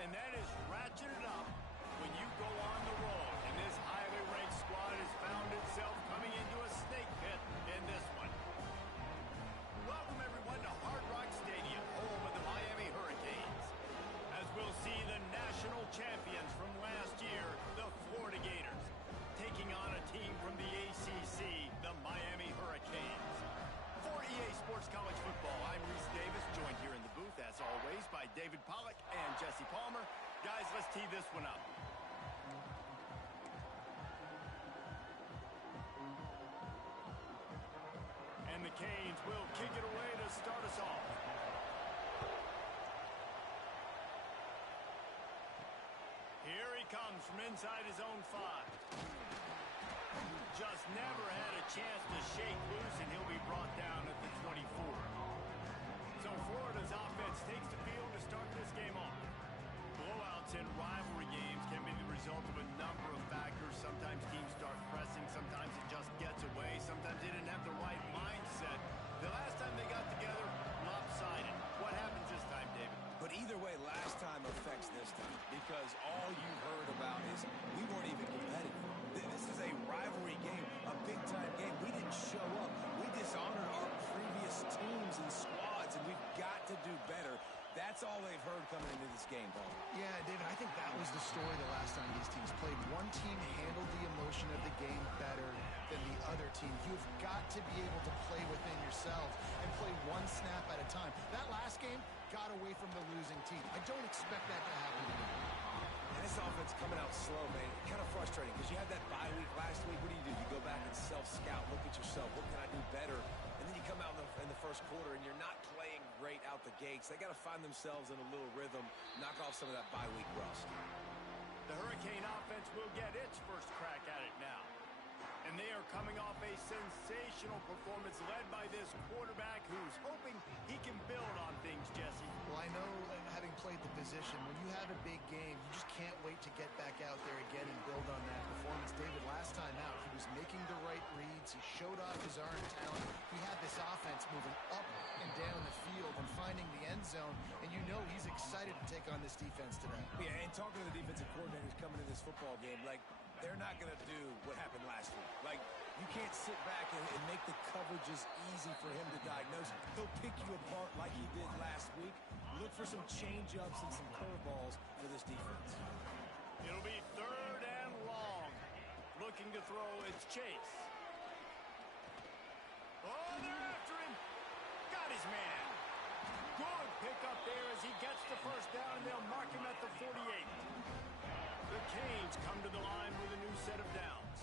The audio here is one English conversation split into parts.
And that is ratcheted up when you go on the road. And this highly ranked squad has found itself coming into a snake pit in this one. Welcome, everyone, to Hard Rock Stadium, home of the Miami Hurricanes, as we'll see the national champions from last year, the Florida Gators, taking on a team from the ACC, the Miami Hurricanes. For EA Sports College Football, I'm Reese Davis, joined here in the booth, as always, by David Pollack and Jesse Palmer. Guys, let's tee this one up. And the Canes will kick it away to start us off. Here he comes from inside his own 5. Just never had a chance to shake loose, and he'll be brought down at the 24. So Florida's offense takes the field to start this game off. Blowouts in rivalry games can be the result of a number of factors. Sometimes teams start pressing, sometimes it just gets away, sometimes they didn't have the right mindset. The last time they got together, lopsided. What happens this time, David? But either way, last time affects this time, because all you've heard about is we weren't even competitive. This is a rivalry game, a big-time game. We didn't show up. We dishonored our previous teams and squads, and we've got to do better. That's all they've heard coming into this game, Paul. Yeah, David, I think that was the story the last time these teams played. One team handled the emotion of the game better than the other team. You've got to be able to play within yourself and play one snap at a time. That last game got away from the losing team. I don't expect that to happen again. And this offense coming out slow, man. Kind of frustrating because you had that bye week last week. What do? You go back and self-scout, look at yourself. What can I do better? And then you come out in the first quarter and you're not playing great out the gates. They got to find themselves in a little rhythm, knock off some of that bye week rust. The Hurricane offense will get its first crack at it now. And they are coming off a sensational performance led by this quarterback who's hoping he can build on things, Jesse. Well, I know, having played the position, when you have a big game, you just can't wait to get back out there again and build on that performance. David, last time out, he was making the right reads. He showed off his arm talent. He had this offense moving up and down the field and finding the end zone. And you know he's excited to take on this defense today. Yeah, and talking to the defensive coordinators coming in this football game, like, they're not going to do what happened last week. Like, you can't sit back and make the coverages easy for him to diagnose. He'll pick you apart like he did last week. Look for some change-ups and some curveballs for this defense. It'll be 3rd and long. Looking to throw, it's Chase. Oh, they're after him. Got his man. Good pickup there as he gets the first down, and they'll mark him at the 48. The Canes come to the line with a new set of downs.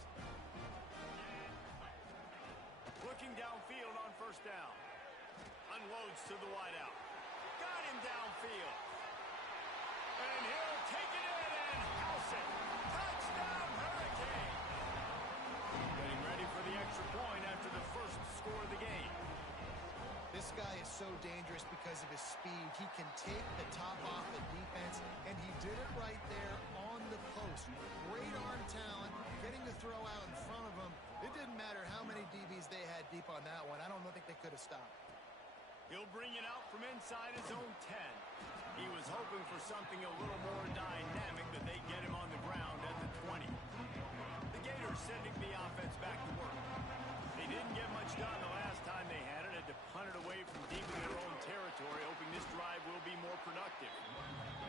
Looking downfield on first down. Unloads to the wideout. Got him downfield. And he'll take it in and house it. Touchdown, Hurricane. Getting ready for the extra point after the first score of the game. This guy is so dangerous because of his speed. He can take the top off the defense, and he did it right there on the post. Great arm talent, getting the throw out in front of him. It didn't matter how many DBs they had deep on that one. I don't think they could have stopped. He'll bring it out from inside his own 10. He was hoping for something a little more dynamic, but they get him on the ground at the 20. The Gators sending the offense back to work. They didn't get much done the last time they had it. Had to punt it away from deep in their own territory, hoping this drive will be more productive.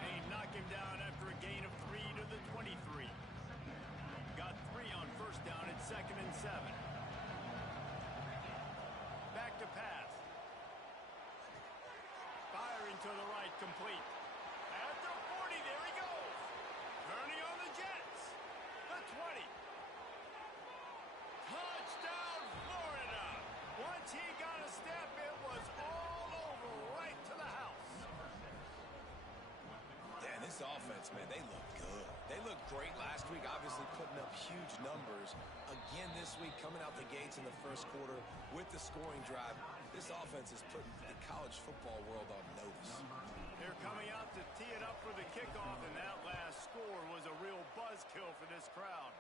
They knock him down after a gain of 3 to the 23. Got 3 on first down at 2nd and 7. Back to pass. Firing to the right, complete. At the 40, there he goes. Turning on the Jets. The 20. Touchdown, Florida. Once he got a step, it was all over, right to the house. Yeah, this offense, man, they look good. They looked great last week, obviously putting up huge numbers. Again this week, coming out the gates in the first quarter with the scoring drive. This offense is putting the college football world on notice. They're coming out to tee it up for the kickoff, and that last score was a real buzzkill for this crowd.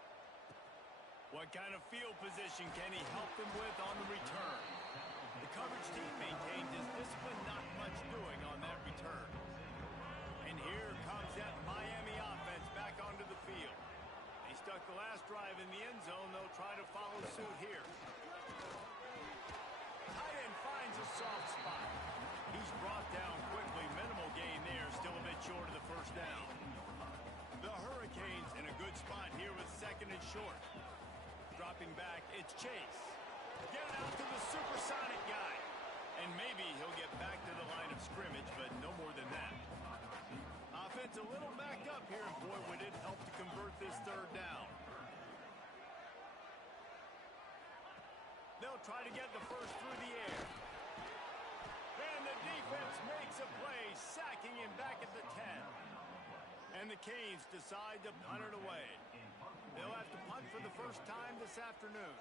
What kind of field position can he help them with on the return? The coverage team maintained his discipline, not much doing on that return. And here comes that short. Dropping back, it's Chase. Get it out to the supersonic guy. And maybe he'll get back to the line of scrimmage, but no more than that. Offense a little backed up here, and boy, would it help to convert this third down. They'll try to get the first through the air. And the defense makes a play, sacking him back at the 10. And the Canes decide to punt it away. They'll have to punt for the first time this afternoon.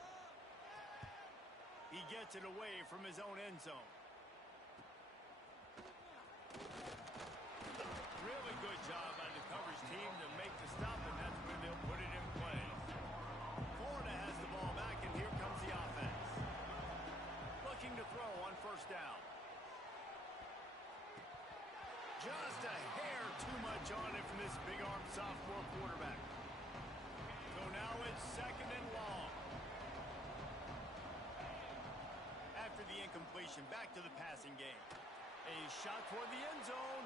He gets it away from his own end zone. Really good job by the coverage team to make the stop, and that's when they'll put it in play. Florida has the ball back, and here comes the offense. Looking to throw on first down. Just a hair too much on it from this big-armed sophomore quarterback. So now it's second and long. After the incompletion, back to the passing game. A shot toward the end zone.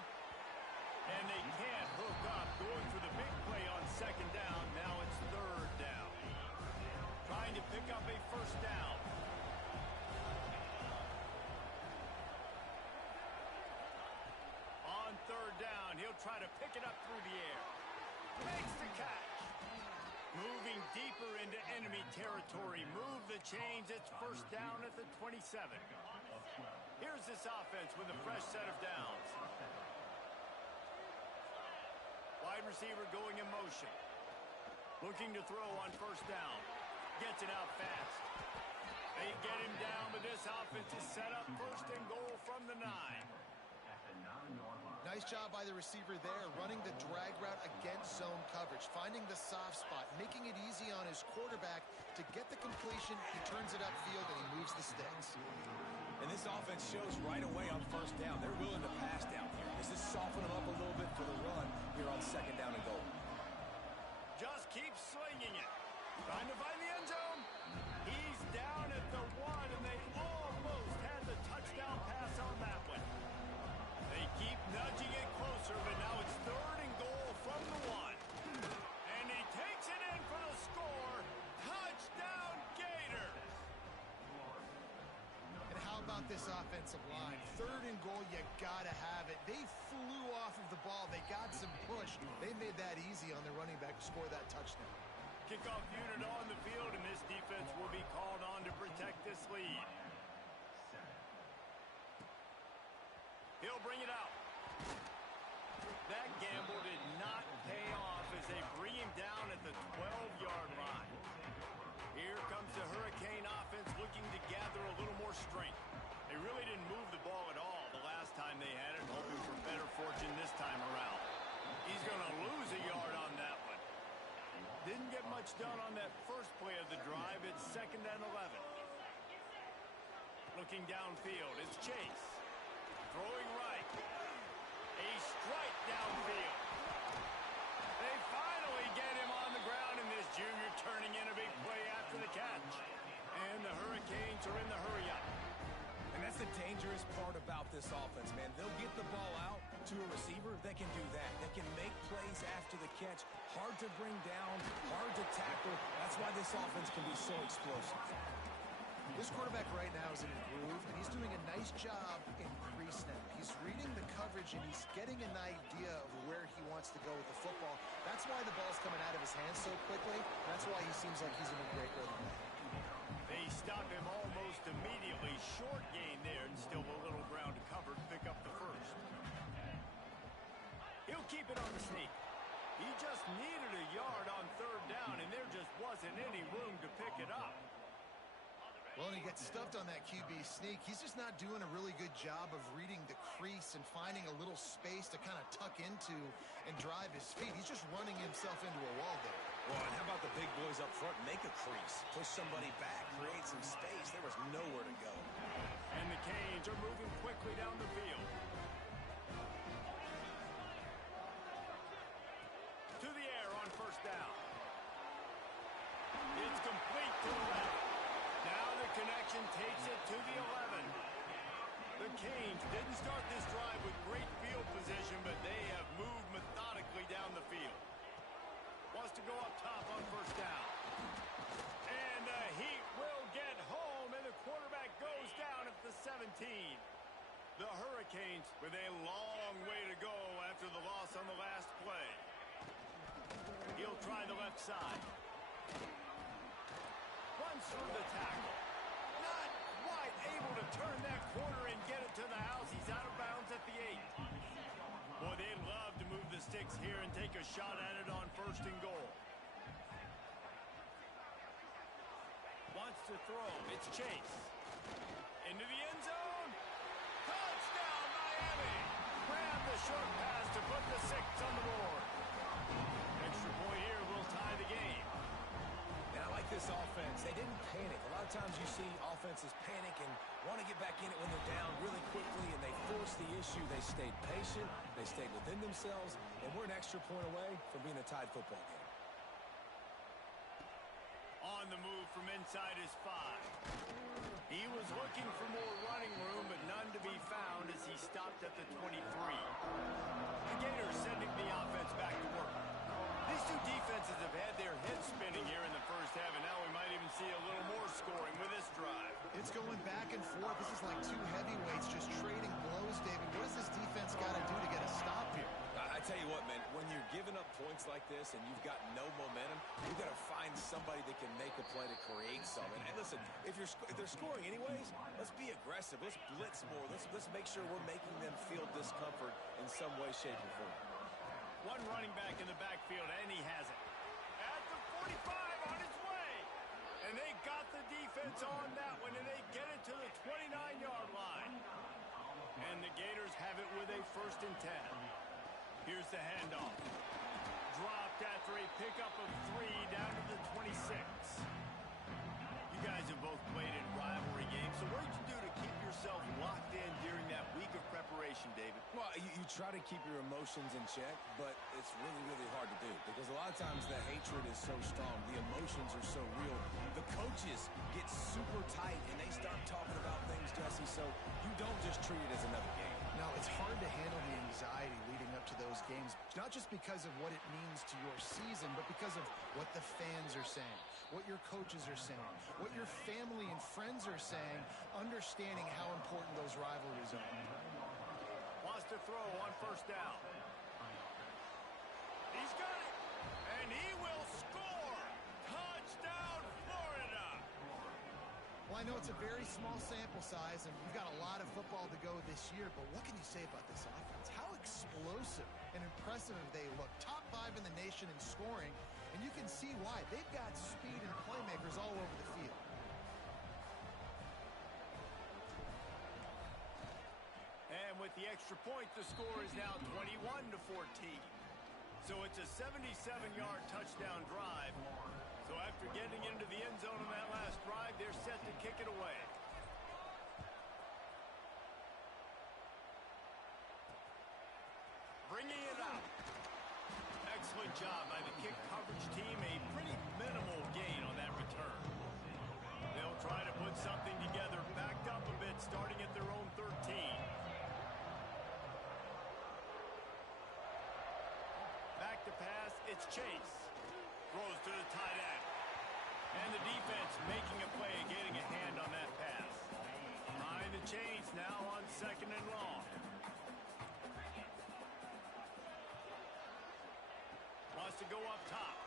And they can't hook up. Going for the big play on second down. Now it's third down. Trying to pick up a first down. On third down, he'll try to pick it up through the air. Makes the catch. Moving deeper into enemy territory. Move the chains. It's first down at the 27. Here's this offense with a fresh set of downs. Wide receiver going in motion. Looking to throw on first down. Gets it out fast. They get him down, but this offense is set up first and goal from the 9. Nice job by the receiver there, running the drag route against zone coverage, finding the soft spot, making it easy on his quarterback to get the completion. He turns it upfield, and he moves the sticks. And this offense shows right away on first down. They're willing to pass down here. This is soften them up a little bit for the run here on second down and goal. Just keep slinging it. Trying to find the end zone. He's down at the 1, and they almost had the touchdown pass on that one. They keep nudging it closer, but now it's third and goal from the 1. And he takes it in for the score. Touchdown, Gators. And how about this offensive line? Third and goal, you gotta have it. They flew off of the ball. They got some push. They made that easy on their running back to score that touchdown. Kickoff unit on the field, and this defense will be called on to protect this lead. He'll bring it out. That gamble did not pay off as they bring him down at the 12-yard line. Here comes the Hurricane offense looking to gather a little more strength. They really didn't move the ball at all the last time they had it, hoping for better fortune this time around. He's going to lose a yard on that one. Didn't get much done on that first play of the drive. It's second and 11. Looking downfield, it's Chase. Throwing right. A strike downfield. They finally get him on the ground, and this junior turning in a big play after the catch. And the Hurricanes are in the hurry-up. And that's the dangerous part about this offense, man. They'll get the ball out to a receiver that can do that. That can make plays after the catch. Hard to bring down, hard to tackle. That's why this offense can be so explosive. This quarterback right now is in a groove, and he's doing a nice job in pre-snap. He's reading the coverage, and he's getting an idea of where he wants to go with the football. That's why the ball's coming out of his hands so quickly. That's why he seems like he's in a great rhythm. They stop him almost immediately. Short gain there, and still a little ground to cover to pick up the first. He'll keep it on the sneak. He just needed a yard on third down, and there just wasn't any room to pick it up. Well, and he gets stuffed on that QB sneak. He's just not doing a really good job of reading the crease and finding a little space to kind of tuck into and drive his feet. He's just running himself into a wall there. Well, and how about the big boys up front? Make a crease, push somebody back, create some space. There was nowhere to go. And the Canes are moving quickly down the field. To the air on first down. It's complete to the left. Now the connection takes it to the 11. The Canes didn't start this drive with great field position, but they have moved methodically down the field. Wants to go up top on first down. And the Heat will get home, and the quarterback goes down at the 17. The Hurricanes with a long way to go after the loss on the last play. He'll try the left side. Runs through the tackle. Not quite able to turn that corner and get it to the house. He's out of bounds at the 8. Boy, they'd love to move the sticks here and take a shot at it on first and goal. Wants to throw. It's Chase. Into the end zone. Touchdown, Miami. Grab the short pass to put the 6 on the board. Extra point here will tie the game. And I like this offense. They didn't panic. A lot of times you see offenses panic and want to get back in it when they're down really quickly, and they forced the issue. They stayed patient. They stayed within themselves, and we're an extra point away from being a tied football game. On the move from inside his 5. He was looking for more running room, but none to be found as he stopped at the 23. The Gators sending the offense back to work. These two defenses have had their heads spinning here in the first half, and now we might even see a little more scoring with this drive. It's going back and forth. This is like two heavyweights just trading blows, David. What does this defense got to do to get a stop here? I tell you what, man, when you're giving up points like this and you've got no momentum, you've got to find somebody that can make a play to create something. And listen, if they're scoring anyways, let's be aggressive. Let's blitz more. Let's make sure we're making them feel discomfort in some way, shape, or form. One running back in the backfield, and he has it. At the 45 on his way. And they got the defense on that one, and they get it to the 29-yard line. And the Gators have it with a 1st and 10. Here's the handoff. Dropped after a pickup of 3 down to the 26. You guys have both played in rivalry games, so what did you do to keep yourself locked in during that week of preparation, David? Well, you try to keep your emotions in check, but it's really, really hard to do because a lot of times the hatred is so strong. The emotions are so real. The coaches get super tight, and they start talking about things, Jesse, so you don't just treat it as another game. No, it's hard to handle the anxiety leading up to those games, not just because of what it means to your season, but because of what the fans are saying, what your coaches are saying, what your family and friends are saying, understanding how important those rivalries are. Wants to throw on first down. He's got it, and he will score. Touchdown, Florida. Well, I know it's a very small sample size, and we've got a lot of football to go this year, but what can you say about this offense? How explosive and impressive they look. Top 5 in the nation in scoring, and you can see why. They've got speed and playmakers all over the field. And with the extra point, the score is now 21-14. So it's a 77-yard touchdown drive. So after getting into the end zone on that last drive, they're set to kick it away. Bringing it up. Excellent job by the kick coverage team. A pretty minimal gain on that return. They'll try to put something together, backed up a bit, starting at their own 13. Back to pass, it's Chase. Throws to the tight end. And the defense making a play, getting a hand on that pass. Behind the chains now on 2nd and long. Wants to go up top.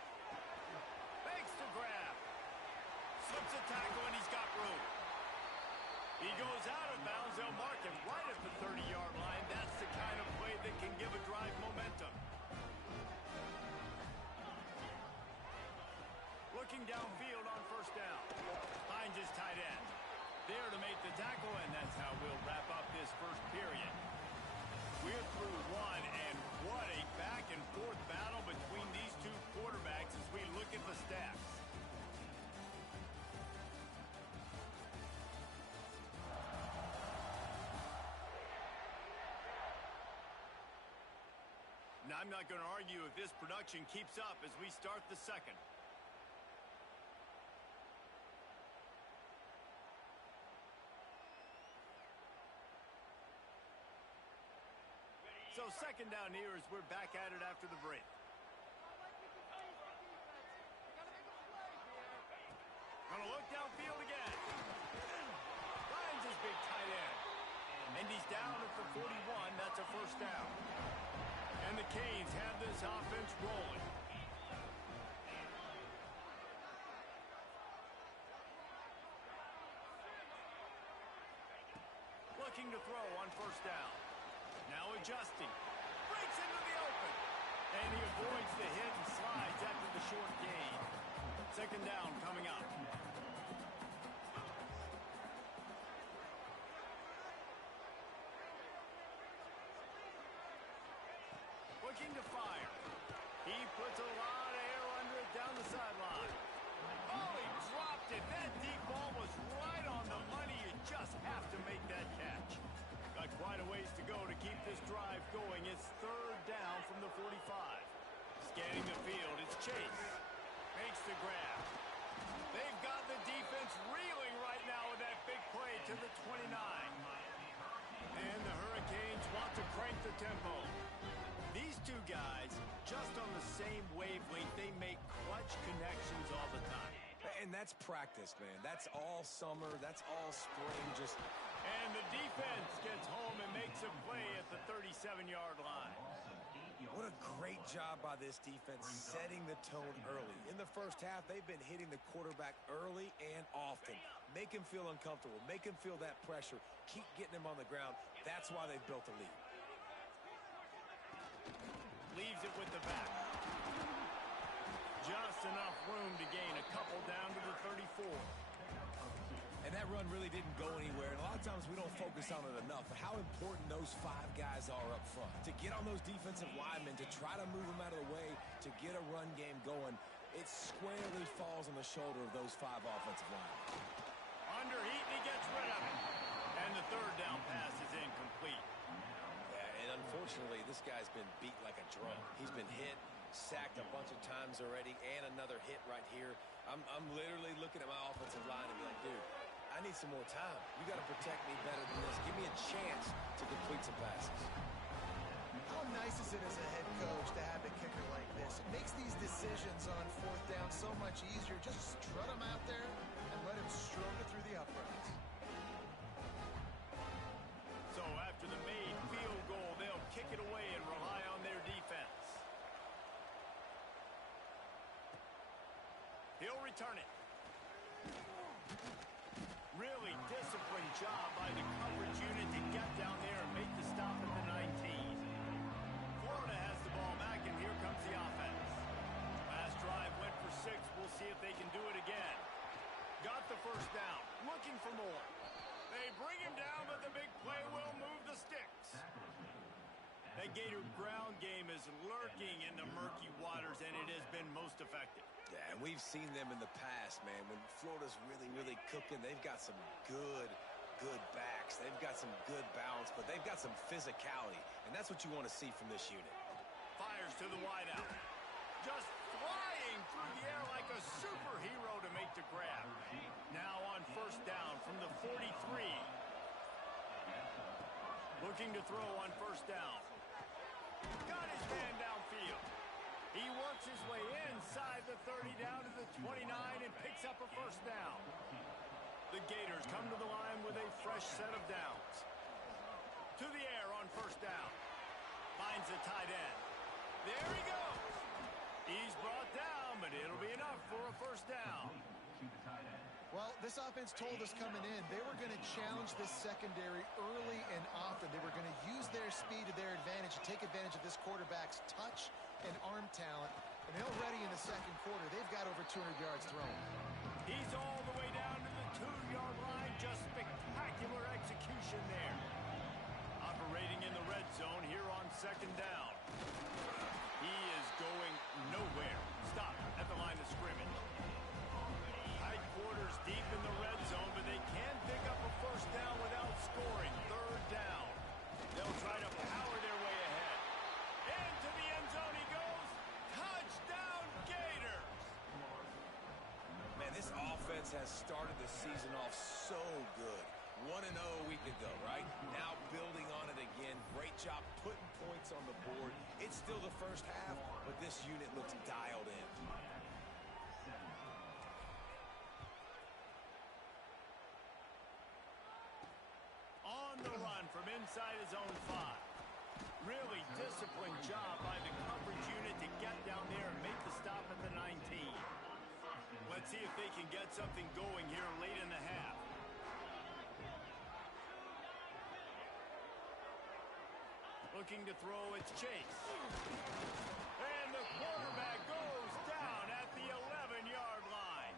Fakes to grab. Slips a tackle, and he's got room. He goes out of bounds. They'll mark him right at the 30-yard line. That's the kind of play that can give a drive momentum. Looking downfield on first down. Finds his tight end. There to make the tackle, and that's how we'll wrap up this first period. We're through one, and what a back-and-forth battle between these two quarterbacks as we look at the stats. Now, I'm not going to argue if this production keeps up as we start the second. So 2nd down here as we're back at it after the break. And he's down at the 41. That's a first down. And the Canes have this offense rolling. Looking to throw on first down. Now adjusting. Breaks into the open. And he avoids the hit and slides after the short gain. Second down coming up. Looking to fire. He puts a lot of air under it down the sideline. Oh, he dropped it. That deep ball was right on the money. You just have to make that catch. Got quite a ways to go to keep this drive going. It's third down from the 45. Scanning the field, it's Chase. Makes the grab. They've got the defense reeling right now with that big play to the 29. And the Hurricanes want to crank the tempo. These two guys, just on the same wavelength, they make clutch connections all the time. And that's practice, man. That's all summer. That's all spring. And the defense gets home and makes a play at the 37-yard line. What a great job by this defense setting the tone early. In the first half, they've been hitting the quarterback early and often. Make him feel uncomfortable. Make him feel that pressure. Keep getting him on the ground. That's why they've built a lead. Leaves it with the back. Just enough room to gain a couple down to the 34. And that run really didn't go anywhere. And a lot of times we don't focus on it enough. But how important those five guys are up front. To get on those defensive linemen, to try to move them out of the way, to get a run game going, it squarely falls on the shoulder of those five offensive linemen. Under heat, and he gets rid of it. And the third down pass is incomplete. Yeah, and unfortunately, this guy's been beat like a drum. He's been hit, sacked a bunch of times already, and another hit right here. I'm literally looking at my offensive line and be like, dude, I need some more time. You got to protect me better than this. Give me a chance to complete some passes. How nice is it as a head coach to have a kicker like this? It makes these decisions on fourth down so much easier. Just strut him out there and let him stroke it through the uprights. So after the made field goal, they'll kick it away and rely on their defense. He'll return it. Really disciplined job by the coverage unit to get down there and make the stop at the 19. Florida has the ball back, and here comes the offense. Last drive went for 6. We'll see if they can do it again. Got the first down. Looking for more. They bring him down, but the big play will move the sticks. That Gator ground game is lurking in the murky waters, and it has been most effective. Yeah, and we've seen them in the past, man. When Florida's really, really cooking, they've got some good backs. They've got some good balance, but they've got some physicality, and that's what you want to see from this unit. Fires to the wideout. Just flying through the air like a superhero to make the grab. Now on first down from the 43. Looking to throw on first down. Got his man downfield. He works his way inside the 30 down to the 29 and picks up a first down. The Gators come to the line with a fresh set of downs. To the air on first down. Finds the tight end. There he goes. He's brought down, but it'll be enough for a first down. Well, this offense told us coming in they were going to challenge this secondary early and often. They were going to use their speed to their advantage, to take advantage of this quarterback's touch and arm talent. And already in the second quarter, they've got over 200 yards thrown. He's all the way down to the 2-yard line. Just spectacular execution there. Operating in the red zone here on second down. He is going nowhere. Stop at the line of scrimmage. Tight quarters deep in the red zone, but they can pick up a first down without scoring. Third down. They'll try to power their way ahead. Into the end zone he goes. Touchdown, Gators! Man, this offense has started the season off so good. 1-0 a week ago, right? Now building on it again. Great job putting points on the board. It's still the first half, but this unit looks dialed in. On the run from inside his own 5. Really disciplined job by the coverage unit to get down there and make the stop at the 19. Let's see if they can get something going here late in the half. Looking to throw, it's Chase. And the quarterback goes down at the 11-yard line.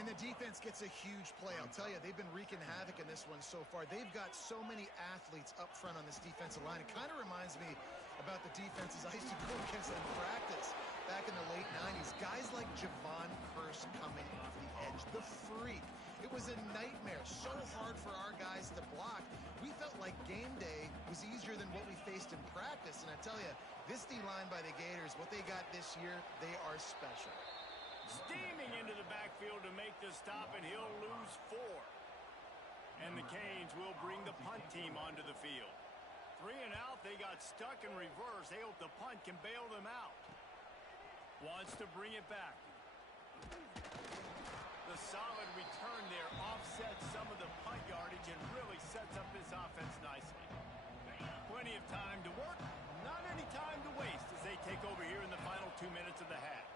And the defense gets a huge play. I'll tell you, they've been wreaking havoc in this one so far. They've got so many athletes up front on this defensive line. It kind of reminds me about the defenses I used to go against in practice back in the late 90s. Guys like Javon Curse coming off the edge, the freak. It was a nightmare, so hard for our guys to block. We felt like game day was easier than what we faced in practice. And I tell you, this D-line by the Gators, what they got this year, they are special. Steaming into the backfield to make the stop, and he'll lose 4. And the Canes will bring the punt team onto the field. 3 and out, they got stuck in reverse. They hope the punt can bail them out. Wants to bring it back. The solid return there offsets some of the punt yardage and really sets up this offense nicely. Plenty of time to work, not any time to waste as they take over here in the final 2 minutes of the half.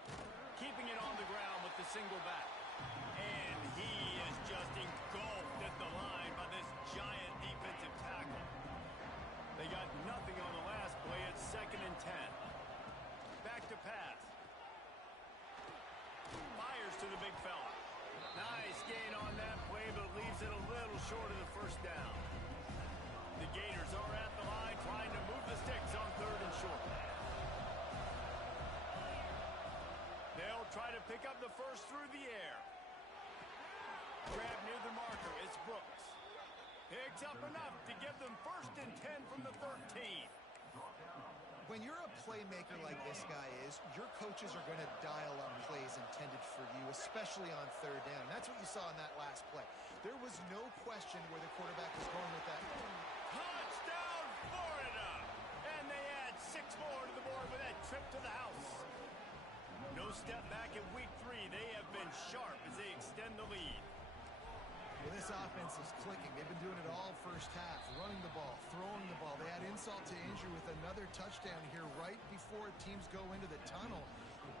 Keeping it on the ground with the single back. And he is just engulfed at the line by this giant defensive tackle. They got nothing on the last play. It's 2nd and 10. Back to pass. Fires to the big fella. Nice gain on that play, but leaves it a little short of the first down. The Gators are at the line trying to move the sticks on 3rd and short. They'll try to pick up the first through the air. Grab near the marker. It's Brooks. Picks up enough to give them 1st and 10 from the 13. When you're a playmaker like this guy is, your coaches are going to dial up plays intended for you, especially on 3rd down. That's what you saw in that last play. There was no question where the quarterback was going with that. Touchdown, Florida! And they add 6 more to the board with that trip to the house. No step back in week 3. They have been sharp as they extend the lead. Well, this offense is clicking. They've been doing it all first half, running the ball, throwing the ball. They had insult to injury with another touchdown here right before teams go into the tunnel.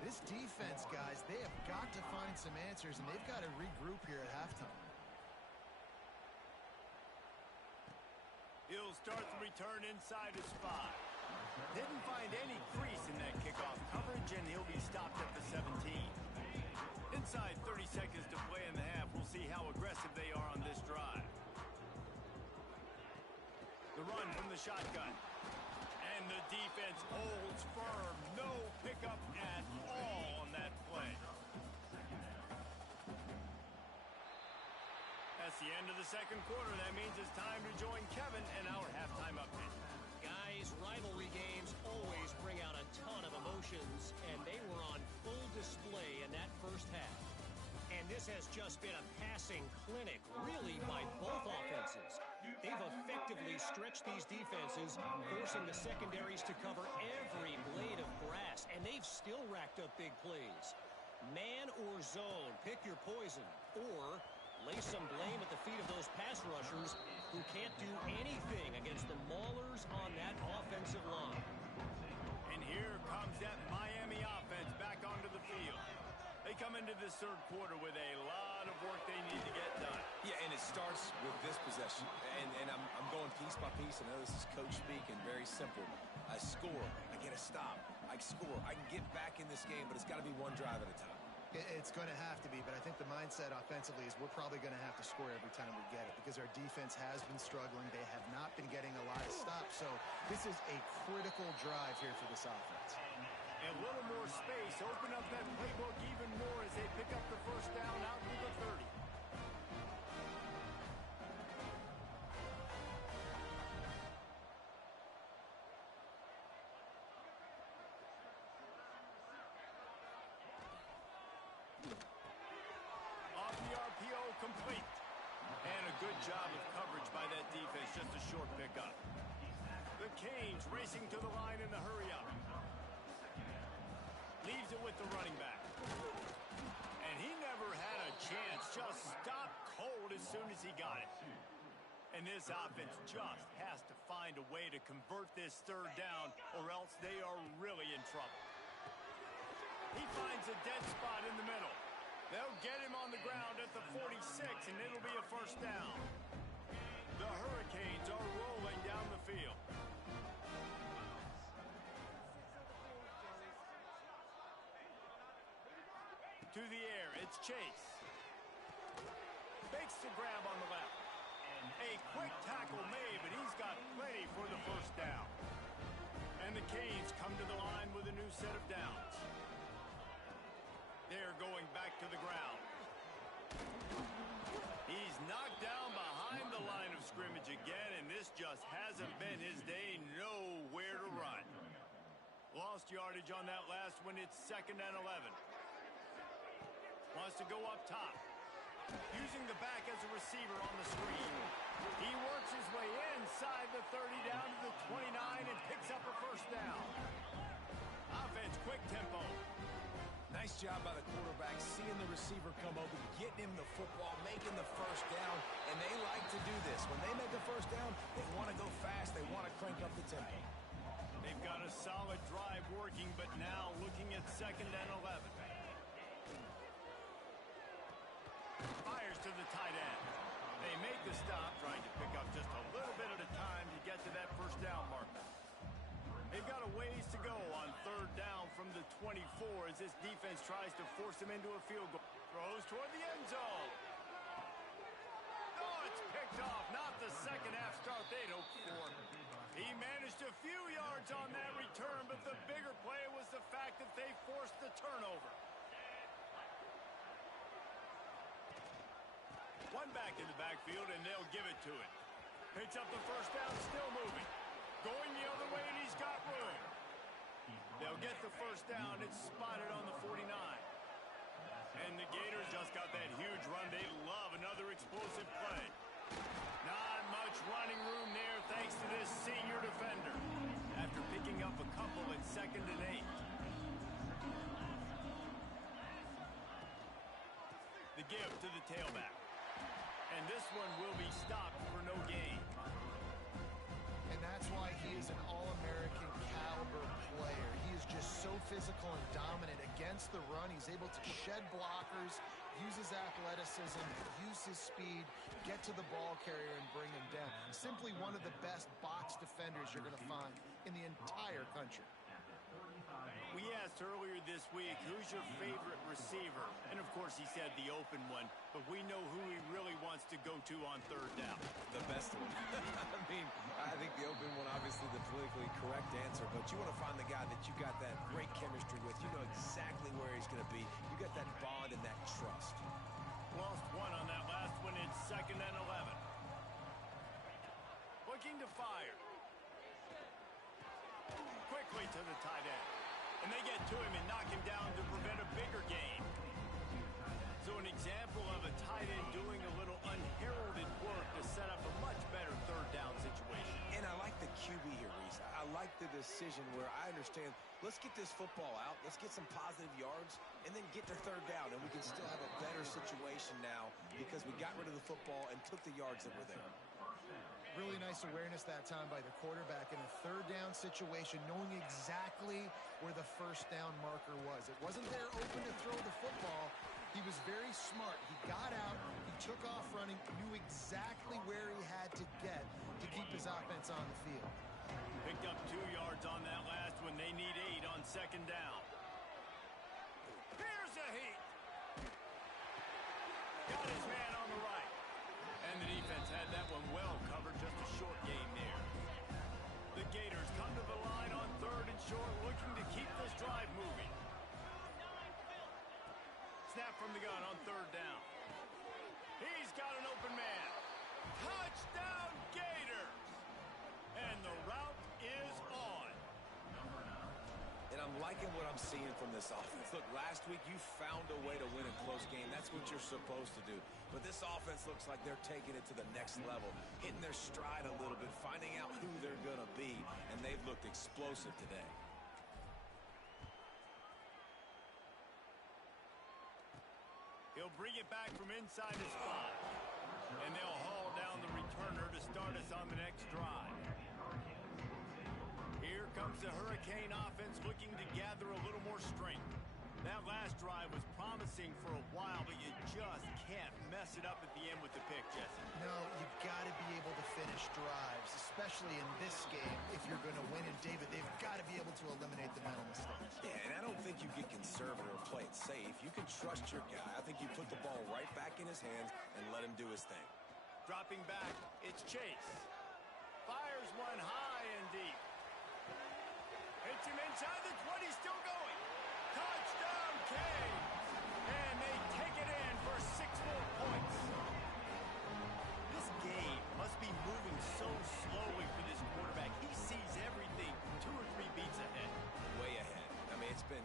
This defense, guys, they have got to find some answers, and they've got to regroup here at halftime. He'll start the return inside his 5. Didn't find any crease in that kickoff coverage, and he'll be stopped at the 17. Inside 30 seconds to play in the half. We'll see how aggressive they are on this drive. The run from the shotgun. And the defense holds firm. No pickup at all on that play. That's the end of the 2nd quarter. That means it's time to join Kevin and our halftime update. Guys, rivalry games always bring out a ton of emotions, and they were on full display in that first half. And this has just been a passing clinic, really, by both offenses. They've effectively stretched these defenses, forcing the secondaries to cover every blade of grass, and they've still racked up big plays. Man or zone, pick your poison, or lay some blame at the feet of those pass rushers who can't do anything against the maulers on that offensive line. And here comes that Miami offense back onto the field. They come into this 3rd quarter with a lot of work they need to get done. Yeah, and it starts with this possession. And I'm going piece by piece. I know this is coach speak and very simple. I score. I get a stop. I score. I can get back in this game, but it's got to be one drive at a time. It's going to have to be, but I think the mindset offensively is we're probably going to have to score every time we get it because our defense has been struggling. They have not been getting a lot of stops, so this is a critical drive here for this offense. A little more space, open up that playbook even more as they pick up the 1st down out to the 30. Off the RPO, complete. And a good job of coverage by that defense, just a short pickup. The Canes racing to the line in the hurry-up. Leaves it with the running back. And he never had a chance. Just stopped cold as soon as he got it. And this offense just has to find a way to convert this third down, or else they are really in trouble. He finds a dead spot in the middle. They'll get him on the ground at the 46, and it'll be a first down. The Hurricanes are rolling down the field. To the air, it's Chase. Fakes the grab on the left. A quick tackle made, but he's got plenty for the first down. And the Canes come to the line with a new set of downs. They're going back to the ground. He's knocked down behind the line of scrimmage again, and this just hasn't been his day. Nowhere to run. Lost yardage on that last one. It's 2nd and 11. Wants to go up top. Using the back as a receiver on the screen. He works his way inside the 30 down to the 29 and picks up a first down. Offense, quick tempo. Nice job by the quarterback, seeing the receiver come open, getting him the football, making the first down, and they like to do this. When they make a first down, they want to go fast, they want to crank up the tempo. They've got a solid drive working, but now looking at 2nd and 11. Fires to the tight end. They make the stop, trying to pick up just a little bit at a time to get to that first down marker. They've got a ways to go on 3rd down from the 24 as this defense tries to force him into a field goal. Throws toward the end zone. Oh, it's picked off. Not the second half start they'd hoped for. He managed a few yards on that return, but the bigger play was the fact that they forced the turnover. One back in the backfield, and they'll give it to him. Picks up the first down, still moving. Going the other way, and he's got room. They'll get the first down. It's spotted on the 49. And the Gators just got that huge run. They love another explosive play. Not much running room there thanks to this senior defender. After picking up a couple in 2nd and 8. The give to the tailback. And this one will be stopped for no gain. And that's why he is an All-American caliber player. He is just so physical and dominant against the run. He's able to shed blockers, use his athleticism, use his speed, get to the ball carrier and bring him down. Simply one of the best box defenders you're going to find in the entire country. We asked earlier this week, who's your favorite receiver? And of course he said the open one, but we know who he really wants to go to on 3rd down. The best one. I think the open one, obviously the politically correct answer, but you want to find the guy that you got that great chemistry with. You know exactly where he's going to be. You got that bond and that trust. Lost one on that last one. It's 2nd and 11. Looking to fire. Quickly to the tight end. And they get to him and knock him down to prevent a bigger gain. So an example of a tight end doing a little unheralded work to set up a much better 3rd down situation. And I like the QB here, Reese. I like the decision where I understand, let's get this football out, let's get some positive yards, and then get to 3rd down, and we can still have a better situation now because we got rid of the football and took the yards that were there. Really nice awareness that time by the quarterback in a 3rd down situation, knowing exactly where the first down marker was. It wasn't there open to throw the football. He was very smart. He got out, he took off running, knew exactly where he had to get to keep his offense on the field. Picked up 2 yards on that last one. They need 8 on 2nd down. Here's a heat. Got his man on the right. And the defense had that one well covered, just a short gain there. The Gators come to the line on 3rd and short, looking to keep this drive moving. Snap from the gun on 3rd down. He's got an open man. Touchdown Gators! And the route is on. And I'm liking what I'm seeing from this offense. Look, last week you found a way to win a close game. That's what you're supposed to do. But this offense looks like they're taking it to the next level, hitting their stride a little bit, finding out who they're going to be, and they've looked explosive today. He'll bring it back from inside his spot. And they'll haul down the the returner to start us on the next drive. Here comes the Hurricane offense looking to gather a little more strength. That last drive was promising for a while, but you just can't mess it up at the end with the pick, Jesse. No, you've got to be able to finish drives, especially in this game. If you're going to win, and David, they've got to be able to eliminate the mental mistakes. Yeah, and I don't think you get conservative or play it safe. You can trust your guy. I think you put the ball right back in his hands and let him do his thing. Dropping back, it's Chase. Fires one high and deep. Hits him inside the 20, still going. Touchdown, Kane! And they take it in for 6 more points. This game must be moving so slowly for this quarterback. He sees everything 2 or 3 beats ahead. Way ahead. I mean, it's been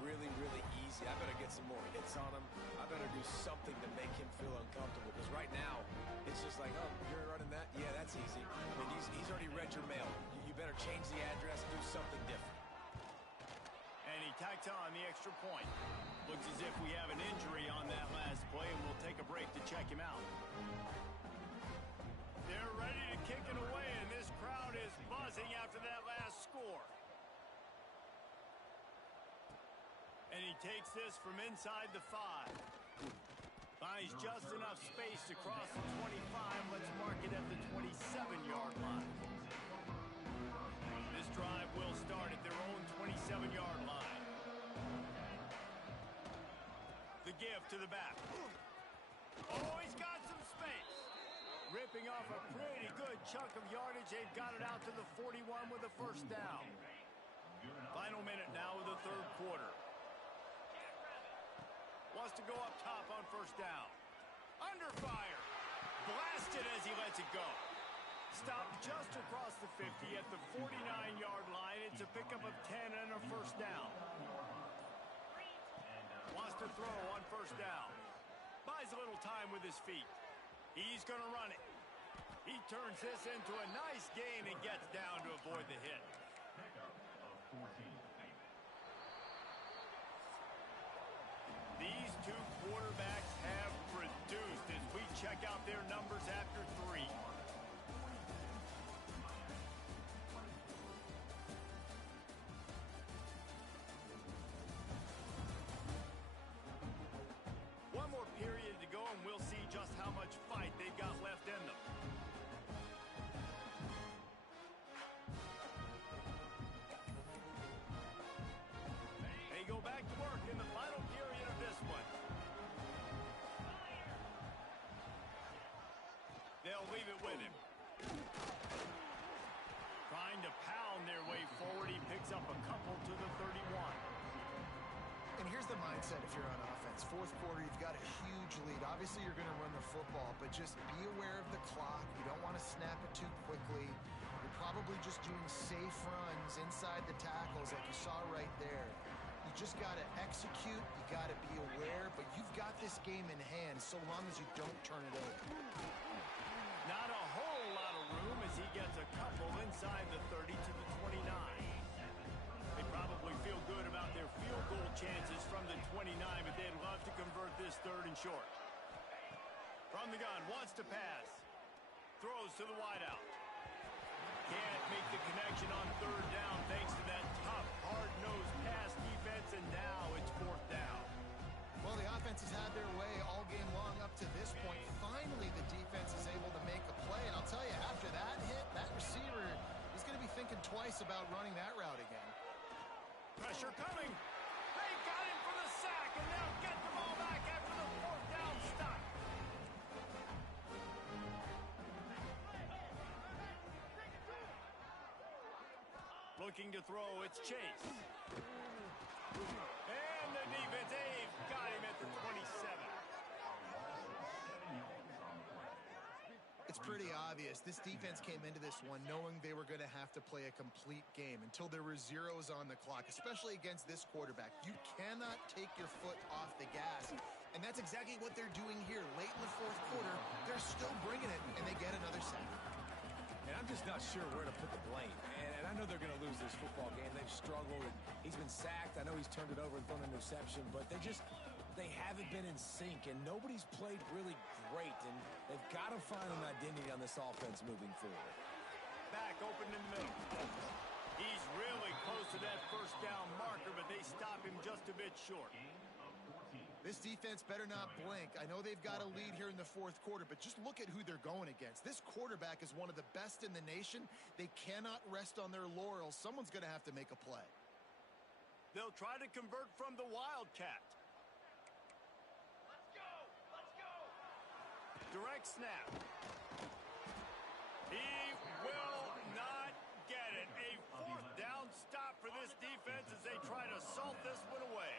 really, really easy. I better get some more hits on him. I better do something to make him feel uncomfortable. Because right now, it's just like, oh, you're running that? Yeah, that's easy. I mean, he's already read your mail. You better change the address and do something different. And he tacks on the extra point. Looks as if we have an injury on that last play, and we'll take a break to check him out. They're ready to kick it away, and this crowd is buzzing after that last score. And he takes this from inside the 5. Finds just enough space to cross the 25. Let's mark it at the 27-yard line. This drive will start at their own 27-yard line. The give to the back. Oh, he's got some space. Ripping off a pretty good chunk of yardage. They've got it out to the 41 with a first down. Final minute now of the 3rd quarter. Wants to go up top on first down. Under fire. Blasted as he lets it go. Stopped just across the 50 at the 49-yard line. It's a pickup of 10 and a first down. Wants to throw on first down. Buys a little time with his feet. He's going to run it. He turns this into a nice gain and gets down to avoid the hit. These 2 quarterbacks have produced as we check out their numbers after 3. One more period to go, and we'll see just how much fight they've got left in them. They go back to work in the final period of this one. They'll leave it with him. Trying to pound their way forward. He picks up a couple to the 31. And here's the mindset if you're on offense. 4th quarter, you've got a huge lead. Obviously, you're going to run the football, but just be aware of the clock. You don't want to snap it too quickly. You're probably just doing safe runs inside the tackles like you saw right there. You just got to execute. You got to be aware, but you've got this game in hand so long as you don't turn it over. Not a whole lot of room as he gets a couple inside the 30 to the 29. They probably feel good about their field goal chances from the 29, but they'd love to convert this 3rd and short. From the gun, wants to pass. Throws to the wideout. Can't make the connection on 3rd down thanks to that tough, hard-nosed pass defense, and now it's 4th down. Well, the offense has had their way all game long up to this point. Finally, the defense is able to make a play, and I'll tell you, after that hit, that receiver is going to be thinking twice about running that route again. Pressure coming. They got him for the sack, and they'll get the ball back after the 4th down stop. Looking to throw, it's Chase. And the defense, they've got him at the 27. It's pretty obvious. This defense came into this one knowing they were going to have to play a complete game until there were zeros on the clock, especially against this quarterback. You cannot take your foot off the gas, and that's exactly what they're doing here. Late in the 4th quarter, they're still bringing it, and they get another sack. And I'm just not sure where to put the blame. And I know they're going to lose this football game. They've struggled, and he's been sacked. I know he's turned it over and thrown an interception, but they haven't been in sync, and nobody's played really great, and they've got to find an identity on this offense moving forward. Back open in the middle. He's really close to that first down marker, but they stop him just a bit short. This defense better not blink. I know they've got a lead here in the fourth quarter, but just look at who they're going against. This quarterback is one of the best in the nation. They cannot rest on their laurels. Someone's going to have to make a play. They'll try to convert from the Wildcat. Let's go! Let's go! Direct snap. He will not get it. A fourth down stop for this defense as they try to salt this one away.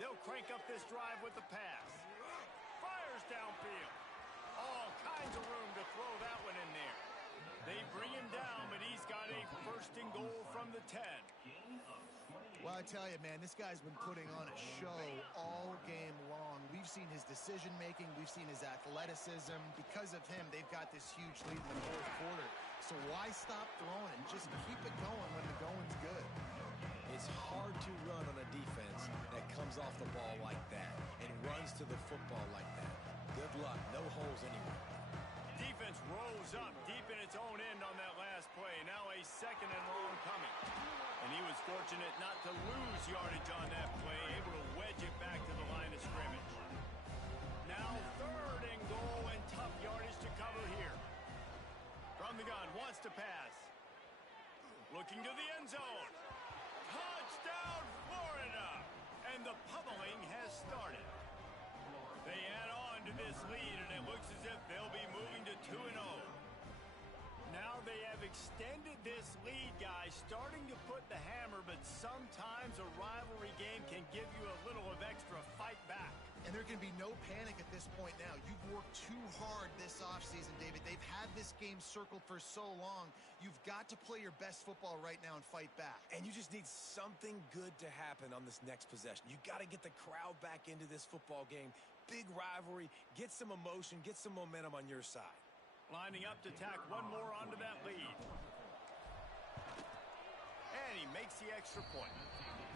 They'll crank up this drive with the pass. Fires downfield. All kinds of room to throw that one in there. They bring him down, but he's got a first and goal from the 10. Well, I tell you, man, this guy's been putting on a show all game long. We've seen his decision-making. We've seen his athleticism. Because of him, they've got this huge lead in the fourth quarter. So why stop throwing? Just keep it going when the going's good. It's hard to run on a defense that comes off the ball like that and runs to the football like that. Good luck. No holes anywhere. Defense rolls up deep in its own end on that last play. Now a second and long coming. And he was fortunate not to lose yardage on that play, able to wedge it back to the line of scrimmage. Now third and goal and tough yardage to cover here. From the gun, wants to pass. Looking to the end zone. Touchdown, Florida! And the pummeling has started. They add on to this lead, and it looks as if they'll be moving to 2-0. Now they have extended this lead, guys, starting to put the hammer, but sometimes a rivalry game can give you a little of extra fight back. And there can be no panic at this point now. You've worked too hard this offseason, David. They've had this game circled for so long. You've got to play your best football right now and fight back. And you just need something good to happen on this next possession. You got to get the crowd back into this football game. Big rivalry. Get some emotion. Get some momentum on your side. Lining up to tack one more onto that lead. And he makes the extra point.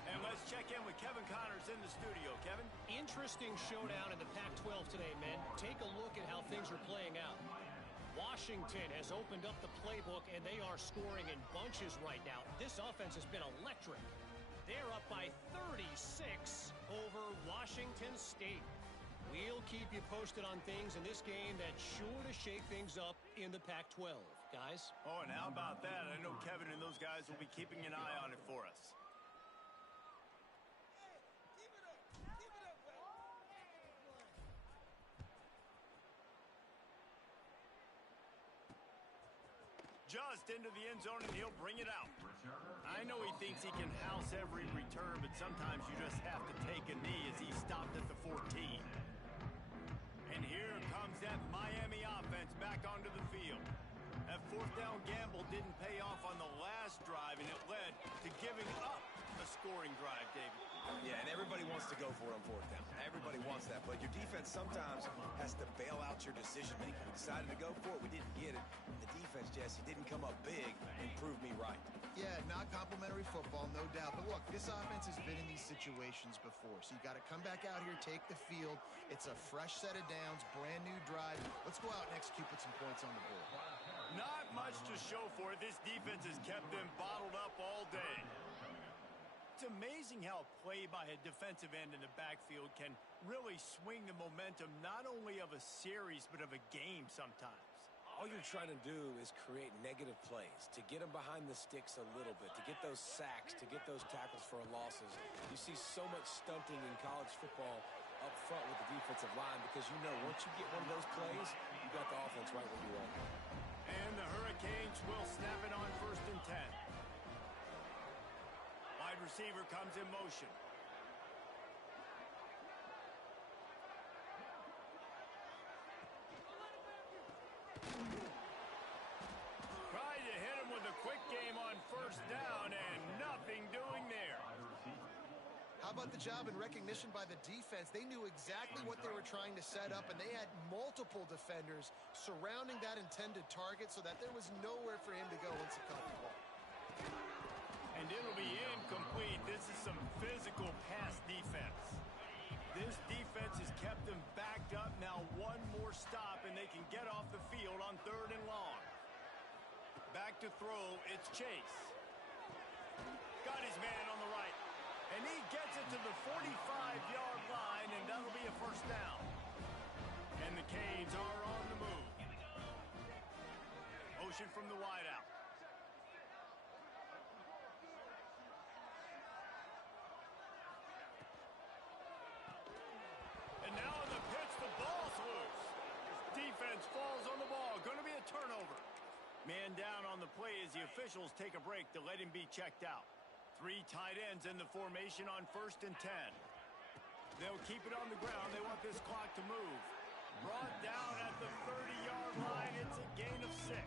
And let's check in with Kevin Connors in the studio. Kevin? Interesting showdown in the Pac-12 today, men. Take a look at how things are playing out. Washington has opened up the playbook, and they are scoring in bunches right now. This offense has been electric. They're up by 36 over Washington State. We'll keep you posted on things in this game that's sure to shake things up in the Pac-12, guys. Oh, and how about that? I know Kevin and those guys will be keeping an eye on it for us. Just into the end zone, and he'll bring it out. I know he thinks he can house every return, but sometimes you just have to take a knee as he stopped at the 14. And here comes that Miami offense back onto the field. That fourth down gamble didn't pay off on the last drive, and it led to giving up a scoring drive, David. Yeah, and everybody wants to go for it on fourth down. Everybody wants that, but your defense sometimes has to bail out your decision-making. We decided to go for it. We didn't get it. And the defense, Jesse, didn't come up big and prove me right. Yeah, not complimentary football, no doubt. But look, this offense has been in these situations before. So you got to come back out here, take the field. It's a fresh set of downs, brand new drive. Let's go out and execute, put some points on the board. Not much to show for it. This defense has kept them bottled up all day. It's amazing how a play by a defensive end in the backfield can really swing the momentum not only of a series but of a game sometimes. All you're trying to do is create negative plays, to get them behind the sticks a little bit, to get those sacks, to get those tackles for losses. You see so much stunting in college football up front with the defensive line because you know once you get one of those plays, you got the offense right where you want it. And the Hurricanes will snap it on 1st and 10. Wide receiver comes in motion. Tried to hit him with a quick game on 1st down and nothing doing there. How about the job and recognition by the defense? They knew exactly what they were trying to set up, and they had multiple defenders surrounding that intended target so that there was nowhere for him to go once he caught the ball. And And it'll be incomplete. This is some physical pass defense. This defense has kept them backed up. Now one more stop, and they can get off the field on 3rd and long. Back to throw, it's Chase. Got his man on the right. And he gets it to the 45-yard line, and that'll be a first down. And the Canes are on the move. Motion from the wideout. And now in the pitch, the ball's loose. Defense falls on the ball. Going to be a turnover. Man down on the play as the officials take a break to let him be checked out. 3 tight ends in the formation on 1st and 10. They'll keep it on the ground. They want this clock to move. Brought down at the 30-yard line. It's a gain of 6.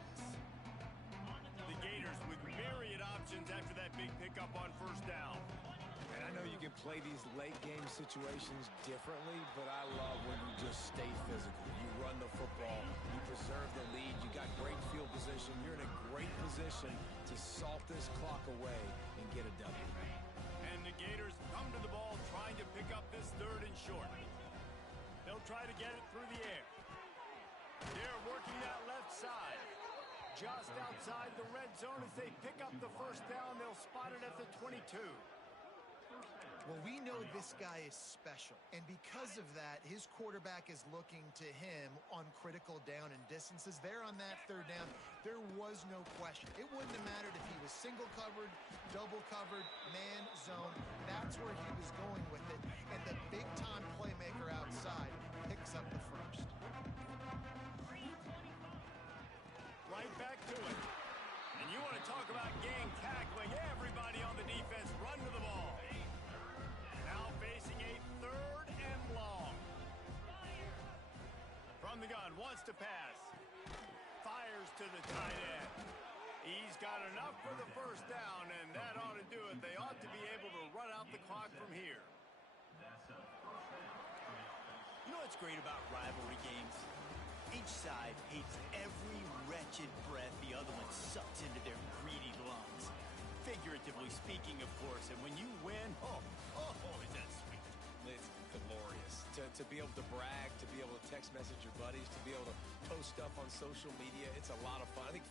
The Gators with myriad options after that big pickup on 1st down. And I know you can play these late game situations differently, but I love when you just stay physical. You run the football, you preserve the lead, you got great field position. You're in a great position to salt this clock away and get a W. And the Gators come to the ball trying to pick up this 3rd and short. They'll try to get it through the air. They're working that left side. Just outside the red zone as they pick up the 1st down. They'll spot it at the 22. Well, we know this guy is special, and because of that, his quarterback is looking to him on critical down and distances. There on that 3rd down, there was no question. It wouldn't have mattered if he was single covered, double covered, man zone. That's where he was going with it, and the big-time playmaker outside picks up the 1st. Right back to it. And you want to talk about gang tackling. Everybody on the defense run to the ball. Now facing a 3rd and long. From the gun, wants to pass. Fires to the tight end. He's got enough for the 1st down, and that ought to do it. They ought to be able to run out the clock from here. You know what's great about rivalry games? Each side hates every wretched breath the other one sucks into their greedy lungs. Figuratively speaking, of course, and when you win, oh, is that sweet. It's glorious. To be able to brag, to be able to text message your buddies, to be able to post stuff on social media, it's a lot of fun. I think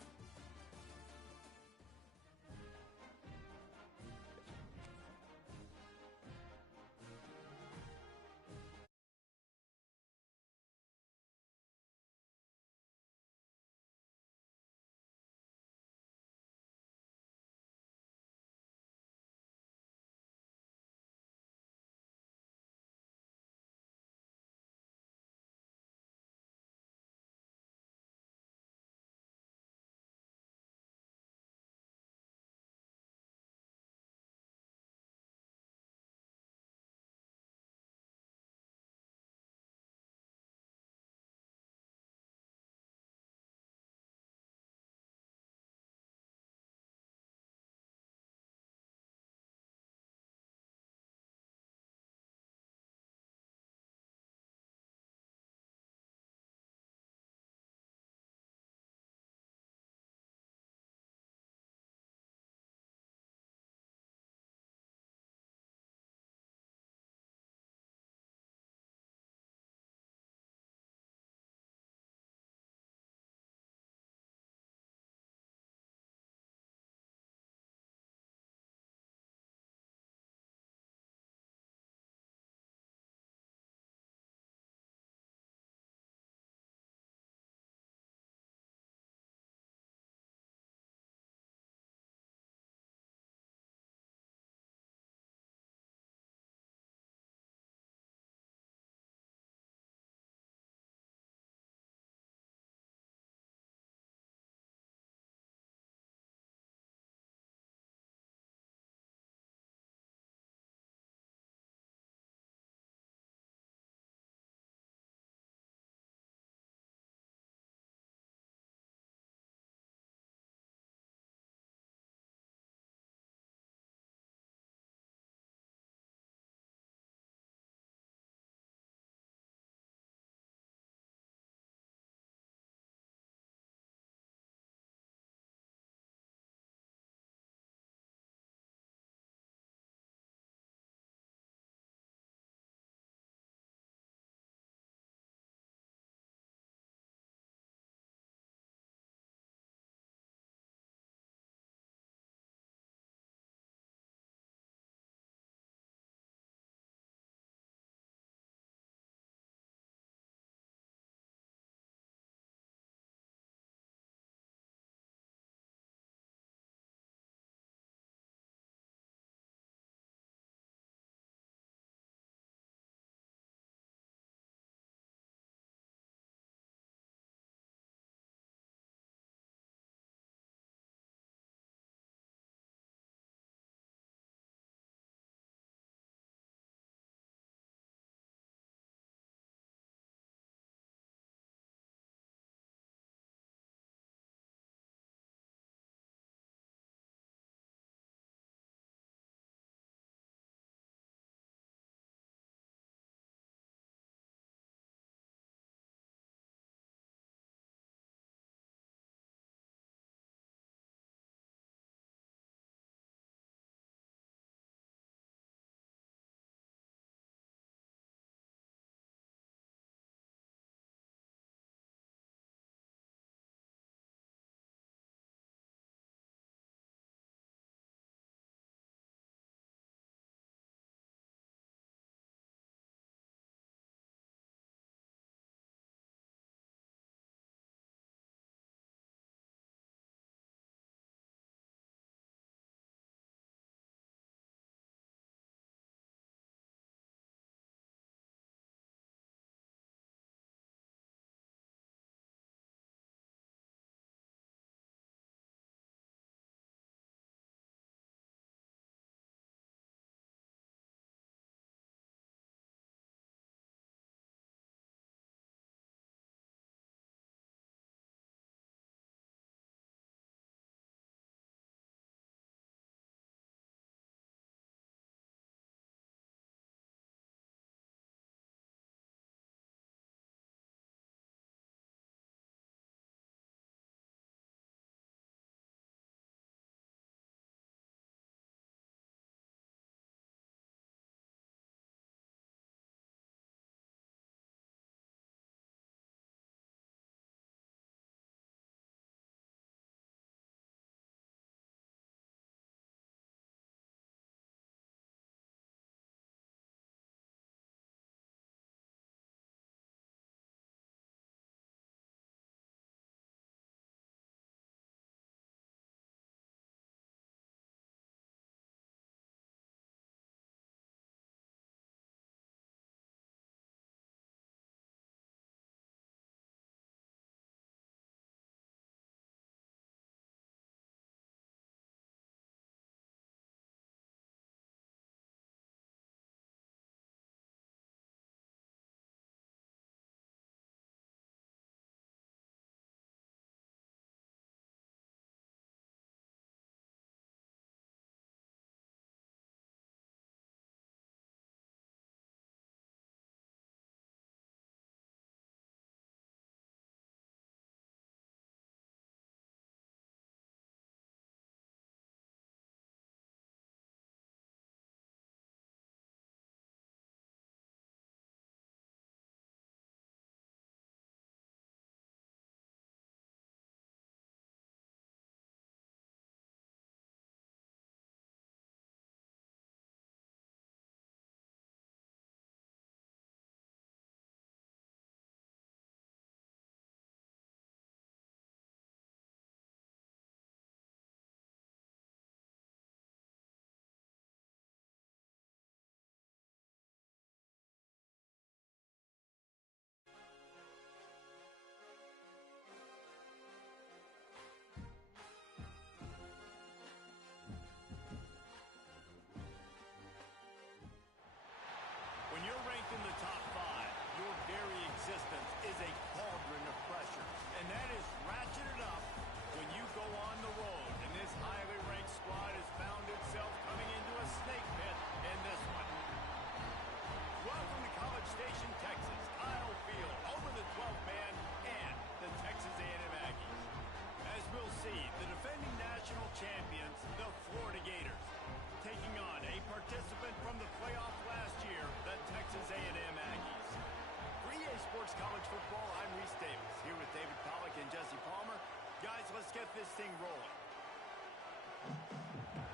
this thing rolling.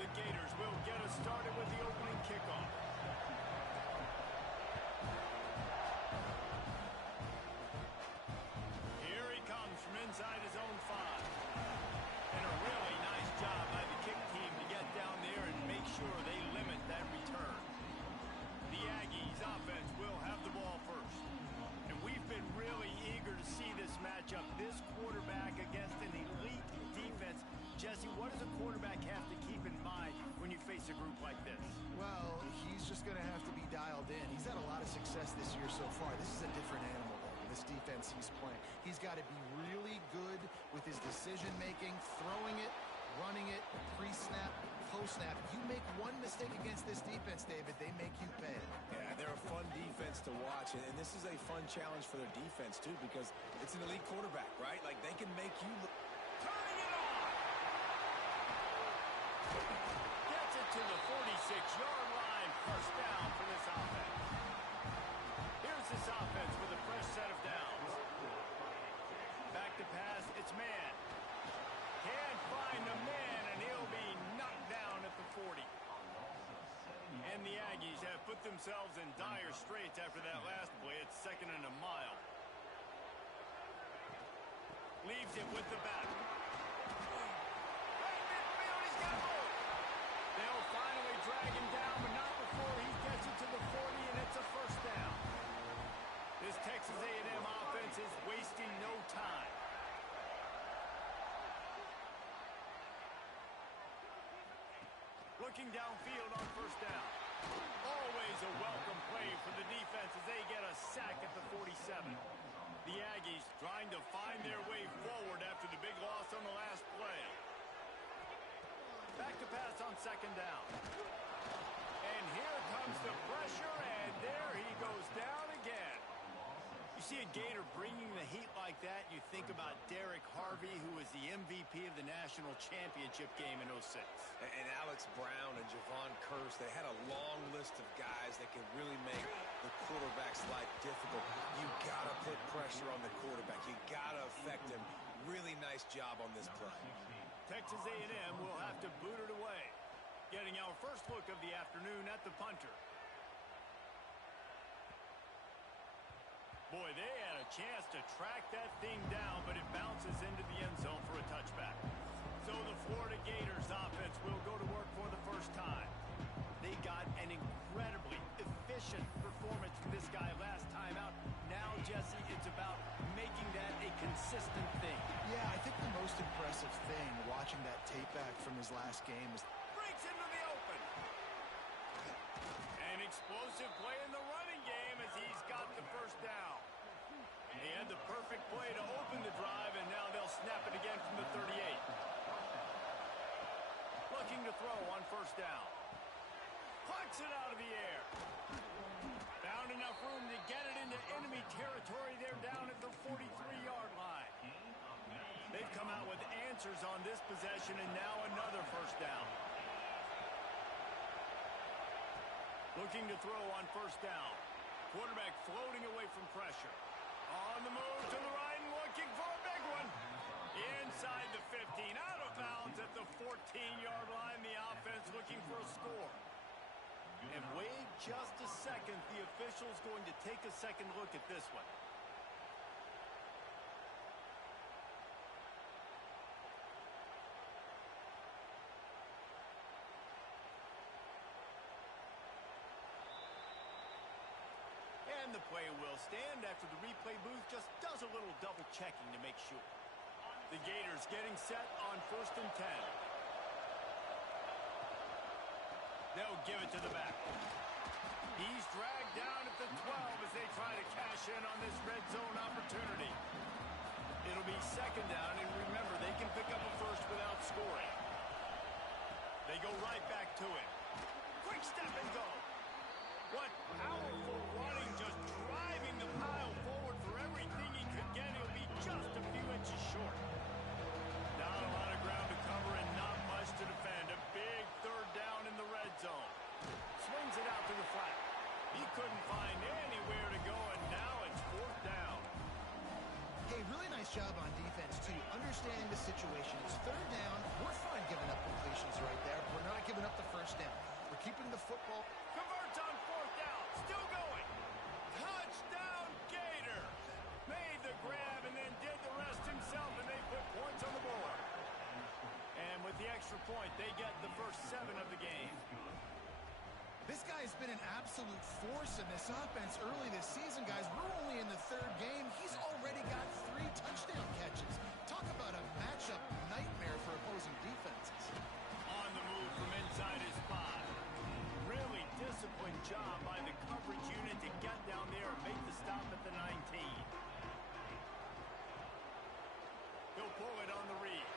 The Gators will get us started with the opening kickoff. Here he comes from inside his own 5. And a really nice job by the kick team to get down there and make sure they limit that return. The Aggies offense will have the ball first. And we've been really eager to see this matchup. This quarterback against an elite defense. Jesse, what does a quarterback have to keep in mind when you face a group like this? Well, he's just going to have to be dialed in. He's had a lot of success this year so far. This is a different animal, though, this defense he's playing. He's got to be really good with his decision-making, throwing it, running it, pre-snap, post-snap. You make one mistake against this defense, David, they make you pay. Yeah, they're a fun defense to watch, and this is a fun challenge for their defense, too, because it's an elite quarterback, right? Like, they can make you look. Turning it on! Gets it to the 46-yard line. First down for this offense. Here's this offense with a fresh set of downs. Back to pass, it's man. Can't find the man, and he'll be knocked down at the 40. And the Aggies have put themselves in dire straits after that last play. It's 2nd and a mile. Leaves it with the back. Right midfield, he's got room. They'll finally drag him down, but not before he gets it to the 40, and it's a first down. This Texas A&M offense is wasting no time. Looking downfield on first down. Always a welcome play for the defense as they get a sack at the 47. The Aggies trying to find their way forward after the big loss on the last play. Back to pass on 2nd down. And here comes the pressure, and there he goes down again. You see a Gator bringing the heat like that, you think about Derek Harvey, who was the MVP of the national championship game in 06. And Alex Brown and Javon Kearse, they had a long list of guys that can really make the quarterback's life difficult. You got to put pressure on the quarterback. You got to affect him. Really nice job on this play. Texas A&M will have to boot it away. Getting our first look of the afternoon at the punter. Boy, they had a chance to track that thing down, but it bounces into the end zone for a touchback. So the Florida Gators offense will go to work for the first time. They got an incredibly efficient performance from this guy last time out. Now, Jesse, it's about making that a consistent thing. Yeah, I think the most impressive thing watching that tape back from his last game is Breaks into the open. An explosive play in the running game as he's got the first down. He had the perfect play to open the drive, and now they'll snap it again from the 38. Looking to throw on first down. Plucks it out of the air. Found enough room to get it into enemy territory. They're down at the 43-yard line. They've come out with answers on this possession, and now another first down. Looking to throw on first down. Quarterback floating away from pressure. On the move to the right and looking for a big one. Inside the 15, out of bounds at the 14-yard line. The offense looking for a score. And wait just a second. The official's going to take a second look at this one. And the play will stand after the replay booth just does a little double checking to make sure. The Gators getting set on 1st and 10. They'll give it to the back. He's dragged down at the 12 as they try to cash in on this red zone opportunity. It'll be 2nd down, and remember, they can pick up a first without scoring. They go right back to it. Quick step and go. What powerful running, just driving the pile forward for everything he could get. He'll be just a few inches short. Not a lot of ground to cover and not much to defend. A big 3rd down in the red zone. Swings it out to the flat. He couldn't find anywhere to go, and now it's 4th down. Hey, really nice job on defense, too. Understanding the situation. It's third down. We're fine giving up completions right there. We're not giving up the first down. We're keeping the football. Converts on fourth down. Still going. Touchdown, Gator. Made the grab and then did the rest himself, and they put points on the board. And with the extra point, they get the first 7 of the game. This guy's been an absolute force in this offense early this season, guys. We're only in the third game. He's already got 3 touchdown catches. Talk about a matchup nightmare for opposing defenses. On the move from inside his spot. Really disciplined job by the coverage unit to get down there and make the stop at the 19. He'll pull it on the read.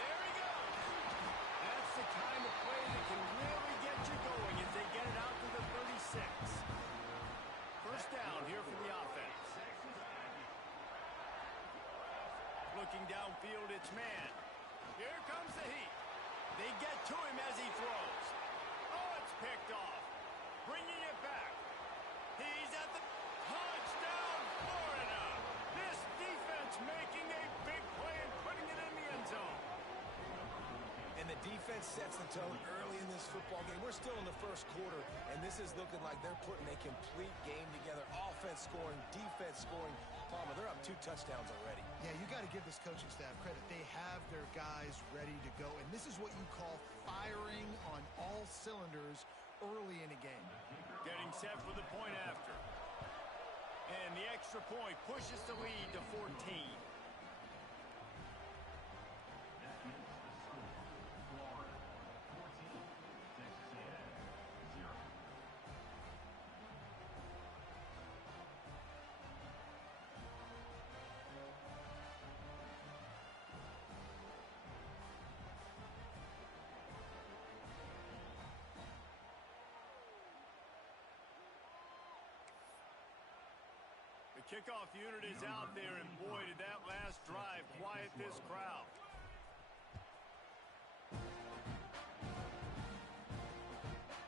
There he goes. That's the kind of play that can really get you going as they get it out to the 36. First down here for the offense. Looking downfield, it's man. Here comes the heat. They get to him as he throws. Oh, it's picked off. Bringing it back. He's at the touchdown, Florida. This defense making a big play and putting it in the end zone. And the defense sets the tone early in this football game. We're still in the first quarter, and this is looking like they're putting a complete game together. Offense scoring, defense scoring. Palmer, they're up 2 touchdowns already. Yeah, you got to give this coaching staff credit. They have their guys ready to go, and this is what you call firing on all cylinders early in a game. Getting set for the point after. And the extra point pushes the lead to 14. The kickoff unit is out there, and boy, did that last drive quiet this crowd.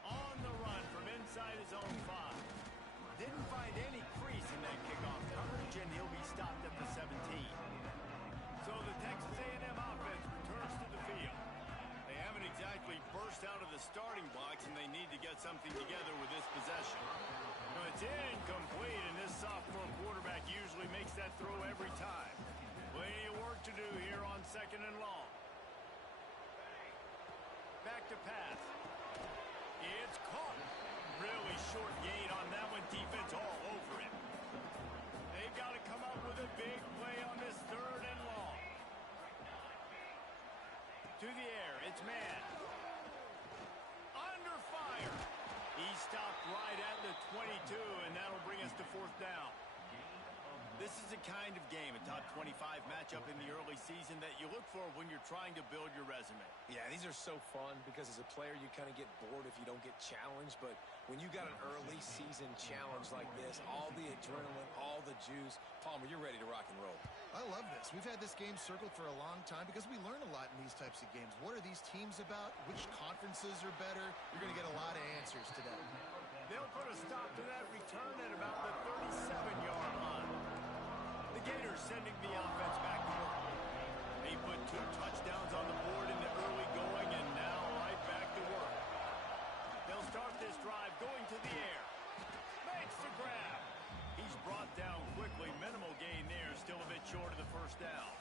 On the run from inside his own 5. Didn't find any crease in that kickoff coverage, and he'll be stopped at the 17. So the Texas A&M offense returns to the field. They haven't exactly burst out of the starting blocks, and they need to get something together with this possession. It's incomplete, and this sophomore quarterback usually makes that throw every time. Plenty of work to do here on 2nd and long. Back to pass. It's caught. Really short gain on that one. Defense all over it. They've got to come up with a big play on this 3rd and long. To the air. It's man. Under fire. He stopped right at the 22, and that'll bring us to 4th down. This is the kind of game, a top 25 matchup in the early season that you look for when you're trying to build your resume. Yeah, these are so fun because as a player, you kind of get bored if you don't get challenged. But when you got an early season challenge like this, all the adrenaline, all the juice, Palmer, you're ready to rock and roll. I love this. We've had this game circled for a long time because we learn a lot in these types of games. What are these teams about? Which conferences are better? You're going to get a lot of answers today. They'll put a stop to that return at about the 37-yard line. The Gators sending the offense back to work. They put 2 touchdowns on the board in the early going, and now right back to work. They'll start this drive going to the air. Makes the grab. He's brought down quickly. Minimal gain there. Still a bit short of the first down.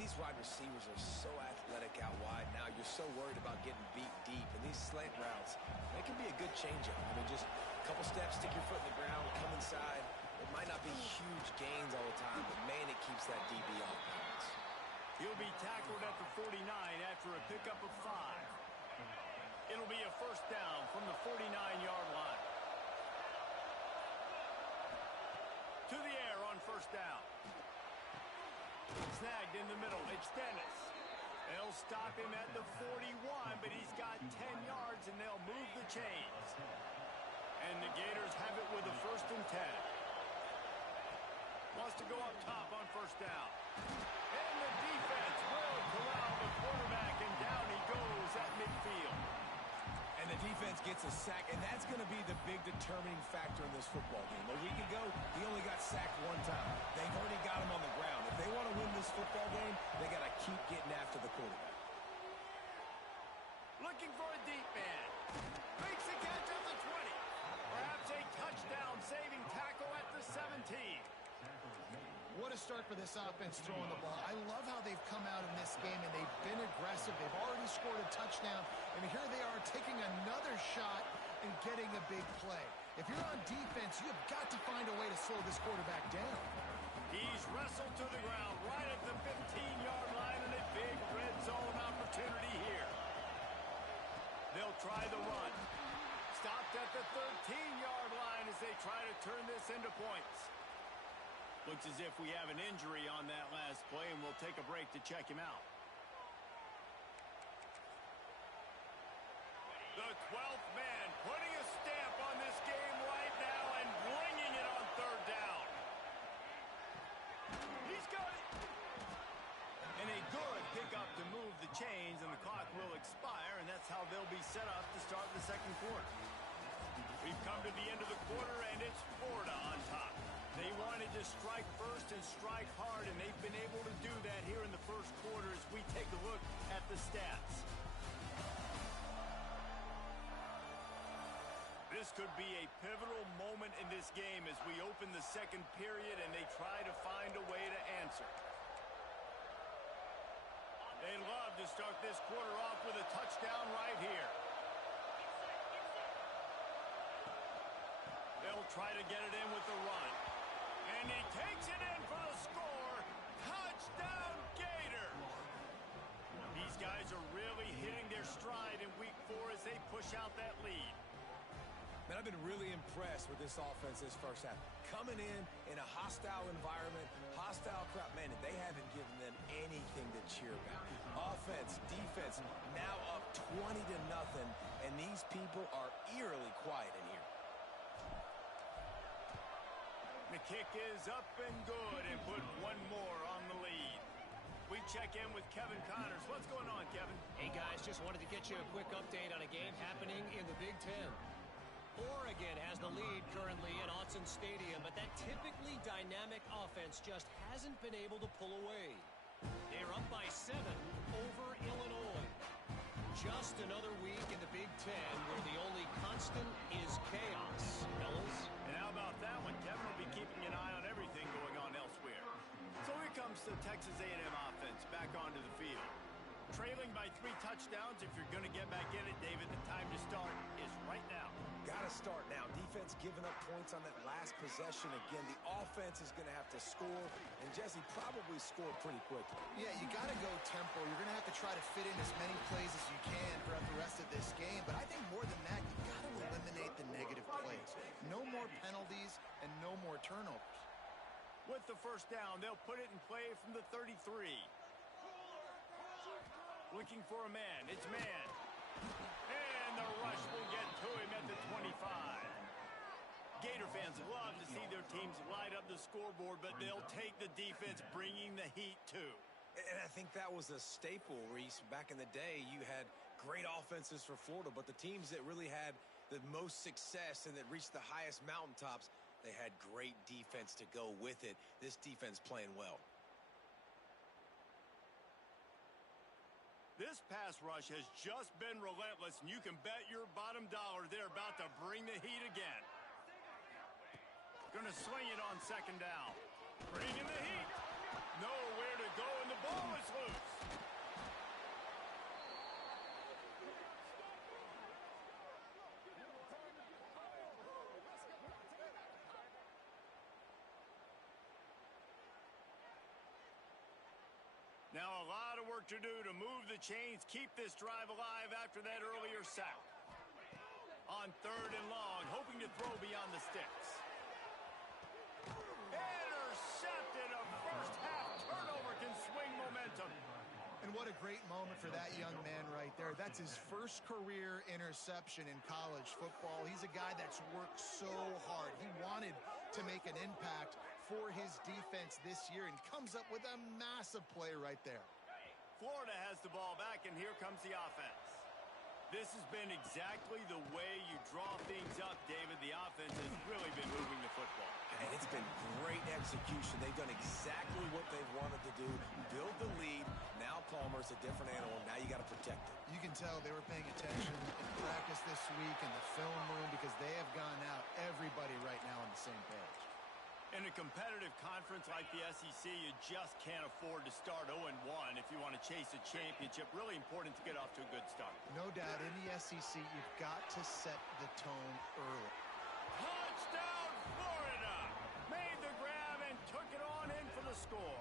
These wide receivers are so athletic out wide now. You're so worried about getting beat deep. And these slant routes, they can be a good changeup. I mean, just a couple steps, stick your foot in the ground, come inside. It might not be huge gains all the time, but, man, it keeps that DB off balance. He'll be tackled at the 49 after a pickup of 5. It'll be a first down from the 49-yard line. To the air on first down. Snagged in the middle. It's Dennis. They'll stop him at the 41, but he's got 10 yards, and they'll move the chains. And the Gators have it with a 1st and 10. Wants to go up top on first down. And the defense will corral the quarterback, and down he goes at midfield. And the defense gets a sack, and that's going to be the big determining factor in this football game. A week ago, he only got sacked 1 time. They've already got him on the ground. If they want to win this football game, keep getting after the quarterback. Looking for a deep man. Makes the catch at the 20. Perhaps a touchdown-saving tackle at the 17. What a start for this offense throwing the ball. I love how they've come out in this game, and they've been aggressive. They've already scored a touchdown, and here they are taking another shot and getting a big play. If you're on defense, you have got to find a way to slow this quarterback down. He's wrestled to the ground right at the 15-yard line, and a big red zone opportunity here. They'll try the run. Stopped at the 13-yard line as they try to turn this into points. Looks as if we have an injury on that last play, and we'll take a break to check him out. The 12th man putting a stamp on this game right now and bringing it on third down. He's got it. And a good pickup to move the chains, and the clock will expire, and that's how they'll be set up to start the second quarter. We've come to the end of the quarter, and it's Florida on top. They wanted to strike first and strike hard, and they've been able to do that here in the first quarter as we take a look at the stats. This could be a pivotal moment in this game as we open the second period and they try to find a way to answer. They'd love to start this quarter off with a touchdown right here. They'll try to get it in with the run. And he takes it in for the score. Touchdown, Gators! These guys are really hitting their stride in week 4 as they push out that lead. Man, I've been really impressed with this offense this first half. Coming in a hostile environment, hostile crowd. Man, they haven't given them anything to cheer about. Offense, defense, now up 20-0, and these people are eerily quiet in here. The kick is up and good and put one more on the lead. We check in with Kevin Connors. What's going on, Kevin? Hey, guys, just wanted to get you a quick update on a game happening in the Big Ten. Oregon has the lead currently at Autzen Stadium, but that typically dynamic offense just hasn't been able to pull away. They're up by 7 over Illinois. Just another week in the Big Ten where the only constant is chaos, fellas. And how about that one? Kevin will be keeping an eye on everything going on elsewhere. So here comes the Texas A&M offense back onto the field. Trailing by 3 touchdowns. If you're going to get back in it, David, the time to start is right now. Got to start now. Defense giving up points on that last possession. Again, the offense is going to have to score, and Jesse probably scored pretty quickly. Yeah, you got to go tempo. You're going to have to try to fit in as many plays as you can throughout the rest of this game. But I think more than that, you got to eliminate the negative plays. No more penalties and no more turnovers. With the first down, they'll put it in play from the 33. Looking for a man. It's man. And the rush will get to him at the 25. Gator fans love to see their teams light up the scoreboard, but they'll take the defense bringing the heat too. And I think that was a staple, Reese. Back in the day, you had great offenses for Florida, but the teams that really had the most success and that reached the highest mountaintops, they had great defense to go with it. This defense playing well. This pass rush has just been relentless, and you can bet your bottom dollar they're about to bring the heat again. Going to sling it on second down. Bringing the heat. Nowhere to go, and the ball is loose. Now a lot of work to do to move the chains, keep this drive alive after that earlier sack. On third and long, hoping to throw beyond the sticks. Intercepted. A first half turnover can swing momentum. And what a great moment for that young man right there. That's his first career interception in college football. He's a guy that's worked so hard. He wanted to make an impact for his defense this year and comes up with a massive play right there. Florida has the ball back, and here comes the offense. This has been exactly the way you draw things up, David. The offense has really been moving the football. And it's been great execution. They've done exactly what they've wanted to do. Build the lead, now it's a different animal. Now you got to protect it. You can tell they were paying attention in practice this week in the film room because they have gone out, everybody right now on the same page. In a competitive conference like the SEC, you just can't afford to start 0-1 if you want to chase a championship. Really important to get off to a good start. No doubt, in the SEC, you've got to set the tone early. Touchdown, Florida! Made the grab and took it on in for the score.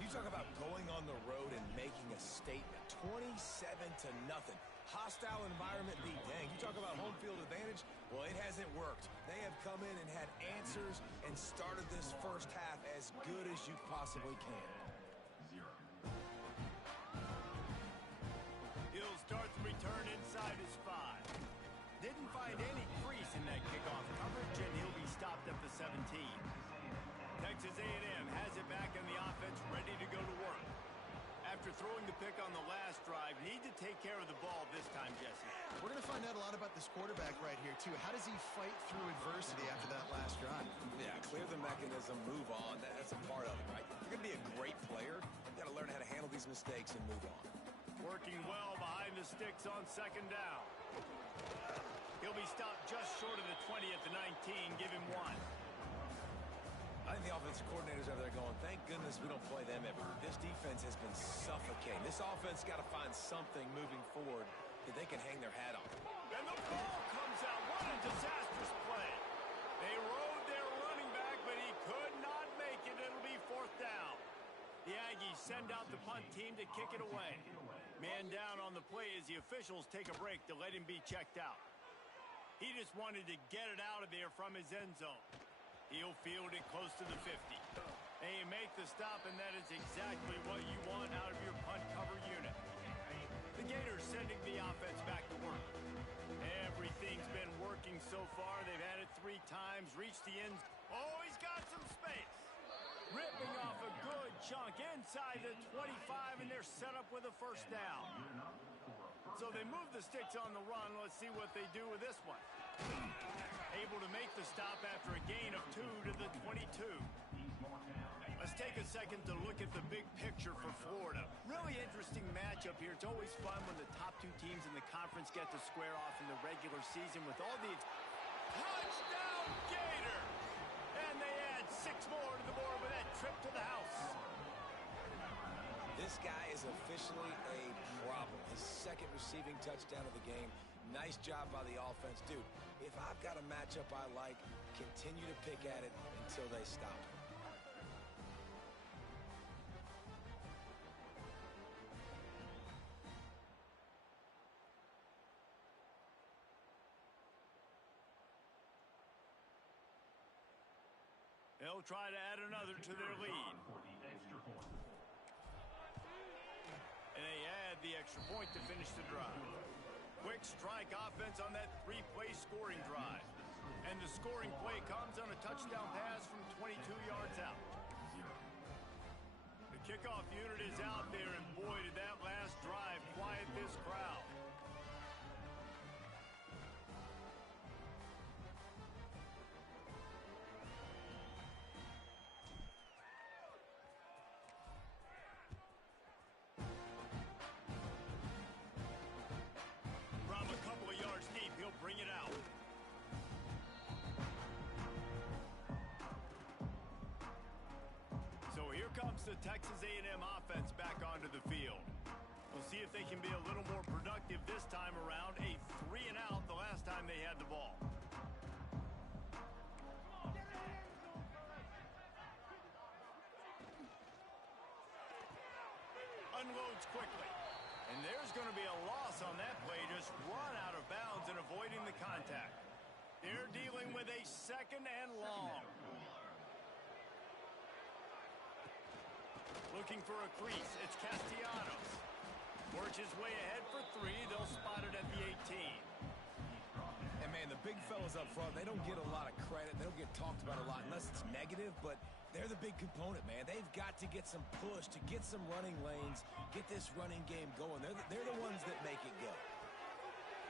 You talk about going on the road and making a statement. 27-0. Hostile environment be dang. You talk about home field advantage. Well, it hasn't worked. They have come in and had answers and started this first half as good as you possibly can. He'll start the return inside his 5. Didn't find any crease in that kickoff coverage, and he'll be stopped at the 17. Texas A&M has it back in the offense, ready to go to work. After throwing the pick on the last drive, need to take care of the ball this time, Jesse. We're going to find out a lot about this quarterback right here, too. How does he fight through adversity after that last drive? Yeah, clear the mechanism, move on. That's a part of it, right? You're going to be a great player. You've got to learn how to handle these mistakes and move on. Working well behind the sticks on second down. He'll be stopped just short of the 20 at the 19. Give him 1. I think the offensive coordinators over there going, thank goodness we don't play them everywhere. This defense has been suffocating. This offense got to find something moving forward that they can hang their hat on. And the ball comes out. What a disastrous play. They rode their running back, but he could not make it. It'll be 4th down. The Aggies send out the punt team to kick it away. Man down on the play as the officials take a break to let him be checked out. He just wanted to get it out of there from his end zone. He'll field it close to the 50. They make the stop, and that is exactly what you want out of your punt cover unit. The Gators sending the offense back to work. Everything's been working so far. They've had it 3 times, reached the end. Oh, he's got some space. Ripping off a good chunk inside the 25, and they're set up with a 1st down. So they move the sticks on the run. Let's see what they do with this one. Able to make the stop after a gain of 2 to the 22. Let's take a second to look at the big picture for Florida. Really interesting matchup here. It's always fun when the top 2 teams in the conference get to square off in the regular season with all the... Touchdown, Gator! And they add 6 more to the board with that trip to the house. This guy is officially a problem. His 2nd receiving touchdown of the game. Nice job by the offense. Dude, if I've got a matchup I like, continue to pick at it until they stop. They'll try to add another to their lead. And they add the extra point to finish the drive. Quick strike offense on that 3-play scoring drive. And the scoring play comes on a touchdown pass from 22 yards out. The kickoff unit is out there, and boy, did that last drive quiet this crowd. From a couple of yards deep, he'll bring it out. So here comes the Texas A&M offense back onto the field. We'll see if they can be a little more productive this time around. A 3-and-out the last time they had the ball. Unloads quickly. And there's going to be a loss on that play. Just run out of bounds and avoiding the contact. They're dealing with a 2nd and long. Looking for a crease. It's Castellanos. Works his way ahead for 3. They'll spot it at the 18. And, man, the big fellas up front, they don't get a lot of credit. They don't get talked about a lot unless it's negative, but they're the big component, man. They've got to get some push, to get some running lanes, get this running game going. They're the ones that make it go.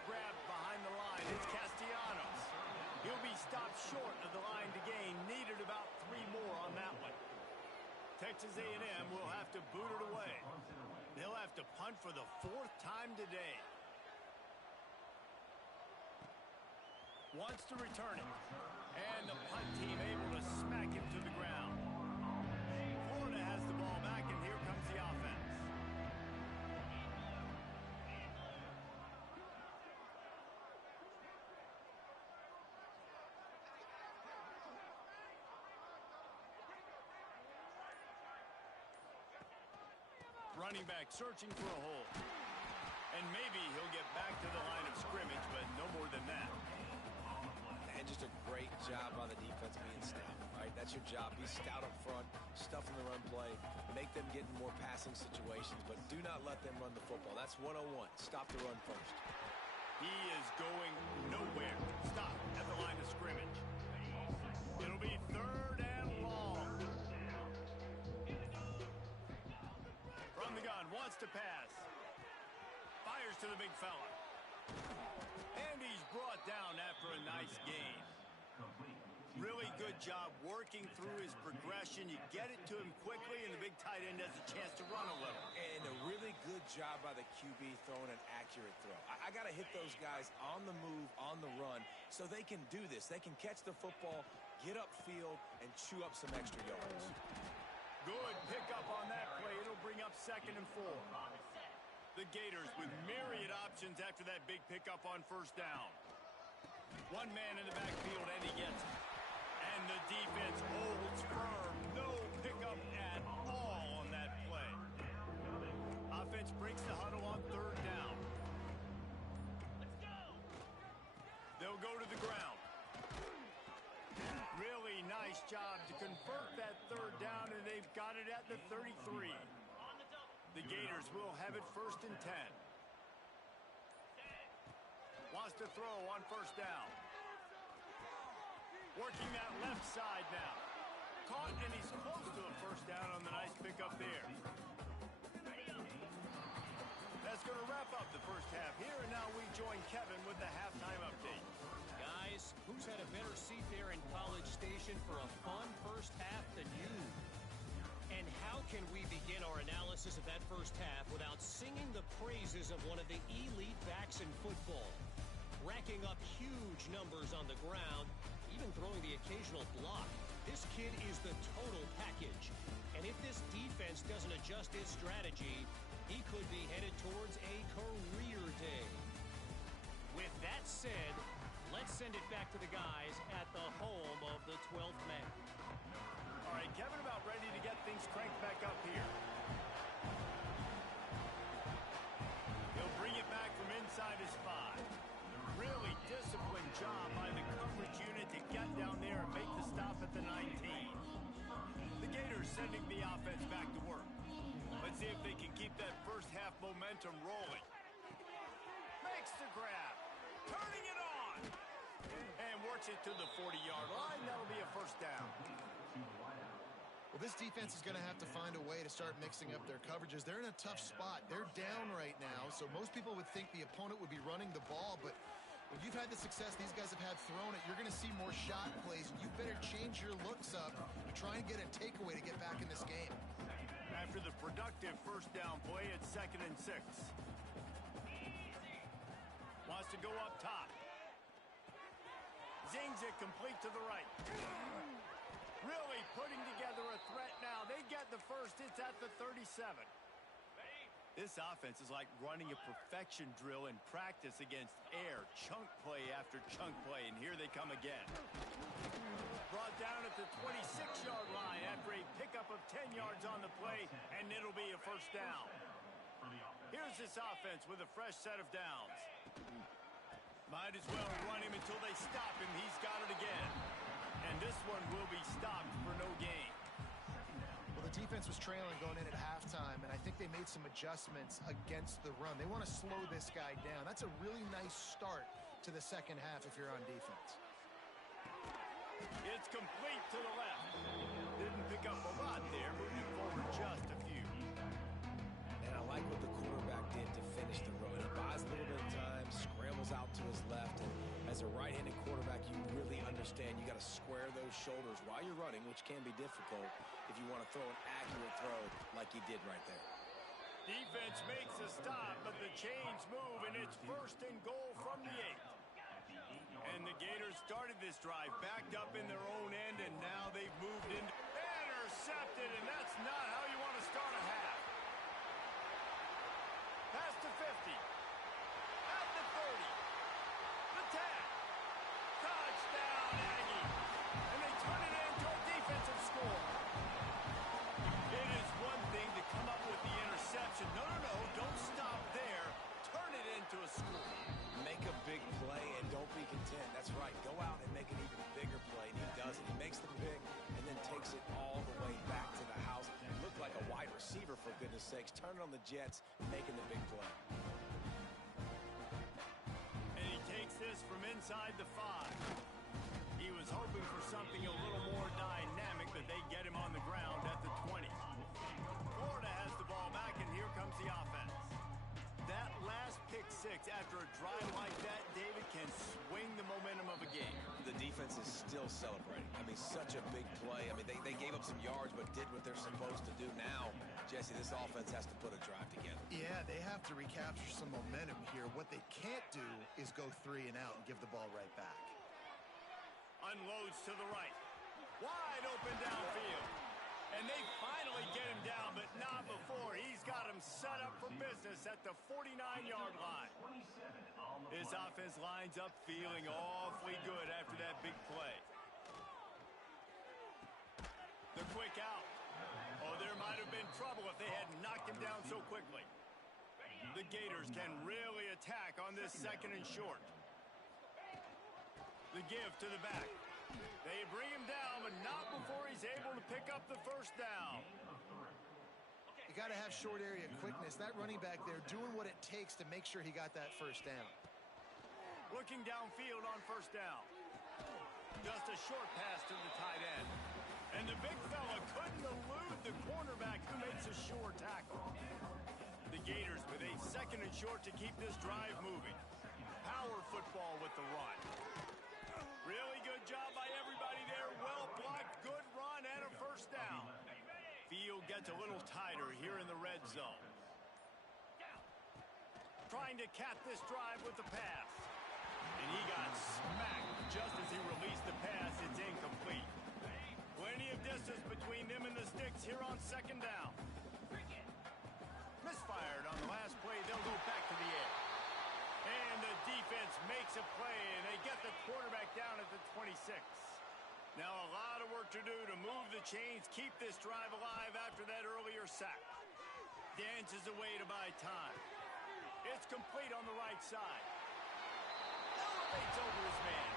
Grabbed behind the line. It's Castellanos. He'll be stopped short of the line to gain. Needed about 3 more on that one. Texas A&M will have to boot it away. They'll have to punt for the 4th time today. Wants to return it. And the punt team able to smack him to the ground. Florida has the ball back, and here comes the offense. Running back searching for a hole. And maybe he'll get back to the line of scrimmage, but no more than that. And just a great job by the defense being stout, right? That's your job. Be stout up front, stuff in the run play, make them get in more passing situations, but do not let them run the football. That's 101. Stop the run first. He is going nowhere. Stop at the line of scrimmage. It'll be 3rd and long. From the gun, wants to pass. Fires to the big fella. And he's brought down after a nice gain. Really good job working through his progression. You get it to him quickly, and the big tight end has a chance to run a little. And a really good job by the QB throwing an accurate throw. I got to hit those guys on the move, on the run, so they can do this. They can catch the football, get upfield, and chew up some extra yards. Good pickup on that play. It'll bring up 2nd and 4. The Gators with myriad options after that big pickup on 1st down. One man in the backfield, and he gets it. And the defense holds firm. No pickup at all on that play. Offense breaks the huddle on 3rd down. They'll go to the ground. Really nice job to convert that 3rd down, and they've got it at the 33. The Gators will have it 1st and 10. Wants to throw on 1st down. Working that left side now. Caught, and he's close to a 1st down on the nice pickup there. That's going to wrap up the 1st half here, and now we join Kevin with the halftime update. Guys, who's had a better seat there in College Station for a fun 1st half than you? And how can we begin our analysis of that 1st half without singing the praises of one of the elite backs in football? Racking up huge numbers on the ground, even throwing the occasional block. This kid is the total package. And if this defense doesn't adjust its strategy, he could be headed towards a career day. With that said, let's send it back to the guys at the home of the 12th man. All right, Kevin about ready to get things cranked back up here. He'll bring it back from inside his 5. Really disciplined job by the coverage unit to get down there and make the stop at the 19. The Gators sending the offense back to work. Let's see if they can keep that 1st half momentum rolling. Makes the grab. Turning it on. And works it to the 40-yard line. That'll be a 1st down. Well, this defense is going to have to find a way to start mixing up their coverages. They're in a tough spot. They're down right now, so most people would think the opponent would be running the ball, but when you've had the success these guys have had throwing it, you're going to see more shot plays. You better change your looks up to try and get a takeaway to get back in this game. After the productive 1st down play, it's 2nd and 6. Wants to go up top. Zings it complete to the right. Really putting together a threat now. They get the 1st. It's at the 37. This offense is like running a perfection drill in practice against air. Chunk play after chunk play, and here they come again. Brought down at the 26-yard line after a pickup of 10 yards on the play, and it'll be a 1st down. Here's this offense with a fresh set of downs. Might as well run him until they stop him. He's got it again. And this one will be stopped for no gain. Well, the defense was trailing going in at halftime, and I think they made some adjustments against the run. They want to slow this guy down. That's a really nice start to the 2nd half if you're on defense. It's complete to the left. Didn't pick up a lot there, moving forward just a few. And I like what the quarterback did to finish the run. He buys a little bit of time, scrambles out to his left, and as a right-handed quarterback, you really understand you got to square square those shoulders while you're running, which can be difficult if you want to throw an accurate throw like he did right there. Defense makes a stop, but the chains move, and it's 1st and goal from the 8. And the Gators started this drive backed up in their own end, and now they've moved into intercepted, and that's not how you want to start a half. Pass to 50. At the 30. The tag. Touchdown, Aggie. And they turn it into a defensive score. It is one thing to come up with the interception. No, don't stop there. Turn it into a score. Make a big play and don't be content. That's right. Go out and make an even bigger play, and he does it. He makes the pick and then takes it all the way back to the house. He looked like a wide receiver, for goodness sakes. Turn it on the Jets, making the big play. And he takes this from inside the 5. He was hoping for something a little more dynamic, but they get him on the ground at the 20. Florida has the ball back, and here comes the offense. That last pick 6 after a drive like that, David, can swing the momentum of a game. The defense is still celebrating. I mean, such a big play. I mean, they gave up some yards but did what they're supposed to do. Now, Jesse, this offense has to put a drive together. Yeah, they have to recapture some momentum here. What they can't do is go 3 and out and give the ball right back. Unloads to the right. Wide open downfield. And they finally get him down, but not before. He's got him set up for business at the 49-yard line. His offense lines up feeling awfully good after that big play. The quick out. Oh, there might have been trouble if they had knocked him down so quickly. The Gators can really attack on this 2nd and short. The give to the back. They bring him down, but not before he's able to pick up the 1st down. You got to have short area quickness. That running back there doing what it takes to make sure he got that 1st down. Looking downfield on 1st down. Just a short pass to the tight end. And the big fella couldn't elude the cornerback who makes a sure tackle. The Gators with a 2nd and short to keep this drive moving. Power football with the run. Really good job by everybody there. Well blocked, good run, and a 1st down. Field gets a little tighter here in the red zone. Trying to cap this drive with the pass. And he got smacked just as he released the pass. It's incomplete. Plenty of distance between them and the sticks here on 2nd down. Misfired on the last play. They'll go back to the air. And the defense makes a play, and they get the quarterback down at the 26. Now a lot of work to do to move the chains, keep this drive alive after that earlier sack. Dances away to buy time. It's complete on the right side. Elevates over his man.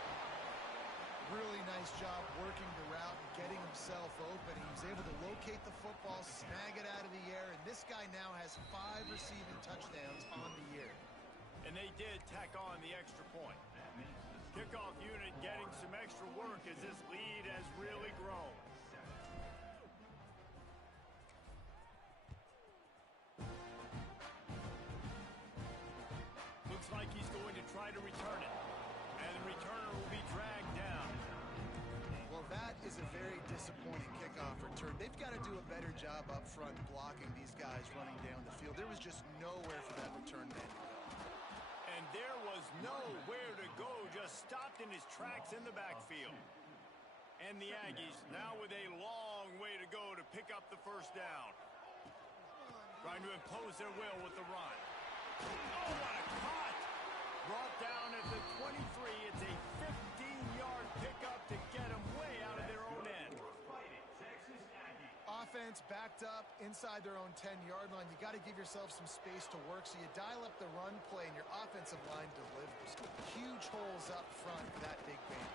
Really nice job working the route and getting himself open. He was able to locate the football, snag it out of the air, and this guy now has 5 receiving touchdowns on the year. And they did tack on the extra point. Kickoff unit getting some extra work as this lead has really grown. Looks like he's going to try to return it. And the returner will be dragged down. Well, that is a very disappointing kickoff return. They've got to do a better job up front blocking these guys running down the field. There was just nowhere for that return man to go. And there was nowhere to go, just stopped in his tracks in the backfield. And the Aggies now with a long way to go to pick up the 1st down. Trying to impose their will with the run. Oh, what a cut! Brought down at the 23. It's a 15-yard pickup to get them way out of their own end. Offense backed up inside their own 10-yard line. You got to give yourself some space to work, so you dial up the run play, and your offensive line delivers. Huge holes up front for that big game.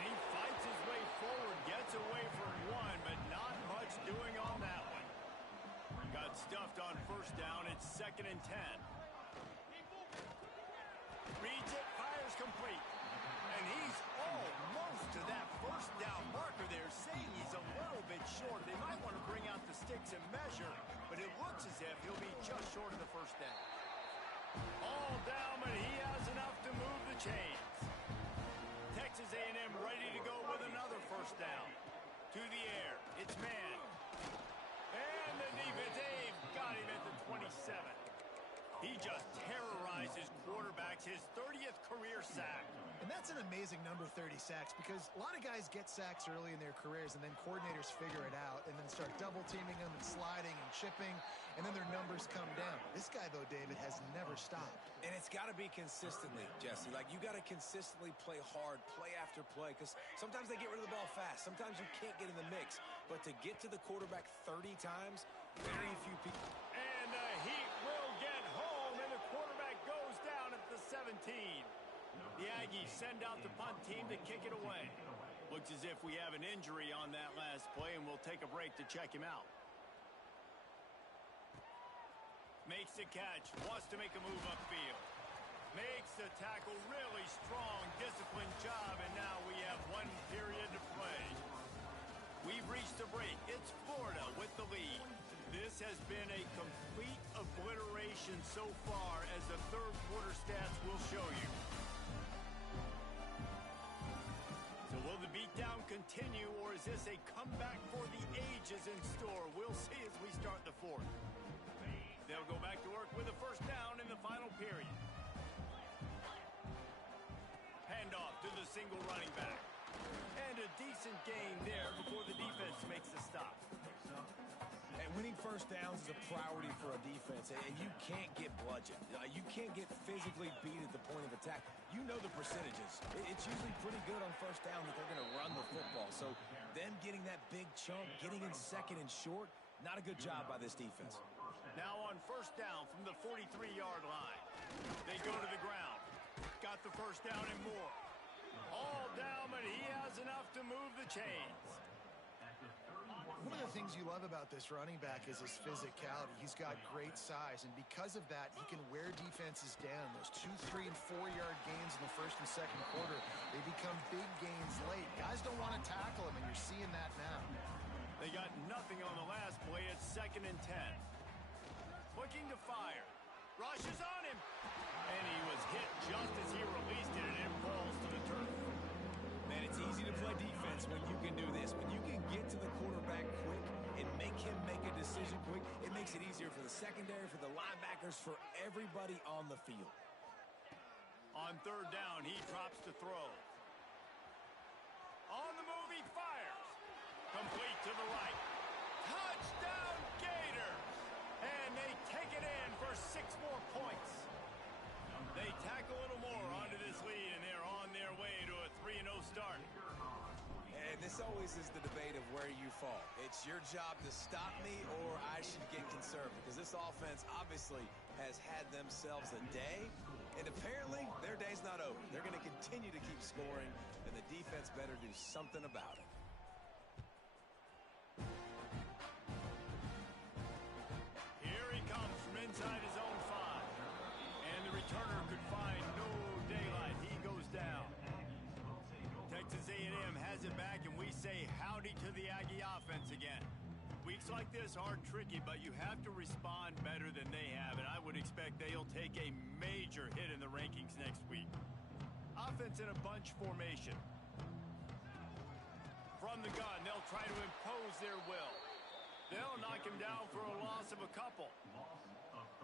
And he fights his way forward, gets away from one, but not much doing on that one. Got stuffed on 1st down. It's 2nd and 10. Reads it, fires complete. And he's almost to that 1st down marker there, saying he's a little bit short. They might want to bring out the sticks and measure, but it looks as if he'll be just short of the 1st down. All down, but he has enough to move the chains. Texas A&M ready to go with another first down. To the air, it's man. And the defense, they've got him at the 27. He just terrorizes quarterbacks, his 30th career sack. And that's an amazing number, 30 sacks, because a lot of guys get sacks early in their careers, and then coordinators figure it out and then start double-teaming them and sliding and chipping, and then their numbers come down. This guy, though, David, has never stopped. And it's got to be consistently, Jesse. Like, you got to consistently play hard, play after play, because sometimes they get rid of the ball fast. Sometimes you can't get in the mix. But to get to the quarterback 30 times, very few people. And the Heat will get home, and the quarterback goes down at the 17. The Aggies send out the punt team to kick it away. Looks as if we have an injury on that last play, and we'll take a break to check him out. Makes the catch, wants to make a move upfield. Makes the tackle, really strong, disciplined job, and now we have 1 period to play. We've reached a break. It's Florida with the lead. This has been a complete obliteration so far, as the third quarter stats will show you. So will the beatdown continue, or is this a comeback for the ages in store? We'll see as we start the fourth. They'll go back to work with a first down in the final period. Handoff to the single running back. And a decent gain there before the defense makes the stop. And winning first downs is a priority for a defense, and you can't get bludgeoned. You can't get physically beat at the point of attack. You know the percentages. It's usually pretty good on first down that they're going to run the football. So them getting that big chunk, getting in second and short, not a good job by this defense. Now on first down from the 43-yard line. They go to the ground. Got the first down and more. All down, but he has enough to move the chains. One of the things you love about this running back is his physicality. He's got great size, and because of that, he can wear defenses down. Those 2, 3, and 4-yard gains in the first and second quarter, they become big gains late. Guys don't want to tackle him, and you're seeing that now. They got nothing on the last play. It's 2nd and 10. Looking to fire. Rush is on him. And he was hit just as he released it, and it falls to the turf. Man, it's easy to play defense when you can do this. When you can get to the quarterback quick and make him make a decision quick, it makes it easier for the secondary, for the linebackers, for everybody on the field. On third down, he drops to throw. On the move, he fires. Complete to the right. Touchdown, Gators! And they take it in for 6 more points. They tack a little more onto this lead, and they're on their way to a 3-0 start. And this always is the debate of where you fall. It's your job to stop me, or I should get conservative, because this offense obviously has had themselves a day, and apparently their day's not over. They're going to continue to keep scoring, and the defense better do something about it. Here he comes from inside his own 5. And the returner could find no daylight. He goes down. Texas A&M has it back, and we say howdy to the Aggie offense again. Weeks like this are tricky, but you have to respond better than they have, and I would expect they'll take a major hit in the rankings next week. Offense in a bunch formation. From the gun, they'll try to impose their will. They'll knock him down for a loss of a couple.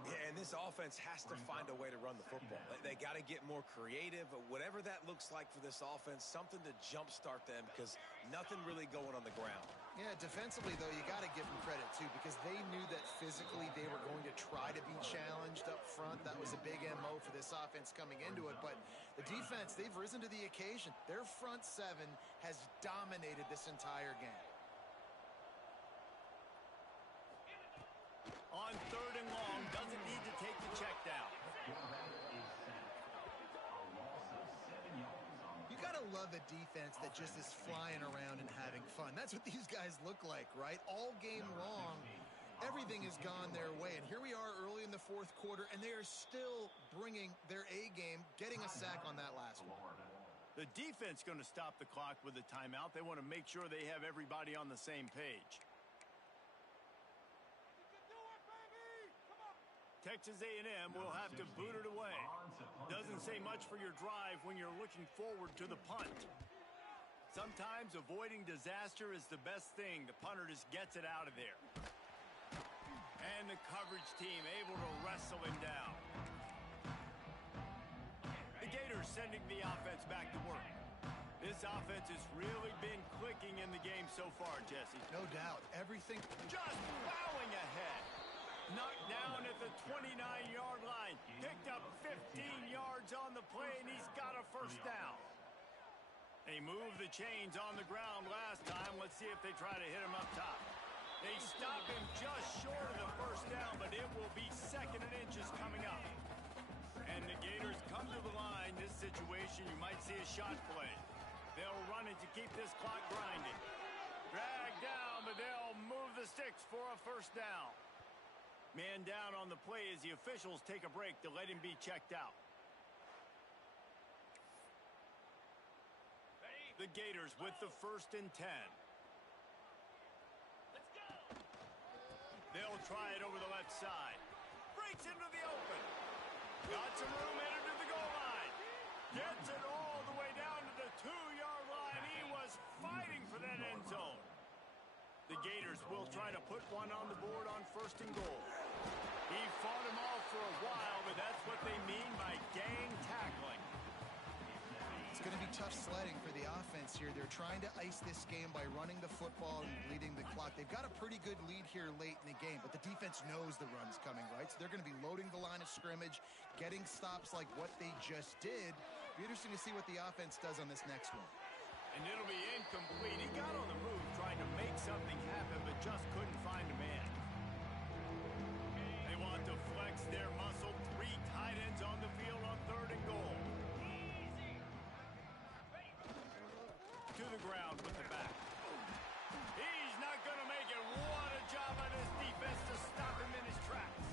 Yeah, and this offense has to find a way to run the football. They got to get more creative, whatever that looks like for this offense, something to jumpstart them, because nothing really going on the ground. Yeah, defensively, though, you got to give them credit, too, because they knew that physically they were going to try to be challenged up front. That was a big MO for this offense coming into it. But the defense, they've risen to the occasion. Their front 7 has dominated this entire game. On third and long, doesn't need to take the check down. You got to love a defense that just is flying around and having fun. That's what these guys look like, right? All game long, everything has gone their way. And here we are early in the fourth quarter, and they are still bringing their A game, getting a sack on that last one. The defense going to stop the clock with a timeout. They want to make sure they have everybody on the same page. Texas A&M will have to boot it away. Doesn't say much for your drive when you're looking forward to the punt. Sometimes avoiding disaster is the best thing. The punter just gets it out of there. And the coverage team able to wrestle him down. The Gators sending the offense back to work. This offense has really been clicking in the game so far, Jesse. No doubt. Everything just plowing ahead. Knocked down at the 29-yard line. Picked up 15 yards on the play, and he's got a first down. They moved the chains on the ground last time. Let's see if they try to hit him up top. They stop him just short of the first down, but it will be 2nd and inches coming up. And the Gators come to the line. This situation, you might see a shot play. They'll run it to keep this clock grinding. Drag down, but they'll move the sticks for a first down. Man down on the play as the officials take a break to let him be checked out. The Gators with the 1st and 10. Let's go. They'll try it over the left side. Breaks into the open. Got some room, headed to the goal line. Gets it all the way down to the 2-yard line. He was fighting for that end zone. The Gators will try to put one on the board on 1st and goal. He fought him off for a while, but that's what they mean by gang tackling. It's going to be tough sledding for the offense here. They're trying to ice this game by running the football and bleeding the clock. They've got a pretty good lead here late in the game, but the defense knows the run's coming, right? So they're going to be loading the line of scrimmage, getting stops like what they just did. Be interesting to see what the offense does on this next one. And it'll be incomplete. He got on the move trying to make something happen, but just couldn't find a man. They want to flex their muscle. 3 tight ends on the field on 3rd and goal. To the ground with the back. He's not going to make it. What a job by this defense to stop him in his tracks.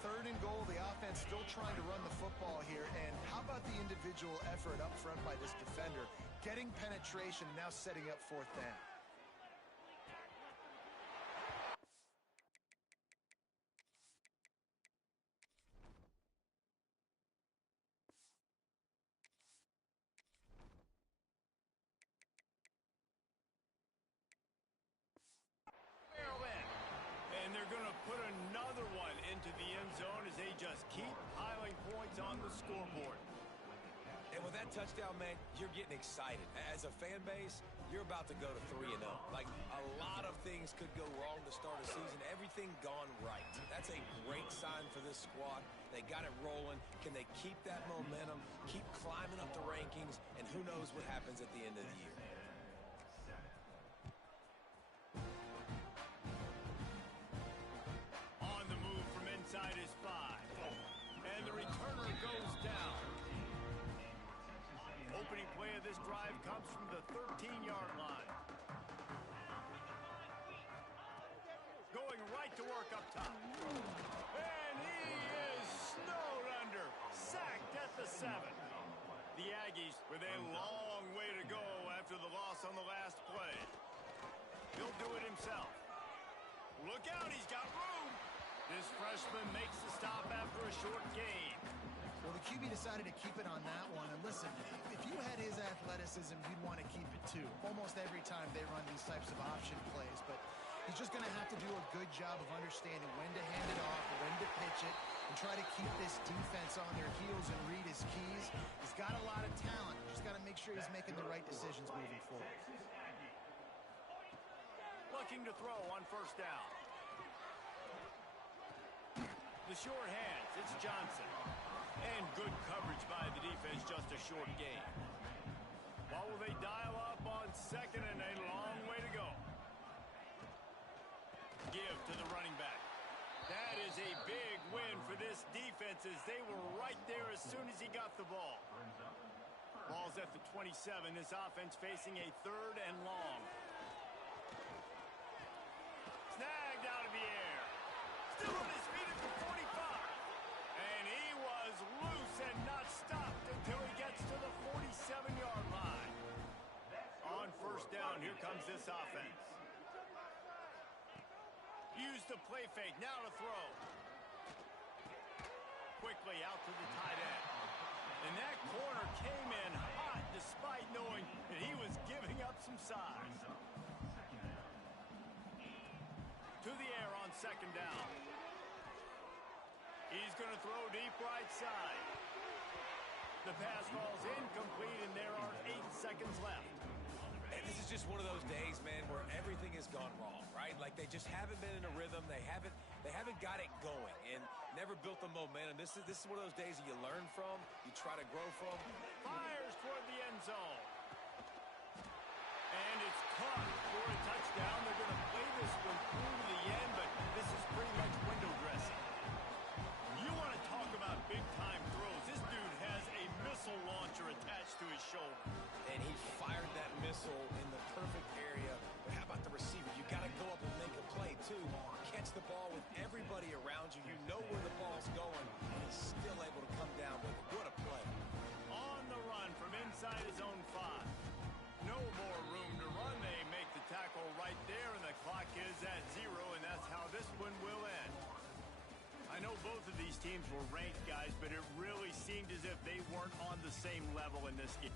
3rd and goal. The offense still trying to run the football here. And how about the individual effort up front by this defender? Getting penetration, now setting up 4th down. And they're going to put another one into the end zone as they just keep piling points on the scoreboard. And with that touchdown, man, you're getting excited. As a fan base, you're about to go to 3-0. Like, a lot of things could go wrong to start a season. Everything gone right. That's a great sign for this squad. They got it rolling. Can they keep that momentum, keep climbing up the rankings, and who knows what happens at the end of the year. On the move from inside his 5. And the returner goes down. Opening play of this drive comes from the 13-yard line. Going right to work up top. And he is snowed under. Sacked at the 7. The Aggies with a long way to go after the loss on the last play. He'll do it himself. Look out, he's got room. This freshman makes the stop after a short gain. Well, the QB decided to keep it on that one. And listen, if you had his athleticism, you'd want to keep it too. Almost every time they run these types of option plays. But he's just going to have to do a good job of understanding when to hand it off, when to pitch it, and try to keep this defense on their heels and read his keys. He's got a lot of talent. Just got to make sure he's making the right decisions moving forward. Looking to throw on 1st down. The short hands, it's Johnson. And good coverage by the defense, just a short gain. What will they dial up on 2nd and a long way to go? Give to the running back. That is a big win for this defense as they were right there as soon as he got the ball. Ball's at the 27. This offense facing a 3rd and long. Snagged out of the air. Still on his feet at the 45. And he was loose and not stopped until he gets to the 47-yard line. On 1st down, here comes this offense. Use the play fake, now to throw. quickly out to the tight end. And that corner came in hot despite knowing that he was giving up some size. To the air on second down. He's going to throw deep right side. The pass falls incomplete, and there are 8 seconds left. And this is just one of those days, man, where everything has gone wrong, right? Like they just haven't been in a rhythm. They haven't got it going and never built the momentum. This is one of those days that you learn from, you try to grow from. Fires toward the end zone. And it's caught for a touchdown. They're going to play this one through to the end, but this is pretty much window dressing. You want to talk about big-time throws. This dude has a missile launcher attached to his shoulder. And he fired that missile in the perfect area. But how about the receiver? You got to go up and make a play, too. Catch the ball with everybody around you. You know where the ball's going, and he's still able to come down with it. What a play. On the run from inside his own 5. No more room to run. They make the tackle right there, and the clock is at 0, and that's how this one will end. I know both of these teams were ranked, guys, but it really seemed as if they weren't on the same level in this game.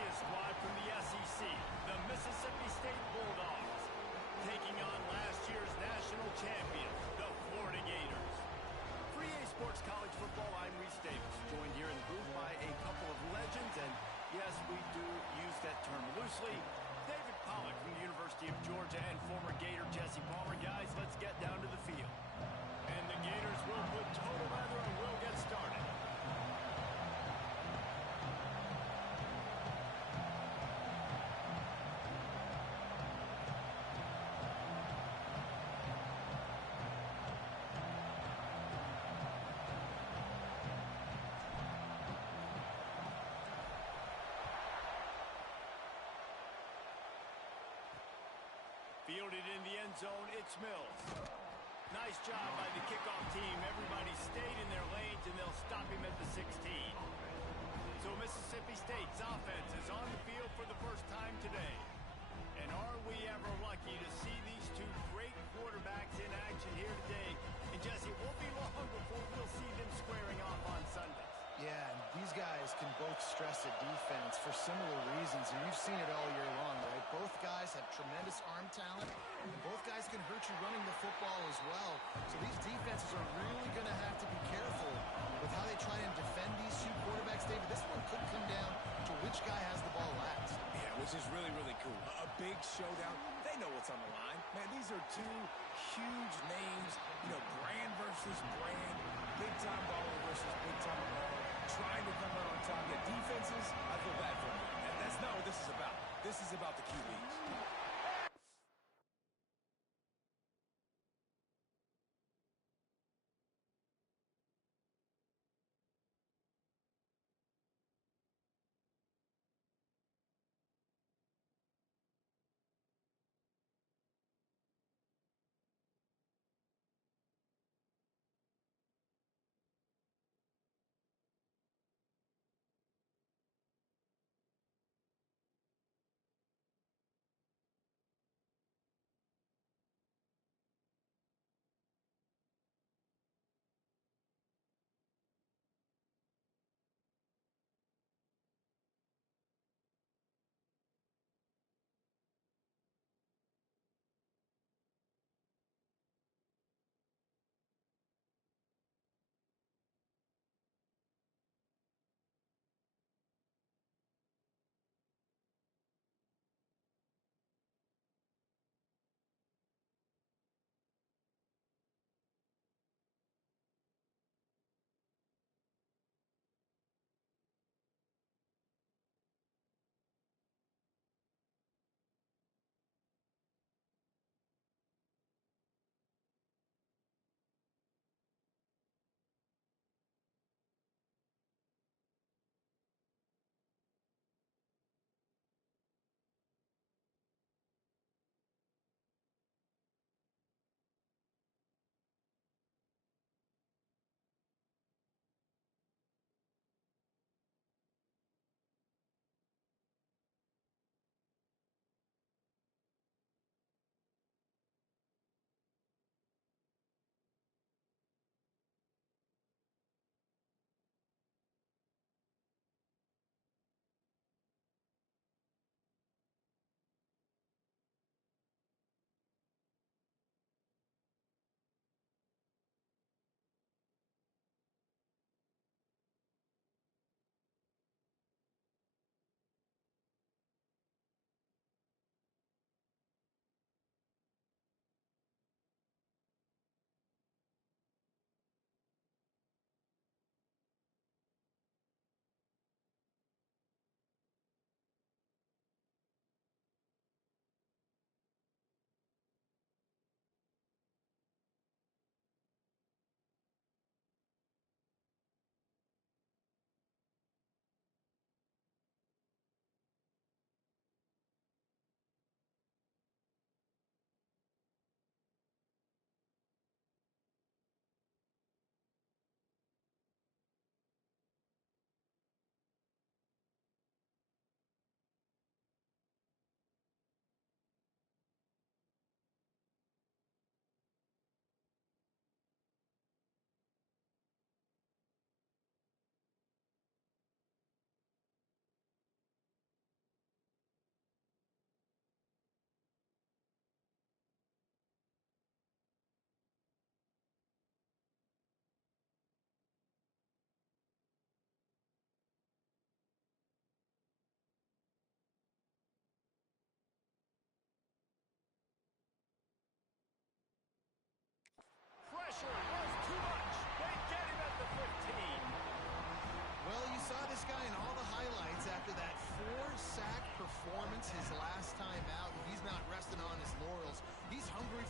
see a squad from the SEC, the Mississippi State Bulldogs, taking on last year's national champions, the Florida Gators. For EA Sports College Football, I'm Reese Davis, joined here in the booth by a couple of legends, and yes, we do use that term loosely. David Pollack from the University of Georgia and former Gator Jesse Palmer. Guys, let's get down to the field. And the Gators will put total weather and we'll get started. Fielded in the end zone, it's Mills. Nice job by the kickoff team. Everybody stayed in their lanes, and they'll stop him at the 16. So Mississippi State's offense is on the field for the first time today. And are we ever lucky to see these two great quarterbacks in action here today? And Jesse, it won't be long before we'll see them squaring off on Sundays. Yeah, and these guys can both stress a defense for similar reasons, and you've seen it all year long, right? Both guys have tremendous arm talent, and both guys can hurt you running the football as well. So these defenses are really going to have to be careful with how they try and defend these two quarterbacks. David, this one could come down to which guy has the ball last. Yeah, which is really, really cool. A big showdown. They know what's on the line. Man, these are two huge names, brand versus brand, big-time baller versus big-time baller, trying to come out on top. Yeah, defenses, I feel bad for them. And that's not what this is about. This is about the QBs.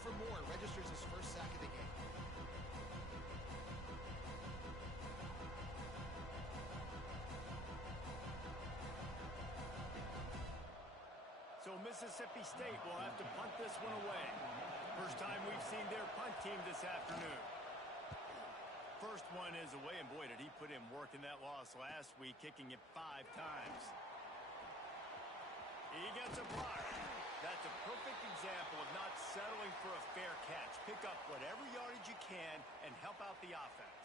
for more. Registers his first sack of the game. So Mississippi State will have to punt this one away. First time we've seen their punt team this afternoon. First one is away, and boy, did he put in work in that loss last week, kicking it 5 times. He gets a block. That's a perfect example of not settling for a fair catch. Pick up whatever yardage you can and help out the offense.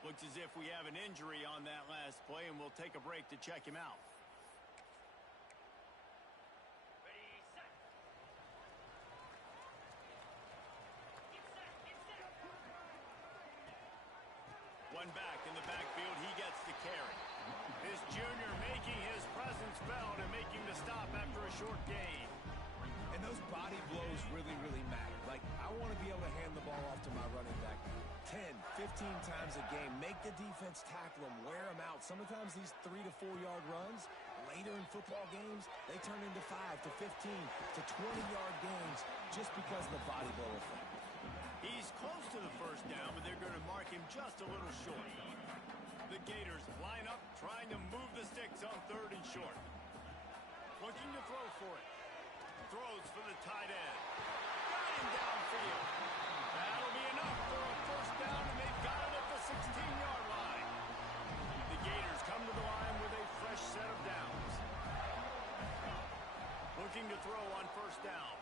Looks as if we have an injury on that last play, and we'll take a break to check him out. One back in the backfield, he gets the carry. This junior making his presence felt and making the stop after a short gain. And those body blows really, really matter. Like, I want to be able to hand the ball off to my running back 10, 15 times a game. Make the defense tackle them, wear them out. Sometimes these 3 to 4 yard runs, later in football games, they turn into 5 to 15 to 20-yard gains just because of the body blow effect. He's close to the first down, but they're going to mark him just a little short. The Gators line up, trying to move the sticks on 3rd and short. Looking to throw for it. Throws for the tight end. Got him downfield. That'll be enough for a first down, and they've got it at the 16-yard line. The Gators come to the line with a fresh set of downs. Looking to throw on first down.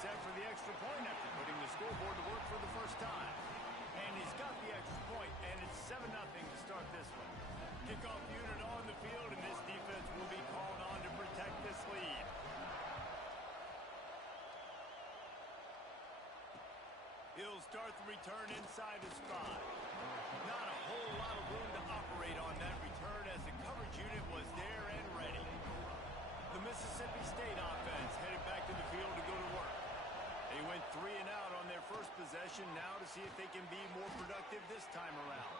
Set for the extra point after putting the scoreboard to work for the first time. And he's got the extra point, and it's 7-0 to start this one. Kickoff unit on the field, and this defense will be called on to protect this lead. He'll start the return inside his 5. Not a whole lot of room to operate on that return as the coverage unit was there and ready. The Mississippi State offense headed back to the field to go to work. They went 3 and out on their first possession, now to see if they can be more productive this time around.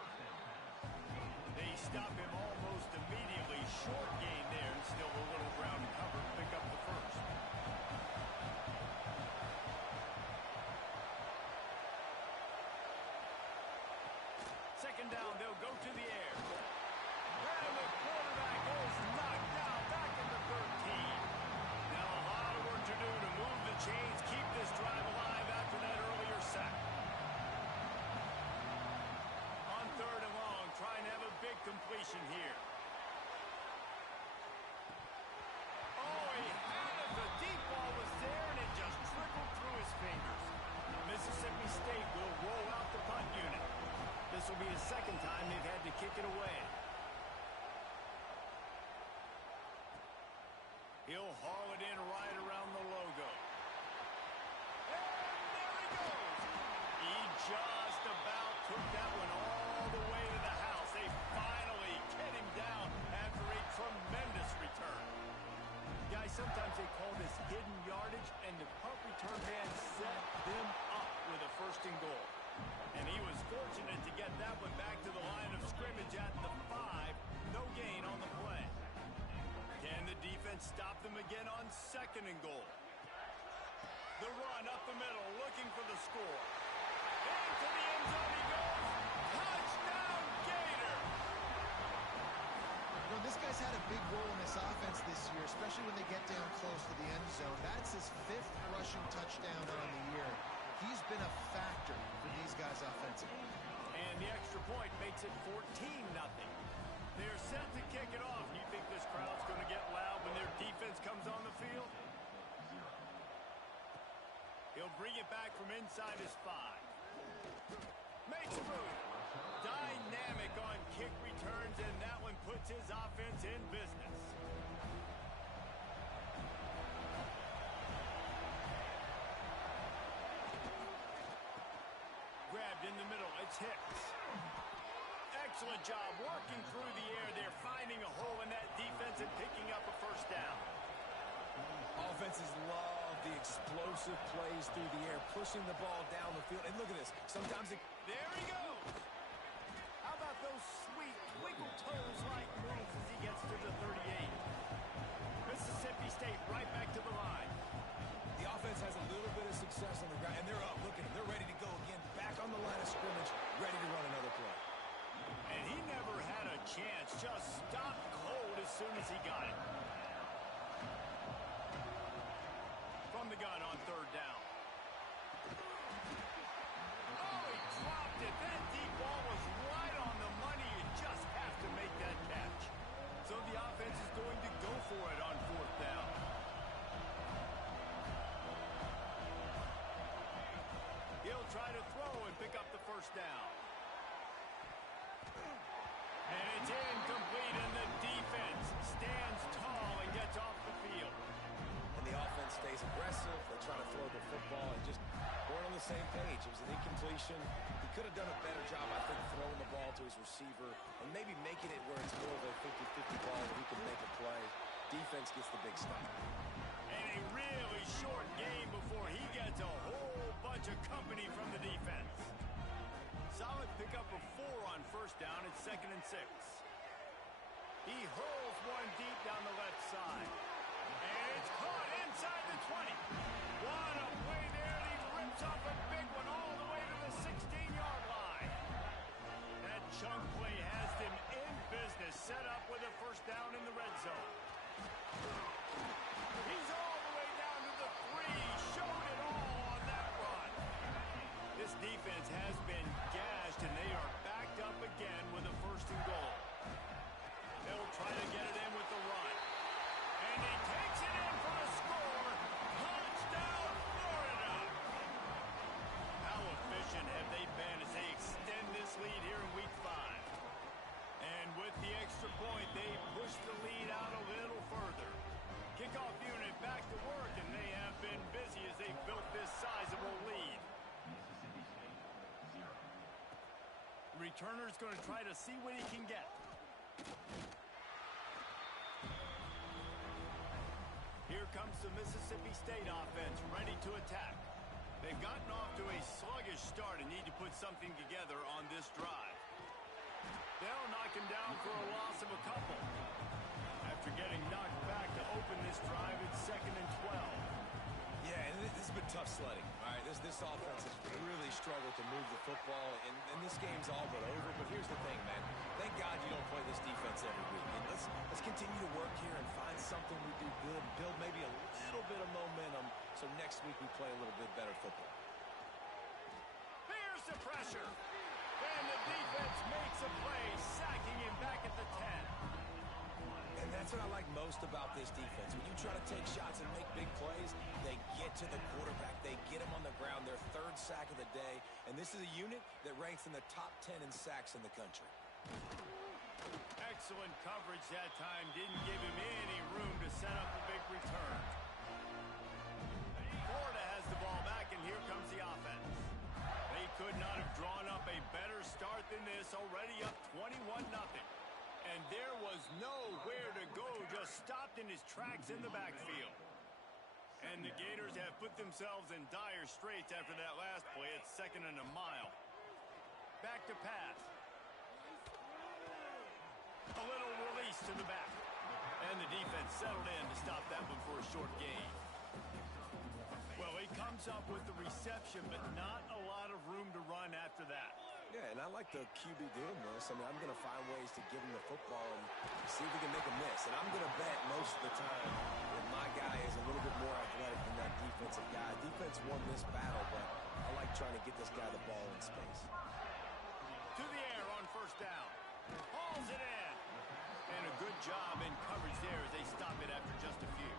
They stop him almost immediately. Short gain there, and still a little ground to cover to pick up the first. Second down, they'll go to the air. And the quarterback is knocked down back in the 13. Now a lot of work to do to move the chains, keep this drive alive after that earlier sack. On 3rd and long, trying to have a big completion here. Oh, he had it. The deep ball was there, and it just trickled through his fingers. Mississippi State will roll out the punt unit. This will be the second time they've had to kick it away. He'll haul it in right around the logo. And there he goes. He just about took that one all the way to the house. They finally get him down after a tremendous return. Guys, sometimes they call this hidden yardage, and the punt return man set them up with a 1st and goal. And he was fortunate to get that one back to the line of scrimmage at the 5. No gain on the play. Can the defense stop them again on 2nd and goal? The run up the middle, looking for the score. Into the end zone he goes. Touchdown, Gator! You know, this guy's had a big role in this offense this year, especially when they get down close to the end zone. That's his 5th rushing touchdown on the year. He's been a factor for these guys offensively. And the extra point makes it 14-0. They're set to kick it off. You think this crowd's going to get loud when their defense comes on the field? He'll bring it back from inside his 5. Makes a move. Dynamic on kick returns, and that one puts his offense in business. Grabbed in the middle. It's Hicks. Excellent job working through the air there, finding a hole in that defense and picking up a first down. Offenses love the explosive plays through the air, pushing the ball down the field. And look at this. Sometimes it... There he goes. State right back to the line. The offense has a little bit of success on the ground, and they're up. Look at them. They're ready to go again. Back on the line of scrimmage, ready to run another play. And he never had a chance. Just stopped cold as soon as he got it. From the gun on third down. Oh, he dropped it. That deep ball was right on the money. You just have to make that catch. So the offense is going to go for it on fourth down. He'll try to throw and pick up the first down. And it's incomplete, and the defense stands tall and gets off the field. And the offense stays aggressive. They try to throw the football and just weren't on the same page. It was an incompletion. He could have done a better job, I think, throwing the ball to his receiver and maybe making it where it's more of a 50-50 ball where he can make a play. Defense gets the big stop. And a really short game before he gets a whole bunch of company from the defense. Solid pickup of 4 on first down. It's 2nd and 6. He hurls one deep down the left side. And it's caught inside the 20. What a play there. And he rips off a big one all the way to the 16-yard line. That chunk play has them in business. Set up with a first down in the red zone. He's all the way down to the 3. Showed it all on that run. This defense has been gashed, and they are backed up again with a 1st and goal. They'll try to get it in with the run. And he takes it in for a score. Touchdown, Florida! How efficient have they been as they extend this lead here in Week 5? And with the extra point, they push the lead out a little further. Kickoff unit back to work, and they have been busy as they built this sizable lead. Returner's going to try to see what he can get. Here comes the Mississippi State offense, ready to attack. They've gotten off to a sluggish start and need to put something together on this drive. They'll knock him down for a loss of a couple. After getting knocked back to open this drive, it's 2nd and 12. Yeah, and this has been tough sledding. All right, this offense has really struggled to move the football, and this game's all but over. But here's the thing, man. Thank God you don't play this defense every week. And let's continue to work here and find something we do good, build maybe a little bit of momentum, so next week we play a little bit better football. Here's the pressure. And the defense makes a play, sacking him back at the 10. And that's what I like most about this defense. When you try to take shots and make big plays, they get to the quarterback. They get him on the ground, their 3rd sack of the day. And this is a unit that ranks in the top 10 in sacks in the country. Excellent coverage that time. Didn't give him any room to set up a big return. Florida has the ball back, and here comes the offense. They could not have drawn up a better start than this, already up 21-0. And there was nowhere to go, just stopped in his tracks in the backfield. And the Gators have put themselves in dire straits after that last play. It's 2nd and a mile. Back to pass. A little release to the back. And the defense settled in to stop that one for a short gain. Well, he comes up with the reception, but not a lot of room to run after that. Yeah, and I like the QB doing this. I mean, I'm going to find ways to give him the football and see if he can make a miss. And I'm going to bet most of the time that my guy is a little bit more athletic than that defensive guy. Defense won this battle, but I like trying to get this guy the ball in space. To the air on first down. Hauls it in. And a good job in coverage there as they stop it after just a few.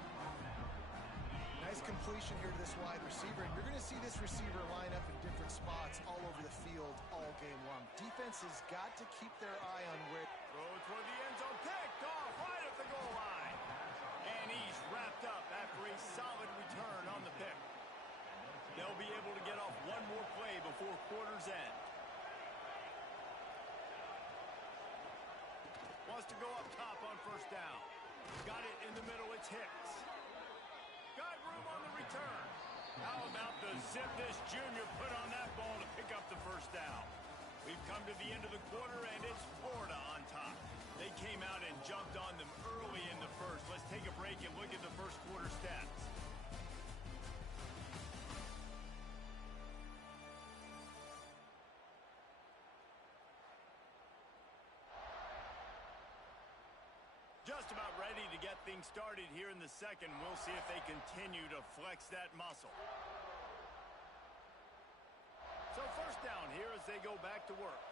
Nice completion here to this wide receiver. And you're going to see this receiver line up in different spots all over the field all game long. Defense has got to keep their eye on where... Throw toward the end zone. Picked off right at the goal line. And he's wrapped up after a solid return on the pick. They'll be able to get off one more play before quarter's end. Wants to go up top on first down. Got it in the middle. It's Hicks. Got room on the return. How about the zip this junior put on that ball to pick up the first down? We've come to the end of the quarter, and it's Florida on top. They came out and jumped on them early in the first. Let's take a break and look at the first quarter stats. Just about ready to get things started here in the second. We'll see if they continue to flex that muscle. So first down here as they go back to work.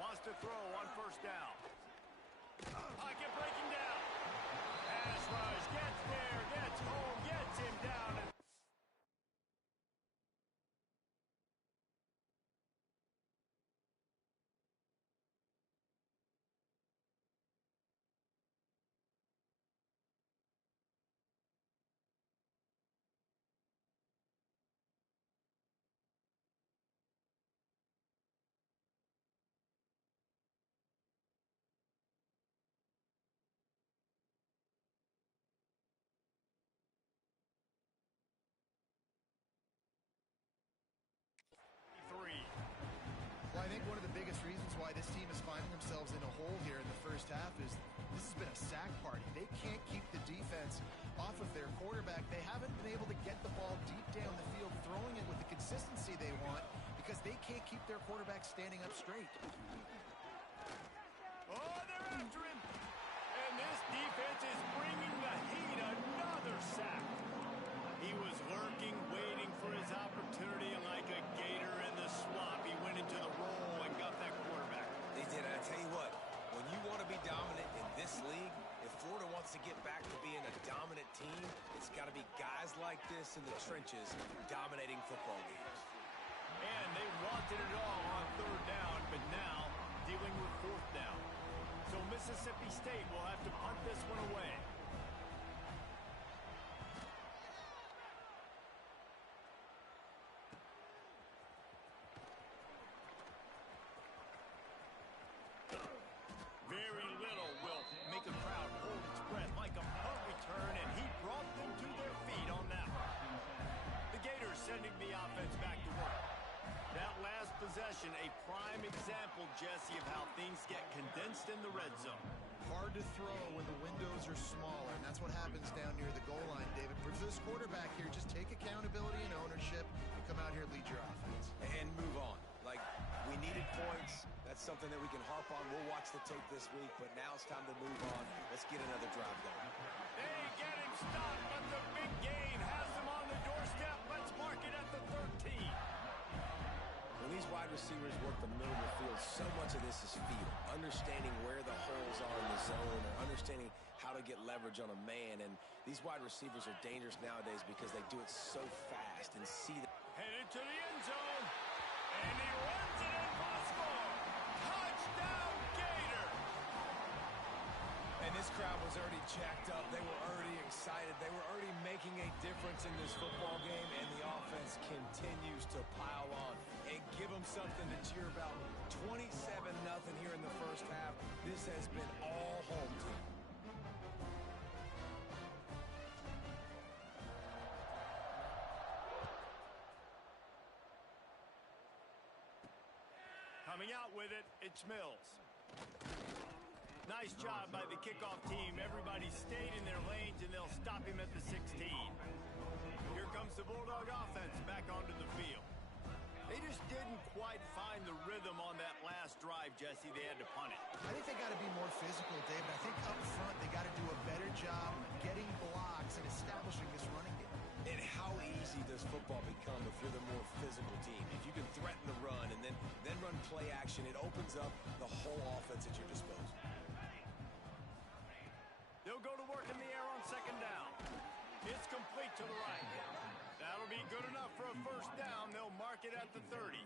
Wants to throw on first down. Pocket breaking down. Pass rush gets there, gets home, gets him down. Well, I think one of the biggest reasons why this team is finding themselves in a hole here in the first half is this has been a sack party. They can't keep the defense off of their quarterback. They haven't been able to get the ball deep down the field, throwing it with the consistency they want because they can't keep their quarterback standing up straight. Oh, they're after him. And this defense is bringing the heat. Another sack. He was lurking, waiting for his opportunity, and like a gator in the swamp, he went into the roll and got that quarterback. They did, and I tell you what, when you want to be dominant in this league, if Florida wants to get back to being a dominant team, it's got to be guys like this in the trenches dominating football games. And they wanted it all on third down, but now dealing with fourth down. So Mississippi State will have to punt this one away. Very little will make a crowd hold its breath like a punt return, and he brought them to their feet on that one. The Gators sending the offense back to work. That last possession, a prime example, Jesse, of how things get condensed in the red zone. Hard to throw when the windows are smaller, and that's what happens down near the goal line, David. For this quarterback here, just take accountability and ownership and come out here and lead your offense. And move on. Like, we needed points. That's something that we can harp on. We'll watch the tape this week, but now it's time to move on. Let's get another drive going. They get him stopped, but the big gain has him on the doorstep. Let's mark it at the 13. When these wide receivers work the middle of the field, so much of this is feel. Understanding where the holes are in the zone or understanding how to get leverage on a man. And these wide receivers are dangerous nowadays because they do it so fast and see that. Headed to the end zone. And he runs it in for the score. Touchdown, Gator. And this crowd was already jacked up. They were already excited. They were already making a difference in this football game, and the offense continues to pile on and give them something to cheer about. 27-0 here in the first half. This has been all home team. Coming out with it, it's Mills. Nice job by the kickoff team. Everybody stayed in their lanes, and they'll stop him at the 16. Here comes the Bulldog offense back onto the field. They just didn't quite find the rhythm on that last drive, Jesse. They had to punt it. I think they got to be more physical, David. I think up front they got to do a better job getting blocks and establishing this running game. And how easy does football become if you're the more physical team? If you can threaten the run and then run play action, it opens up the whole offense at your disposal. They'll go to work in the air on second down. It's complete to the right. That'll be good enough for a first down. They'll mark it at the 30.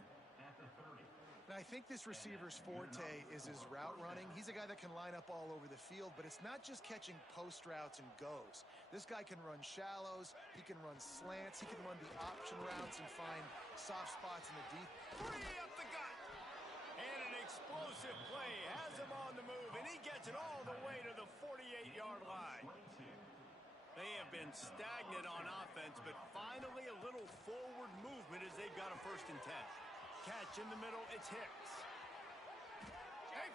Now, I think this receiver's forte is his route running. He's a guy that can line up all over the field, but it's not just catching post routes and goes. This guy can run shallows, he can run slants, he can run the option routes and find soft spots in the deep. Free up the gut. And an explosive play has him on the move, and he gets it all the way to the 48-yard line. They have been stagnant on offense, but finally a little forward movement as they've got a 1st and 10. Catch in the middle, it's Hicks.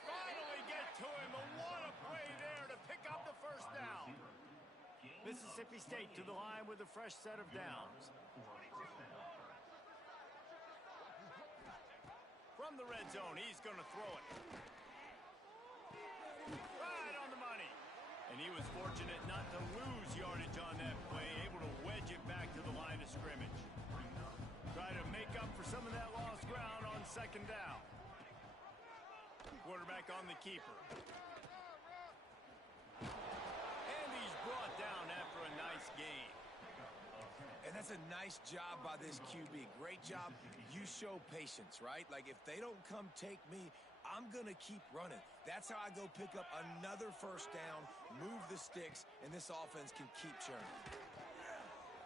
finally get to him, and what a play there to pick up the first down. Mississippi State to the line with a fresh set of downs. From the red zone, he's going to throw it. Right on the money. And he was fortunate not to lose yardage on that play, able to wedge it back to the line of scrimmage. Try to make up for some of that lost ground on second down. Quarterback on the keeper. And he's brought down after a nice gain. And that's a nice job by this QB. Great job. You show patience, right? Like, if they don't come take me, I'm going to keep running. That's how I go pick up another first down, move the sticks, and this offense can keep churning.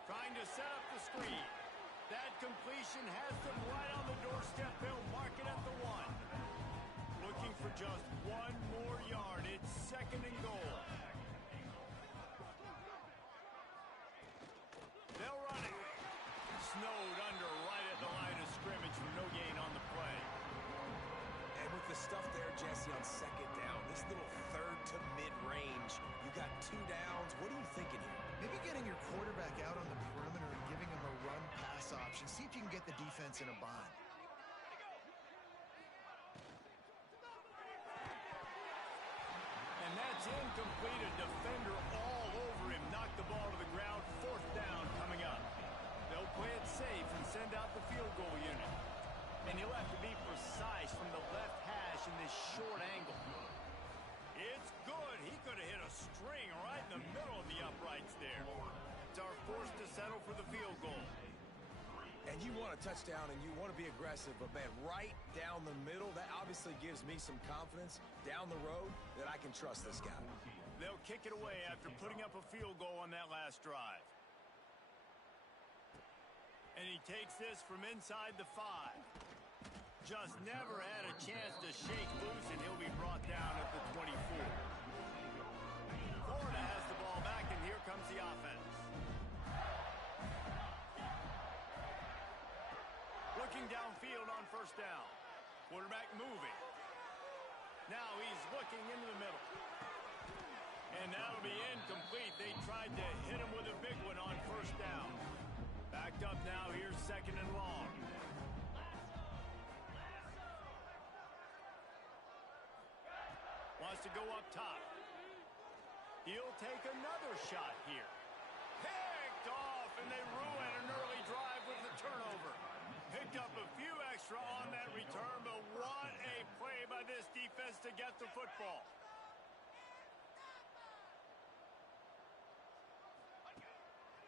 Trying to set up the screen. That completion has them right on the doorstep. They'll mark it at the 1. Looking for just one more yard. It's second and goal. They'll run it. Snowed under right at the line of scrimmage for no gain on the play. And with the stuff there, Jesse, on second down, this little third to mid-range, you got 2 downs. What are you thinking here? Maybe getting your quarterback out on the perimeter and giving him a run-pass option. See if you can get the defense in a bind. And that's incomplete. A defender all over him. Knocked the ball to the ground. Fourth down coming up. They'll play it safe and send out the field goal unit. And he'll have to be precise from the left hash in this short angle. It's good. He could have hit a string right in the middle of the uprights there. It's our forced to settle for the field goal. And you want a touchdown and you want to be aggressive, but, man, right down the middle, that obviously gives me some confidence down the road that I can trust this guy. They'll kick it away after putting up a field goal on that last drive. And he takes this from inside the 5. Just never had a chance to shake loose, and he'll be brought down at the 24. Florida has the ball back, and here comes the offense. Looking downfield on first down. Quarterback moving. Now he's looking into the middle. And that'll be incomplete. They tried to hit him with a big one on first down. Backed up now. Here's second and long. Wants to go up top. He'll take another shot here. Picked off, and they ruin an early drive with the turnover. Picked up a few extra on that return, but what a play by this defense to get the football.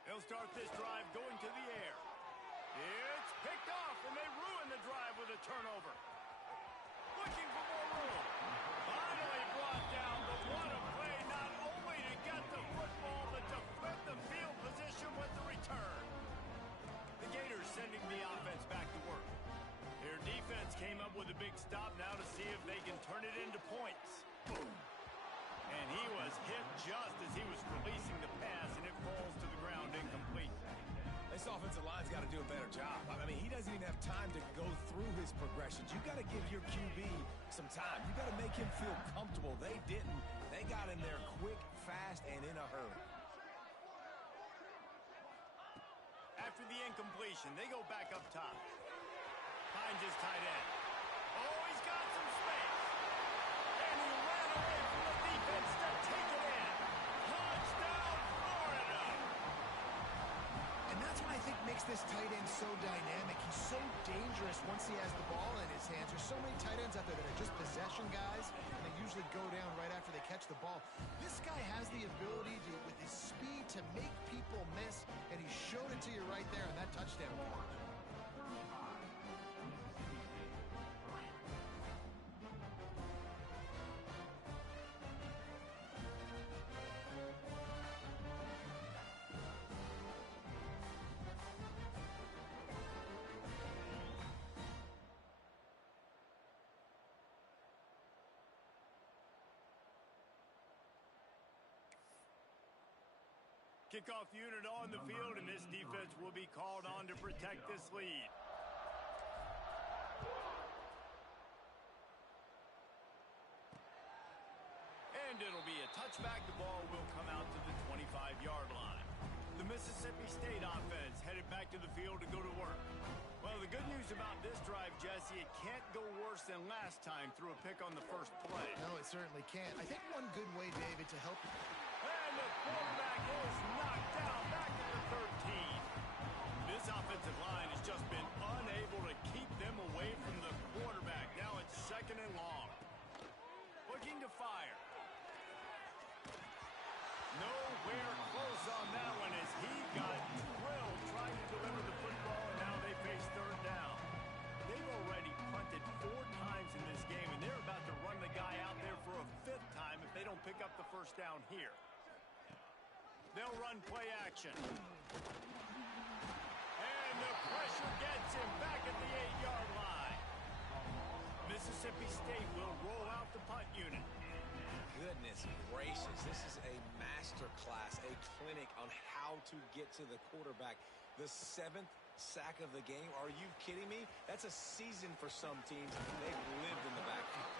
They'll start this drive going to the air. It's picked off, and they ruin the drive with a turnover. Looking for more room. Finally brought down, but what a play, not only to get the football, but to flip the field position with the return. The Gators sending the offense back to work. Their defense came up with a big stop now to see if they can turn it into points. Boom. And he was hit just as he was releasing the pass, and it falls to the ground incomplete. This offensive line's got to do a better job. I mean, he doesn't even have time to go through his progressions. You got to give your QB some time. You got to make him feel comfortable. They didn't. They got in there quick, fast, and in a hurry. After the incompletion, they go back up top. Finds his tight end. Oh, he's got some space. And he ran away from the defense to take it in. Touchdown, Florida! And that's what I think makes this tight end so dynamic. He's so dangerous once he has the ball in his hands. There's so many tight ends out there that are just possession guys, and they usually go down right after they catch the ball. This guy has the ability to, with his speed, to make people miss, and he showed it to you right there in that touchdown catch. Kickoff unit on the field, and this defense will be called on to protect this lead. And it'll be a touchback. The ball will come out to the 25-yard line. The Mississippi State offense headed back to the field to go to work. Well, the good news about this drive, Jesse, it can't go worse than last time through a pick on the first play. No, it certainly can't. I think one good way, David, to help... And the quarterback is knocked down back at the 13. This offensive line has just been unable to keep them away from the quarterback. Now it's 2nd and long. Looking to fire. Nowhere close on that one as he got drilled trying to deliver the football, and now they face 3rd down. They've already punted 4 times in this game, and they're about to run the guy out there for a 5th time if they don't pick up the first down here. They'll run play action. And the pressure gets him back at the 8-yard line. Mississippi State will roll out the punt unit. Goodness gracious, this is a master class, a clinic on how to get to the quarterback. The 7th sack of the game. Are you kidding me? That's a season for some teams. They've lived in the backfield.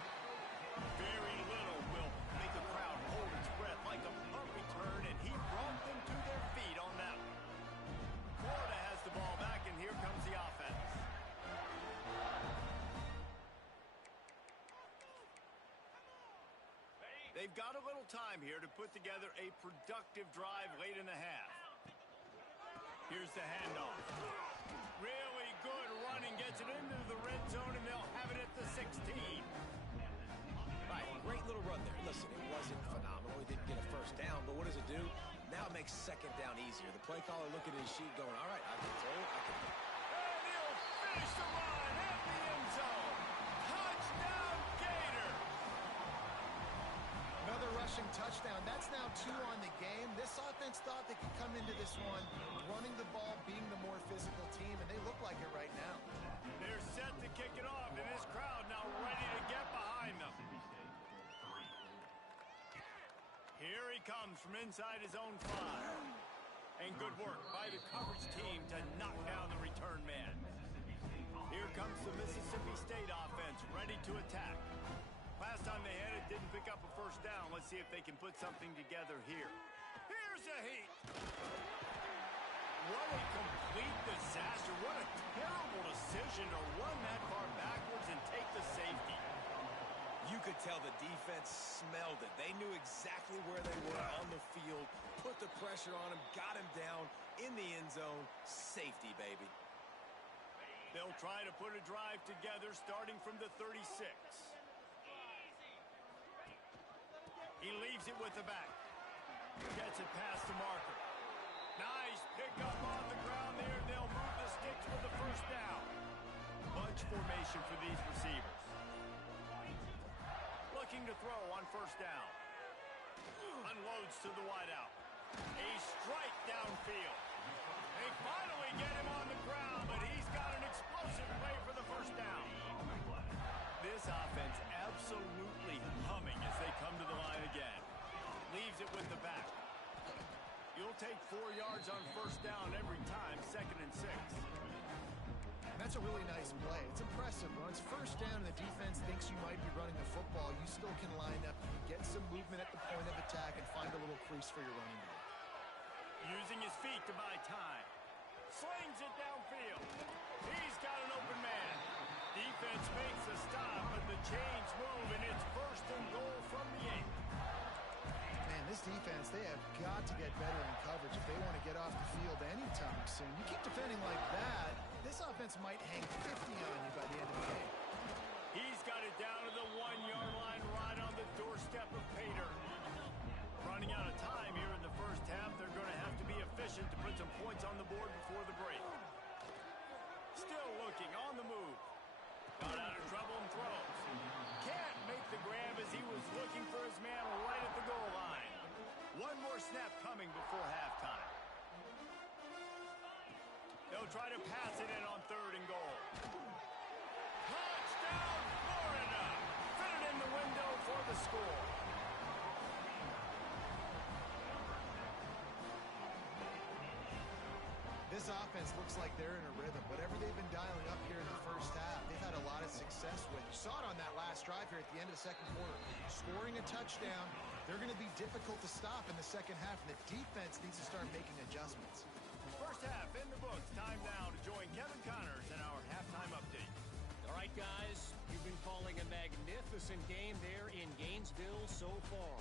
Very little will make a crowd hold its breath like a punt return, and he brought them to their feet on that one. Florida has the ball back, and here comes the offense. They've got a little time here to put together a productive drive late in the half. Here's the handoff. Really good running, gets it into the red zone, and they'll have it at the 16. Right, great little run there. Listen, it wasn't phenomenal. He didn't get a first down, but what does it do? Now it makes 2nd down easier. The play caller looking at his sheet going, all right, I can throw it, I can... And he'll finish the run at the end zone. Touchdown, Gator! Another rushing touchdown. That's now 2 on the game. This offense thought they could come into this one running the ball, being the more physical team, and they look like it right now. They're set to kick it off, and this crowd now ready to get behind them. Here he comes from inside his own 5. And good work by the coverage team to knock down the return man. Here comes the Mississippi State offense ready to attack. Last time they had it, didn't pick up a first down. Let's see if they can put something together here. Here's a heat. What a complete disaster. What a terrible decision to run that far backwards and take the safety. You could tell the defense smelled it. They knew exactly where they were on the field, put the pressure on him, got him down in the end zone. Safety, baby. They'll try to put a drive together starting from the 36. He leaves it with the back. Gets it past the marker. Nice pickup on the ground there. They'll move the sticks for the first down. Bunch formation for these receivers. Looking to throw on first down. Unloads to the wideout. A strike downfield. They finally get him on the ground, but he's got an explosive play for the first down. This offense absolutely humming as they come to the line again. Leaves it with the back. You'll take 4 yards on first down every time, 2nd and 6. That's a really nice play. It's impressive. When it's first down and the defense thinks you might be running the football, you still can line up, get some movement at the point of attack, and find a little crease for your running back. Using his feet to buy time. Slings it downfield. He's got an open man. Defense makes the stop, but the chains move, and it's 1st and goal from the 8. Man, this defense, they have got to get better in coverage if they want to get off the field anytime soon. You keep defending like that, this offense might hang 50 on you by the end of the game. He's got it down to the 1-yard line right on the doorstep of Pater. Running out of time here in the first half. They're going to have to be efficient to put some points on the board before the break. Still looking on the move. Got out of trouble and throws. Can't make the grab as he was looking for his man right at the goal line. One more snap coming before halftime. They'll try to pass it in on 3rd and goal. Touchdown, Florida! Fitted in the window for the score. This offense looks like they're in a rhythm. Whatever they've been dialing up here in the first half, they've had a lot of success with. You saw it on that last drive here at the end of the 2nd quarter. Scoring a touchdown, They're going to be difficult to stop in the second half, and the defense needs to start making adjustments. First half in the books. Time now to join Kevin Connors in our halftime update. All right, guys, you've been calling a magnificent game there in Gainesville so far.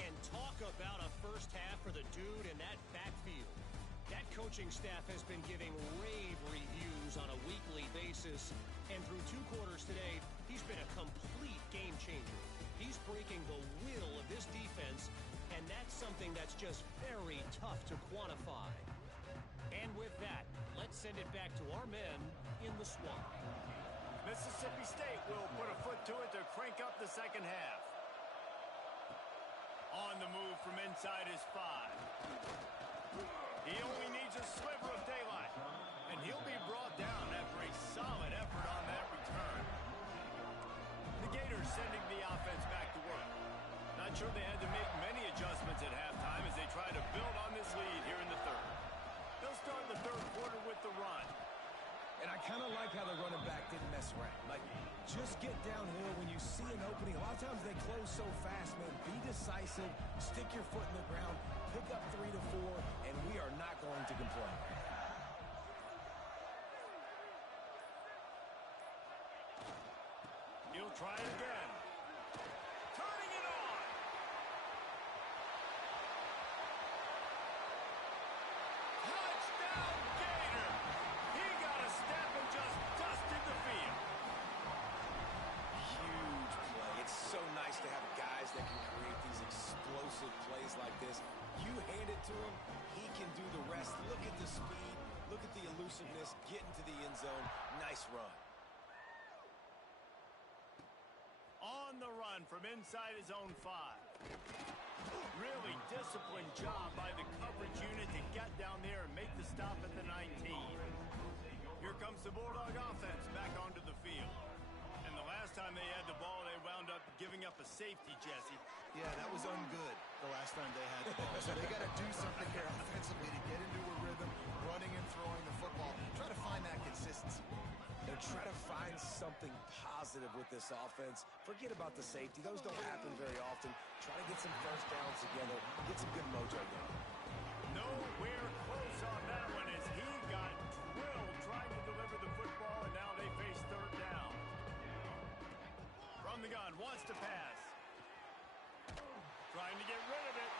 And talk about a first half for the dude in that backfield. That coaching staff has been giving rave reviews on a weekly basis. And through 2 quarters today, he's been a complete game changer. He's breaking the will of this defense, and that's something that's just very tough to quantify. And with that, let's send it back to our men in the swamp. Mississippi State will put a foot to it to crank up the second half. On the move from inside his 5. He only needs a sliver of daylight, and he'll be brought down after a solid effort on that return. The Gators sending the offense back to work. Not sure they had to make many adjustments at halftime as they try to build on this lead here in the third. They'll start the third quarter with the run. And I kind of like how the running back didn't mess around. Like, just get downhill when you see an opening. A lot of times they close so fast, man. Be decisive, stick your foot in the ground, pick up 3 to 4, and we are not going to complain. He'll try it again. Turning it on. Touchdown, Gator. He got a step and just dusted the field. Huge play. It's so nice to have guys that can create these explosive plays like this. You hand it to him, he can do the rest. Look at the speed. Look at the elusiveness. Get into the end zone. Nice run. On the run from inside his own 5. Really disciplined job by the coverage unit to get down there and make the stop at the 19. Here comes the Bulldog offense back onto the field. And the last time they had the ball, they wound up giving up a safety, Jesse. Yeah, that was ungood the last time they had the ball. So they got to do something here offensively to get into a rhythm, running and throwing the football. Try to find that consistency. They're trying to find something positive with this offense. Forget about the safety. Those don't happen very often. Try to get some first downs together. Get some good mojo going. Nowhere close on that one as he got drilled trying to deliver the football, and now they face third down. From the gun, wants to pass. Trying to get rid of it.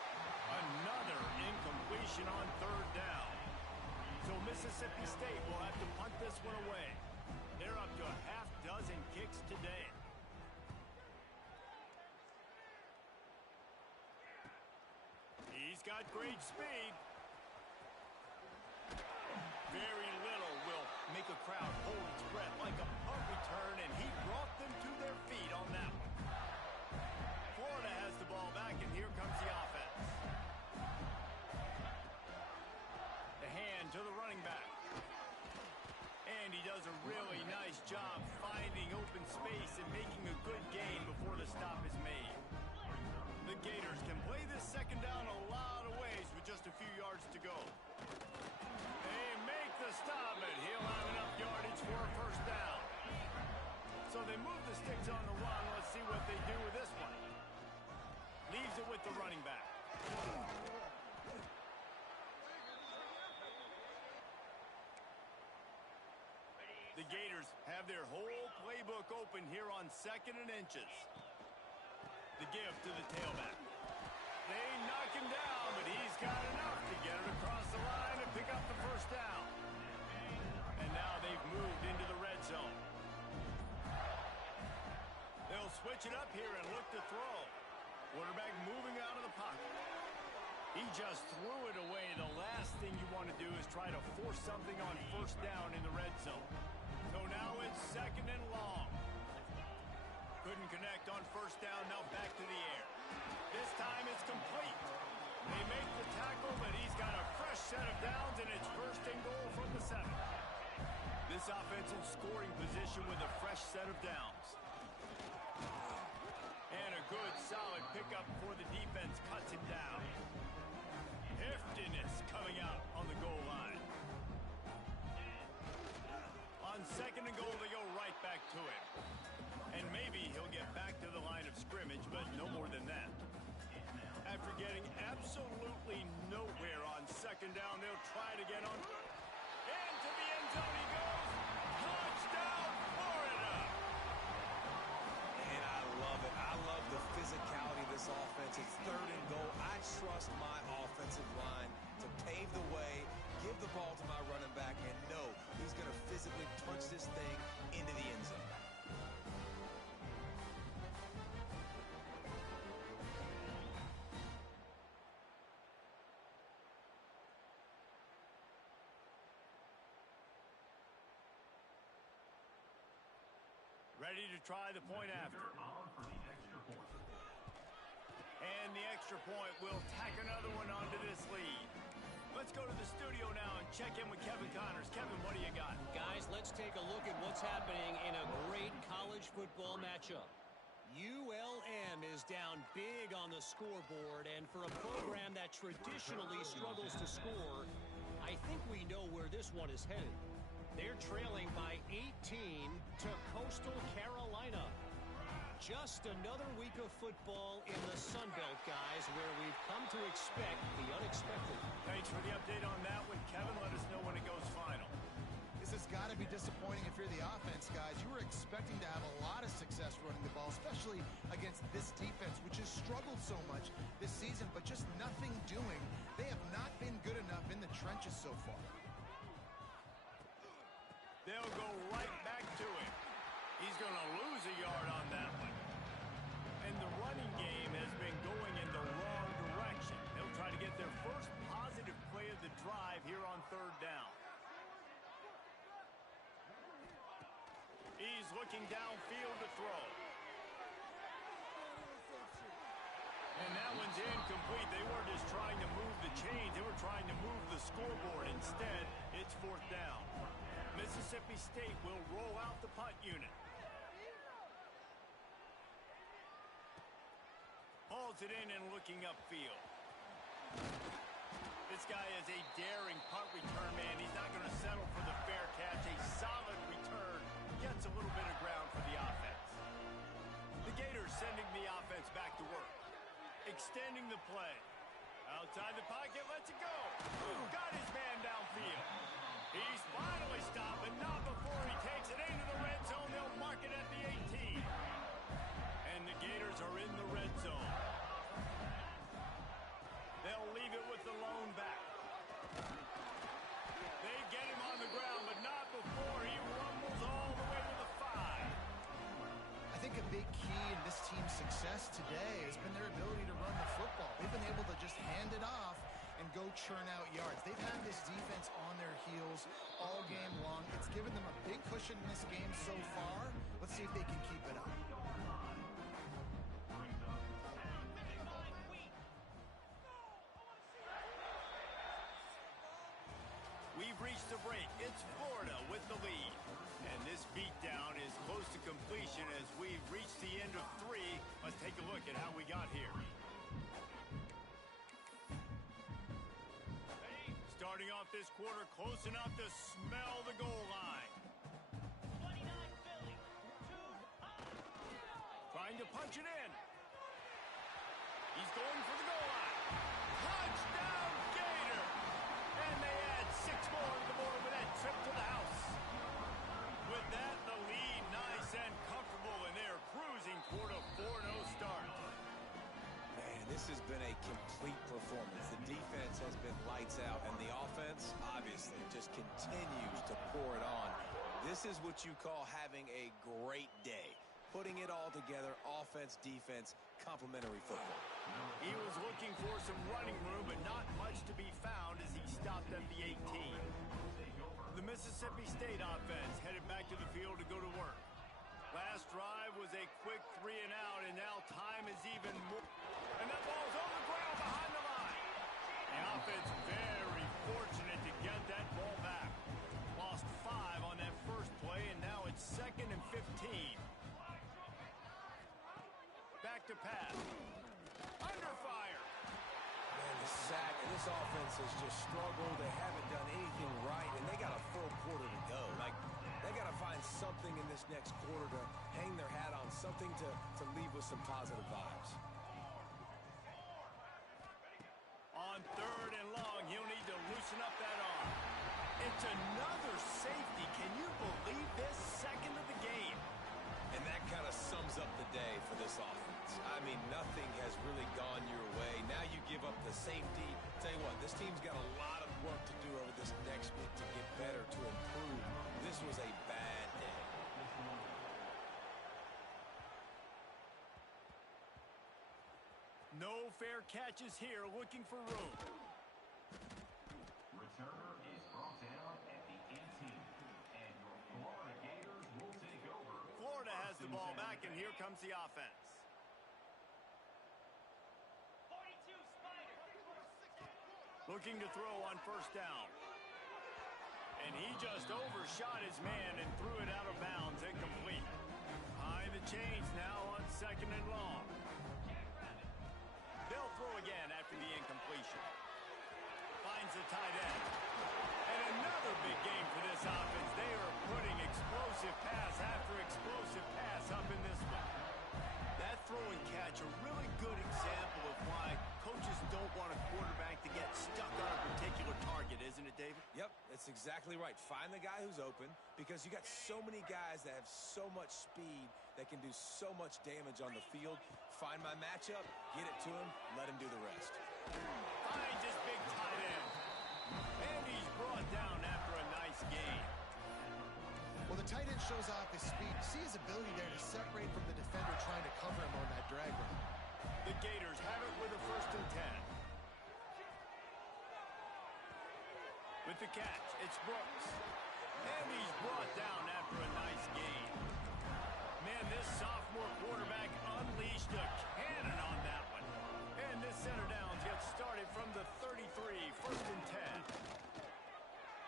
Another incompletion on third down. So Mississippi State will have to punt this one away. They're up to a half dozen kicks today. He's got great speed. Very little will make a crowd hold its breath like a punt return, and he brought them to their feet on that one. Florida has the ball back, and here comes the offense. The hand to the running back. And he does a really nice job finding open space and making a good gain before the stop is made. The Gators can play this second down a lot of ways with just a few yards to go. They make the stop, and he'll have enough yardage for a first down. So they move the sticks on the run. Let's see what they do with this one. Leaves it with the running back. The Gators have their whole playbook open here on 2nd and inches. The give to the tailback. They knock him down, but he's got enough to get it across the line and pick up the first down. And now they've moved into the red zone. They'll switch it up here and look to throw. Quarterback moving out of the pocket. He just threw it away. The last thing you want to do is try to force something on first down in the red zone. So now it's 2nd and long. Couldn't connect on first down, now back to the air. This time it's complete. They make the tackle, but he's got a fresh set of downs, and it's 1st and goal from the 7. This offense in scoring position with a fresh set of downs. And a good, solid pickup before the defense cuts him down. Heftiness coming out on the goal line. On 2nd and goal, they go right back to him. And maybe he'll get back to the line of scrimmage, but no more than that. After getting absolutely nowhere on second down, they'll try it again on... Into the end zone he goes. Touchdown, Florida! And I love it. I love the physicality of this offense. It's third and goal. I trust my offensive line to pave the way, give the ball to my running back, and know he's going to physically punch this thing into the end zone. Ready to try the point after. And the extra point will tack another one onto this lead. Let's go to the studio now and check in with Kevin Connors. Kevin, what do you got? Guys, let's take a look at what's happening in a great college football matchup. ULM is down big on the scoreboard, and for a program that traditionally struggles to score, I think we know where this one is headed. They're trailing by 18 to Coastal Carolina. Just another week of football in the Sun Belt, guys, where we've come to expect the unexpected. Thanks for the update on that one, Kevin. Let us know when it goes final. This has got to be disappointing if you're the offense, guys. You were expecting to have a lot of success running the ball, especially against this defense, which has struggled so much this season, but just nothing doing. They have not been good enough in the trenches so far. They'll go right back to him. He's going to lose a yard on that one. And the running game has been going in the wrong direction. They'll try to get their first positive play of the drive here on third down. He's looking downfield to throw. And that one's incomplete. They weren't just trying to move the chains. They were trying to move the scoreboard. Instead, it's fourth down. Mississippi State will roll out the punt unit. Hauls it in and looking upfield. This guy is a daring punt return man. He's not going to settle for the fair catch. A solid return. Gets a little bit of ground for the offense. The Gators sending the offense back to work. Extending the play. Outside the pocket, lets it go. Got his man downfield. He's finally stopped, but not before he takes it into the red zone. They'll mark it at the 18. And the Gators are in the red zone. They'll leave it with the lone back. They get him on the ground, but not before he rumbles all the way to the 5. I think a big key in this team's success today has been their ability to run the football. They've been able to just hand it off and go churn out yards. They've had this defense on their heels all game long. It's given them a big cushion in this game so far. Let's see if they can keep it up. We've reached the break. It's Florida with the lead. And this beatdown is close to completion as we've reached the end of 3. Let's take a look at how we got here. Starting off this quarter close enough to smell the goal line. 29 Philly. Trying to punch it in. He's going for the goal line. Touchdown, Gator! And they add 6 more to the board with that trip to the house. With that, the lead nice and comfortable, and they're cruising toward a 4-0 start. Man, this has been a complete performance. The defense has been lights out, and the offense, obviously, just continues to pour it on. This is what you call having a great day. Putting it all together, offense, defense, complementary football. He was looking for some running room, but not much to be found as he stopped at the 18. The Mississippi State offense headed back to the field to go to work. Last drive was a quick 3 and out, and now time is even more. And that ball's on the ground behind the line. The offense very fortunate to get that ball back. Lost 5 on that first play, and now it's 2nd and 15. Back to pass. Under fire. Man, the sack, and this offense has just struggled. They haven't done anything right, and they got a full quarter to go. Like, they got to find something in this next quarter to hang their hat on, something to leave with some positive vibes. That's another safety. Can you believe this? Second of the game. And that kind of sums up the day for this offense. I mean, nothing has really gone your way. Now you give up the safety. Tell you what, this team's got a lot of work to do over this next week to get better, to improve. This was a bad day. No fair catches here, looking for room. Returner is brought down at the 18, and your Florida Gators will take over. Florida has the ball back, and here comes the offense. Looking to throw on first down. And he just overshot his man and threw it out of bounds, incomplete. Behind the chains now on second and long. They'll throw again after the incompletion. Finds the tight end. And another big game for this offense. They are putting explosive pass after explosive pass up in this one. That throw and catch, a really good example of why coaches don't want a quarterback to get stuck on a particular target, isn't it, David? Yep, that's exactly right. Find the guy who's open because you got so many guys that have so much speed that can do so much damage on the field. Find my matchup, get it to him, let him do the rest. Finds his big tight end. And he's brought down after a nice gain. Well, the tight end shows off his speed. See his ability there to separate from the defender trying to cover him on that drag route. The Gators have it with a 1st and 10. With the catch, it's Brooks. And he's brought down after a nice gain. Man, this sophomore quarterback unleashed a cannon on that one. And this center downs gets started from the 33, 1st and 10.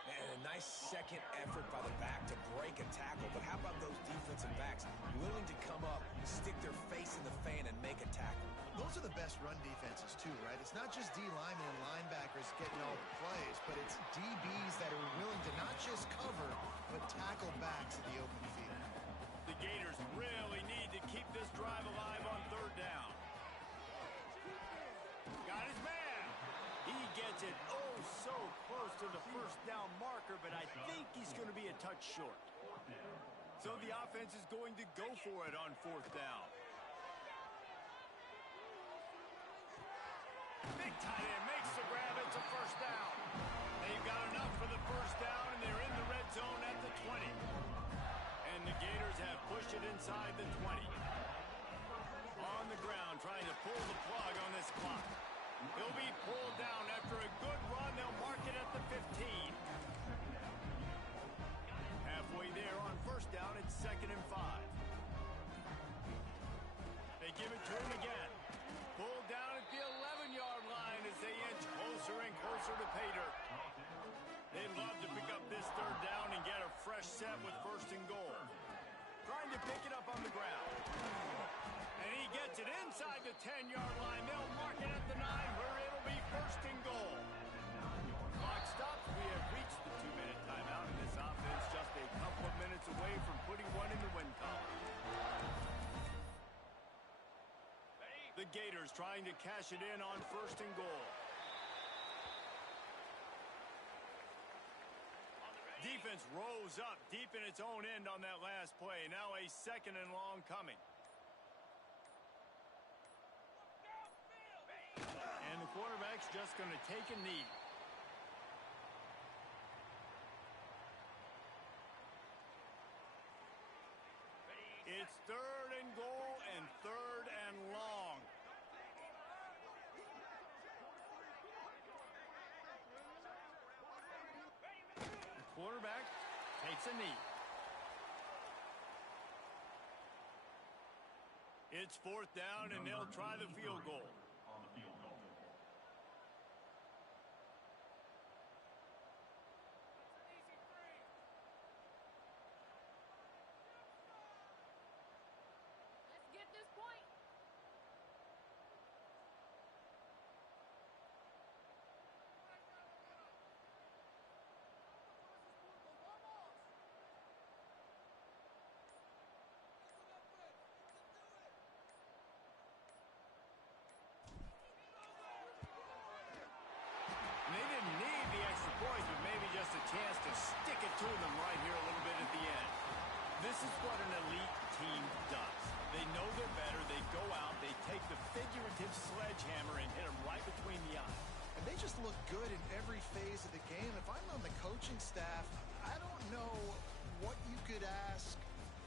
And a nice second effort by the back to break a tackle. But how about those defensive backs willing to come up, stick their face in the fan, and make a tackle? Those are the best run defenses, too, right? It's not just D linemen and linebackers getting all the plays, but it's DBs that are willing to not just cover, but tackle backs in the open field. The Gators really need to keep this drive alive on 3rd down. Got his man. He gets it so close to the 1st down marker, but I think he's going to be a touch short. So the offense is going to go for it on 4th down. Big tight end makes the grab. It's a 1st down. They've got enough for the 1st down, and they're in the red zone at the 20. And the Gators have pushed it inside the 20. On the ground, trying to pull the plug on this clock. He'll be pulled down after a good run. They'll mark it at the 15. Halfway there on 1st down, it's 2nd and 5. They give it to him again. Pulled down at the 11-yard line as they inch closer and closer to pay dirt. They'd love to pick up this 3rd down and get a fresh set with 1st and goal. Trying to pick it up on the ground. And he gets it inside the 10-yard line. They'll mark it at the 9 where it'll be 1st and goal. Clock stops. We have reached the 2-minute timeout, and this offense just a couple of minutes away from putting one in the win column. The Gators trying to cash it in on 1st and goal. Defense rose up deep in its own end on that last play. Now a 2nd and long coming. And the quarterback's just going to take a knee. It's 3rd and goal and 3rd and long. The quarterback takes a knee. It's 4th down, and they'll try the field goal. On the field goal. Let's get this point. is what an elite team does. They know they're better. They go out. They take the figurative sledgehammer and hit them right between the eyes. And they just look good in every phase of the game. If I'm on the coaching staff, I don't know what you could ask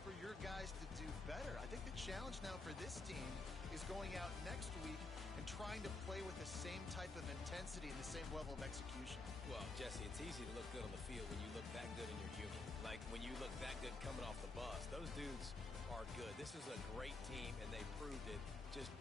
for your guys to do better. I think the challenge now for this team is going out next week and trying to play with the same type of intensity and the same level of execution. Well, Jesse, it's easy to look good on the field when you look that good and you're human. Like when you look that good coming off the bus. Those dudes are good. This is a great team, and they proved it. Just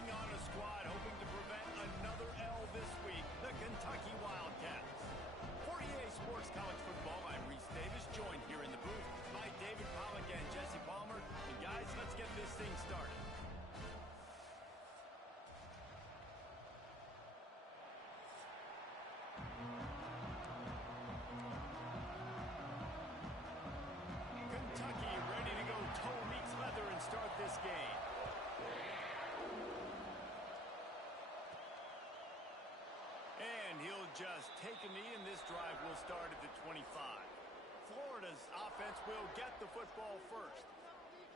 taking on a squad hoping to prevent another L this week, the Kentucky Wildcats. For EA Sports College Football, I'm Reese Davis, joined here in the booth by David Pollack and Jesse Palmer. And guys, let's get this thing started. Kentucky ready to go toe meets leather and start this game. And he'll just take a knee, and this drive will start at the 25. Florida's offense will get the football first.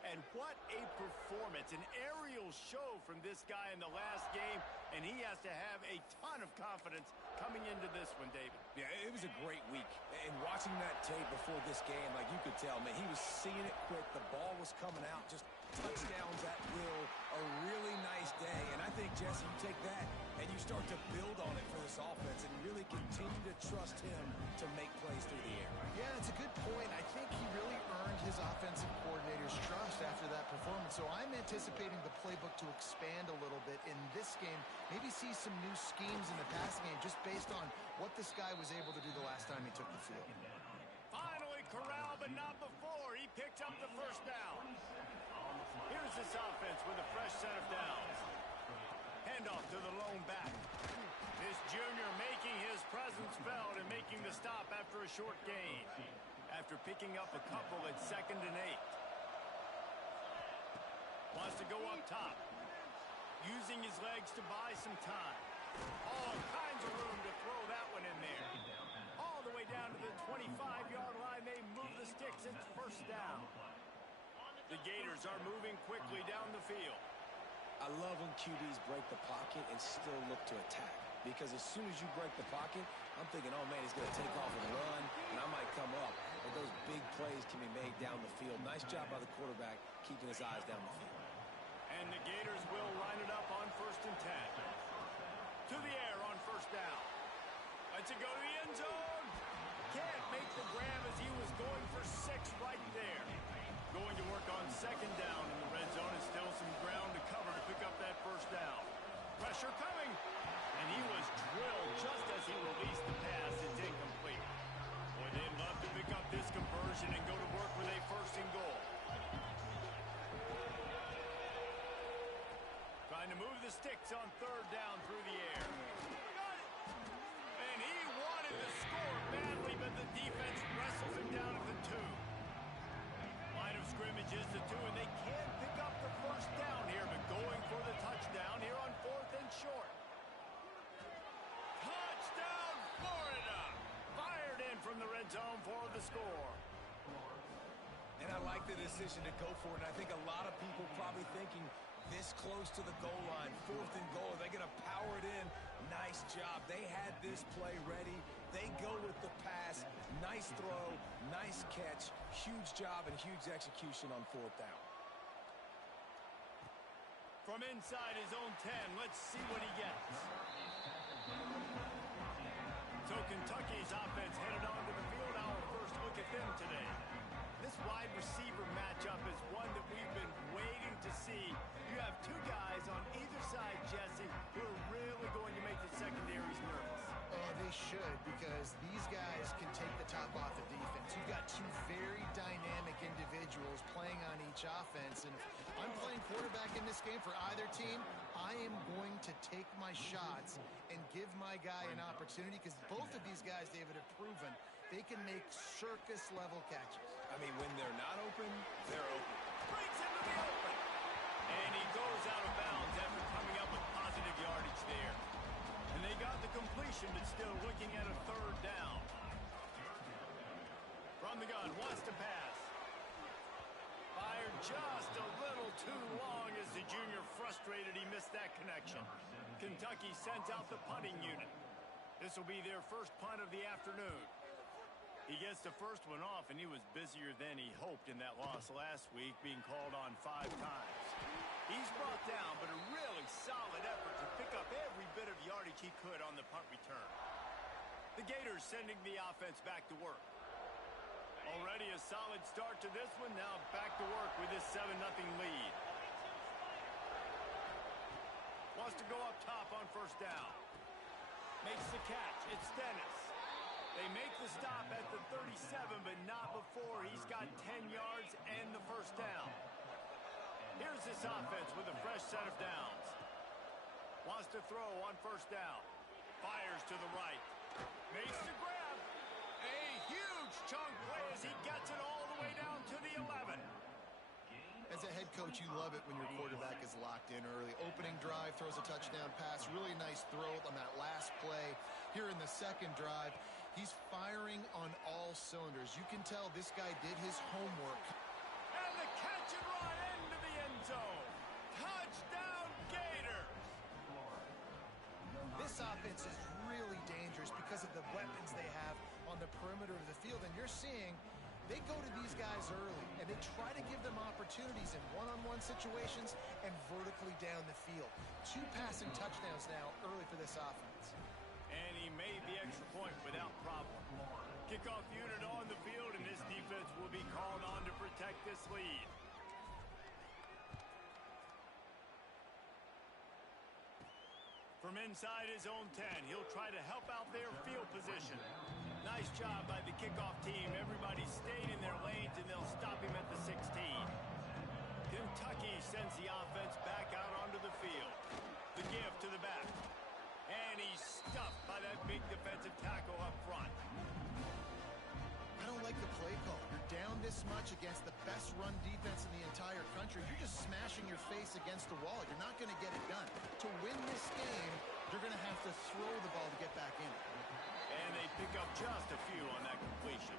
And what a performance, an aerial show from this guy in the last game, and he has to have a ton of confidence coming into this one, David. Yeah, it was a great week. And watching that tape before this game, like you could tell, man, he was seeing it quick. The ball was coming out, just touchdowns at will. A really nice day. And I think, Jesse, you take that and you start to build on it for this offense and really continue to trust him to make plays through the air. Yeah, it's a good point. I think he really earned his offensive coordinator's trust after that performance. So I'm anticipating the playbook to expand a little bit in this game. Maybe see some new schemes in the passing game just based on what this guy was able to do the last time he took the field. Finally corralled, but not before. He picks up the first down. Here's this offense with a fresh set of downs. Handoff to the lone back. This junior making his presence felt and making the stop after a short gain. After picking up a couple at 2nd and 8. Wants to go up top. Using his legs to buy some time. All kinds of room to throw that one in there. All the way down to the 25-yard line. They move the sticks. It's first down. The Gators are moving quickly down the field. I love when QBs break the pocket and still look to attack. Because as soon as you break the pocket, I'm thinking, oh, man, he's going to take off and run, and I might come up. But those big plays can be made down the field. Nice job by the quarterback keeping his eyes down the field. And the Gators will line it up on 1st and 10. To the air on first down. Let's it go to the end zone. Can't make the grab as he was going for 6 right there. Going to work on 2nd down in the red zone, and still some ground to cover to pick up that first down. Pressure coming. And he was drilled just as he released the pass. It's incomplete. Boy, they'd love to pick up this conversion and go to work with a 1st and goal. Trying to move the sticks on 3rd down through the air. And he wanted to score badly, but the defense wrestles him down at the 2. Line of scrimmage is the 2, and they can pick up the first down here, but going for the touchdown here on 4th and short. Touchdown, Florida! Fired in from the red zone for the score. And I like the decision to go for it. And I think a lot of people probably thinking this close to the goal line, 4th and goal, are they going to power it in? Nice job. They had this play ready. They go with the pass. Nice throw, nice catch. Huge job and huge execution on 4th down. From inside his own 10, let's see what he gets. So Kentucky's offense headed onto the field. Our first look at them today. This wide receiver matchup is one that we've been waiting to see. You have 2 guys on either side, Jesse, who are really going to make the secondaries nervous. Oh, they should, because these guys can take the top off the defense. You've got 2 very dynamic individuals playing on each offense, and if I'm playing quarterback in this game for either team, I am going to take my shots and give my guy an opportunity, because both of these guys, David, have proven they can make circus-level catches. I mean, when they're not open, they're open. Breaks into the open. And he goes out of bounds after coming up with positive yardage there. And they got the completion, but still looking at a 3rd down. From the gun, wants to pass. Fired just a little too long as the junior frustrated. He missed that connection. Kentucky sends out the punting unit. This will be their first punt of the afternoon. He gets the first one off, and he was busier than he hoped in that loss last week, being called on 5 times. He's brought down, but a really solid effort to pick up every bit of yardage he could on the punt return. The Gators sending the offense back to work. Already a solid start to this one. Now back to work with this 7-0 lead. wants to go up top on first down. Makes the catch. It's Dennis. They make the stop at the 37, but not before he's got 10 yards and the first down. Here's this offense with a fresh set of downs. Wants to throw on first down. Fires to the right. Makes the grab. A huge chunk play as he gets it all the way down to the 11. As a head coach, you love it when your quarterback is locked in early. Opening drive, throws a touchdown pass. Really nice throw on that last play. Here in the second drive, he's firing on all cylinders. You can tell this guy did his homework. And the catch and run into the end zone. Touchdown, Gators. This offense is really dangerous because of the weapons they have on the perimeter of the field. And you're seeing they go to these guys early, and they try to give them opportunities in one-on-one situations and vertically down the field. 2 passing touchdowns now early for this offense. And he made the extra point without problem. Kickoff unit on the field, and this defense will be called on to protect this lead. From inside his own 10, he'll try to help out their field position. Nice job by the kickoff team. Everybody stayed in their lanes, and they'll stop him at the 16. Kentucky sends the offense back out onto the field. The give to the back. And he's stuffed by that big defensive tackle up front. I don't like the play call. You're down this much against the best run defense in the entire country. You're just smashing your face against the wall. You're not going to get it done. To win this game, you're going to have to throw the ball to get back in. And they pick up just a few on that completion.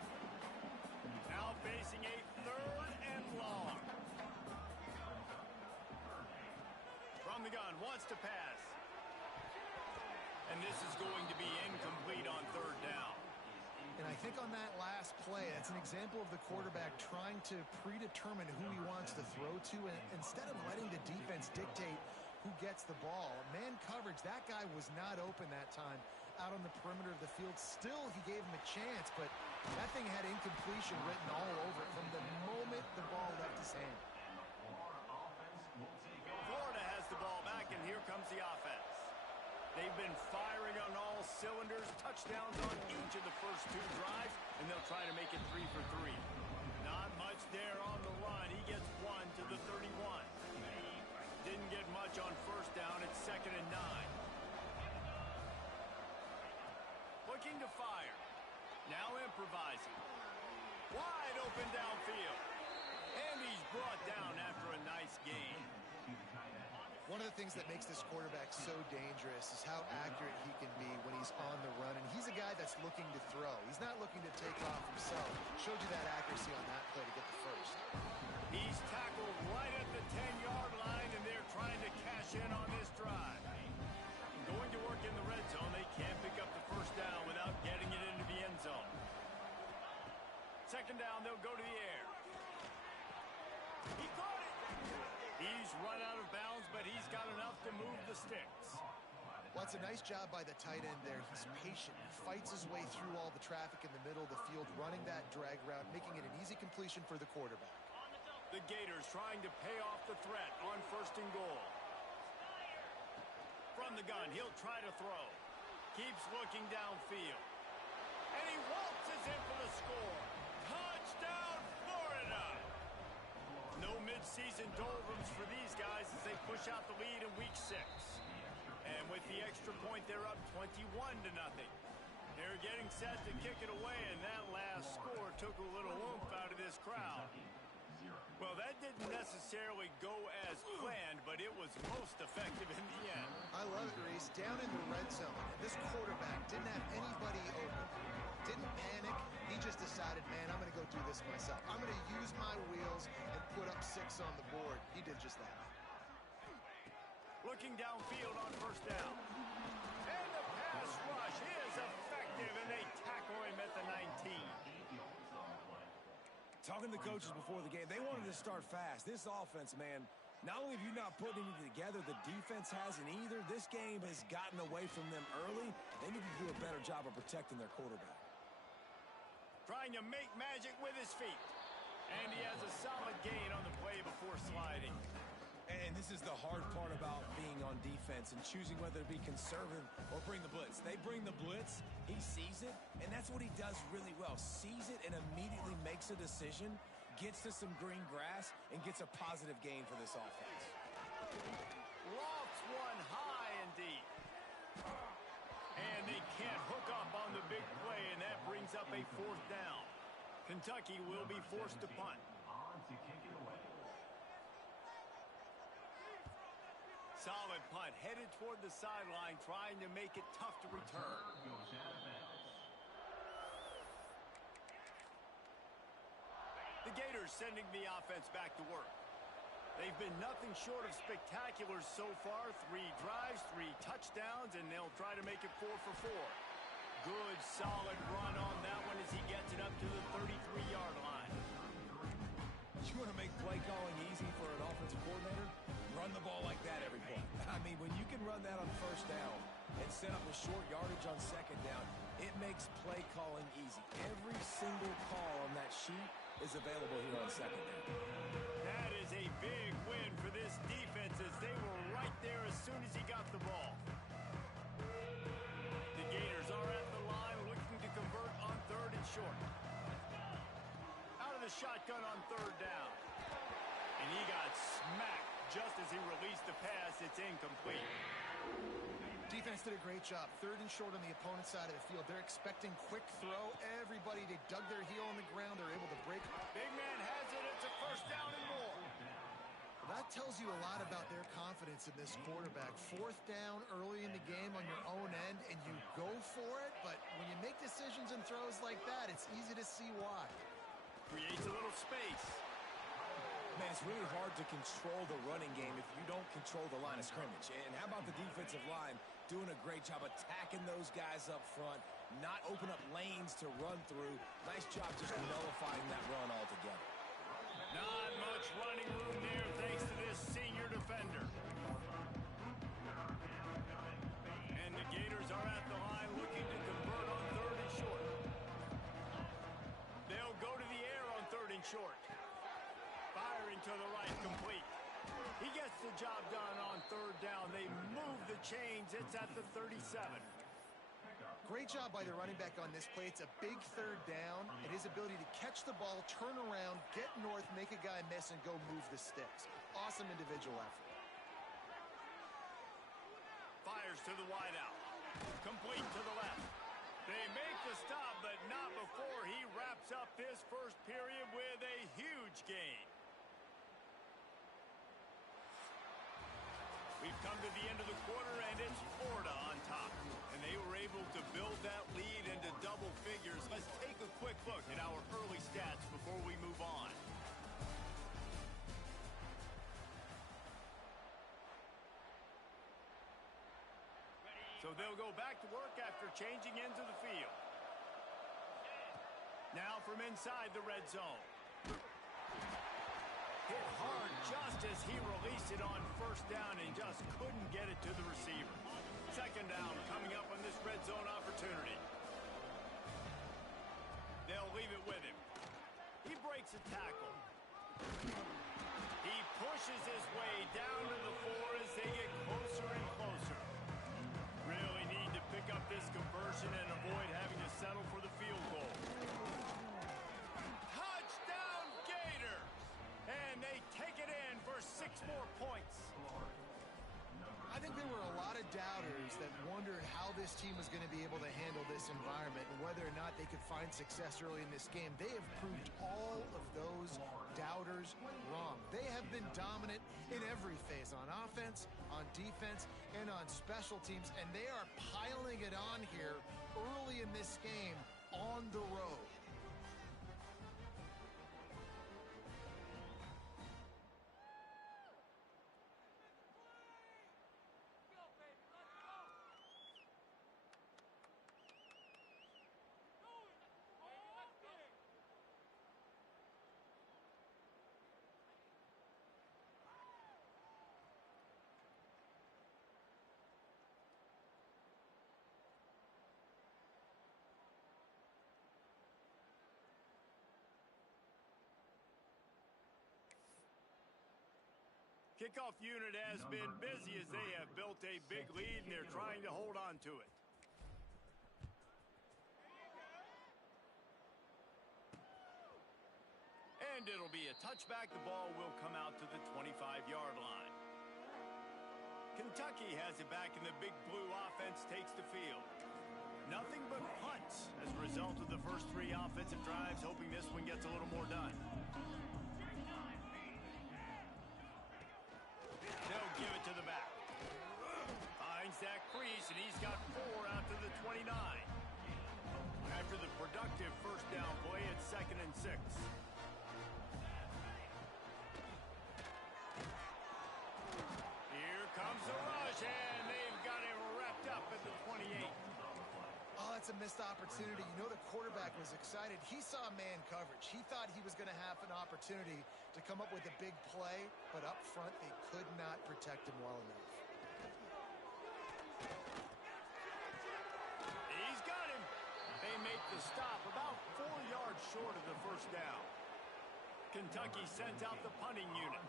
Now facing a 3rd and long. From the gun, wants to pass. And this is going to be incomplete on 3rd down. And I think on that last play, that's an example of the quarterback trying to predetermine who he wants to throw to, and instead of letting the defense dictate who gets the ball. Man coverage, that guy was not open that time out on the perimeter of the field. Still, he gave him a chance, but that thing had incompletion written all over it from the moment the ball left his hand. Florida has the ball back, and here comes the offense. They've been firing on all cylinders, touchdowns on each of the first 2 drives, and they'll try to make it 3 for 3. Not much there on the run. He gets 1 to the 31. Didn't get much on first down. It's 2nd and 9. Looking to fire. Now improvising. Wide open downfield. And he's brought down after a nice gain. One of the things that makes this quarterback so dangerous is how accurate he can be when he's on the run. And he's a guy that's looking to throw. He's not looking to take off himself. Showed you that accuracy on that play to get the first. He's tackled right at the 10-yard line, and they're trying to cash in on this drive. Going to work in the red zone. They can't pick up the first down without getting it into the end zone. 2nd down, they'll go to the air. He caught it. He's run out of bounds, but he's got enough to move the sticks. Well, it's a nice job by the tight end there. He's patient. He fights his way through all the traffic in the middle of the field, running that drag route, making it an easy completion for the quarterback. The Gators trying to pay off the threat on 1st and goal. From the gun, he'll try to throw. Keeps looking downfield. And he waltzes in for the score. Touchdown, Florida! No mid-season doldrums for these guys as they push out the lead in week 6. And with the extra point, they're up 21-0. They're getting set to kick it away, and that last score took a little oomph out of this crowd. Well, that didn't necessarily go as planned, but it was most effective in the end. I love it, Reese. Down in the red zone, this quarterback didn't have anybody open. Didn't panic. He just decided, man, I'm going to go do this myself. I'm going to use my wheels and put up 6 on the board. He did just that. Looking downfield on first down. And the pass rush is effective, and they tackle him at the 19. Talking to the coaches before the game, they wanted to start fast. This offense, man, not only have you not put anything together, the defense hasn't either. This game has gotten away from them early. They need to do a better job of protecting their quarterback. Trying to make magic with his feet. And he has a solid gain on the play before sliding. And this is the hard part about being on defense and choosing whether to be conservative or bring the blitz. They bring the blitz, he sees it, and that's what he does really well. Sees it and immediately makes a decision, gets to some green grass, and gets a positive gain for this offense. Lofts one high and deep. And they can't hook up on the big play, and that brings up a fourth down. Kentucky will be forced to punt. On to kick it away. Solid punt, headed toward the sideline, trying to make it tough to return. Goes out of bounds. The Gators sending the offense back to work. They've been nothing short of spectacular so far. 3 drives, 3 touchdowns, and they'll try to make it 4 for 4. Good, solid run on that one as he gets it up to the 33-yard line. You want to make play calling easy for an offensive coordinator? Run the ball like that every play. I mean, when you can run that on first down and set up a short yardage on second down, it makes play calling easy. Every single call on that sheet is available here on second down. That is a big win for this defense as they were right there as soon as he got the ball. The Gators are at the line looking to convert on 3rd and short. Out of the shotgun on 3rd down. And he got smacked just as he released the pass. It's incomplete. Defense did a great job. 3rd and short on the opponent's side of the field. They're expecting quick throw. Everybody, they dug their heel on the ground. They're able to break. Big man has it. It's a first down and more. That tells you a lot about their confidence in this quarterback. 4th down early in the game on your own end, and you go for it. But when you make decisions and throws like that, it's easy to see why. Creates a little space. Man, it's really hard to control the running game if you don't control the line of scrimmage. And how about the defensive line doing a great job attacking those guys up front, not open up lanes to run through. Nice job just nullifying that run altogether. Not much running room there thanks to this senior defender. And the Gators are at the line looking to convert on 3rd and short. They'll go to the air on 3rd and short. Firing to the right, complete. He gets the job done on 3rd down. They move the chains. It's at the 37. Great job by the running back on this play. It's a big 3rd down, and his ability to catch the ball, turn around, get north, make a guy miss, and go move the sticks. Awesome individual effort. Fires to the wideout. Complete to the left. They make the stop, but not before he wraps up this first period with a huge gain. We've come to the end of the quarter, and it's Florida on top. And they were able to build that lead into double figures. Let's take a quick look at our early stats before we move on. So they'll go back to work after changing into the field. Now from inside the red zone. Hit hard just as he released it on 1st down and just couldn't get it to the receiver. 2nd down coming up on this red zone opportunity. They'll leave it with him. He breaks a tackle. He pushes his way down to the 4 as they get closer and closer. Really need to pick up this conversion and avoid having to settle for the field goal. Touchdown Gators! And they take it in for 6 more points. I think there were a lot of doubters that wondered how this team was going to be able to handle this environment and whether or not they could find success early in this game. They have proved all of those doubters wrong. They have been dominant in every phase, on offense, on defense, and on special teams, and they are piling it on here early in this game on the road. Kickoff unit has been busy as they have built a big lead and they're trying to hold on to it. And it'll be a touchback. The ball will come out to the 25-yard line. Kentucky has it back, and the Big Blue offense takes the field. Nothing but punts as a result of the first three offensive drives, hoping this one gets a little more done. They'll give it to the back. Finds that crease, and he's got 4 out to the 29. After the productive first down play, it's 2nd and 6. Here comes the rush, and they've got him wrapped up at the 28. Oh, that's a missed opportunity. You know the quarterback was excited. He saw man coverage. He thought he was going to have an opportunity to come up with a big play, but up front they could not protect him well enough. He's got him. They make the stop about 4 yards short of the first down. Kentucky sends out the punting unit.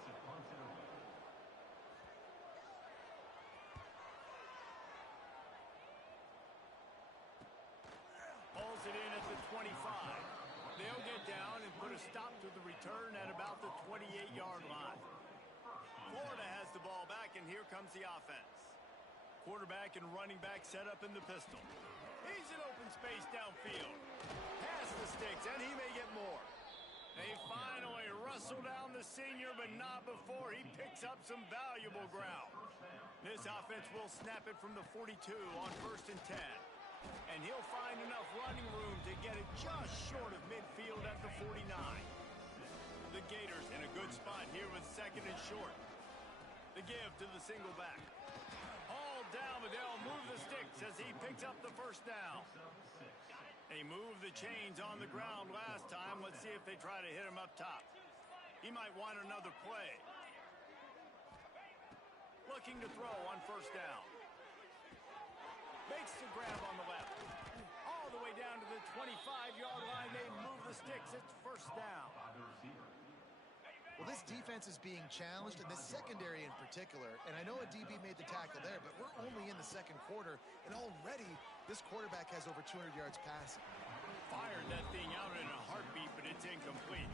Pulls it in at the 25. They'll get down and put a stop to the return at about the 28-yard line. Florida has the ball back, and here comes the offense. Quarterback and running back set up in the pistol. He's in open space downfield. Pass the sticks, and he may get more. They finally wrestle down the senior, but not before he picks up some valuable ground. This offense will snap it from the 42 on 1st and 10. And he'll find enough running room to get it just short of midfield at the 49. The Gators in a good spot here with 2nd and short. The give to the single back. Hauled down, but they'll move the sticks as he picks up the first down. They moved the chains on the ground last time. Let's see if they try to hit him up top. He might want another play. Looking to throw on 1st down. Makes the grab on the left. All the way down to the 25-yard line. They move the sticks. It's 1st down. Well, this defense is being challenged, and this secondary in particular. And I know a DB made the tackle there, but we're only in the 2nd quarter, and already this quarterback has over 200 yards passing. Fired that thing out in a heartbeat, but it's incomplete.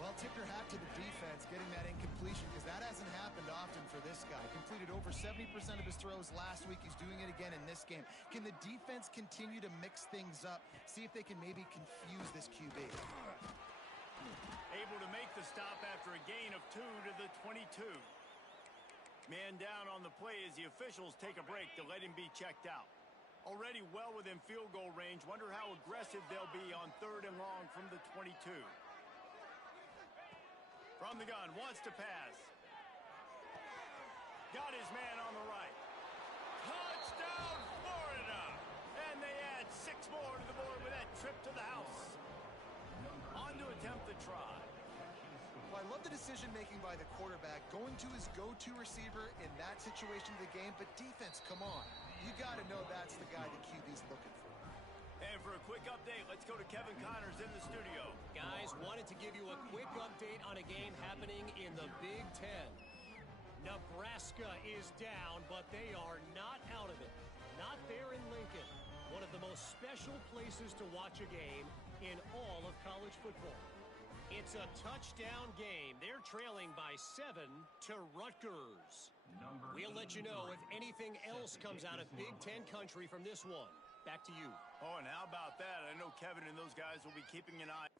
Well, tip your hat to the defense getting that incompletion, because that hasn't happened often for this guy. Completed over 70% of his throws last week. He's doing it again in this game. Can the defense continue to mix things up, see if they can maybe confuse this QB? Able to make the stop after a gain of 2 to the 22. Man down on the play as the officials take a break to let him be checked out. Already well within field goal range. Wonder how aggressive they'll be on 3rd and long from the 22. From the gun, wants to pass. Got his man on the right. Touchdown, Florida! And they add 6 more to the board with that trip to the house. On to attempt the try. Well, I love the decision-making by the quarterback, going to his go-to receiver in that situation of the game, but defense, come on. You got to know that's the guy the QB's looking for. And for a quick update, let's go to Kevin Connors in the studio. Guys, wanted to give you a quick update on a game happening in the Big Ten. Nebraska is down, but they are not out of it. Not there in Lincoln. One of the most special places to watch a game in all of college football. It's a touchdown game. They're trailing by 7 to Rutgers. We'll let you know if anything else comes out of Big Ten country from this one. Back to you. Oh, and how about that? I know Kevin and those guys will be keeping an eye.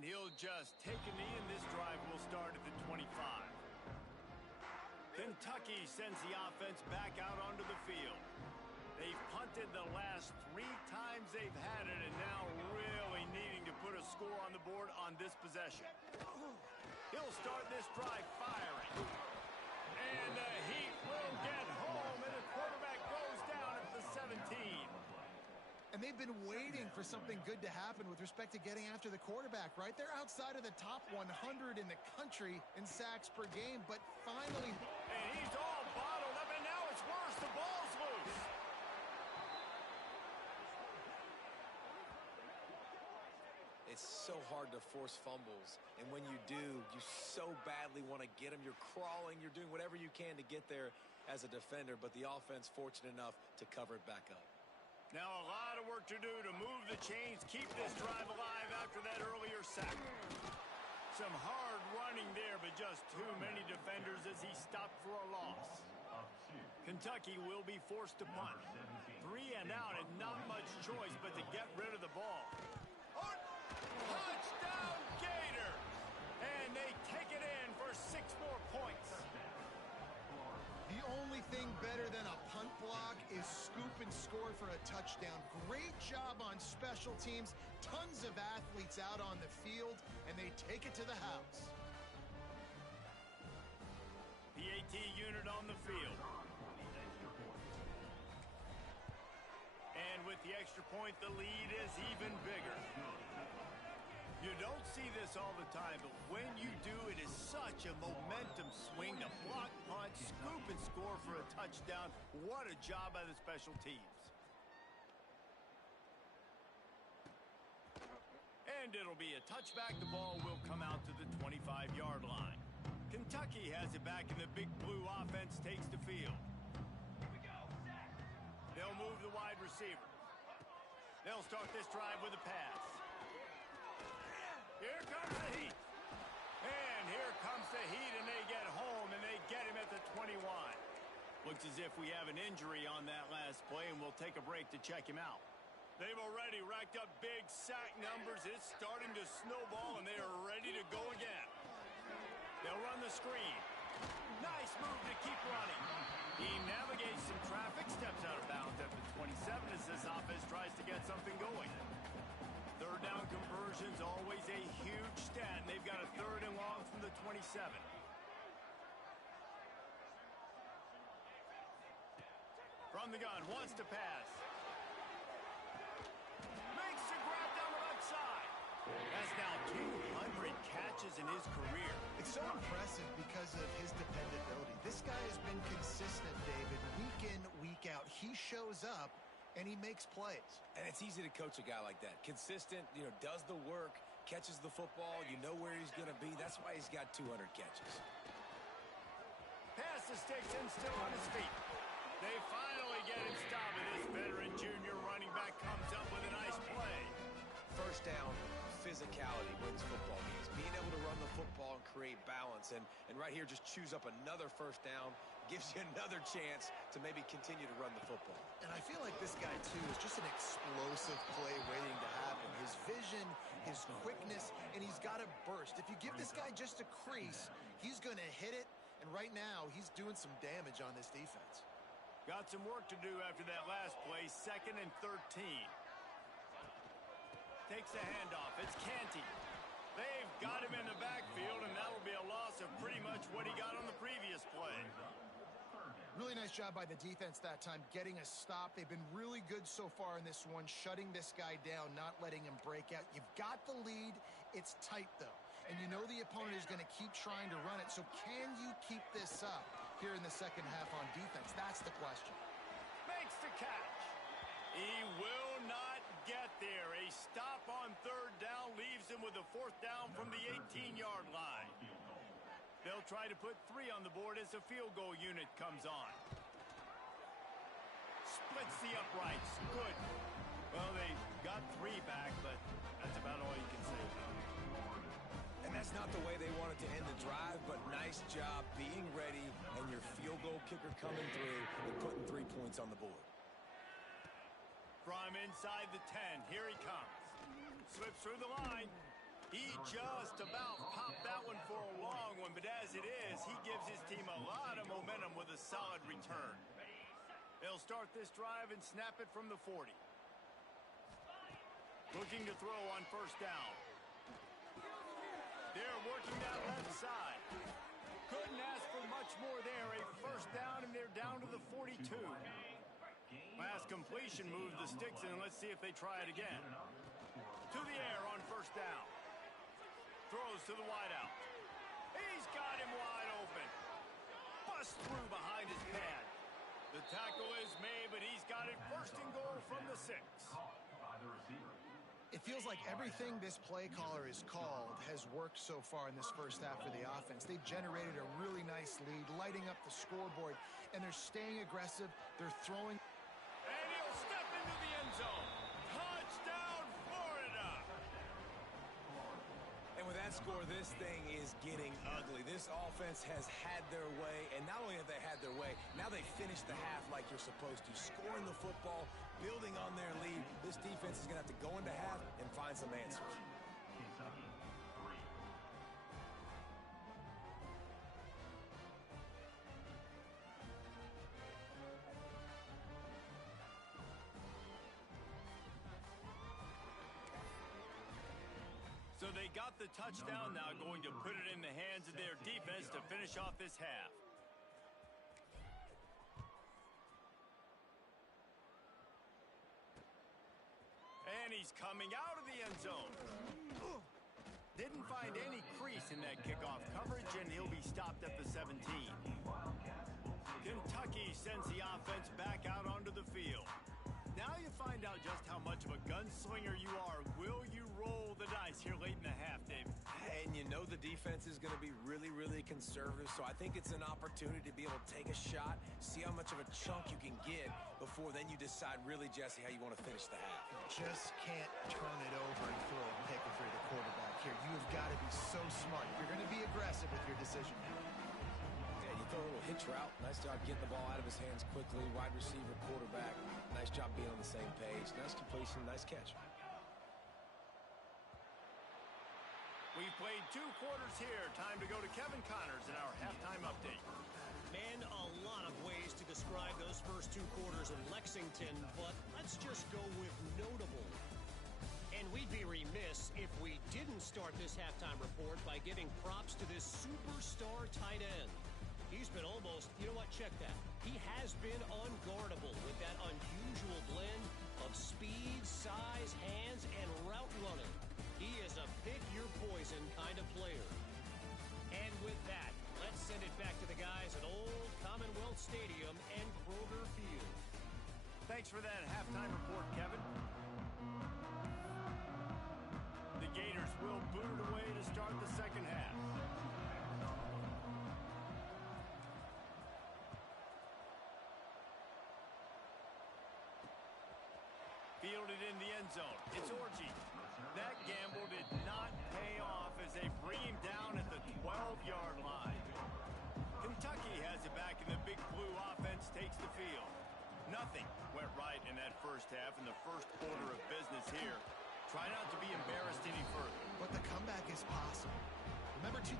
And he'll just take a knee, and this drive will start at the 25. Kentucky sends the offense back out onto the field. They've punted the last 3 times they've had it, and now really needing to put a score on the board on this possession. He'll start this drive firing. And the Heat will get home, and the quarterback goes down at the 17. And they've been waiting for something good to happen with respect to getting after the quarterback, right? They're outside of the top 100 in the country in sacks per game, but finally... And he's all bottled up, and now it's worse. The ball's loose. It's so hard to force fumbles, and when you do, you so badly want to get them. You're crawling, you're doing whatever you can to get there as a defender, but the offense fortunate enough to cover it back up. Now a lot of work to do to move the chains, keep this drive alive after that earlier sack. Some hard running there, but just too many defenders as he stopped for a loss. Kentucky will be forced to punt. 3 and out, and not much choice but to get rid of the ball. Touchdown, Gator! And they take it in for 6 more points. The only thing better than a punt block is scoop and score for a touchdown. Great job on special teams. Tons of athletes out on the field, and they take it to the house. The AT unit on the field. And with the extra point, the lead is even bigger. You don't see this all the time, but when you do, it is such a momentum swing to block, punt, scoop, and score for a touchdown. What a job by the special teams. And it'll be a touchback. The ball will come out to the 25-yard line. Kentucky has it back, and the big blue offense takes the field. They'll move the wide receiver. They'll start this drive with a pass. Here comes the Heat. And here comes the Heat, and they get home, and they get him at the 21. Looks as if we have an injury on that last play, and we'll take a break to check him out. They've already racked up big sack numbers. It's starting to snowball, and they are ready to go again. They'll run the screen. Nice move to keep running. He navigates some traffic, steps out of bounds at the 27 as this offense tries to get something going. 3rd down conversions, always a huge stat. They've got a 3rd and long from the 27. From the gun, wants to pass. Makes the grab down the left side. That's now 200 catches in his career. It's so impressive because of his dependability. This guy has been consistent, David, week in, week out. He shows up, and he makes plays. And it's easy to coach a guy like that. Consistent, does the work, catches the football, you know where he's going to be. That's why he's got 200 catches. Pass the sticks and still on his feet. They finally get him stopped, and this veteran junior running back comes up with a nice play. First down, physicality wins football games. Being able to run the football and create balance. And right here, just choose up another first down. Gives you another chance to maybe continue to run the football. And I feel like this guy, too, is just an explosive play waiting to happen. His vision, his quickness, and he's got a burst. If you give this guy just a crease, he's going to hit it. And right now, he's doing some damage on this defense. Got some work to do after that last play. 2nd and 13. Takes the handoff. It's Canty. They've got him in the backfield, and that'll be a loss of pretty much what he got on the previous play. Really nice job by the defense that time, getting a stop. They've been really good so far in this one, shutting this guy down, not letting him break out. You've got the lead. It's tight, though. And you know the opponent is going to keep trying to run it. So can you keep this up here in the second half on defense? That's the question. Makes the catch. He will not get there. A stop on 3rd down leaves him with a 4th down from the 18-yard line. They'll try to put 3 on the board as the field goal unit comes on. Splits the uprights. Good. Well, they got 3 back, but that's about all you can say about it. And that's not the way they wanted to end the drive, but nice job being ready and your field goal kicker coming through and putting 3 points on the board. From inside the 10, here he comes. Slips through the line. He just about popped that one for a long one, but as it is, he gives his team a lot of momentum with a solid return. They'll start this drive and snap it from the 40. Looking to throw on first down. They're working that left side. Couldn't ask for much more there. A first down, and they're down to the 42. Last completion moves the sticks in. Let's see if they try it again. To the air on first down. Throws to the wideout. He's got him wide open. Bust through behind his pad. The tackle is made, but he's got it first and goal from the 6. It feels like everything this play caller has called has worked so far in this first half for the offense. They've generated a really nice lead, lighting up the scoreboard, and they're staying aggressive. They're throwing. And he'll step into the end zone. Touchdown, Florida! And with that score, this thing is getting ugly. This offense has had their way, and not only have they had their way, now they finish the half like you're supposed to, scoring the football, building on their lead. This defense is going to have to go into half and find some answers. Kentucky, 3. So they got the touchdown, now going to put it in the hands of their defense to finish off this half. And he's coming out of the end zone. Didn't find any crease in that kickoff coverage, and he'll be stopped at the 17. Kentucky sends the offense back out onto the field. Now you find out just how much of a gunslinger you are. Will you roll the dice here late in the half, David? And you know the defense is going to be really, really conservative, so I think it's an opportunity to be able to take a shot, see how much of a chunk you can get before then you decide really, Jesse, how you want to finish the half. Just can't turn it over and throw a pick if you're the quarterback here. You have got to be so smart. You're going to be aggressive with your decision making. Yeah, you throw a little hitch route. Nice job getting the ball out of his hands quickly. Wide receiver, quarterback. Nice job being on the same page. Nice completion, nice catch. We've played 2 quarters here. Time to go to Kevin Connors in our halftime update. Man, a lot of ways to describe those first 2 quarters in Lexington, but let's just go with notable. And we'd be remiss if we didn't start this halftime report by giving props to this superstar tight end. He's been almost, you know what, check that. He has been unguardable with that unusual blend of speed, size, hands, and route running. He is a pick-your-poison kind of player. And with that, let's send it back to the guys at Old Commonwealth Stadium and Kroger Field. Thanks for that halftime report, Kevin. The Gators will boot it away to start the second half. Fielded in the end zone. It's Orji. That gamble did not pay off as they bring him down at the 12-yard line. Kentucky has it back, and the Big Blue offense takes the field. Nothing went right in that first half in the first quarter of business here. Try not to be embarrassed any further. But the comeback is possible. Remember 2006,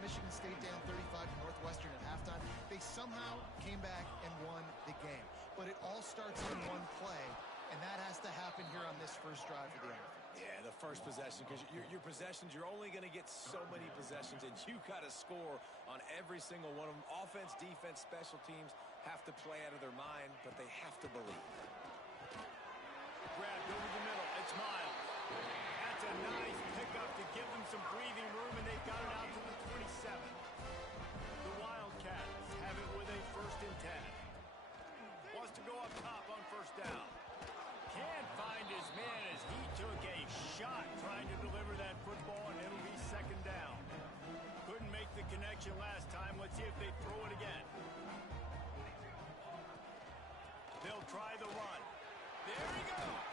Michigan State down 35 to Northwestern at halftime? They somehow came back and won the game. But it all starts in one play, and that has to happen here on this first drive for the offense. Yeah, the first possession, because your possessions, you're only going to get so many possessions, and you got to score on every single one of them. Offense, defense, special teams have to play out of their mind, but they have to believe. Grabbed over the middle. It's Miles. That's a nice pickup to give them some breathing room, and they've got it out to the 27. The Wildcats have it with a 1st and 10. Wants to go up top on first down. Can't find his man as he took a shot trying to deliver that football, and it'll be 2nd down. Couldn't make the connection last time. Let's see if they throw it again. They'll try the run. There he goes.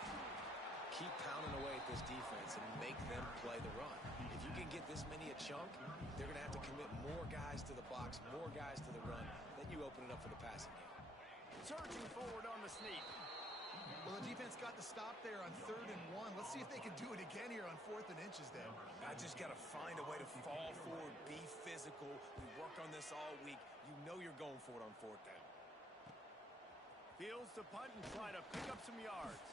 Keep pounding away at this defense and make them play the run. If you can get this many a chunk, they're going to have to commit more guys to the box, more guys to the run. Then you open it up for the passing game. Surging forward on the sneak. Well, the defense got the stop there on 3rd and 1. Let's see if they can do it again here on 4th and inches, Dan. I just got to find a way to fall forward, be physical. We worked on this all week. You know you're going for it on 4th down. Fields to punt and try to pick up some yards.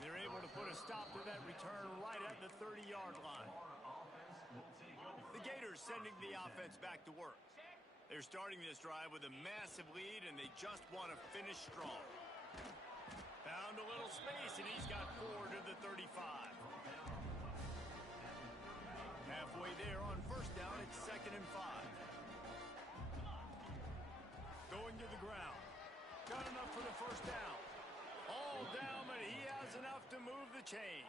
They're able to put a stop to that return right at the 30-yard line. The Gators sending the offense back to work. They're starting this drive with a massive lead, and they just want to finish strong. Found a little space, and he's got 4 to the 35. Halfway there on 1st down, it's 2nd and 5. Going to the ground. Got enough for the 1st down. All down, but he has enough to move the chains.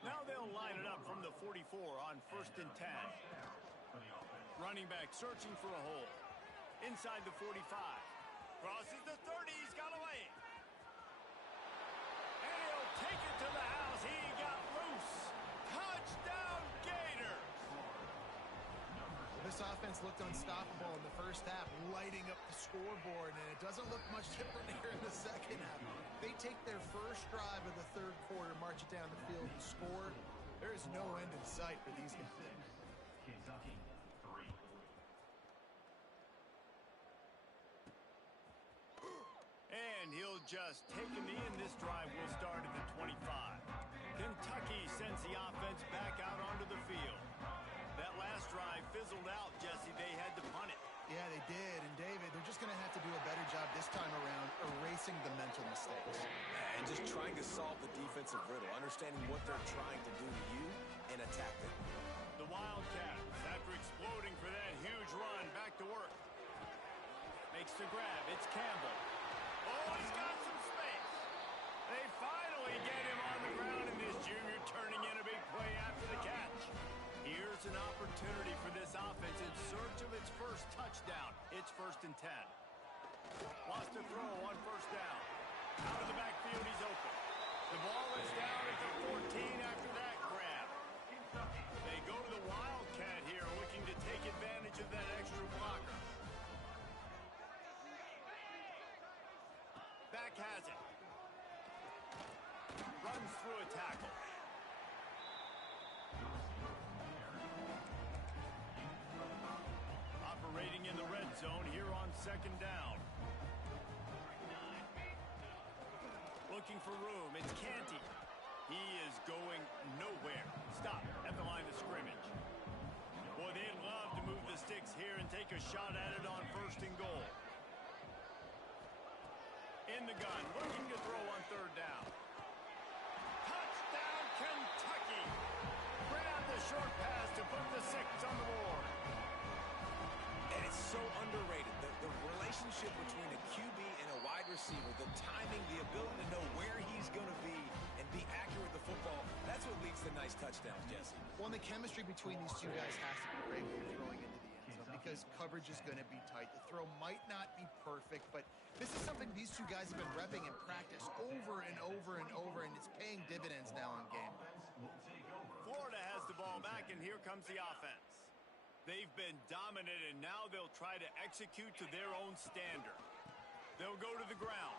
Now they'll line it up from the 44 on 1st and 10. Running back searching for a hole. Inside the 45. Crosses the 30. He's got a lane. And he'll take it to the house. He got loose. Touchdown, Gators. This offense looked unstoppable in the 1st half, lighting up the scoreboard, and it doesn't look much different here in the 2nd half. They take their first drive of the 3rd quarter, march it down the field, and score. There is no end in sight for these guys. Kentucky 3. And he'll just take a knee, and this drive will start at the 25. Kentucky sends the offense back out onto the field. That last drive fizzled out, Jesse. They had to punt it. Yeah, they did. And, David, they're just going to have to do a better job this time around erasing the mental mistakes. And just trying to solve the defensive riddle, understanding what they're trying to do to you and attack them. The Wildcats, after exploding for that huge run, back to work. Makes the grab. It's Campbell. Oh, he's got some space. They finally get him on the ground, and this junior turning in a big play after the catch. Here's an opportunity for this offense in search of its first touchdown. It's 1st and 10. Wants to throw on 1st down. Out of the backfield, he's open. The ball is down at the 14 after that grab. They go to the Wildcat here, looking to take advantage of that extra blocker. Back has it. Runs through a tackle. Operating in the red zone here on 2nd down. Looking for room. It's Canty. He is going nowhere. Stop at the line of scrimmage. Boy, they'd love to move the sticks here and take a shot at it on 1st and goal. In the gun, looking to throw on 3rd down. Touchdown, Kentucky! Grab the short pass to put the 6 on the board. And it's so underrated. The relationship between a QB and a wide receiver, the timing, the ability to know where he's going to be and be accurate with the football, that's what leads to nice touchdowns, Jesse. Well, and the chemistry between these two guys has to be great when you're throwing into the end zone because coverage is going to be tight. The throw might not be perfect, but this is something these two guys have been repping in practice over and over and over, and it's paying dividends now in game. Florida has the ball back, and here comes the offense. They've been dominant, and now they'll try to execute to their own standard. They'll go to the ground.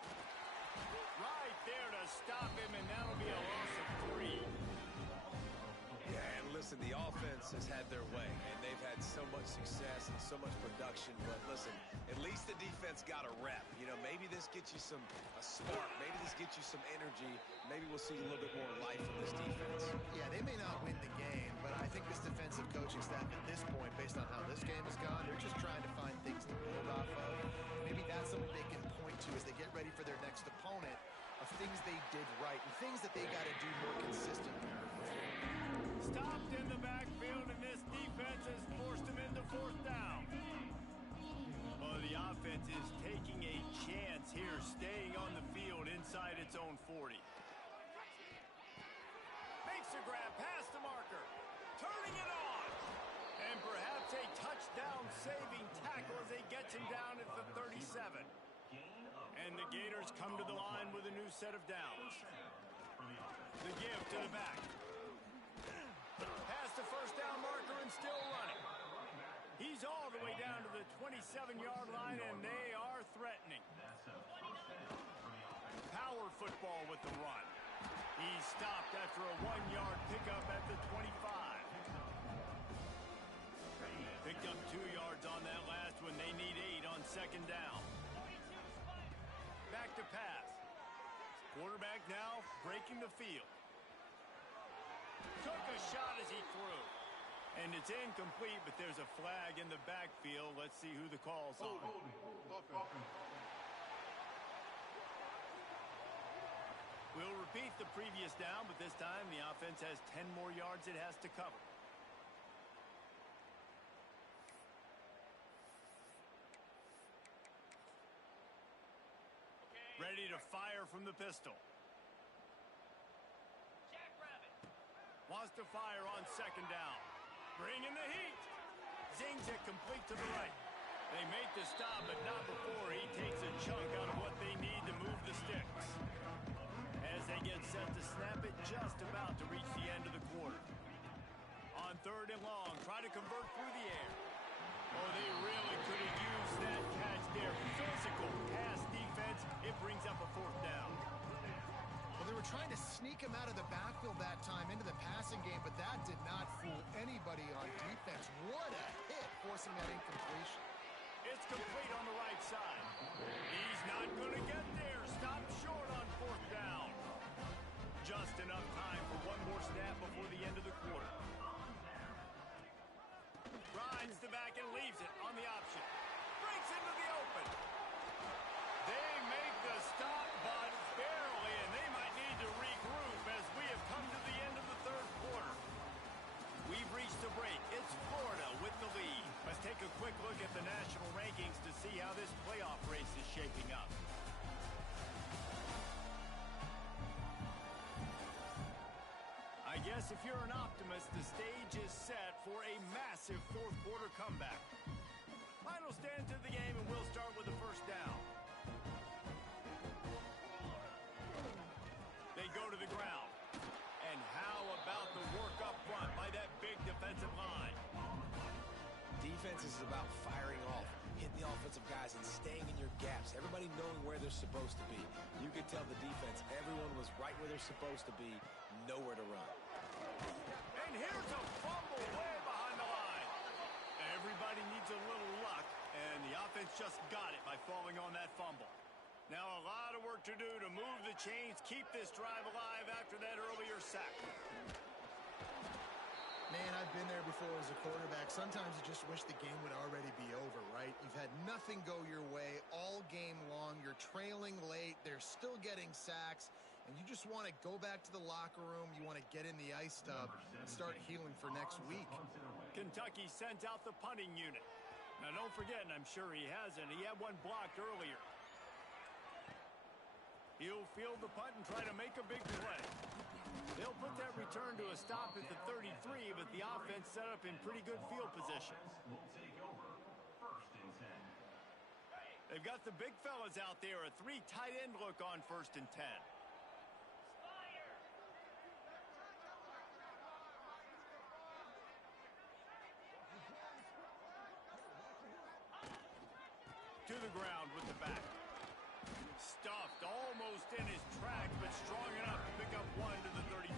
Right there to stop him, and that'll be a loss of 3. Yeah, and listen, the offense has had their way, and they've had so much success and so much production. But listen, at least the defense got a rep. You know, maybe this gets you a spark. Maybe this gets you some energy. Maybe we'll see a little bit more life from this defense. Yeah, they may not win the game, but I think this defensive coaching staff at this point, based on how this game has gone, they're just trying to find things to build off of. Maybe that's something they can point to as they get ready for their next opponent of things they did right and things that they got to do more consistently. Stopped in the backfield, and this defense has forced him into 4th down. Well, the offense is taking a chance here, staying on the field inside its own 40. Makes a grab past the marker. Turning it on. And perhaps a touchdown-saving tackle as he gets him down at the 37. And the Gators come to the line with a new set of downs. The give to the back. Past the 1st down marker and still running. He's all the way down to the 27-yard line, and they are threatening. with the run. He stopped after a 1-yard pickup at the 25. Picked up 2 yards on that last one. They need 8 on second down. Back to pass. Quarterback now breaking the field. Took a shot as he threw. And it's incomplete, but there's a flag in the backfield. Let's see who the call's on. We'll repeat the previous down, but this time the offense has 10 more yards it has to cover. Ready to fire from the pistol. Wants to fire on second down. Bringing the heat. Zings it complete to the right. They make the stop, but not before he takes a chunk out of what they need to move the sticks. As they get set to snap it, just about to reach the end of the quarter. On third and long, try to convert through the air. Oh, they really could have used that catch there. Physical pass defense. It brings up a fourth down. Well, they were trying to sneak him out of the backfield that time into the passing game, but that did not fool anybody on defense. What a hit, forcing that incompletion. It's complete on the right side. He's not going to get there. Stop short on fourth down. Just enough time for one more snap before the end of the quarter. Rides the back and leaves it on the option. Breaks into the open. They make the stop, but barely, and they might need to regroup as we have come to the end of the third quarter. We've reached the break. It's Florida with the lead. Let's take a quick look at the national rankings to see how this playoff race is shaping up. I guess if you're an optimist, the stage is set for a massive fourth quarter comeback. Final stand to the game, and we'll start with the first down. They go to the ground. And how about the work up front by that big defensive line? Defense is about firing off, hitting the offensive guys and staying in your gaps. Everybody knowing where they're supposed to be. You could tell the defense, everyone was right where they're supposed to be, nowhere to run. And here's a fumble way behind the line. Everybody needs a little luck, and the offense just got it by falling on that fumble. Now a lot of work to do to move the chains, keep this drive alive after that earlier sack. Man, I've been there before as a quarterback. Sometimes you just wish the game would already be over, right? You've had nothing go your way all game long. You're trailing late. They're still getting sacks. And you just want to go back to the locker room. You want to get in the ice tub and start healing for next week. Kentucky sends out the punting unit. Now, don't forget, and I'm sure he hasn't, he had one blocked earlier. He'll field the punt and try to make a big play. They'll put that return to a stop at the 33, but the offense set up in pretty good field position. They've got the big fellas out there, a 3 tight end look on 1st and 10. To the ground with the back. Stuffed almost in his tracks, but strong enough to pick up 1 to the 35.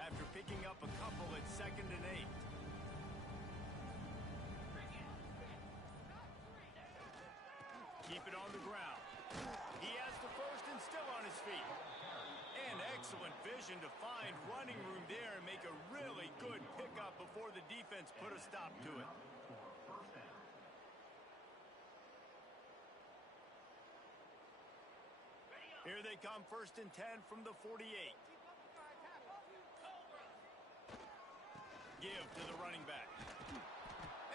After picking up a couple at 2nd and 8. Keep it on the ground. He has the first and still on his feet. And excellent vision to find running room there and make a really good pickup before the defense put a stop to it. Here they come, 1st and 10 from the 48. Give to the running back.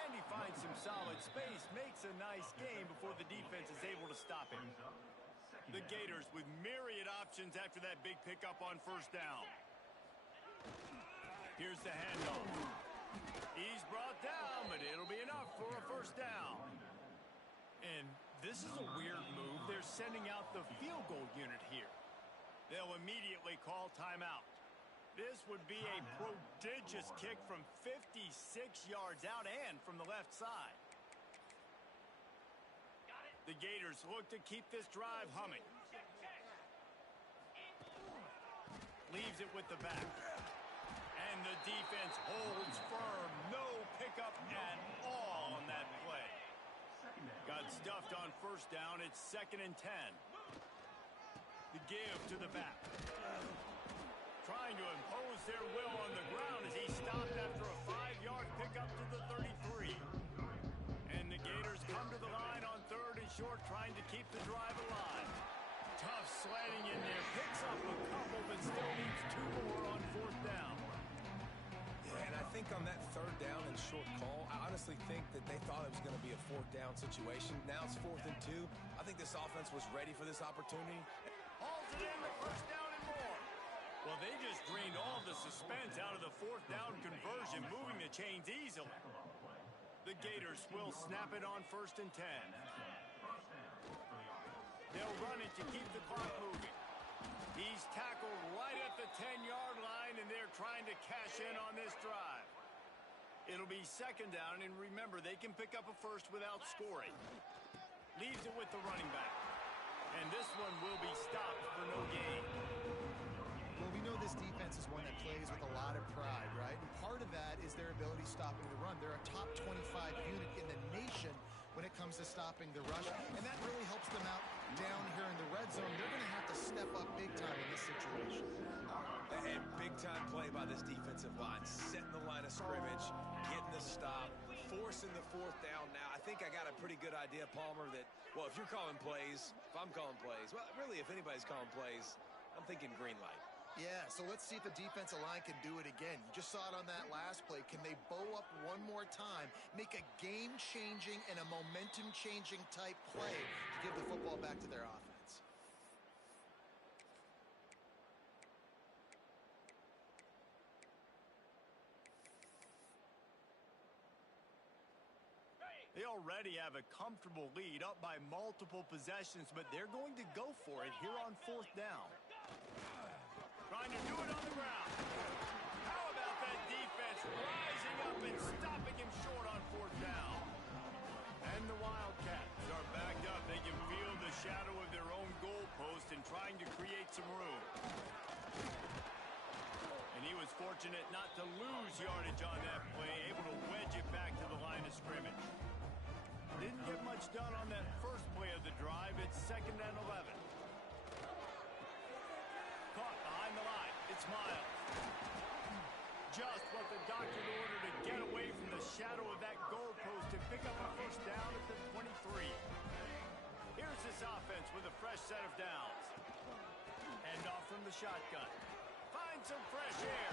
And he finds some solid space, makes a nice gain before the defense is able to stop him. The Gators with myriad options after that big pickup on 1st down. Here's the handoff. He's brought down, but it'll be enough for a 1st down. And this is a weird move. They're sending out the field goal unit here. They'll immediately call timeout. This would be a prodigious kick from 56 yards out and from the left side. The Gators look to keep this drive humming. Leaves it with the back. And the defense holds firm. No pickup at all on that play. Got stuffed on first down. It's 2nd and 10. The give to the back. Trying to impose their will on the ground as he stopped after a 5-yard pickup to the 33. And the Gators come to the line on 3rd and short, trying to keep the drive alive. Tough sledding in there. Picks up a couple, but still needs 2 more on 4th down. Yeah, and I think on that 3rd down and short call, I honestly think that they thought it was going to be a 4th down situation. Now it's 4th and 2. I think this offense was ready for this opportunity. Hauls it in, the 1st down and more. Well, they just drained all the suspense out of the 4th down conversion, moving the chains easily. The Gators will snap it on 1st and 10. They'll run it to keep the clock moving. He's tackled right at the 10-yard line, and they're trying to cash in on this drive. It'll be 2nd down, and remember, they can pick up a first without scoring. Leaves it with the running back. And this one will be stopped for no gain. Well, we know this defense is one that plays with a lot of pride, right? And part of that is their ability stopping the run. They're a top 25 unit in the nation when it comes to stopping the rush, and that really helps them out down here in the red zone. They're going to have to step up big time in this situation. And big-time play by this defensive line, setting the line of scrimmage, getting the stop, forcing the 4th down. Now, I think I got a pretty good idea, Palmer, that, well, if you're calling plays, if I'm calling plays, well, really, if anybody's calling plays, I'm thinking green light. Yeah, so let's see if the defensive line can do it again. You just saw it on that last play. Can they bow up one more time, make a game-changing and a momentum-changing type play to give the football back to their offense? They already have a comfortable lead, up by multiple possessions, but they're going to go for it here on 4th down. Trying to do it on the ground. How about that defense rising up and stopping him short on 4th down? And the Wildcats are backed up. They can feel the shadow of their own goalpost and trying to create some room. And he was fortunate not to lose yardage on that play, able to wedge it back to the line of scrimmage. Didn't get much done on that first play of the drive. It's 2nd and 11. Caught behind the line. It's Miles. Just what the doctor ordered to get away from the shadow of that goalpost and pick up a 1st down at the 23. Here's this offense with a fresh set of downs. Hand off from the shotgun. Find some fresh air.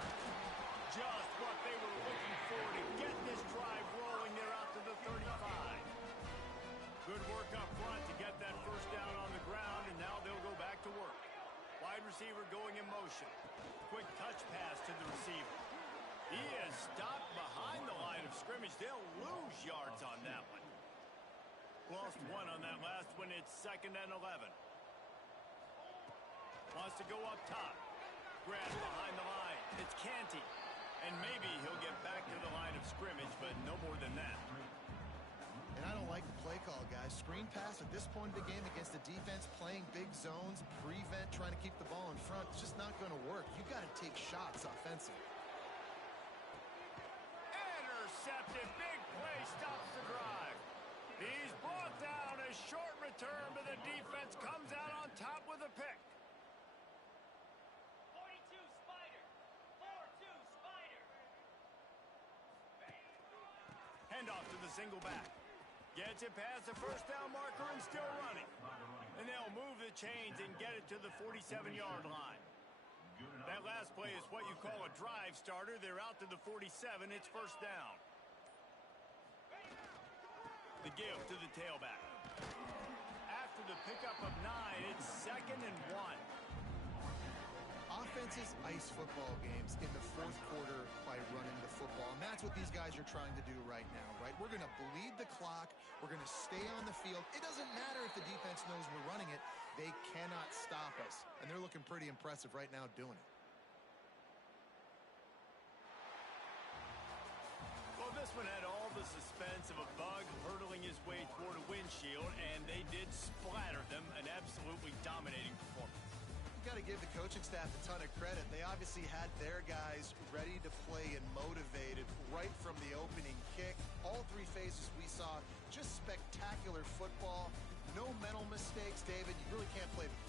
Just what they were looking for to get this drive rolling. They're out to the 35. Good work up front to get that 1st down on the ground, and now they'll go back to work. Wide receiver going in motion. Quick touch pass to the receiver. He is stopped behind the line of scrimmage. They'll lose yards on that one. Lost 1 on that last one. It's 2nd and 11. Wants to go up top. Grab behind the line. It's Canty. And maybe he'll get back to the line of scrimmage, but no more than that. And I don't like the play call, guys. Screen pass at this point of the game against the defense, playing big zones, prevent, trying to keep the ball in front. It's just not going to work. You got to take shots offensively. Intercepted. Big play stops the drive. He's brought down. A short return, but the defense comes out on top with a pick. 42 Spider. 4-2 Spider. Handoff to the single back. Gets it past the 1st down marker and still running. And they'll move the chains and get it to the 47-yard line. That last play is what you call a drive starter. They're out to the 47. It's 1st down. The give to the tailback. After the pickup of 9, it's 2nd and 1. Offenses ice football games in the 4th quarter by running the football, and that's what these guys are trying to do right now, right? We're going to bleed the clock. We're going to stay on the field. It doesn't matter if the defense knows we're running it. They cannot stop us, and they're looking pretty impressive right now doing it. one had all the suspense of a bug hurtling his way toward a windshield, and they did splatter them. An absolutely dominating performance. You got to give the coaching staff a ton of credit. They obviously had their guys ready to play and motivated right from the opening kick. All three phases we saw, just spectacular football. No mental mistakes, David. You really can't play the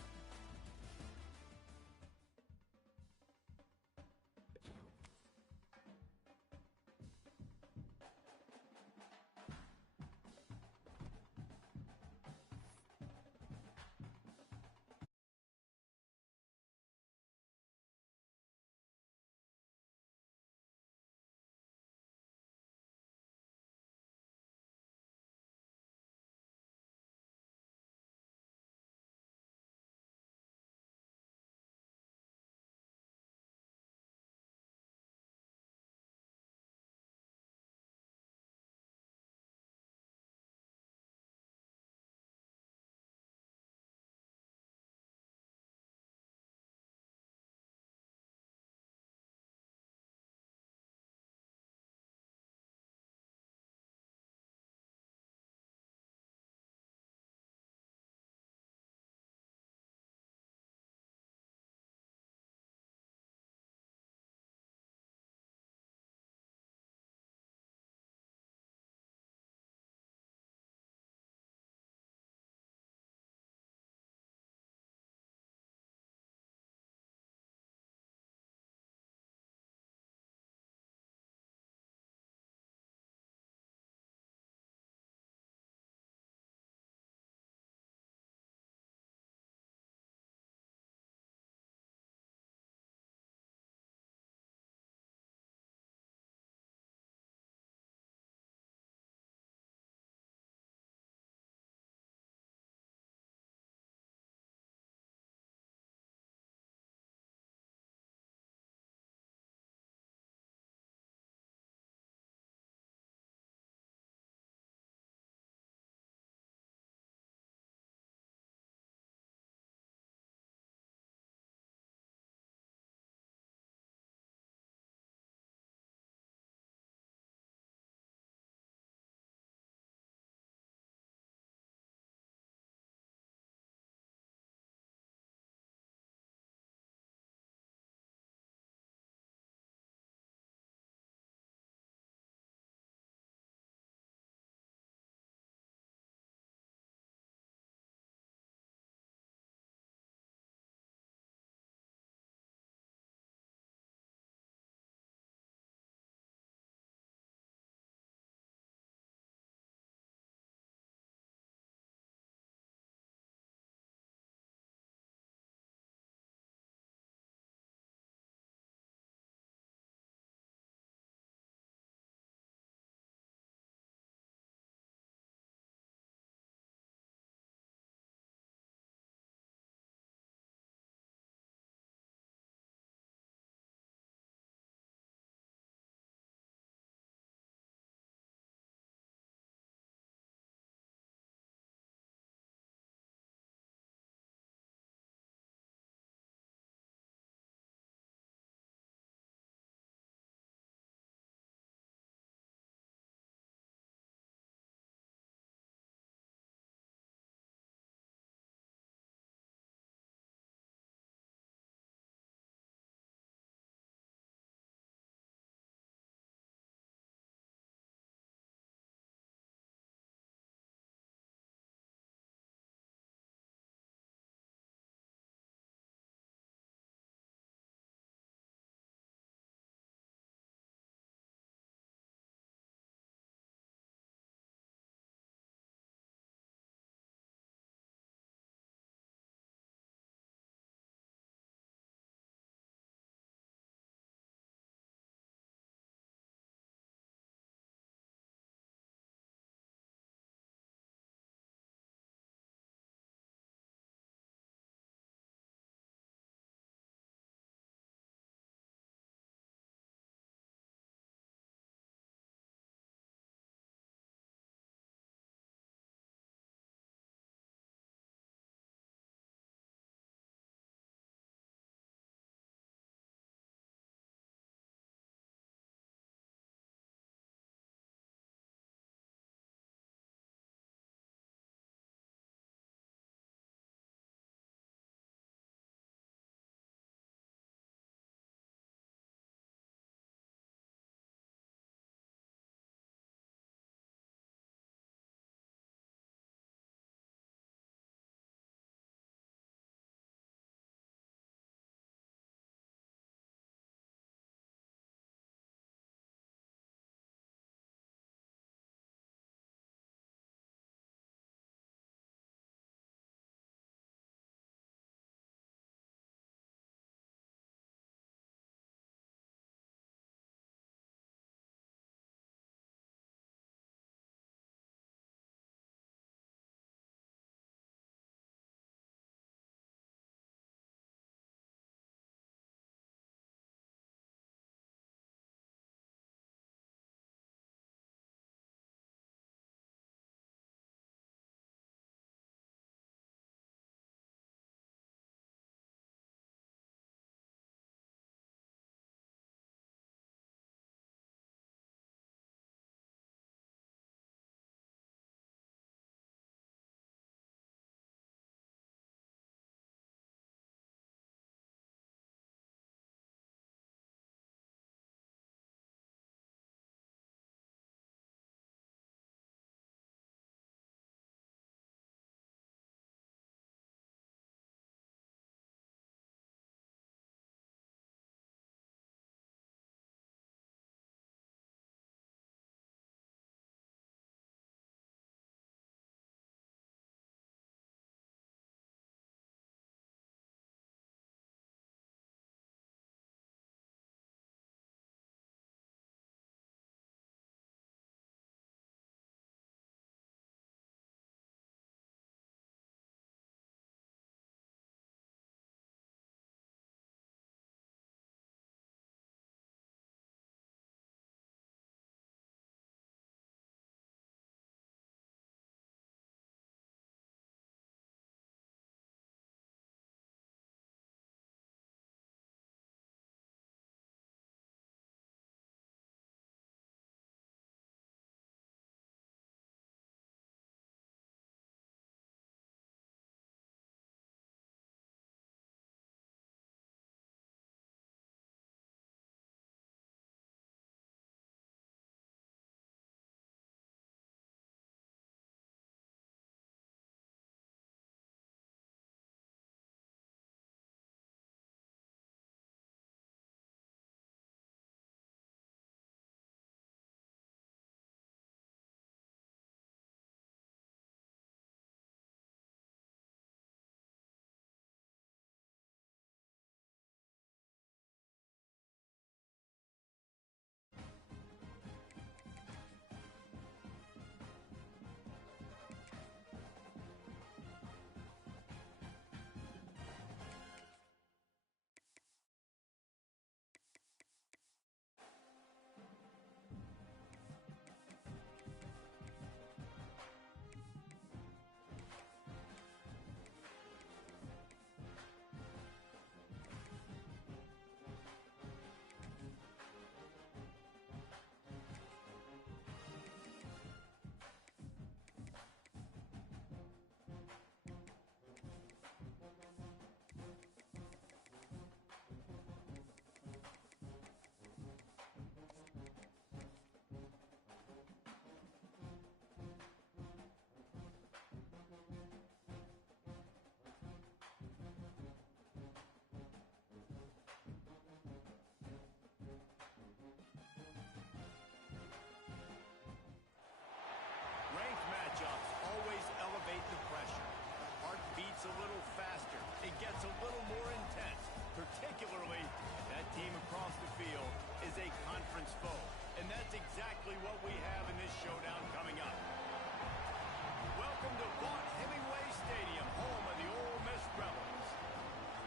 welcome to Vaught Hemingway Stadium, home of the Ole Miss Rebels,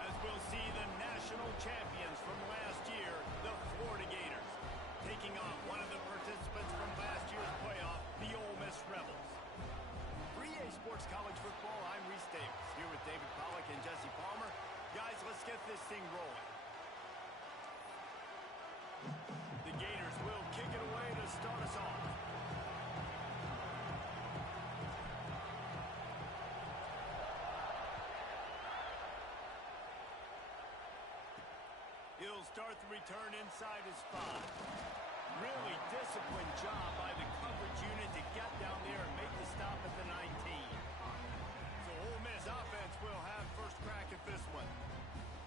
as we'll see the national champions from last year, the Florida Gators, taking on one of the participants from last year's playoff, the Ole Miss Rebels. For EA Sports College Football, I'm Reese Davis, here with David Pollack and Jesse Palmer. Guys, let's get this thing rolling. The Gators will kick it away to start us off. He'll start the return inside his 5. Really disciplined job by the coverage unit to get down there and make the stop at the 19. So Ole Miss offense will have first crack at this one.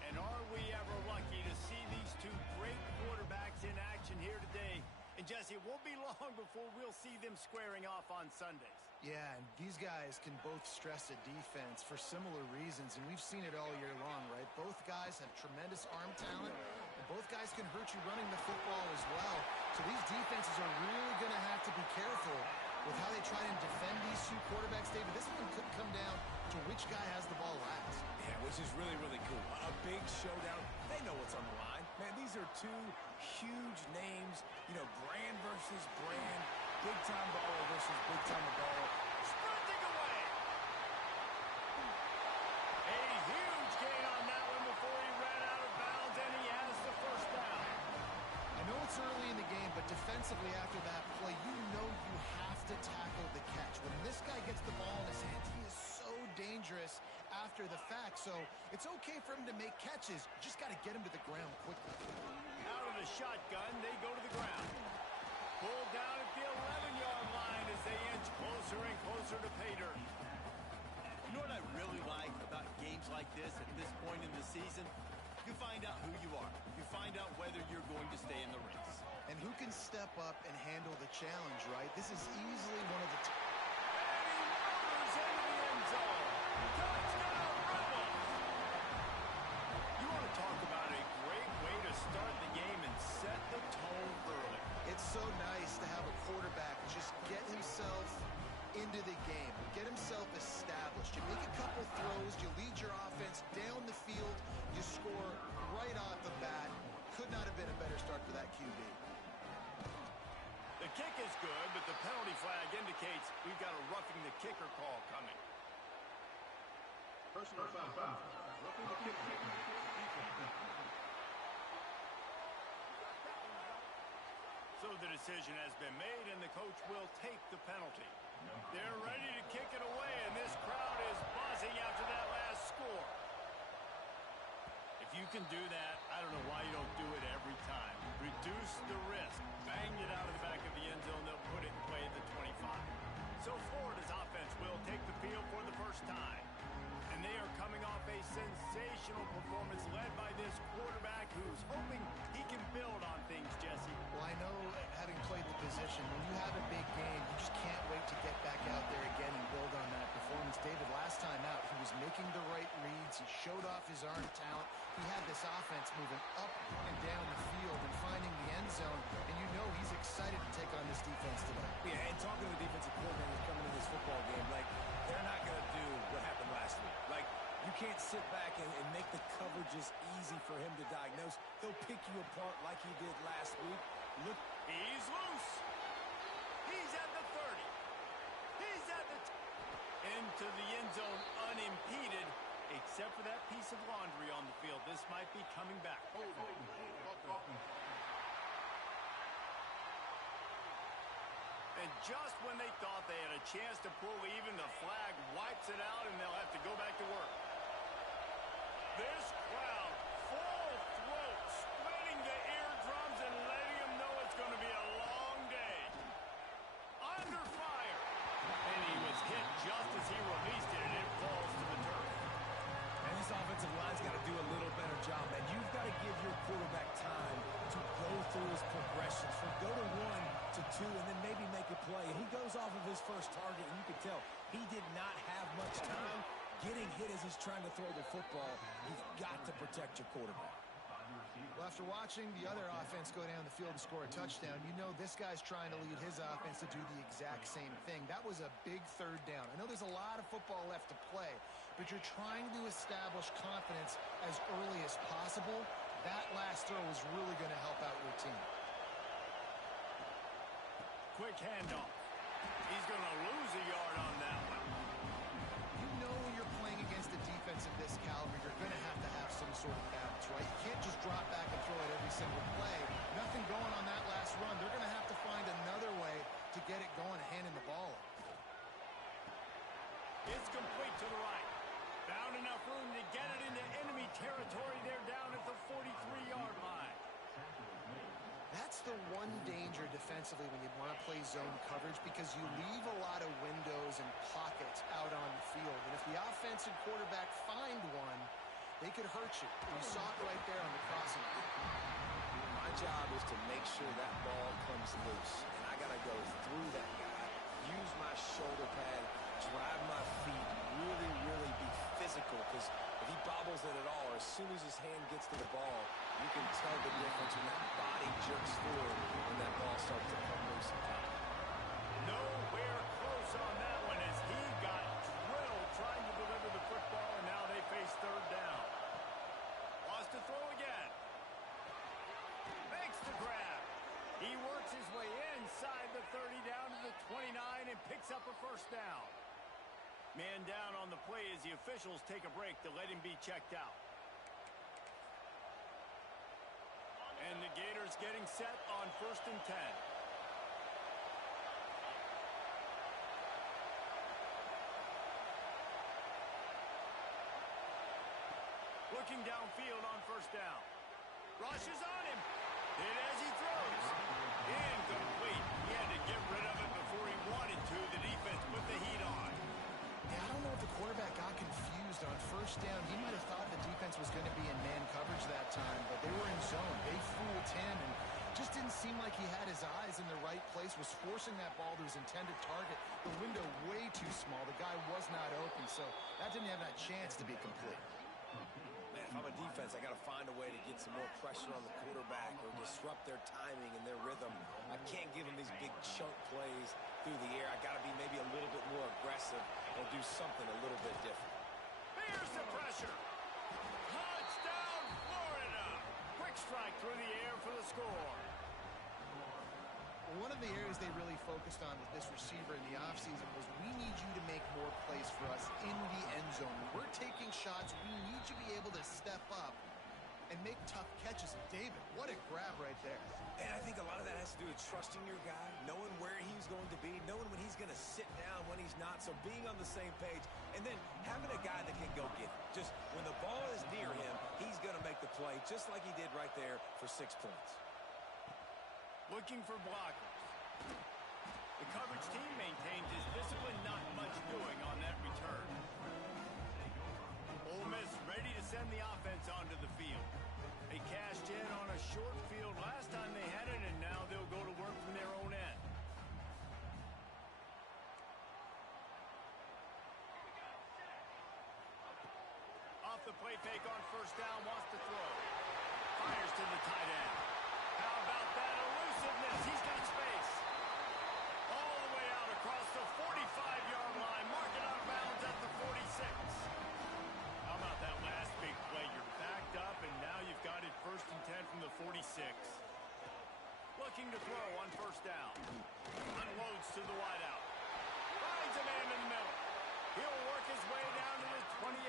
And are we ever lucky to see these two great quarterbacks in action here today? And Jesse, it won't be long before we'll see them squaring off on Sundays. Yeah, and these guys can both stress a defense for similar reasons, and we've seen it all year long, right? Both guys have tremendous arm talent, and both guys can hurt you running the football as well. So these defenses are really going to have to be careful with how they try and defend these two quarterbacks. David, this one could come down to which guy has the ball last. Yeah, which is really, really cool. A big showdown. They know what's on the line. Man, these are two huge names. You know, brand versus brand. Big-time baller versus big-time baller. Sprinting away. A huge gain on that one before he ran out of bounds, and he has the first down. I know it's early in the game, but defensively after that play, you know you have to tackle the catch. When this guy gets the ball in his hands, he is so dangerous after the fact. So it's okay for him to make catches. Just got to get him to the ground quickly. Out of the shotgun, they go to the ground. Pulled down at the 11-yard line as they inch closer and closer to pay dirt. You know what I really like about games like this at this point in the season? You find out who you are. You find out whether you're going to stay in the race. And who can step up and handle the challenge, right? This is easily one of the... And he murders into the end zone. Touchdown, Rebels! You want to talk about a great way to start the game and set the tone early. It's so nice to have a quarterback just get himself into the game, get himself established. You make a couple throws, you lead your offense down the field, you score right off the bat. Could not have been a better start for that QB. The kick is good, but the penalty flag indicates we've got a roughing the kicker call coming. Personal foul. Roughing the kicker. So the decision has been made, and the coach will take the penalty. They're ready to kick it away, and this crowd is buzzing after that last score. If you can do that, I don't know why you don't do it every time. Reduce the risk. Bang it out of the back of the end zone. They'll put it in play at the 25. So Florida's offense will take the field for the first time. And they are coming off a sensational performance led by this quarterback who's hoping he can build on things, Jesse. Well, I know, having played the position, when you have a big game, you just can't wait to get back out there again and build on that performance. David, last time out, he was making the right reads. He showed off his arm talent. He had this offense moving up and down the field and finding the end zone. And you know he's excited to take on this defense today. Yeah, and talking to the defensive coordinators coming into this football game, like, they're not going to do what happened last week. Like, you can't sit back and make the coverages easy for him to diagnose. They'll pick you apart like he did last week. Look, He's loose. He's at the 30. He's at the... Into the end zone unimpeded, except for that piece of laundry on the field. This might be coming back. And just when they thought they had a chance to pull even, the flag wipes it out, and they'll have to go back to work. This crowd, full throat, splitting the eardrums and letting them know it's going to be a long day. Under fire. And he was hit just as he released it, and it falls to the turf. and this offensive line's got to do a little better job, man. You've got to give your quarterback time to go through his progressions, from go to 1 to 2, and then maybe make a play. And he goes off of his first target, and you can tell he did not have much time getting hit as he's trying to throw the football. You've got to protect your quarterback. Well, after watching the other offense go down the field and score a touchdown, you know this guy's trying to lead his offense to do the exact same thing. That was a big third down. I know there's a lot of football left to play, but you're trying to establish confidence as early as possible. That last throw is really going to help out your team. Quick handoff. He's going to lose a yard on that one. You know when you're playing against a defense of this caliber, you're going to have some sort of balance, right? You can't just drop back and throw it every single play. Nothing going on that last run. They're going to have to find another way to get it going and handing the ball off. It's complete to the right. Found enough room to get it into enemy territory. They're down at the 43-yard line. That's the one danger defensively when you want to play zone coverage, because you leave a lot of windows and pockets out on the field. And if the offensive quarterback find one, they could hurt you. You saw it right there on the crossing. My job is to make sure that ball comes loose, and I got to go through that guy, use my shoulder pad, drive my feet, really be physical, because if he bobbles it at all, or as soon as his hand gets to the ball, you can tell the difference when that body jerks forward when that ball starts to come loose. Nowhere close on that one as he got drilled trying to deliver the football, and now they face third down. Wants to throw again. Makes the grab. He works his way inside the 30 down to the 29 and picks up a first down. Man down on the play as the officials take a break to let him be checked out. And the Gators getting set on 1st and 10. Looking downfield on first down. Rushes on him. Hit as he throws. Incomplete. He had to get rid of it before he wanted to. The defense put the heat on. Yeah, I don't know if the quarterback got confused on first down. He might have thought the defense was going to be in man coverage that time, but they were in zone. They fooled him and just didn't seem like he had his eyes in the right place, was forcing that ball to his intended target. The window way too small. The guy was not open, so that didn't have that chance to be complete. Man, if I'm a defense, I got to find a way to get some more pressure on the quarterback or disrupt their timing and their rhythm. I can't give them these big chunk plays through the air. I got to be maybe a little bit more aggressive or do something a little bit different. Here's the pressure. Touchdown, Florida. Quick strike through the air for the score. One of the areas they really focused on with this receiver in the offseason was, we need you to make more plays for us in the end zone. When we're taking shots, we need you to be able to step up and make tough catches. And David, what a grab right there. And I think a lot of that has to do with trusting your guy, knowing where he's going to be, knowing when he's going to sit down, when he's not, so being on the same page, and then having a guy that can go get it. Just when the ball is near him, he's going to make the play, just like he did right there for 6 points. Looking for blockers. The coverage team maintains his discipline, not much doing on that return. Ole Miss ready to send the offense onto the field. They cashed in on a short field last time they had it, and now they'll go to work from their own end. Off the play fake on first down, wants to throw. Fires to the tight end. How about that elusiveness? He's got space. All the way out across the 45-yard line. Mark it out of bounds at the 46. How about that last big play? You're backed up, and now you've got it 1st and 10 from the 46. Looking to throw on first down. Unloads to the wideout. Finds a man in the middle. He'll work his way down to the 28.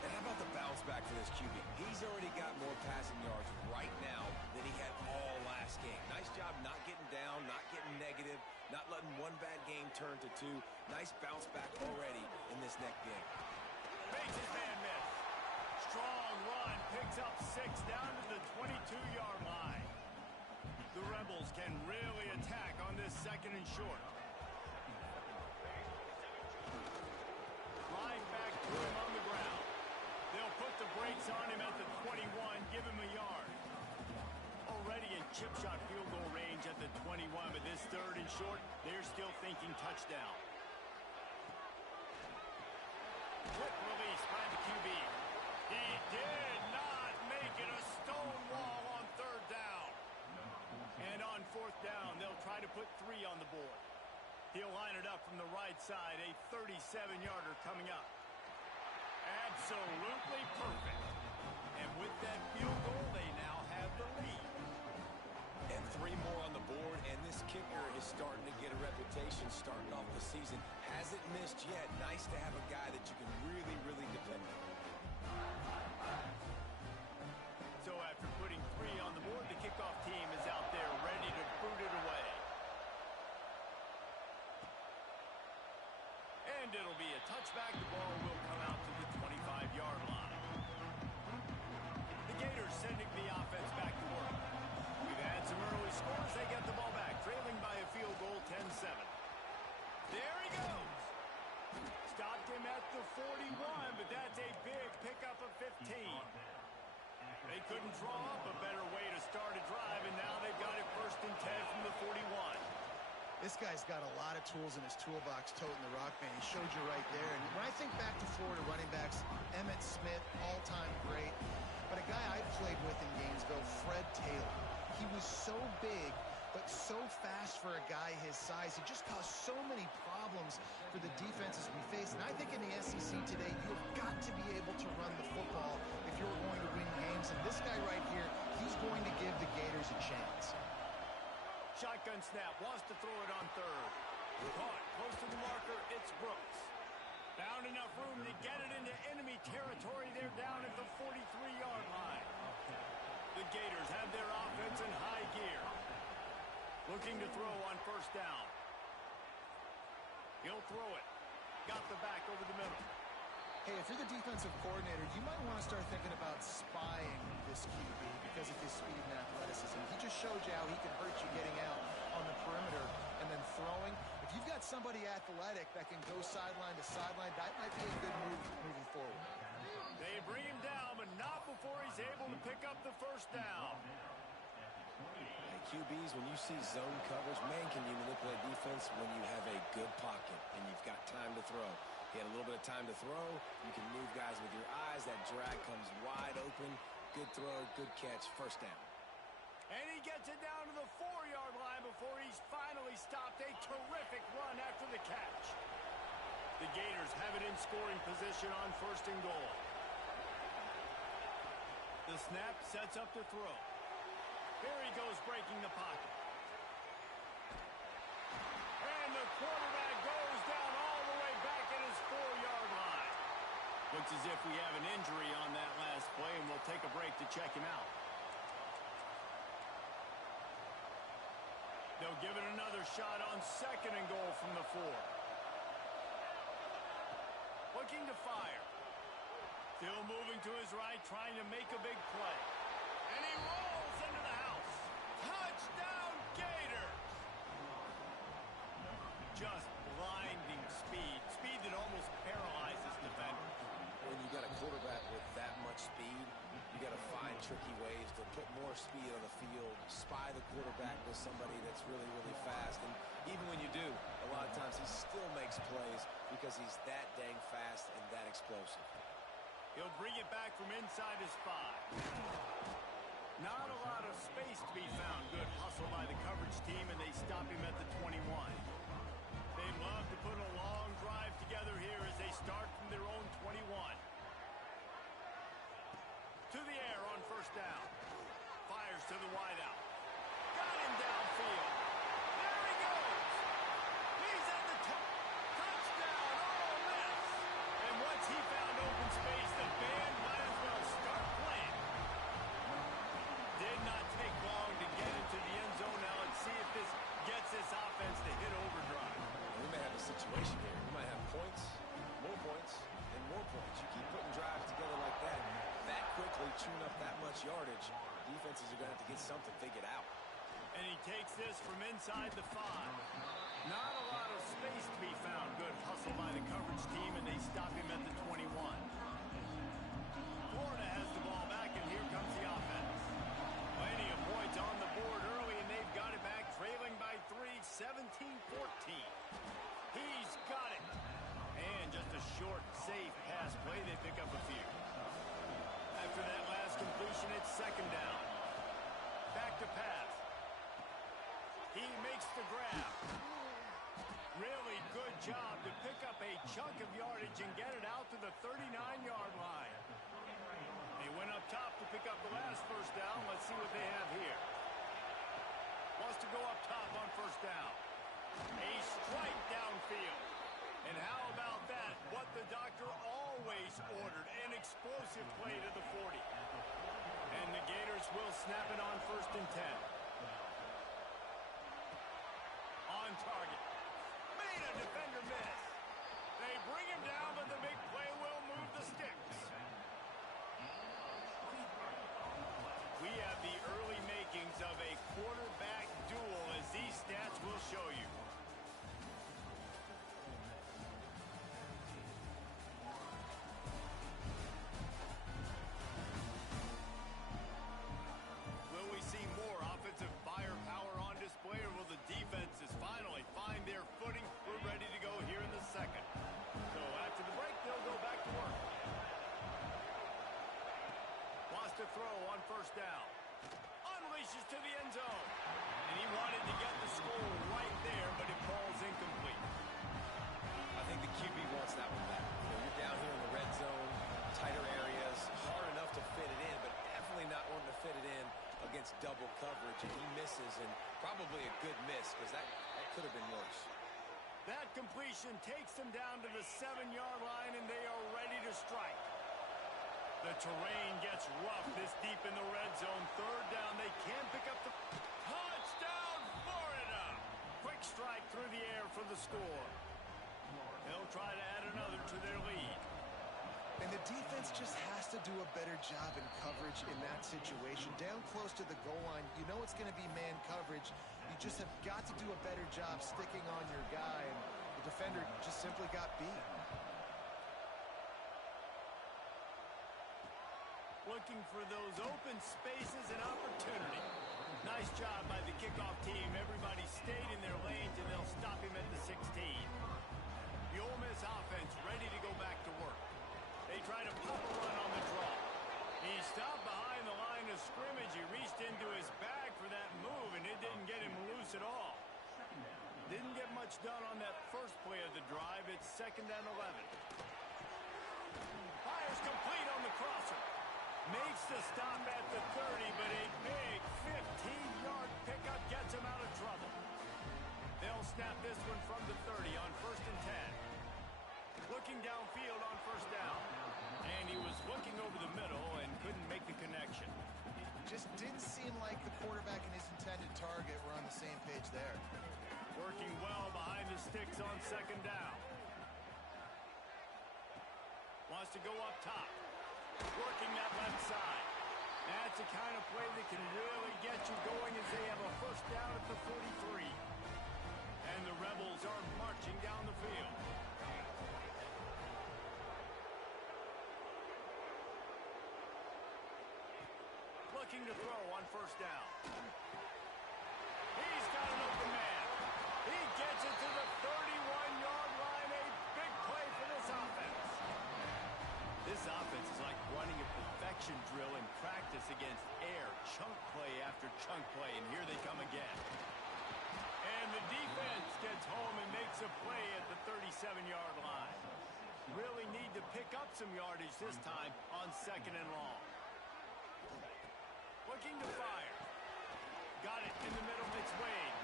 And how about the bounce back for this QB? He's already got more passing yards right now than he had all last game. Nice job not getting down, not getting negative, not letting one bad game turn to 2. Nice bounce back already in this next game. Makes his man miss. Strong run, picks up 6 down to the 22-yard line. The Rebels can really attack on this 2nd and short. Right back to him on the ground. They'll put the brakes on him at the 21, give him a yard. Already in chip shot field goal range at the 21, but this 3rd and short, they're still thinking touchdown. Quick release by the QB. He did not make making a stone wall on third down. And on fourth down, they'll try to put 3 on the board. He'll line it up from the right side, a 37-yarder coming up. Absolutely perfect. And with that field goal, they now have the lead. And 3 more on the board, and this kicker is starting to get a reputation starting off the season. Hasn't missed yet. Nice to have a guy that you can really, really depend on. So after putting 3 on the board, the kickoff team is out there ready to boot it away. And it'll be a touchback. The ball will come out to the 25-yard line. The Gators sending the offense back to work. We've had some early scores. They get the ball back, trailing by a field goal, 10-7. There he goes. Stopped him at the 41, but that's a big pickup of 15. They couldn't draw up a better way to start a drive, and now they've got it 1st and 10 from the 41. This guy's got a lot of tools in his toolbox toting the rock band. He showed you right there. And when I think back to Florida running backs, Emmitt Smith, all-time great. But a guy I played with in Gainesville, Fred Taylor. He was so big, but so fast for a guy his size. He just caused so many problems for the defenses we face. And I think in the SEC today, you've got to be able to run the football if you're going to win games. And this guy right here, he's going to give the Gators a chance. Shotgun snap, wants to throw it on third. Caught, close to the marker, it's Brooks. Found enough room to get it into enemy territory. They're down at the 43-yard line. The Gators have their offense in high gear. Looking to throw on 1st down. He'll throw it. Got the back over the middle. Hey, if you're the defensive coordinator, you might want to start thinking about spying this QB because of his speed and athleticism. He just showed you how he can hurt you getting out on the perimeter and then throwing. If you've got somebody athletic that can go sideline to sideline, that might be a good move moving forward. They bring him down, but not before he's able to pick up the 1st down. Hey, QBs, when you see zone coverage, man, can you manipulate defense when you have a good pocket and you've got time to throw. He had a little bit of time to throw. You can move guys with your eyes. That drag comes wide open. Good throw, good catch, 1st down. And he gets it down to the 4-yard line before he's finally stopped. A terrific run after the catch. The Gators have it in scoring position on 1st and goal. The snap sets up to throw. Here he goes breaking the pocket. And the quarterback goes down all the way back at his 4-yard line. Looks as if we have an injury on that last play, and we'll take a break to check him out. They'll give it another shot on 2nd and goal from the 4. Looking to fire. Still moving to his right, trying to make a big play. And he rolls into the house. Touchdown, Gators! Just blinding speed. Speed that almost paralyzes defenders. When you got a quarterback with that much speed, you got to find tricky ways to put more speed on the field, spy the quarterback with somebody that's really, really fast. And even when you do, a lot of times he still makes plays because he's that dang fast and that explosive. He'll bring it back from inside his 5. Not a lot of space to be found. Good hustle by the coverage team, and they stop him at the 21. They love to put a long drive together here as they start from their own 21. To the air on 1st down. Fires to the wideout. Got him downfield. There he goes. He's at the top. Touchdown, Ole Miss. And once he found open space, the band might as well start playing. Did not take long to get into the end zone. Now let's see if this gets this offense to hit overdrive. We may have a situation here. We might have points, and more points. You keep putting drives together like that quickly, tune up that much yardage, defenses are going to have to get something figured out. And he takes this from inside the 5. Not a lot of space to be found. Good hustle by the coverage team, and they stop him at the 21. Florida has the ball back, and here comes the offense. Plenty of points on the board early, and they've got it back, trailing by 3, 17-14. He's got it. And just a short, safe pass play. They pick up a few. After that last completion. It's second down. Back to pass. He makes the grab. Really good job to pick up a chunk of yardage and get it out to the 39-yard line. They went up top to pick up the last first down. Let's see what they have here. Wants to go up top on first down. A strike downfield. And how about that? What the doctor always ordered. An explosive play to the 40. And the Gators will snap it on first and 10. On target. Made a defender miss. They bring him down, but the big play will move the sticks. We have the early makings of a quarterback duel, as these stats will show you. Will we see more offensive firepower on display, or will the defenses finally find their footing? We're ready to go here in the second. So after the break, they'll go back to work. Wants to throw on first down. Unleashes to the end zone. And he wanted to get the score right there, but it falls incomplete. I think the QB wants that one back. You're down here in the red zone, tighter areas, hard enough to fit it in, but definitely not wanting to fit it in against double coverage, and he misses, and probably a good miss, because that could have been worse. That completion takes them down to the 7-yard line, and they are ready to strike. The terrain gets rough this deep in the red zone. Third down, they can pick up the touchdown, Florida! Quick strike through the air for the score. They'll try to add another to their lead. And the defense just has to do a better job in coverage in that situation. Down close to the goal line, you know it's going to be man coverage. You just have got to do a better job sticking on your guy, and the defender just simply got beat. Looking for those open spaces and opportunity. Nice job by the kickoff team. Everybody stayed in their lanes, and they'll stop him at the 16. The Ole Miss offense ready to go back to work. They try to pop a run on the draw. He stopped behind the line of scrimmage. He reached into his bag for that move, and it didn't get him loose at all. Didn't get much done on that first play of the drive. It's second and 11. Fires complete on the crosser. Makes the stop at the 30, but a big 15-yard pickup gets him out of trouble. They'll snap this one from the 30 on first and 10. Looking downfield on first down. And he was looking over the middle and couldn't make the connection. Just didn't seem like the quarterback and his intended target were on the same page there. Working well behind the sticks on second down. Wants to go up top. Working that left side. That's the kind of play that can really get you going, as they have a first down at the 43. And the Rebels are marching down the field. Looking to throw on first down. He's got an open man. He gets it to the 31-yard line. A big play for this offense. This offense is like running a perfection drill in practice against air. Chunk play after chunk play, and here they come again. And the defense gets home and makes a play at the 37-yard line. Really need to pick up some yardage this time on second and long. Looking to fire. Got it in the middle. It's Wade.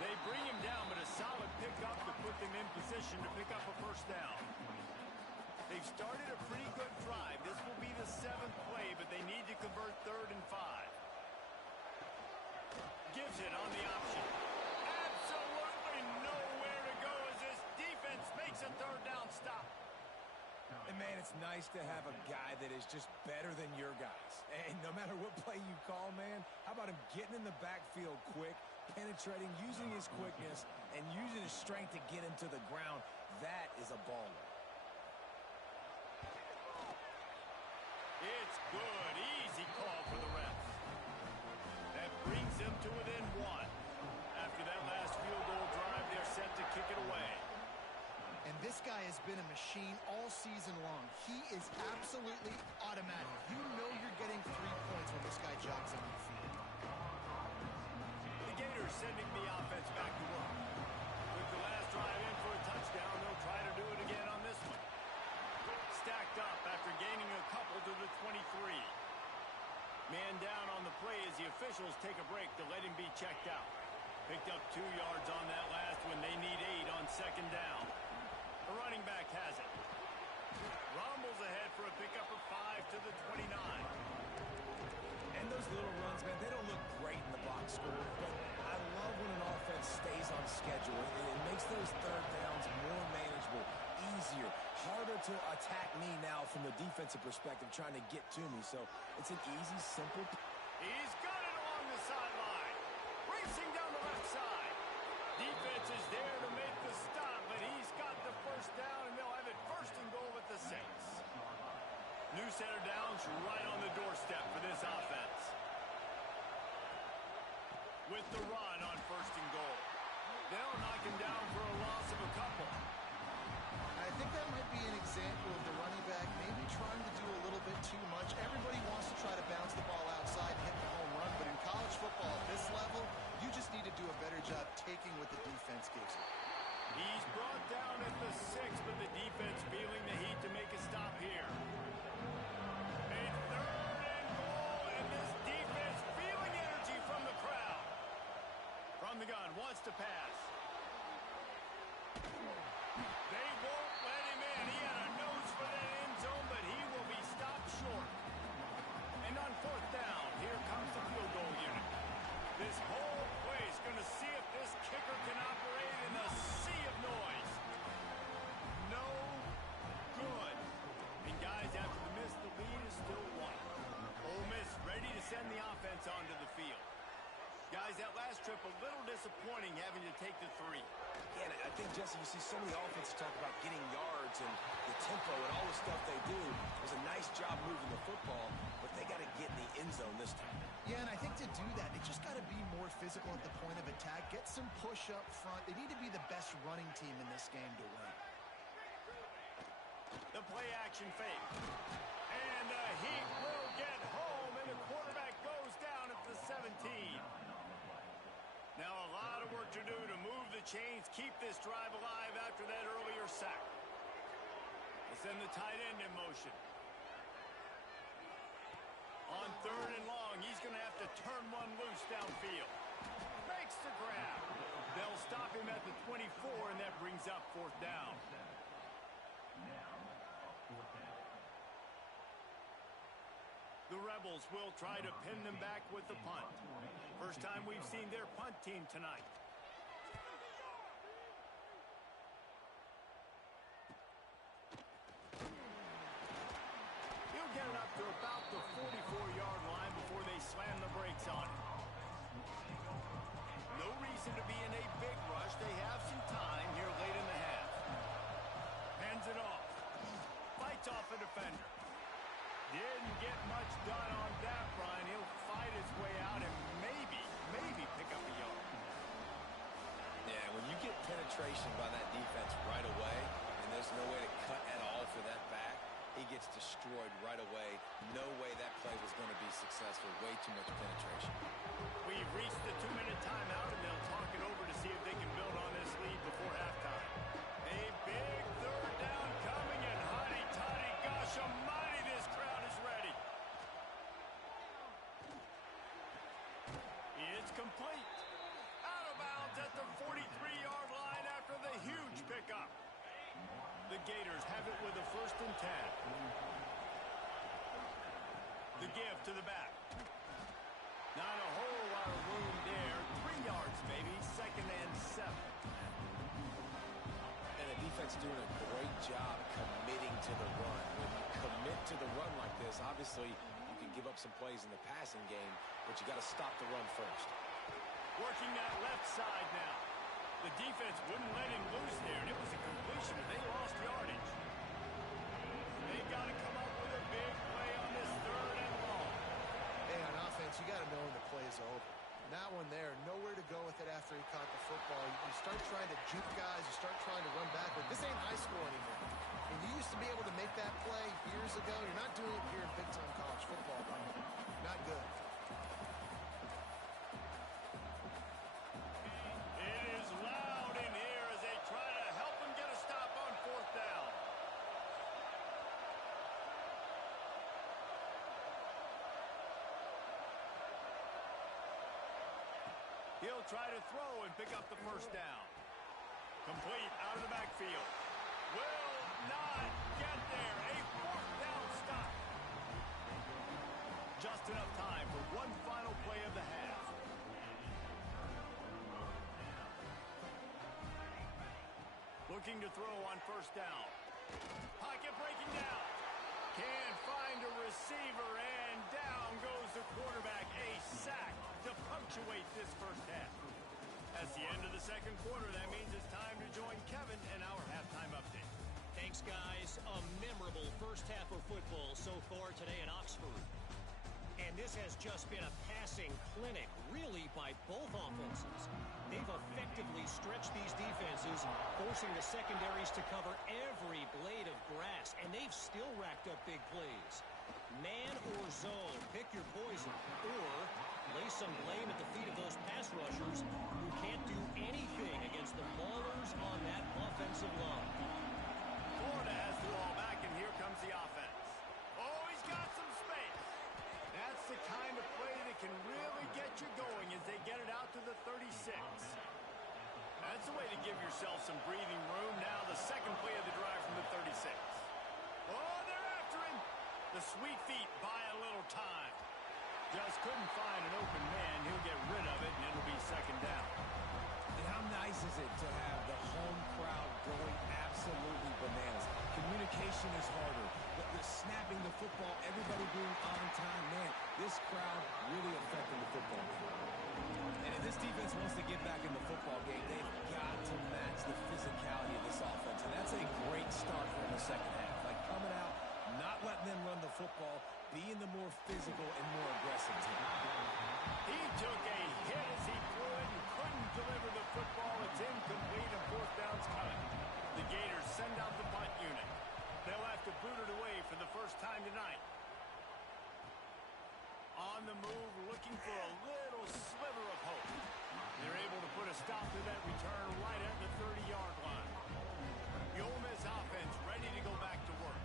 They bring him down, but a solid pickup to put them in position to pick up a first down. They've started a pretty good drive. This will be the 7th play, but they need to convert 3rd and 5. Gives it on the option. Absolutely nowhere to go as this defense makes a 3rd down stop. And, man, it's nice to have a guy that is just better than your guys. And no matter what play you call, man, how about him getting in the backfield quick, penetrating, using his quickness, and using his strength to get him to the ground? That is a baller. It's good. Easy call for the refs. That brings them to within 1. After that last field goal drive, they're set to kick it away. And this This guy has been a machine all season long. He is absolutely automatic. You know you're getting 3 points when this guy jogs on the field. The Gators sending the offense back to work. With the last drive in for a touchdown, they'll try to do it again on this one. Stacked up after gaining a couple to the 23. Man down on the play as the officials take a break to let him be checked out. Picked up 2 yards on that last one. They need 8 on second down. The running back has it. Rumbles ahead for a pickup of 5 to the 29. And those little runs, man, they don't look great in the box score, but I love when an offense stays on schedule. It makes those third downs more manageable, easier, harder to attack me now from the defensive perspective trying to get to me. So it's an easy, simple. He's got it along the sideline. Racing down the left side. Defense is there to make the stop, but he's got the first down, and they'll have it first and goal at the 6. New set of downs right on the doorstep for this offense. With the run on first and goal. They'll knock him down for a loss of a couple. I think that might be an example of the running back maybe trying to do a little bit too much. Everybody wants to try to bounce the ball outside and hit the home run, but in college football at this level, you just need to do a better job taking what the defense gives you. He's brought down at the 6, but the defense feeling the heat to make a stop here. A third and goal, and this defense feeling energy from the crowd. From the gun, wants to pass. They won't let him in. He had a nose for that end zone, but he will be stopped short. And on fourth down, here comes the field goal unit. This whole play is going to see if this kicker can operate in the sea of noise. No good. And guys, after the miss, the lead is still 1. Ole Miss ready to send the offense onto the field. Guys, that last trip a little disappointing having to take the 3. Yeah, and I think, Jesse, you see so many offenses talk about getting yards and the tempo and all the stuff they do. It was a nice job moving the football, but they got to get in the end zone this time. Yeah, and I think to do that, they just got to be more physical at the point of attack, get some push up front. They need to be the best running team in this game to win. The play action fake. And the Heat will get home, and the quarterback goes down at the 17. Now a lot of work to do to move the chains, keep this drive alive after that earlier sack. They send the tight end in motion. On third and long, he's going to have to turn one loose downfield. Makes the grab. They'll stop him at the 24, and that brings up fourth down. The Rebels will try to pin them back with the punt. First time we've seen their punt team tonight. He'll get it up to about the 44-yard line before they slam the brakes on it. No reason to be in a big rush. They have some time here late in the half. Hands it off. Fights off a defender. Didn't get much done on that, Brian. He'll fight his way out and maybe pick up a yard. Yeah, when you get penetration by that defense right away, and there's no way to cut at all for that back, he gets destroyed right away. No way that play was going to be successful. Way too much penetration. We've reached the 2-minute timeout, and they'll talk it over to see if they can build on this lead before halftime. A big third down coming, and hotty-toddy, gosh almighty, this crowd is ready. It's complete. Out of bounds at the 43-yard line after the huge pickup. The Gators have it with a 1st and 10. The give to the back. Not a whole lot of room there. 3 yards, maybe. 2nd and 7. And the defense doing a great job committing to the run. When you commit to the run like this, obviously you can give up some plays in the passing game, but you got to stop the run first. Working that left side now. The defense wouldn't let him loose there, and it was a completion, and they lost yardage. They got to come up with a big play on this 3rd and long. Hey, on offense, you got to know when the play is over. That one there, nowhere to go with it after he caught the football. football, you start trying to juke guys, you start trying to run backward. This ain't high school anymore. And you used to be able to make that play years ago. You're not doing it here in big-time college football, though. Not good. It is loud in here as they try to help him get a stop on fourth down. He'll try to throw and pick up the first down. Complete out of the backfield. Will not get there. A fourth down stop. Just enough time for one final play of the half. Looking to throw on first down. Pocket breaking down. Can't find a receiver, and down goes the quarterback. A sack to punctuate this first half. That's the end of the second quarter. That means it's time to join Kevin in our halftime update. Thanks, guys. A memorable first half of football so far today in Oxford. And this has just been a passing clinic, really, by both offenses. They've effectively stretched these defenses, forcing the secondaries to cover every blade of grass, and they've still racked up big plays. Man or zone, pick your poison, or lay some blame at the feet of those pass rushers who can't do anything against the maulers on that offensive line. Florida has the ball back, and here comes the offense. Oh, he's got some space. That's the kind of play that can really get you going as they get it out to the 36. That's the way to give yourself some breathing room. Now the second play of the drive from the 36. Oh, they're after him. The sweet feet buy a little time. Just couldn't find an open man. He'll get rid of it, and it'll be second down. And how nice is it to have the home crowd going absolutely bananas? Communication is harder. The snapping the football, everybody being on time. Man, this crowd really affecting the football game. And if this defense wants to get back in the football game, they've got to match the physicality of this offense. And that's a great start for the second half. Like coming out, not letting them run the football, being the more physical and more aggressive team. He took a hit as he threw it and couldn't deliver the football. It's incomplete and fourth down's coming. The Gators send out the punt unit. They'll have to boot it away for the first time tonight. On the move, looking for a little sliver of hope. They're able to put a stop to that return right at the 30-yard line. The Ole Miss offense ready to go back to work.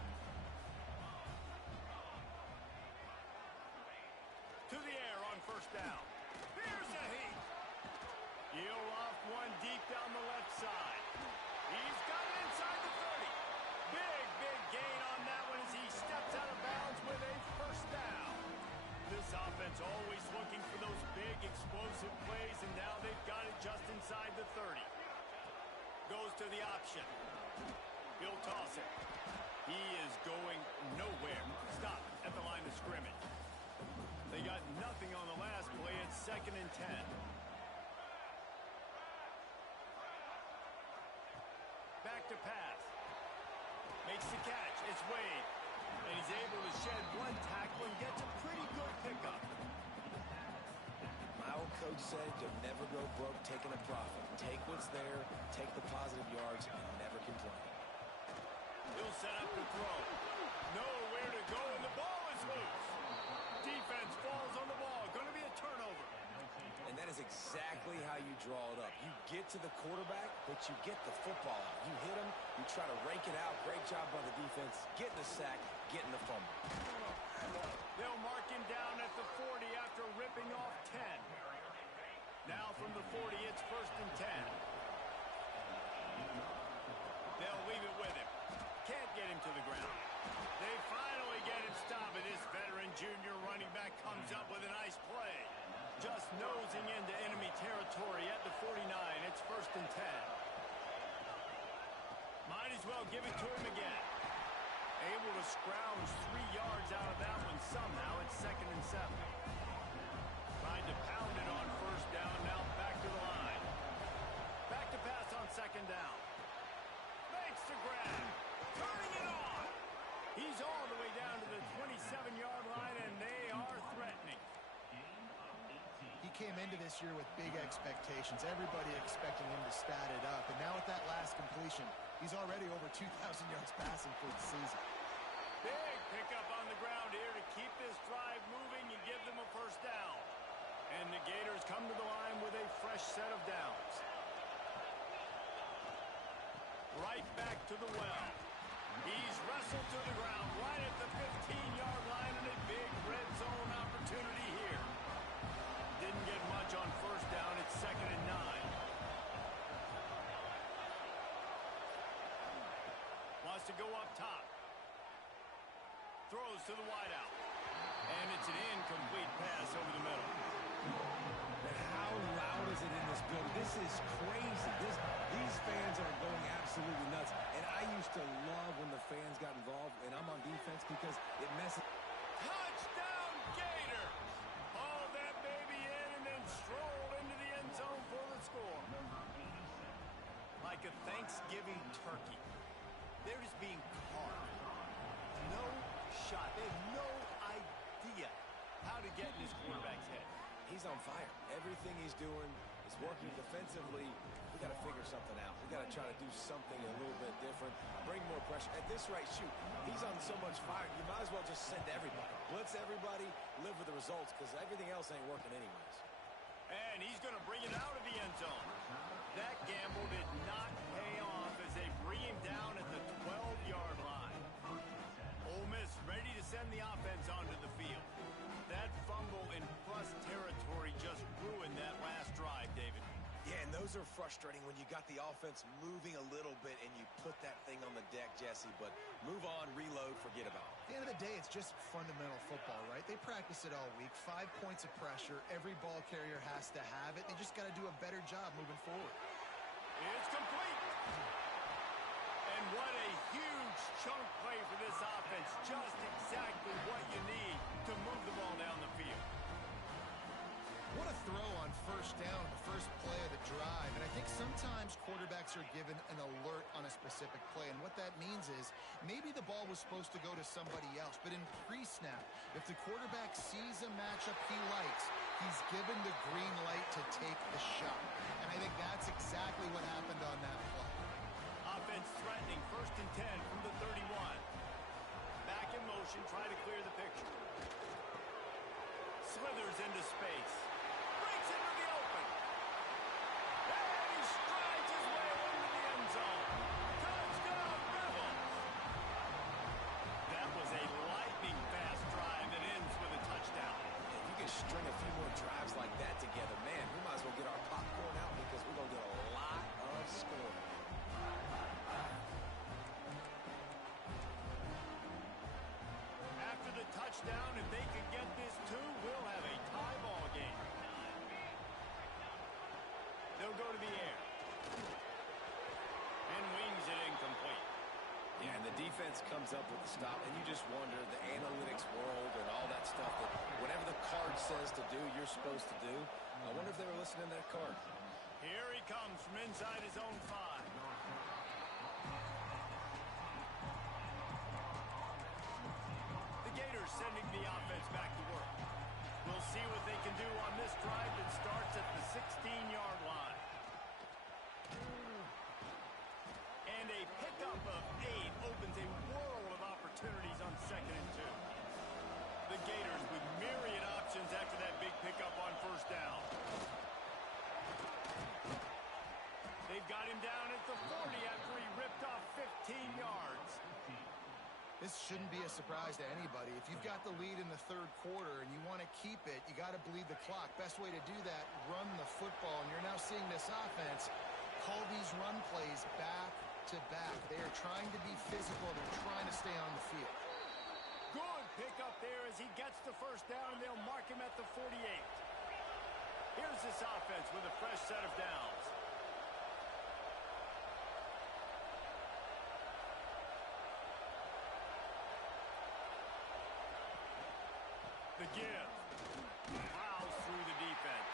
To the air on first down. Here's a heat. He'll off one deep down the left side. He's got it inside the 30. Big gain on that one as he steps out of bounds with a first down. This offense always looking for those big explosive plays, and now they've got it just inside the 30. Goes to the option. He'll toss it. He is going nowhere. Stop at the line of scrimmage. They got nothing on the last play. It's 2nd and 10. Back to pass. Makes the catch. It's Wade. And he's able to shed one tackle and gets a pretty good pickup. My old coach said you'll never go broke taking a profit. Take what's there, take the positive yards, and never complain. He'll set up the throw. Nowhere to go, and the ball is loose. Defense falls on the ball. Going to be a turnover. And that is exactly how you draw it up. You get to the quarterback, but you get the football out. You hit him, you try to rake it out. Great job by the defense. Getting the sack, getting the fumble. They'll mark him down at the 40 after ripping off 10. Now from the 40, it's 1st and 10. They'll leave it with him. Can't get him to the ground. They finally get him stopped, and this veteran junior running back comes up with a nice play. Just nosing into enemy territory at the 49. It's 1st and 10. Might as well give it to him again. Able to scrounge 3 yards out of that one somehow. It's 2nd and 7. Tried to pound it on first down. Now back to the line. Back to pass on 2nd down. Makes the grab. Turning it on. He's all the way down to the 27-yard line, and they are threatening. He came into this year with big expectations. Everybody expecting him to stat it up. And now with that last completion, he's already over 2,000 yards passing for the season. Big pickup on the ground here to keep this drive moving and give them a first down. And the Gators come to the line with a fresh set of downs. Right back to the well. He's wrestled to the ground right at the 15-yard line, and a big red zone opportunity here. Didn't get much on first down. It's 2nd and 9. Wants to go up top. Throws to the wideout. And it's an incomplete pass over the middle. And how loud is it in this building? This is crazy. These fans are going absolutely nuts. And I used to love when the fans got involved, and I'm on defense because it messes. Touchdown, Gator! Hauled that baby in and then strolled into the end zone for the score. Like a Thanksgiving turkey. They're just being carved. No shot. They have no idea how to get in his quarterback's head. He's on fire. Everything he's doing is working defensively. We got to figure something out. We got to try to do something a little bit different. Bring more pressure. At this rate, shoot, he's on so much fire. You might as well just send everybody. Blitz everybody, live with the results, because everything else ain't working anyways. And he's going to bring it out of the end zone. That gamble did not pay off as they bring him down at the 12-yard line. Ole Miss ready to send the offense onto the field. That fumble in plus territory just ruined that last drive, David. Yeah, and those are frustrating when you got the offense moving a little bit and you put that thing on the deck, Jesse. But move on, reload, forget about it. At the end of the day, it's just fundamental football, right? They practice it all week. 5 points of pressure. Every ball carrier has to have it. They just got to do a better job moving forward. It's complete. And what a huge chunk play for this offense. Just exactly what you need to move the ball down the field. What a throw on first down, the first play of the drive. And I think sometimes quarterbacks are given an alert on a specific play. And what that means is maybe the ball was supposed to go to somebody else. But in pre-snap, if the quarterback sees a matchup he likes, he's given the green light to take the shot. And I think that's exactly what happened on that play. Offense threatening 1st and 10 from the 31. Back in motion, try to clear the picture. Slithers into space. Breaks into the open. And he strides his way into the end zone. Touchdown, Rebels! That was a lightning-fast drive that ends with a touchdown. If you can string a few more drives like that together, man, we might as well get our popcorn out because we're going to get a lot of scoring. After the touchdown, if they could get this too, we'll have a tie ball game. They'll go to the air. And wings it incomplete. Yeah, and the defense comes up with the stop, and you just wonder, the analytics world and all that stuff, that whatever the card says to do, you're supposed to do. I wonder if they were listening to that card. Here he comes from inside his own 5. The Gators sending the offense back to work. We'll see what they can do on this drive that starts at the 16-yard line. And a pickup of 8 opens a world of opportunities on 2nd and 2. The Gators with myriad options after that big pickup on first down. They've got him down at the 40 after he ripped off 15 yards. This shouldn't be a surprise to anybody. If you've got the lead in the 3rd quarter and you want to keep it, you got to bleed the clock. Best way to do that, run the football. And you're now seeing this offense call these run plays back to back. They are trying to be physical. They're trying to stay on the field. Good pickup there as he gets the first down, and they'll mark him at the 48. Here's this offense with a fresh set of downs. The give. Plows through the defense.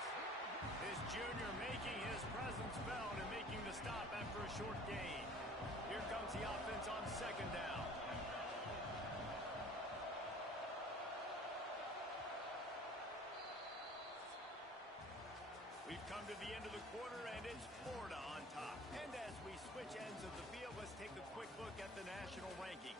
This junior making his presence felt and making the stop after a short gain. Here comes the offense on 2nd down. We've come to the end of the quarter, and it's Florida on top. And as we switch ends of the field, let's take a quick look at the national rankings.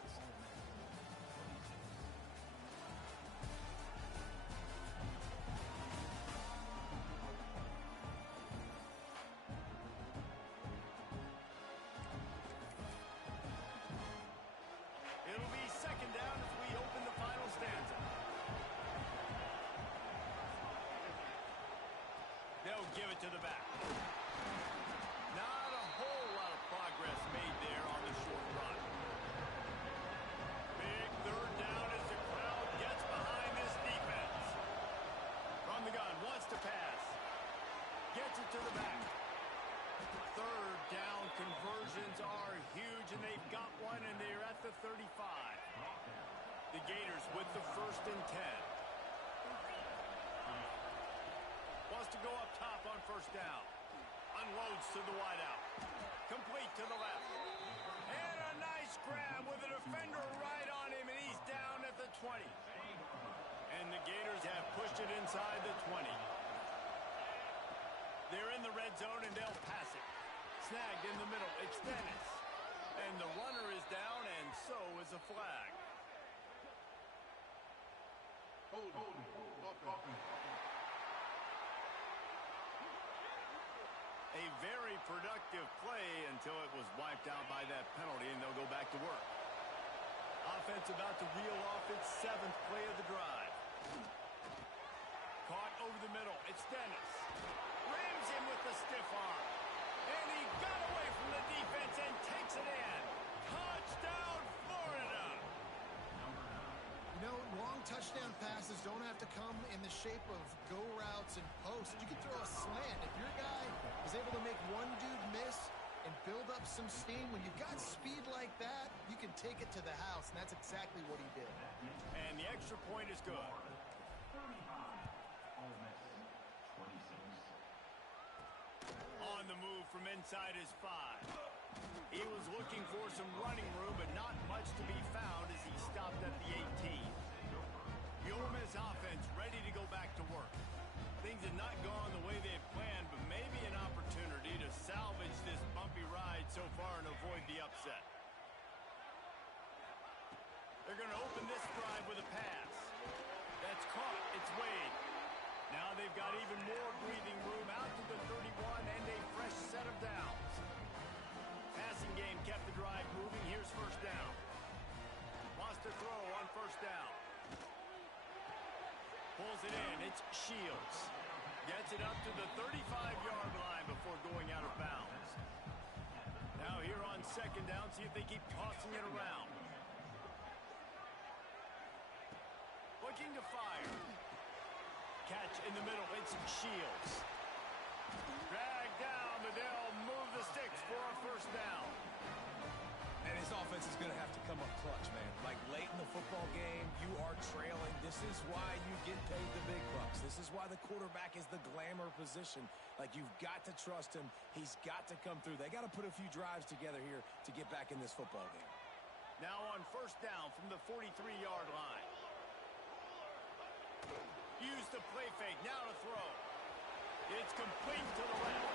It'll be second down as we open the final stanza. They'll give it to the back. Not a whole lot of progress made there on the short run. Big third down as the crowd gets behind this defense. From the gun, wants to pass. Gets it to the back. Third down conversions are huge, and they've got one, and they're at the 35. The Gators with the 1st and 10. Wants to go up top on 1st down. Unloads to the wideout. Complete to the left. And a nice grab with a defender right on him, and he's down at the 20. And the Gators have pushed it inside the 20. They're in the red zone, and they'll pass it. Snagged in the middle. It's Dennis. And the runner is down, and so is a flag. A very productive play until it was wiped out by that penalty, and they'll go back to work. Offense about to reel off its 7th play of the drive. Caught over the middle. It's Dennis. Rams him with the stiff arm. And he got away from the defense and takes it in. Touchdown, Florida! You know, long touchdown passes don't have to come in the shape of go routes and posts. You can throw a slant. If your guy is able to make one dude miss and build up some steam, when you've got speed like that, you can take it to the house, and that's exactly what he did. And the extra point is good. 35. Ole Miss, 26. On the move from inside his 5. He was looking for some running room, but not much to be found as he stopped at the 18. The Ole Miss offense ready to go back to work. Things have not gone the way they had planned, but maybe an opportunity to salvage this bumpy ride so far and avoid the upset. They're going to open this drive with a pass. That's caught. It's Wade. Now they've got even more breathing room out to the 31 and a fresh set of downs. Passing game kept the drive moving. Here's 1st down. Wants to throw on 1st down. Pulls it in. It's Shields. Gets it up to the 35-yard line before going out of bounds. Now here on 2nd down, see if they keep tossing it around. Looking to fire. Catch in the middle. It's Shields. Dragged down, but they'll move the sticks for a 1st down. And his offense is going to have to come up clutch, man. Like late in the football game, you are trailing. This is why you get paid the big bucks. This is why the quarterback is the glamour position. Like, you've got to trust him. He's got to come through. They got to put a few drives together here to get back in this football game. Now on 1st down from the 43-yard line. Use the play fake. Now to throw. It's complete to the left.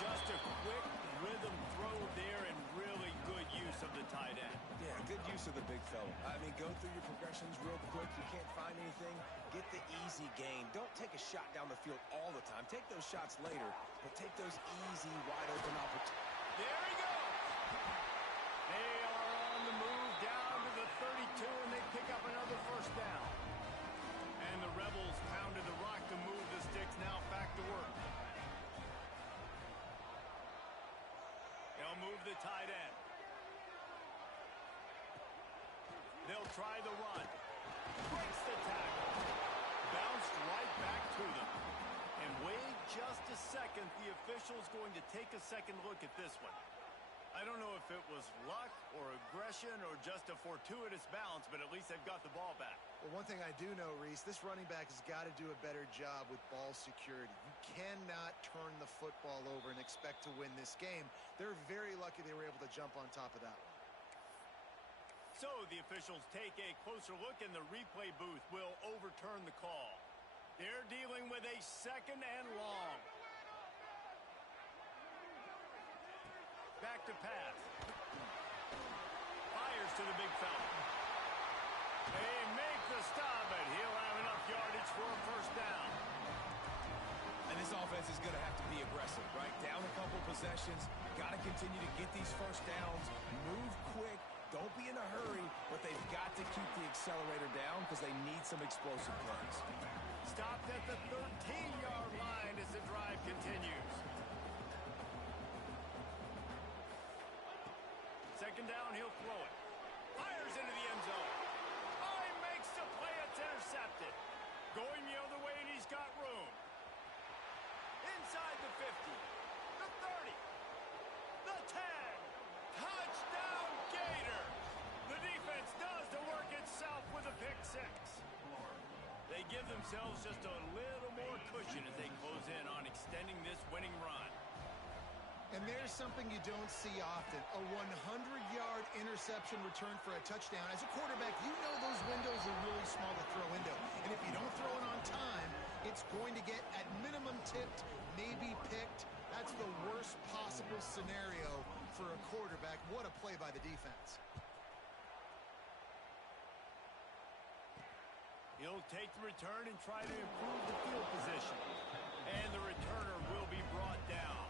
Just a quick rhythm throw there and really good use of the tight end. Yeah, good use of the big fella. I mean, go through your progressions real quick. You can't find anything. Get the easy gain. Don't take a shot down the field all the time. Take those shots later, but take those easy, wide-open opportunities. There he goes. They are on the move down to the 32, and they pick up another 1st down. And the Rebels pounded the rock to move the sticks. Now back to work. They'll move the tight end. They'll try the run. Breaks the tackle. Bounced right back to them. And wait just a second. The official's going to take a second look at this one. I don't know if it was luck or aggression or just a fortuitous bounce, but at least they've got the ball back. Well, one thing I do know, Reese, this running back has got to do a better job with ball security. You cannot turn the football over and expect to win this game. They're very lucky they were able to jump on top of that one. So the officials take a closer look, and the replay booth will overturn the call. They're dealing with a second and long. Back to pass. Fires to the big fella. They make the stop, but he'll have enough yardage for a first down. And this offense is going to have to be aggressive, right? Down a couple possessions. Got to continue to get these first downs. Move quick. Don't be in a hurry, but they've got to keep the accelerator down because they need some explosive plays. Stopped at the 13-yard line as the drive continues. Second down, he'll throw it. Fires into the end zone. Oh, he makes the play. It's intercepted. Going the other way, and he's got room. Inside the 50, the 30, the 10. Touchdown, Gator. The defense does the work itself with a pick six. They give themselves just a little more cushion as they close in on extending this winning run. And there's something you don't see often, a 100-yard interception return for a touchdown. As a quarterback, you know those windows are really small to throw into. And if you don't throw it on time, it's going to get at minimum tipped, maybe picked. That's the worst possible scenario for a quarterback. What a play by the defense. He'll take the return and try to improve the field position. And the returner will be brought down.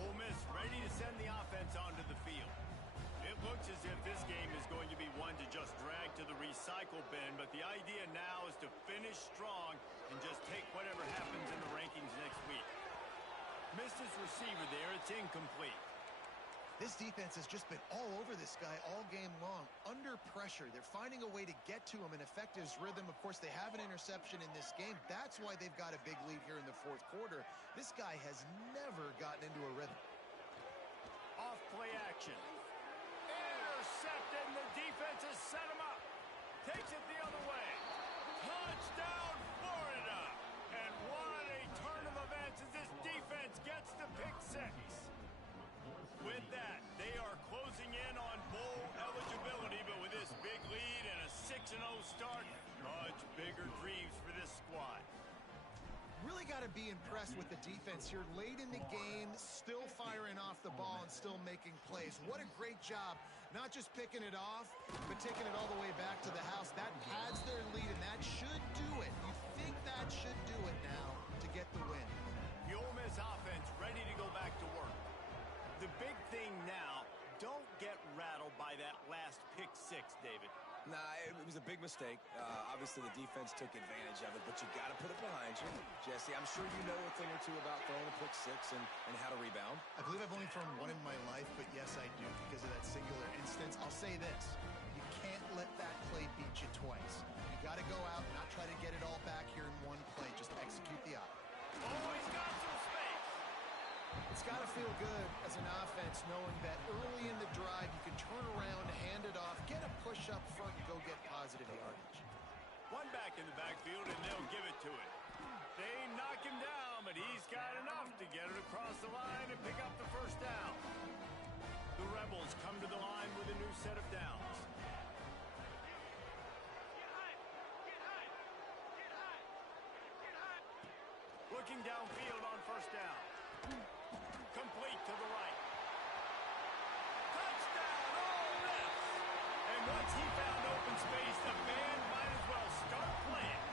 Ole Miss ready to send the offense onto the field. It looks as if this game is going to be one to just drag to the recycle bin, but the idea now is to finish strong and just take whatever happens in the rankings next week. Missed his receiver there. It's incomplete. This defense has just been all over this guy all game long. Under pressure, they're finding a way to get to him and affect his rhythm. Of course, they have an interception in this game. That's why they've got a big lead here in the fourth quarter. This guy has never gotten into a rhythm. Off play action. Intercepted, and the defense has set him up. Takes it the other way. Touchdown, Florida. And what a turn of events as this defense gets to pick six. With that, they are closing in on bowl eligibility, but with this big lead and a 6-0 start, much bigger dreams for this squad. Really got to be impressed with the defense here. Late in the game, still firing off the ball and still making plays. What a great job, not just picking it off, but taking it all the way back to the house. That pads their lead, and that should do it. You think that should do it now to get the win. The Ole Miss offense ready to go back to work. The big thing now, don't get rattled by that last pick six, David. Nah, it was a big mistake. Obviously, the defense took advantage of it, but you got to put it behind you. Jesse, I'm sure you know a thing or two about throwing a pick six and how to rebound. I believe I've only thrown one in my life, but yes, I do because of that singular instance. I'll say this. You can't let that play beat you twice. You got to go out and not try to get it all back here in one play. Just execute the op. Oh, he's got some space. It's got to feel good as an offense knowing that early in the drive you can turn around, hand it off, get a push up front, and go get positive yardage. One back in the backfield, and they'll give it to him. They knock him down, but he's got enough to get it across the line and pick up the first down. The Rebels come to the line with a new set of downs. Looking downfield on first down. Complete to the right. Touchdown, Ole Miss! And once he found open space, the band might as well start playing.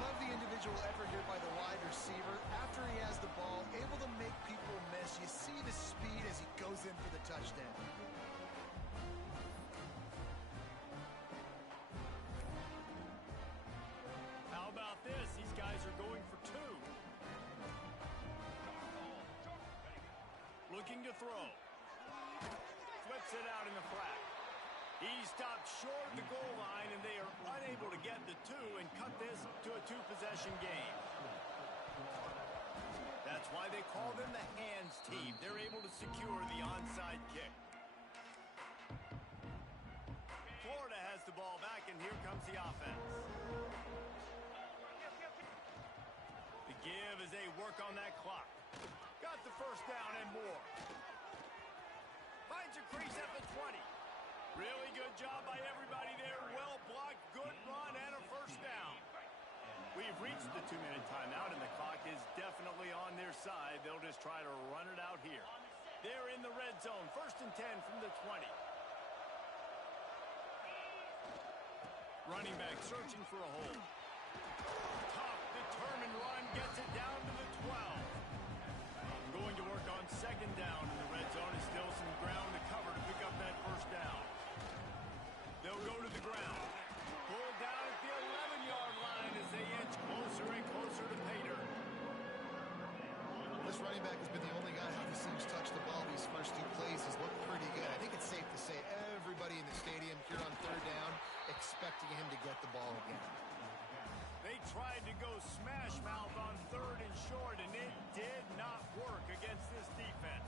Love the individual effort here by the wide receiver. After he has the ball, able to make people miss. You see the speed as he goes in for the touchdown. How about this? These guys are going for two. Looking to throw. Flips it out in the flat. He stopped short of the goal line, and they are unable to get the two and cut this to a two-possession game. That's why they call them the hands team. They're able to secure the onside kick. Florida has the ball back, and here comes the offense. The give as they work on that clock. Got the first down and more. Finds a crease at the 20. Really good job by everybody there. Well blocked, good run, and a first down. We've reached the 2-minute timeout, and the clock is definitely on their side. They'll just try to run it out here. They're in the red zone. 1st and 10 from the 20. Running back searching for a hole. Tough, determined run, gets it down to the 12. Going to work on 2nd down in the red zone. Is still some ground to cover to pick up that first down. They'll go to the ground. Pulled down at the 11-yard line as they inch closer and closer to pay dirt. This running back has been the only guy who seems touched the ball these first 2 plays. He's looked pretty good. I think it's safe to say everybody in the stadium here on 3rd down expecting him to get the ball again. They tried to go smash mouth on 3rd and short, and it did not work against this defense.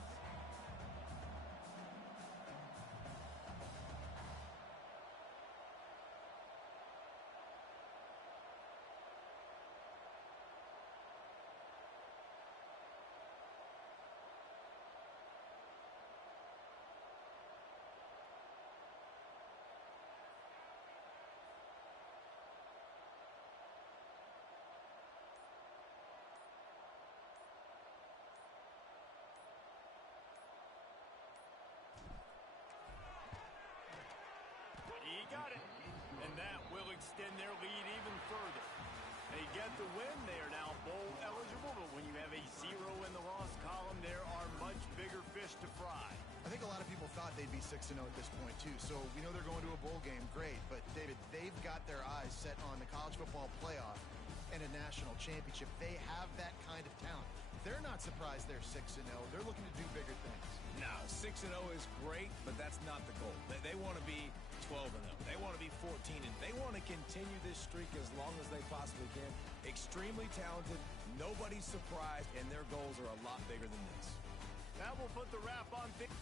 He got it, and that will extend their lead even further. They get the win. They are now bowl eligible, but when you have a 0 in the loss column, there are much bigger fish to fry. I think a lot of people thought they'd be 6-0 at this point, too. So we know they're going to a bowl game. Great. But, David, they've got their eyes set on the college football playoff and a national championship. They have that kind of talent. They're not surprised they're 6-0. They're looking to do bigger things. No, 6-0 is great, but that's not the goal. They want to be 12-0. They want to be 14-0. They want to continue this streak as long as they possibly can. Extremely talented. Nobody's surprised, and their goals are a lot bigger than this. That will put the wrap on things.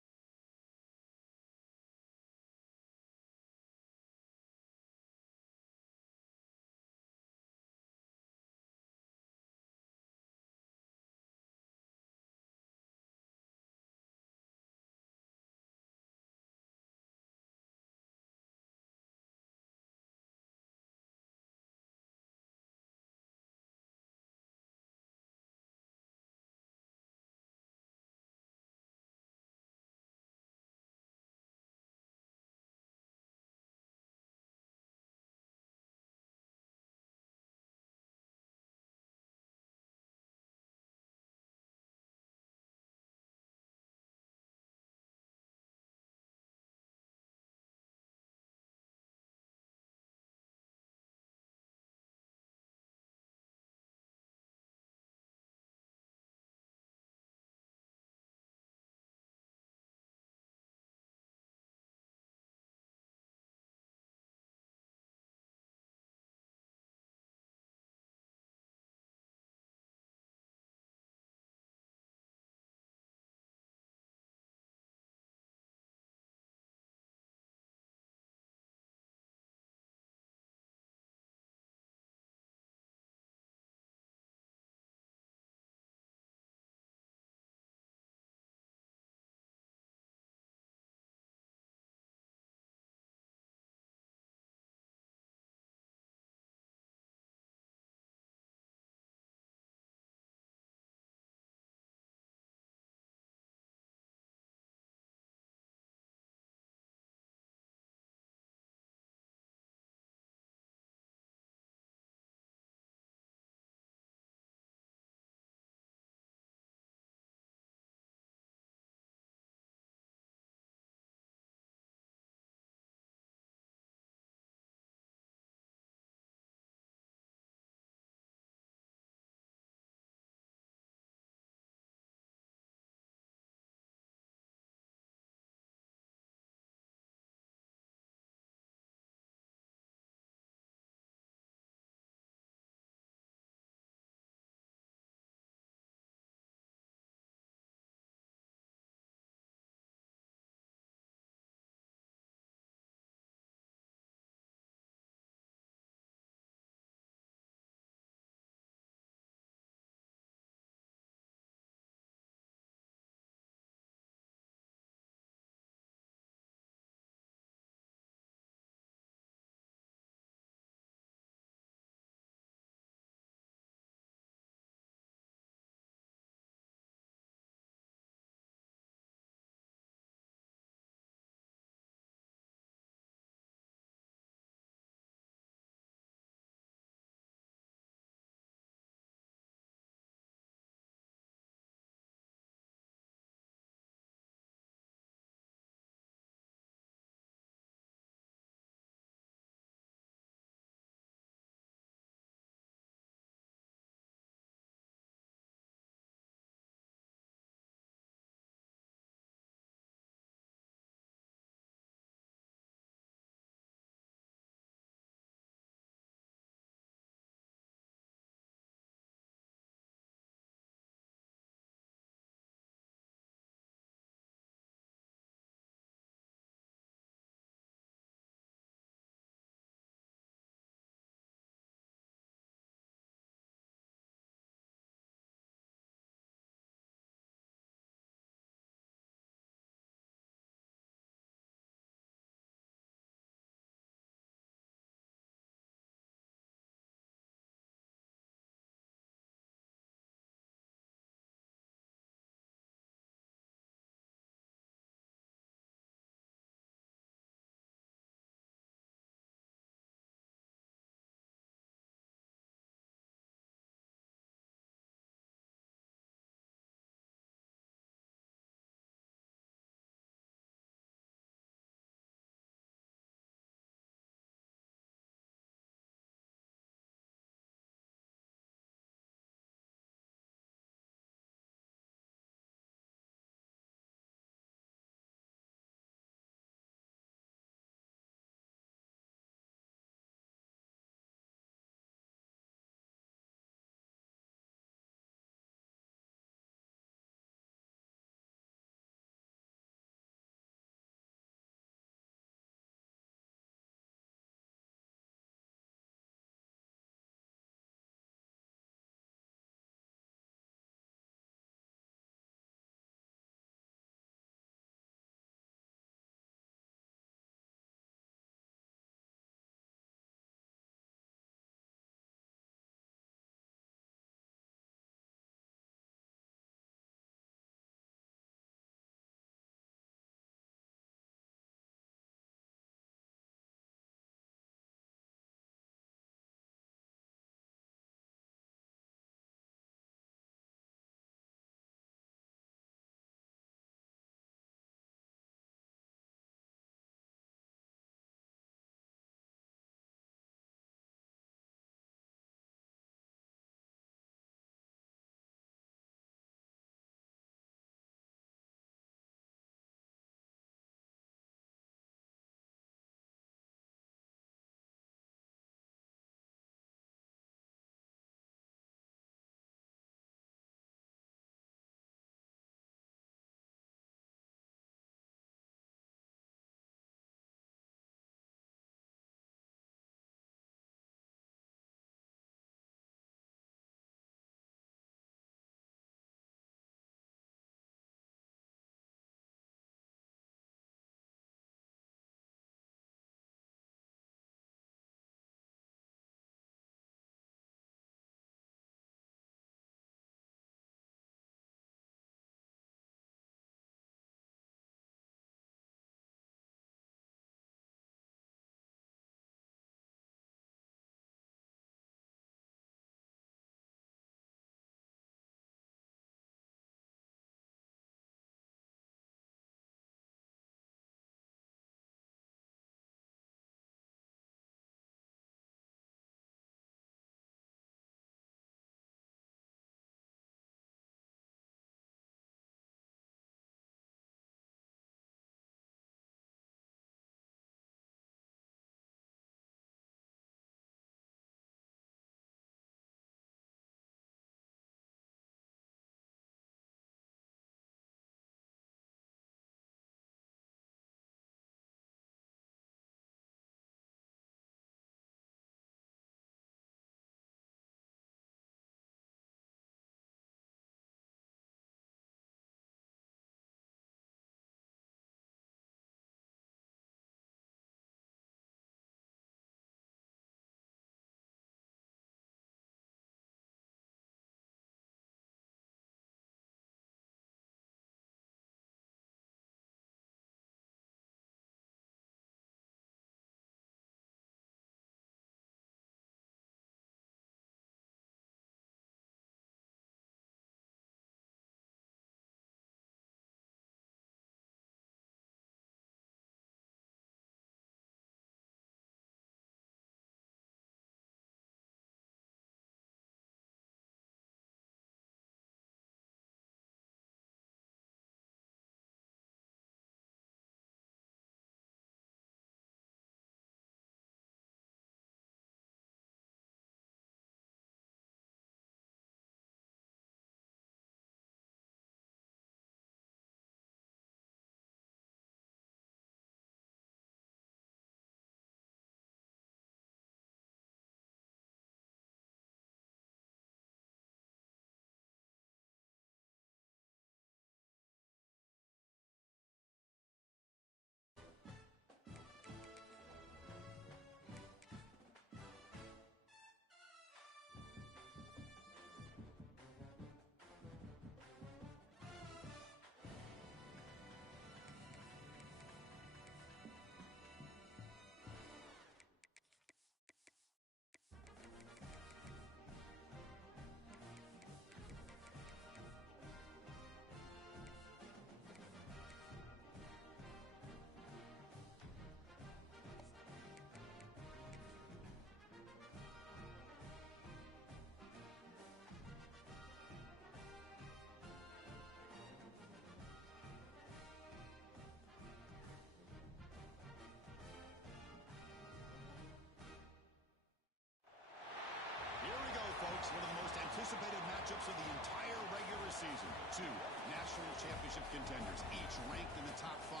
of the entire regular season. Two national championship contenders, each ranked in the top 5.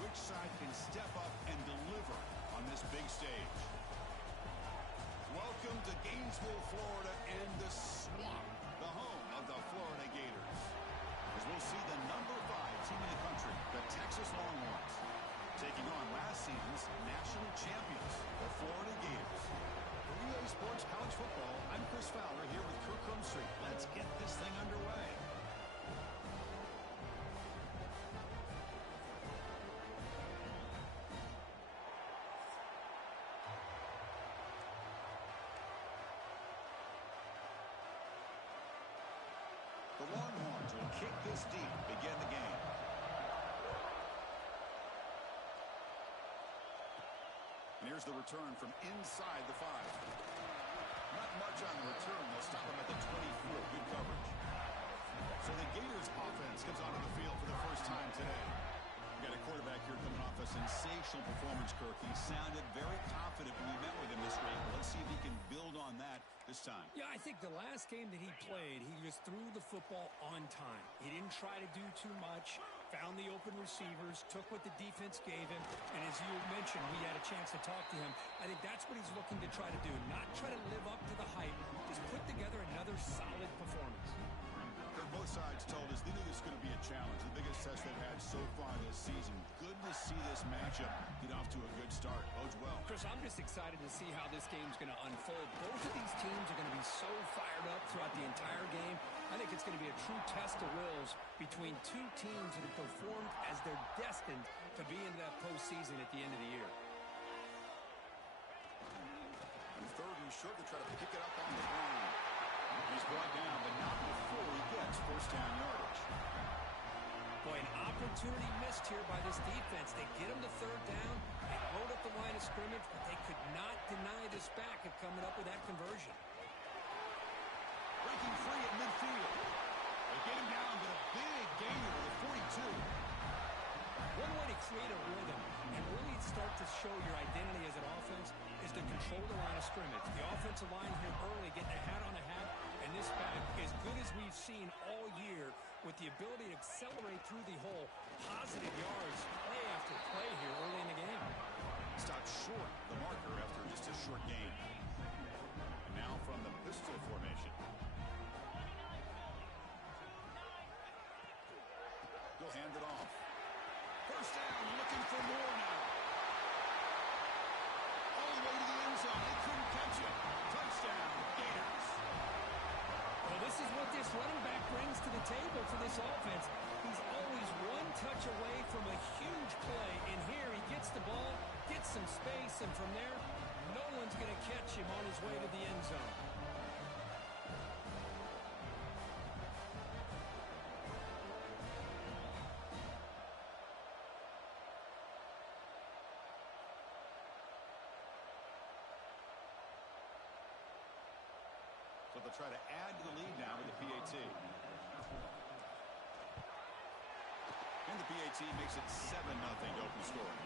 Which side can step up and deliver on this big stage? Welcome to Gainesville, Florida, and the Swamp, the home of the Florida Gators. As we'll see the number 5 team in the country, the Texas Longhorns, taking on last season's national champions, the Florida Gators. For EA Sports College Football, I'm Chris Fowler here with Kirk Crumstreet. Let's get this thing underway. The Longhorns will kick this deep to begin the game. And here's the return from inside the 5. Not much on the return. They'll stop him at the 24. Good coverage. So the Gators offense comes onto the field for the first time today. We've got a quarterback here coming off a sensational performance, Kirk. He sounded very confident when we met with him this week. Let's see if he can build on that this time. Yeah, I think the last game that he played, he just threw the football on time. He didn't try to do too much, found the open receivers, took what the defense gave him, and as you mentioned, we had a chance to talk to him. I think that's what he's looking to try to do, not try to live up to the hype, just put together another solid performance. Both sides told us they knew this was going to be a challenge, the biggest test they've had so far this season. Good to see this matchup get off to a good start. Bodes well. Chris, I'm just excited to see how this game's going to unfold. Both of these teams are going to be so fired up throughout the entire game. I think it's going to be a true test of wills between two teams that have performed as they're destined to be into that postseason at the end of the year. And third and short to try to pick it up on the ground. He's brought down, but not before he gets first down yardage. Boy, an opportunity missed here by this defense. They get him to third down. They load up the line of scrimmage, but they could not deny this back of coming up with that conversion. Breaking free at midfield. They get him down, but a big gainer to the 42. One way to create a rhythm and really start to show your identity as an offense is to control the line of scrimmage. The offensive line here early getting a hat on a hat, and this back, as good as we've seen all year, with the ability to accelerate through the hole, positive yards, play after play here early in the game. Stopped short the marker after just a short gain. And now from the pistol formation. He'll hand it off. First down, looking for more now. All the way to the end zone. They couldn't catch it. Touchdown, Gators. Well, this is what this running back brings to the table for this offense. He's always one touch away from a huge play, and here he gets the ball, gets some space, and from there, no one's going to catch him on his way to the end zone. So they'll try to add to the lead now with the PAT. And the PAT makes it 7-0 to open scoring.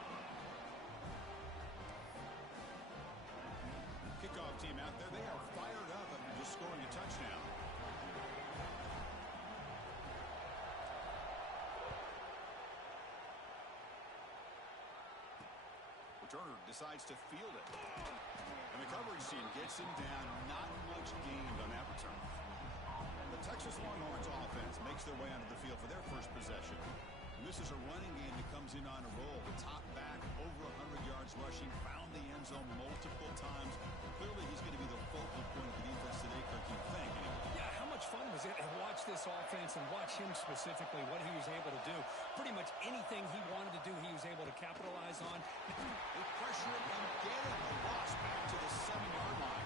Kickoff team out there, they are fired up after just scoring a touchdown. Returner decides to field it. And the coverage team gets him down. Not much gained on that return. The Texas Longhorns offense makes their way onto the field for their first possession. And this is a running game that comes in on a roll. The top back, over 100 yards rushing, found the end zone multiple times. Clearly, he's going to be the focal point of the defense today, Kirk, you think. Yeah, how much fun was it to watch this offense and watch him specifically, what he was able to do. Pretty much anything he wanted to do, he was able to capitalize on. They pressure him and get him. A loss back to the 7-yard line.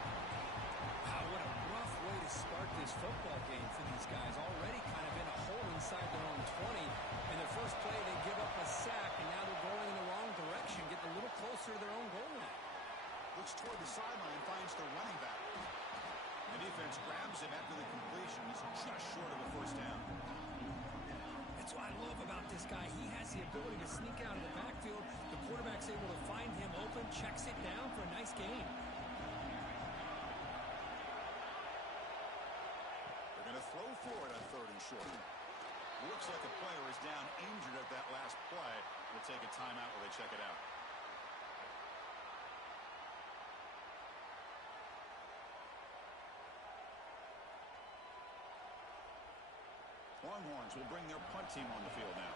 Wow, what a rough way to start this football game for these guys. Already kind of in a hole inside their own 20. In their first play, they give up a sack, and now they're going in the wrong direction, getting a little closer to their own goal line. Looks toward the sideline, finds the running back. The defense grabs him after the completion. He's just short of a first down. That's what I love about this guy. He has the ability to sneak out of the backfield. The quarterback's able to find him open, checks it down for a nice gain. They're going to throw for it on 3rd and short. Looks like a player is down injured at that last play. We'll take a timeout while they check it out. Longhorns will bring their punt team on the field now.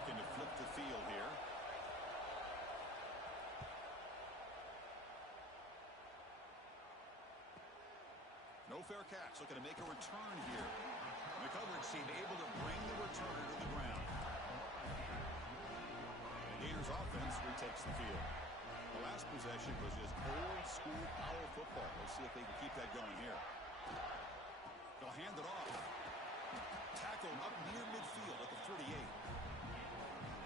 Looking to flip the field here. No fair catch. Looking to make a return here. The coverage team able to bring the returner to the ground. The Gators offense retakes the field. The last possession was just old school power football. Let's see if they can keep that going here. They'll hand it off. Tackled up near midfield at the 38.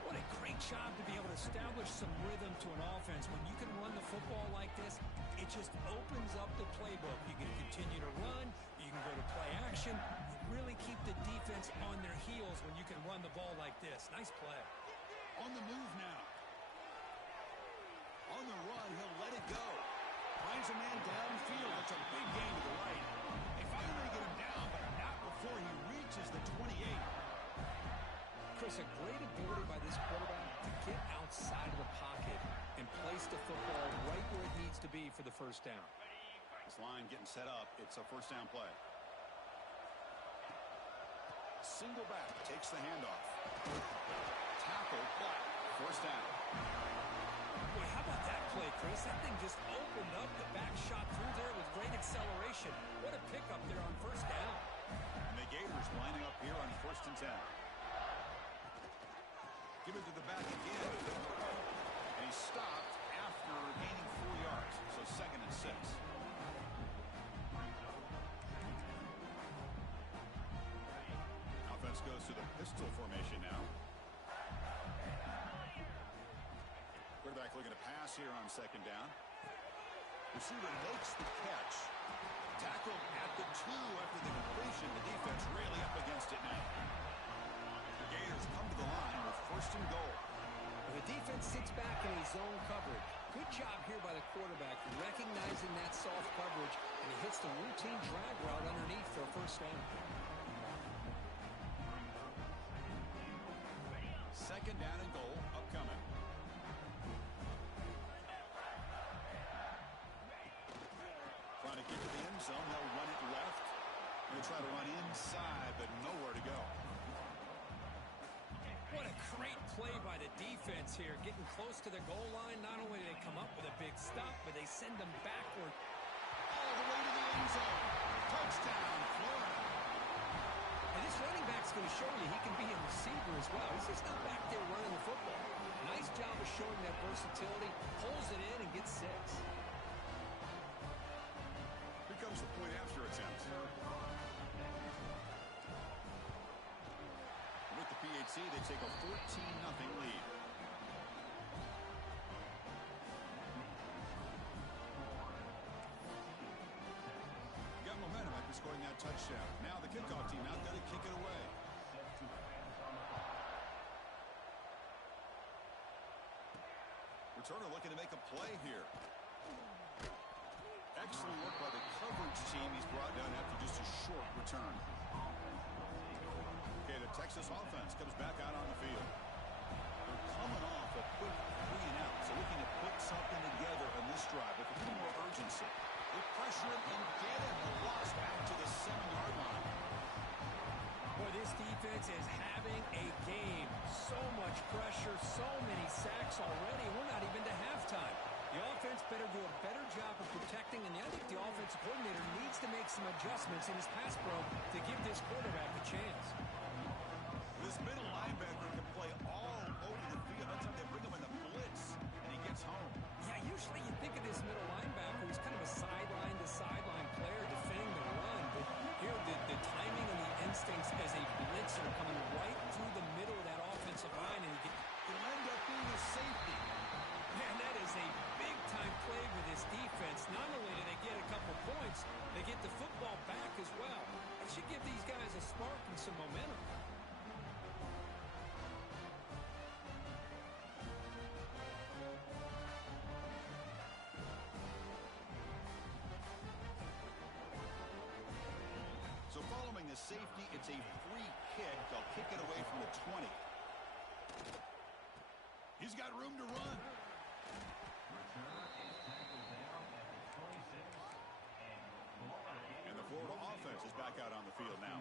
What a great job to be able to establish some rhythm to an offense. When you can run the football like this, it just opens up the playbook. You can continue to run. You can go to play action. You really keep the defense on their heels when you can run the ball like this. Nice play. On the move now. On the run, he'll let it go. Finds a man downfield. That's a big gain to the right. They finally get him down, but not before he reaches the 28. Chris, a great ability by this quarterback to get outside of the pocket and place the football right where it needs to be for the first down. This line getting set up. It's a first down play. Single back takes the handoff. Tackle, block. First down. Boy, how about that play, Chris? That thing just opened up. The back shot through there with great acceleration. What a pickup there on first down. And the Gators lining up here on 1st and 10. Give it to the back again. And he stopped after gaining 4 yards. So 2nd and 6. Offense goes to the pistol formation now. Quarterback looking to pass here on 2nd down. Receiver makes the catch. Tackled at the 2 after the completion. The defense really up against it now. The Gators come to the line with 1st and goal. The defense sits back in a zone coverage. Good job here by the quarterback, recognizing that soft coverage, and he hits the routine drag route underneath for a first down. 2nd down and goal upcoming. Trying to get to the end zone. They'll run it left. They'll try to run inside, but nowhere to go. What a great play by the defense here. Getting close to the goal line. Not only do they come up with a big stop, but they send them backward. All the way to the end zone. Touchdown, Florida. And this running back's going to show you he can be a receiver as well. He's just not back there running the football. Nice job of showing that versatility. Pulls it in and gets 6. Here comes the point after attempt. With the PHC, they take a 14-0 lead. Got momentum after scoring that touchdown. Now the kickoff team out there to kick it away. Returner looking to make a play here. Excellent work by the coverage team. He's brought down after just a short return. Okay, the Texas offense comes back out on the field. They're coming off a quick 3 and out, so looking to put something together on this drive with a little more urgency. They pressure it and get it. The loss back to the 7-yard line. Boy, this defense is having a game. So much pressure, so many sacks already. We're not even to halftime. The offense better do a better job of protecting, and I think the offensive coordinator needs to make some adjustments in his pass pro to give this quarterback a chance. This middle linebacker can play all over the field. That's how they bring him in the blitz, and he gets home. Yeah, usually you think of this middle linebacker as kind of a sideline-to-sideline player defending the run, but here the timing and the instincts as a blitzer coming right through the middle of that offensive line, and It'll end up being a safety. Man, that is a big-time play for this defense. Not only do they get a couple points, they get the football back as well. It should give these guys a spark and some momentum. safety. It's a free kick. They'll kick it away from the 20. He's got room to run. And the Florida offense is back out on the field now.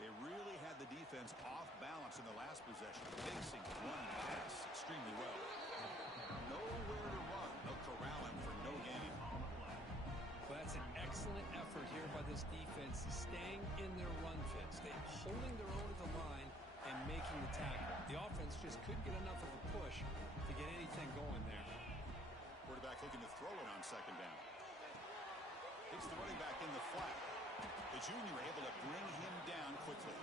They really had the defense off balance in the last possession, mixing one pass extremely well. Nowhere to run. They'll corral him for no gain. Well, that's an excellent effort here by this defense, staying in their run fits, holding their own at the line and making the tackle. The offense just couldn't get enough of a push to get anything going there. Quarterback looking to throw it on second down. It's the running back in the flat. The junior able to bring him down quickly.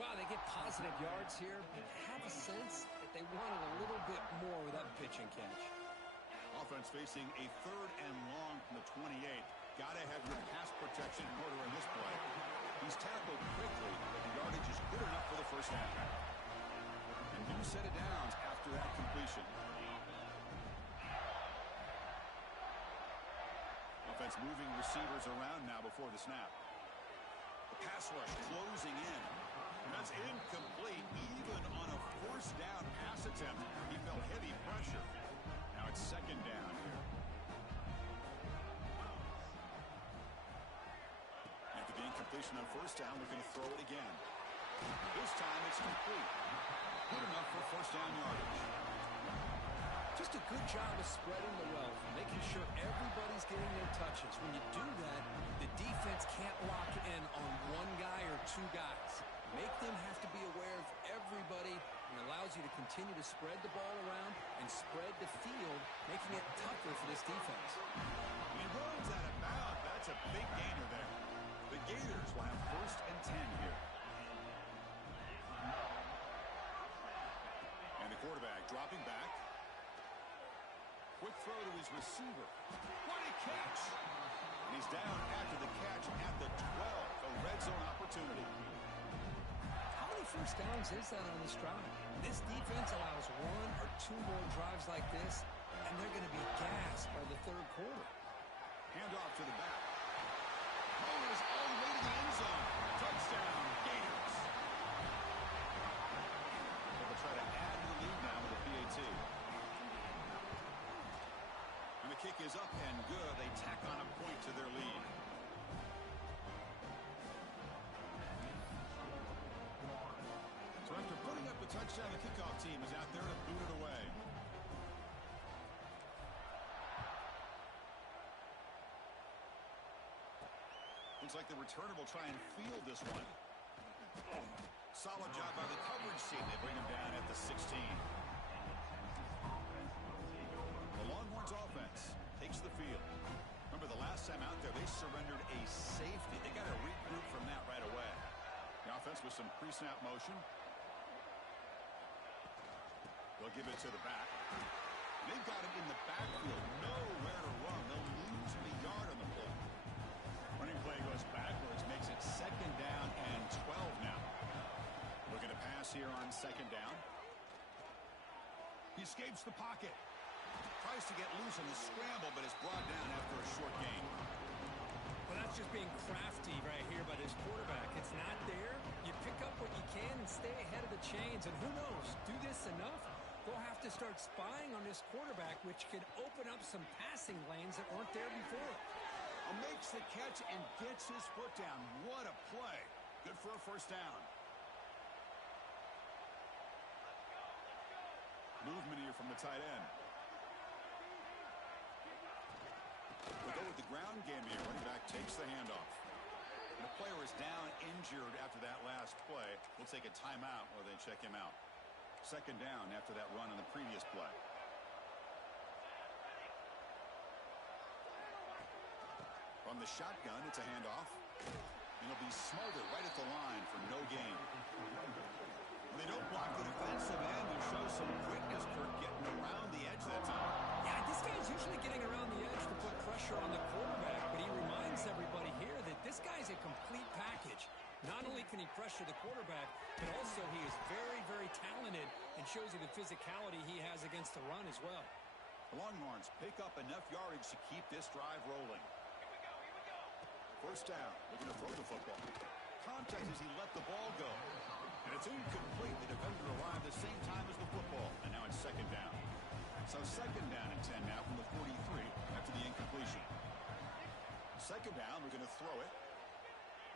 Wow, they get positive yards here, but have a sense that they wanted a little bit more with that pitch and catch. Offense facing a 3rd and long from the 28. Got to have your pass protection in order in this play. He's tackled quickly, but the yardage is good enough for the first down. And new set of downs after that completion. Offense moving receivers around now before the snap. The pass rush closing in. And that's incomplete even on a 4th down pass attempt. He felt heavy pressure. Now it's 2nd down here. After the incompletion on 1st down, they're going to throw it again. This time it's complete. Good enough for 1st down yardage. Just a good job of spreading the wealth, making sure everybody's getting their touches. When you do that, the defense can't lock in on one guy or 2 guys. Make them have to be aware of everybody, and allows you to continue to spread the ball around and spread the field, making it tougher for this defense. He runs out of bounds. That's a big gainer there. The Gators will have 1st and 10 here. And the quarterback dropping back. Quick throw to his receiver. What a catch! And he's down after the catch at the 12. A red zone opportunity. How many 1st downs is that on this drive? This defense allows 1 or 2 more drives like this, and they're going to be gassed by the 3rd quarter. Hand off to the back. Mowers all the way to the end zone. Touchdown, Gators. They'll try to add to the lead now with a PAT. And the kick is up and good. They tack on a point to their lead. So after putting up a touchdown, the kickoff team is out there to boot it away. Looks like the returner will try and field this one. Solid job by the coverage team. They bring him down at the 16. The Longhorns offense takes the field. Remember the last time out there, they surrendered a safety. They got to regroup from that right away. The offense with some pre-snap motion. They'll give it to the back. They've got him in the backfield. Nowhere to run. They'll lose a yard on the play. Running play goes backwards, makes it 2nd down and 12 now. Looking to pass here on 2nd down. He escapes the pocket. Tries to get loose in the scramble, but is brought down after a short gain. Well, that's just being crafty right here by this quarterback. It's not there. You pick up what you can and stay ahead of the chains. And who knows, do this enough, they'll have to start spying on this quarterback, which could open up some passing lanes that weren't there before. Makes the catch and gets his foot down. What a play. Good for a 1st down. Movement here from the tight end. We'll go with the ground game here. Running back takes the handoff. And the player is down injured after that last play. We'll take a timeout while they check him out. 2nd down after that run on the previous play. From the shotgun, it's a handoff. And it'll be smothered right at the line for no gain. They don't block the defensive end and show some quickness for getting around the edge that time. Yeah, this guy's usually getting around the edge to put pressure on the quarterback, but he reminds everybody here that this guy's a complete package. Not only can he pressure the quarterback, but also he is very, very talented and shows you the physicality he has against the run as well. The Longhorns pick up enough yardage to keep this drive rolling. 1st down, looking to throw the football. contact as he let the ball go. And it's incomplete. The defender arrived the same time as the football. And now it's second down. So second down and 10 now from the 43 after the incompletion. Second down, we're going to throw it.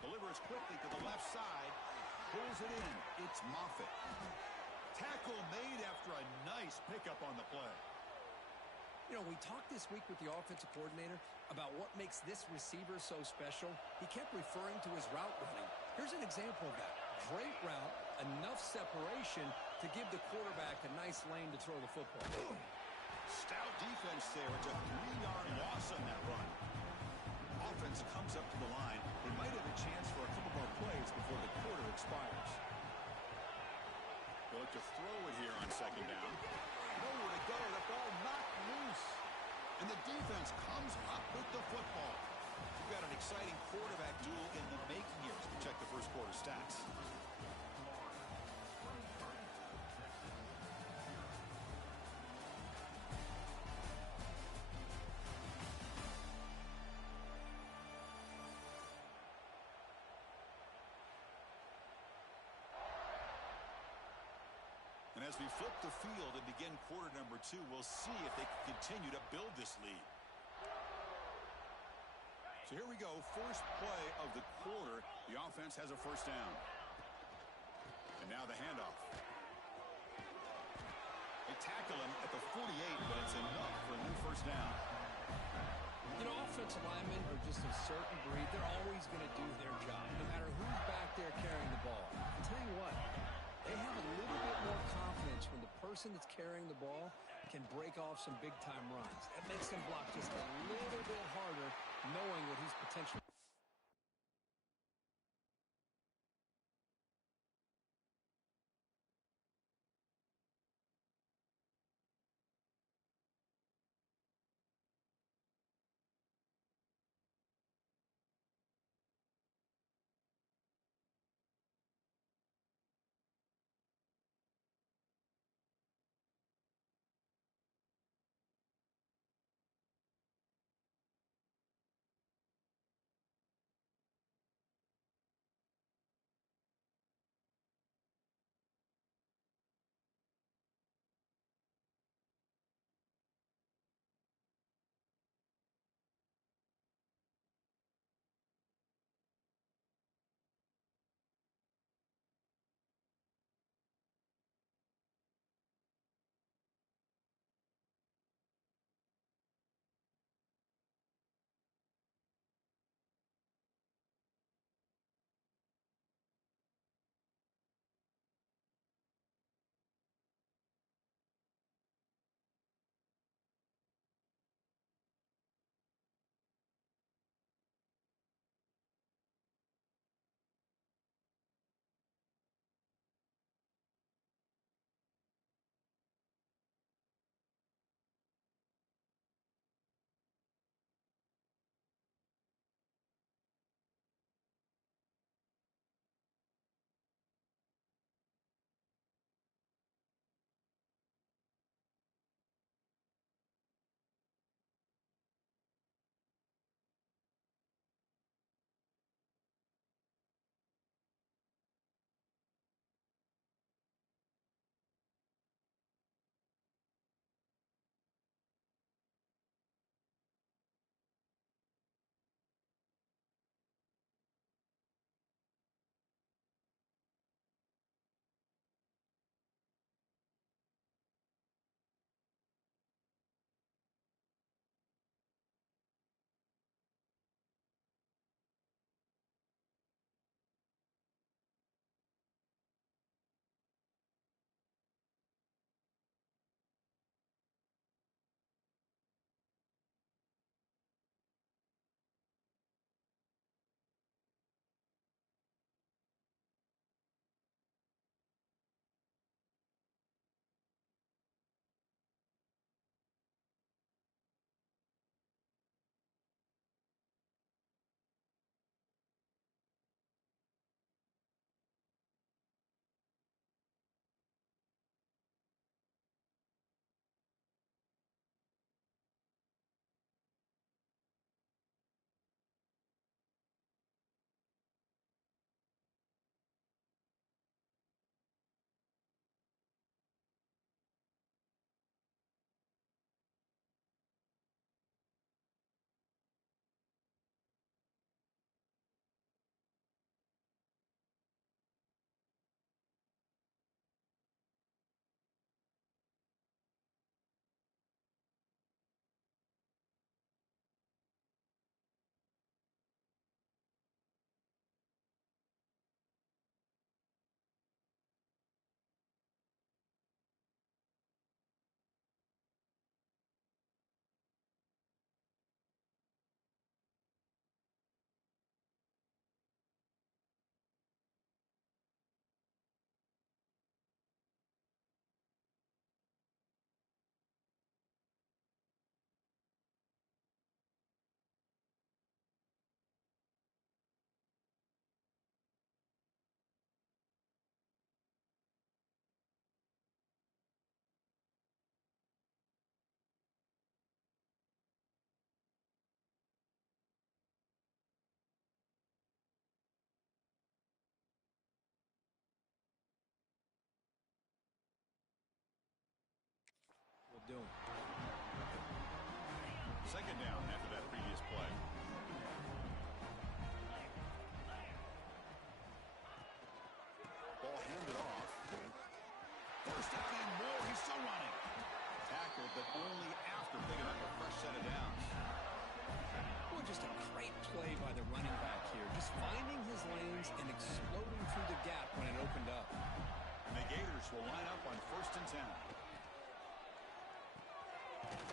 Delivers quickly to the left side. Pulls it in. It's Moffitt. Tackle made after a nice pickup on the play. You know, we talked this week with the offensive coordinator about what makes this receiver so special. He kept referring to his route running. Here's an example of that. Great route, enough separation to give the quarterback a nice lane to throw the football. Stout defense there. It's a 3-yard loss on that run. Offense comes up to the line. They might have a chance for a couple more plays before the quarter expires. They'll look to throw it here on second down. Nowhere to go. The ball knocked loose. And the defense comes up with the football. We've got an exciting quarterback duel in the making here as we check the first quarter stats. And as we flip the field and begin quarter number 2, we'll see if they can continue to build this lead. So here we go, first play of the quarter. The offense has a first down. And now the handoff. They tackle him at the 48, but it's enough for a new first down. You know, offensive linemen are just a certain breed. They're always going to do their job, no matter who's back there carrying the ball. I'll tell you what, they have a little bit more confidence when the person that's carrying the ball can break off some big-time runs. That makes them block just a little bit harder, knowing what he's potentially goes down and more. He's still running. Tackled, but only after picking up a fresh set of downs. Well, just a great play by the running back here. Just finding his lanes and exploding through the gap when it opened up. And the Gators will line up on 1st and 10.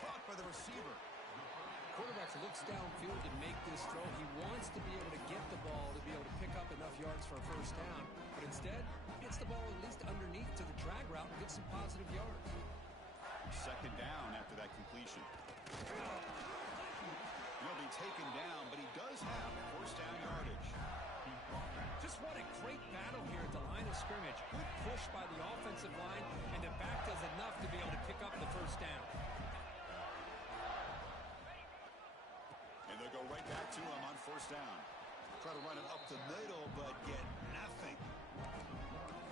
Caught by the receiver. Quarterback looks downfield to make this throw. He wants to be able to get the ball to be able to pick up enough yards for a first down. But instead, gets the ball at least underneath to the drag route and gets some positive yards. 2nd down after that completion. He'll be taken down, but he does have 1st down yardage. Just what a great battle here at the line of scrimmage. Good push by the offensive line, and the back does enough to be able to pick up the first down. And they'll go right back to him on 1st down. Try to run it up the middle, but get nothing.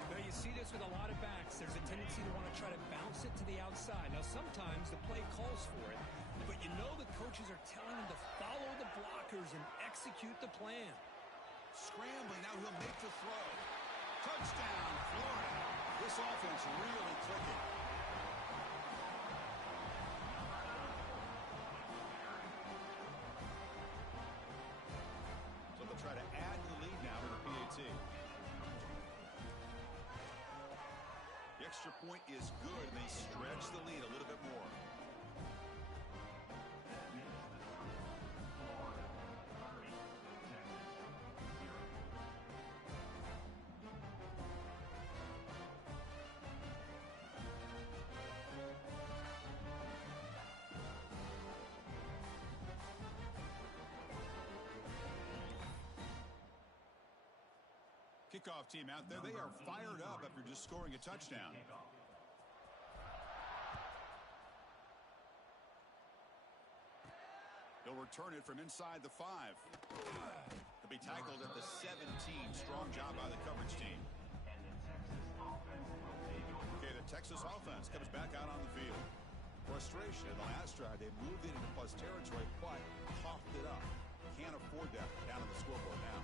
Now, you see this with a lot of backs. There's a tendency to want to try to bounce it to the outside. Now, sometimes the play calls for it, but you know the coaches are telling him to follow the blockers and execute the plan. Scrambling, now he'll make the throw. Touchdown, Florida. This offense really clicking. So they'll try to add to the lead now to the PAT. The extra point is good, and they stretch the lead a little bit more. Kickoff team out there, they are fired up after just scoring a touchdown. They'll return it from inside the 5. They'll be tackled at the 17. Strong job by the coverage team. Okay, the Texas offense comes back out on the field. Frustration in the last drive. They moved it into plus territory, but coughed it up. Can't afford that down on the scoreboard now.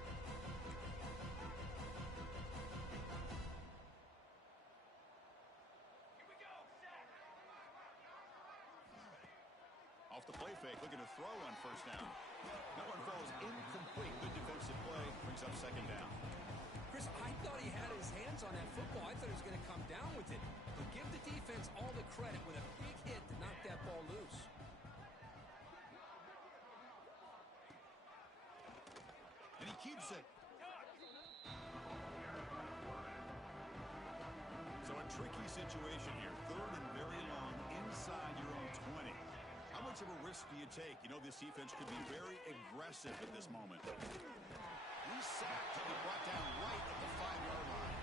Off the play fake, looking to throw on 1st down. That one falls incomplete. Good defensive play, brings up 2nd down. Chris, I thought he had his hands on that football. I thought he was going to come down with it. But give the defense all the credit with a big hit to knock that ball loose. And he keeps it. So a tricky situation here. 3rd and very long inside your own 20. How much of a risk do you take? You know this defense could be very aggressive at this moment. He's sacked. He'll be brought down right at the 5-yard line.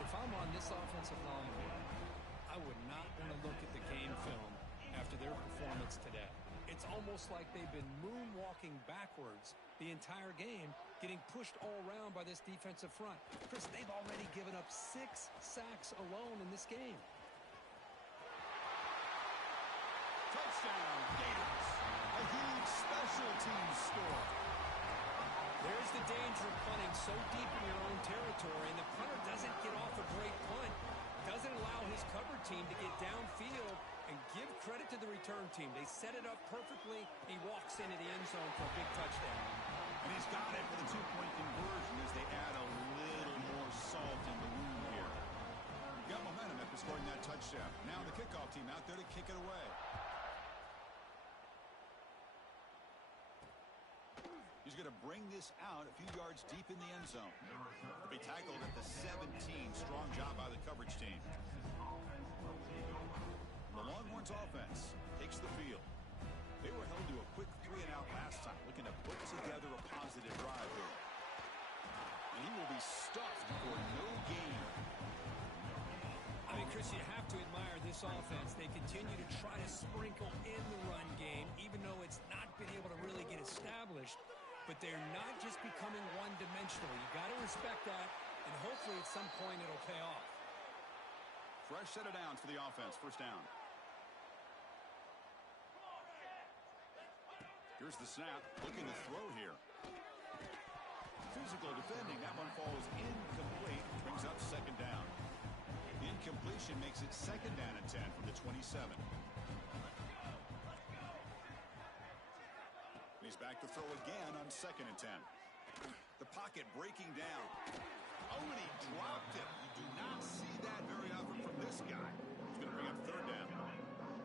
If I'm on this offensive line, I would not want to look at the game film after their performance today. It's almost like they've been moonwalking backwards the entire game, getting pushed all around by this defensive front. Chris, they've already given up 6 sacks alone in this game. Touchdown, Gators. A huge special teams score. There's the danger of punting so deep in your own territory, and the punter doesn't get off a great punt, doesn't allow his cover team to get downfield, and give credit to the return team. They set it up perfectly. He walks into the end zone for a big touchdown. And he's got it for the 2-point conversion as they add a little more salt in the wound here. Got momentum after scoring that touchdown. Now the kickoff team out there to kick it away. He's going to bring this out a few yards deep in the end zone. He'll be tackled at the 17. Strong job by the coverage team. The Longhorns offense takes the field. They were held to a quick 3-and-out last time, looking to put together a positive drive here. And he will be stuffed for no gain. I mean, Chris, you have to admire this offense. They continue to try to sprinkle in the run game, even though it's not been able to really get established. But they're not just becoming one-dimensional. You got to respect that, and hopefully at some point it'll pay off. Fresh set of downs for the offense. 1st down. Here's the snap. Looking to throw here. Physical defending. That one falls incomplete. Brings up 2nd down. The incompletion makes it 2nd down and 10 from the 27. He's back to throw again on 2nd and 10. The pocket breaking down. Oh, and he dropped it. You do not see that very often from this guy. He's going to bring up 3rd down.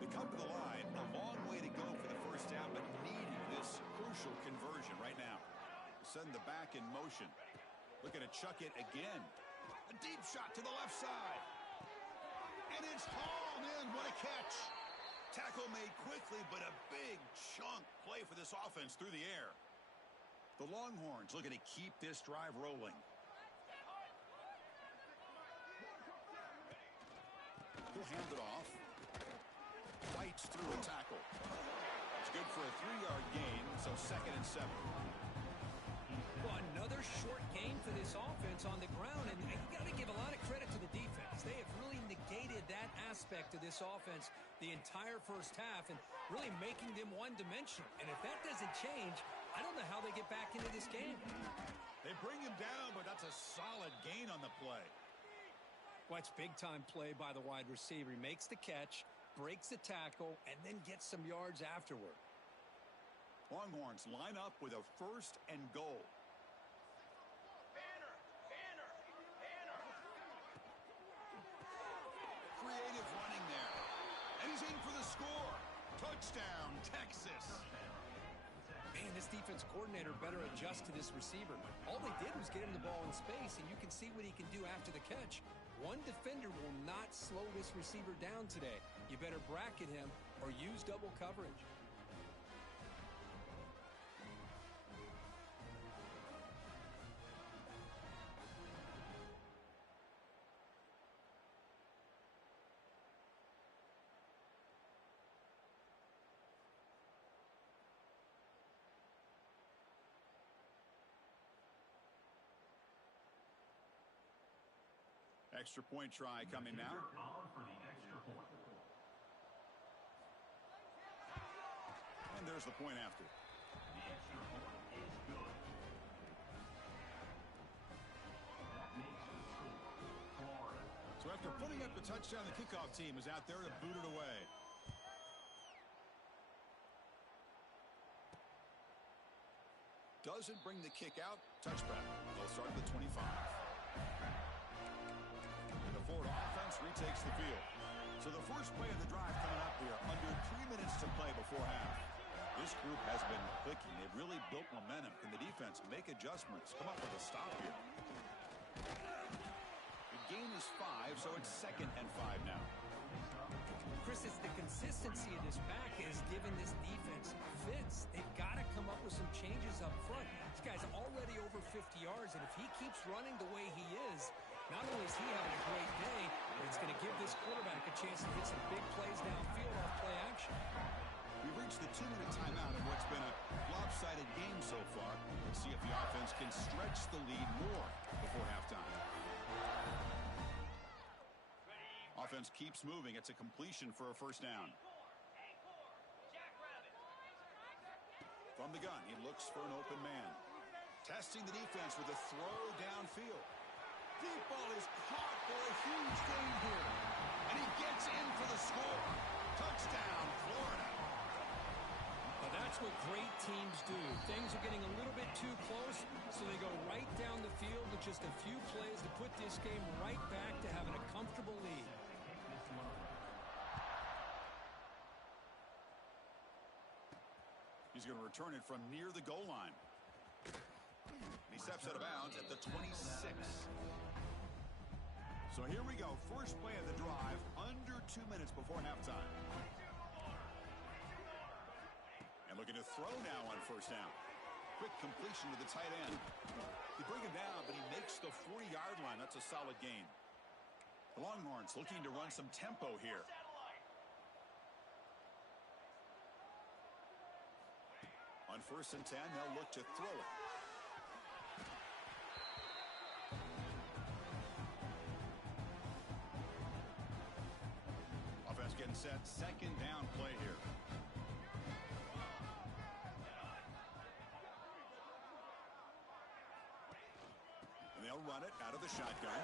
They come to the line. A long way to go for the first down, but needing this crucial conversion right now. Send the back in motion. Looking to chuck it again. A deep shot to the left side. And it's hauled in. What a catch. Tackle made quickly, but a big chunk play for this offense through the air. The Longhorns looking to keep this drive rolling. He'll hand it off. Fights through a tackle. It's good for a 3-yard gain, so 2nd and 7. Well, another short game for this offense on the ground, and you got to give a lot of credit to the defense. They have really negated that aspect of this offense the entire first half and really making them one-dimensional. And if that doesn't change, I don't know how they get back into this game. They bring him down, but that's a solid gain on the play. Watch big-time play by the wide receiver. He makes the catch, breaks the tackle, and then gets some yards afterward. Longhorns line up with a 1st and goal. Creative running there. And he's in for the score. Touchdown, Texas. Man, this defense coordinator better adjust to this receiver. All they did was get him the ball in space, and you can see what he can do after the catch. One defender will not slow this receiver down today. You better bracket him or use double coverage. Extra point try coming now. And there's the point after. The extra point is good. That makes the score Florida. So after putting up the touchdown, the kickoff team is out there to boot it away. Doesn't bring the kick out. Touchback. They'll start at the 25. Ford offense retakes the field. So the first play of the drive coming up here, under 3 minutes to play before half. This group has been clicking. They've really built momentum. Can the defense make adjustments? Come up with a stop here. The gain is 5, so it's 2nd and 5 now. Chris, it's the consistency of this back has given this defense fits. They've got to come up with some changes up front. This guy's already over 50 yards, and if he keeps running the way he is, not only is he having a great day, but it's going to give this quarterback a chance to hit some big plays downfield off play action. We've reached the 2-minute timeout in what's been a lopsided game so far. Let's see if the offense can stretch the lead more before halftime. Offense keeps moving. It's a completion for a 1st down. From the gun, he looks for an open man. Testing the defense with a throw downfield. Deep ball is caught for a huge gain here. And he gets in for the score. Touchdown, Florida. Well, that's what great teams do. Things are getting a little bit too close, so they go right down the field with just a few plays to put this game right back to having a comfortable lead. He's going to return it from near the goal line. He steps out of bounds at the 26. So here we go. First play of the drive, under 2 minutes before halftime. And looking to throw now on 1st down. Quick completion to the tight end. They bring him down, but he makes the 40-yard line. That's a solid gain. The Longhorns looking to run some tempo here. On 1st and 10, they'll look to throw it. Offense getting set. 2nd down play here. And they'll run it out of the shotgun.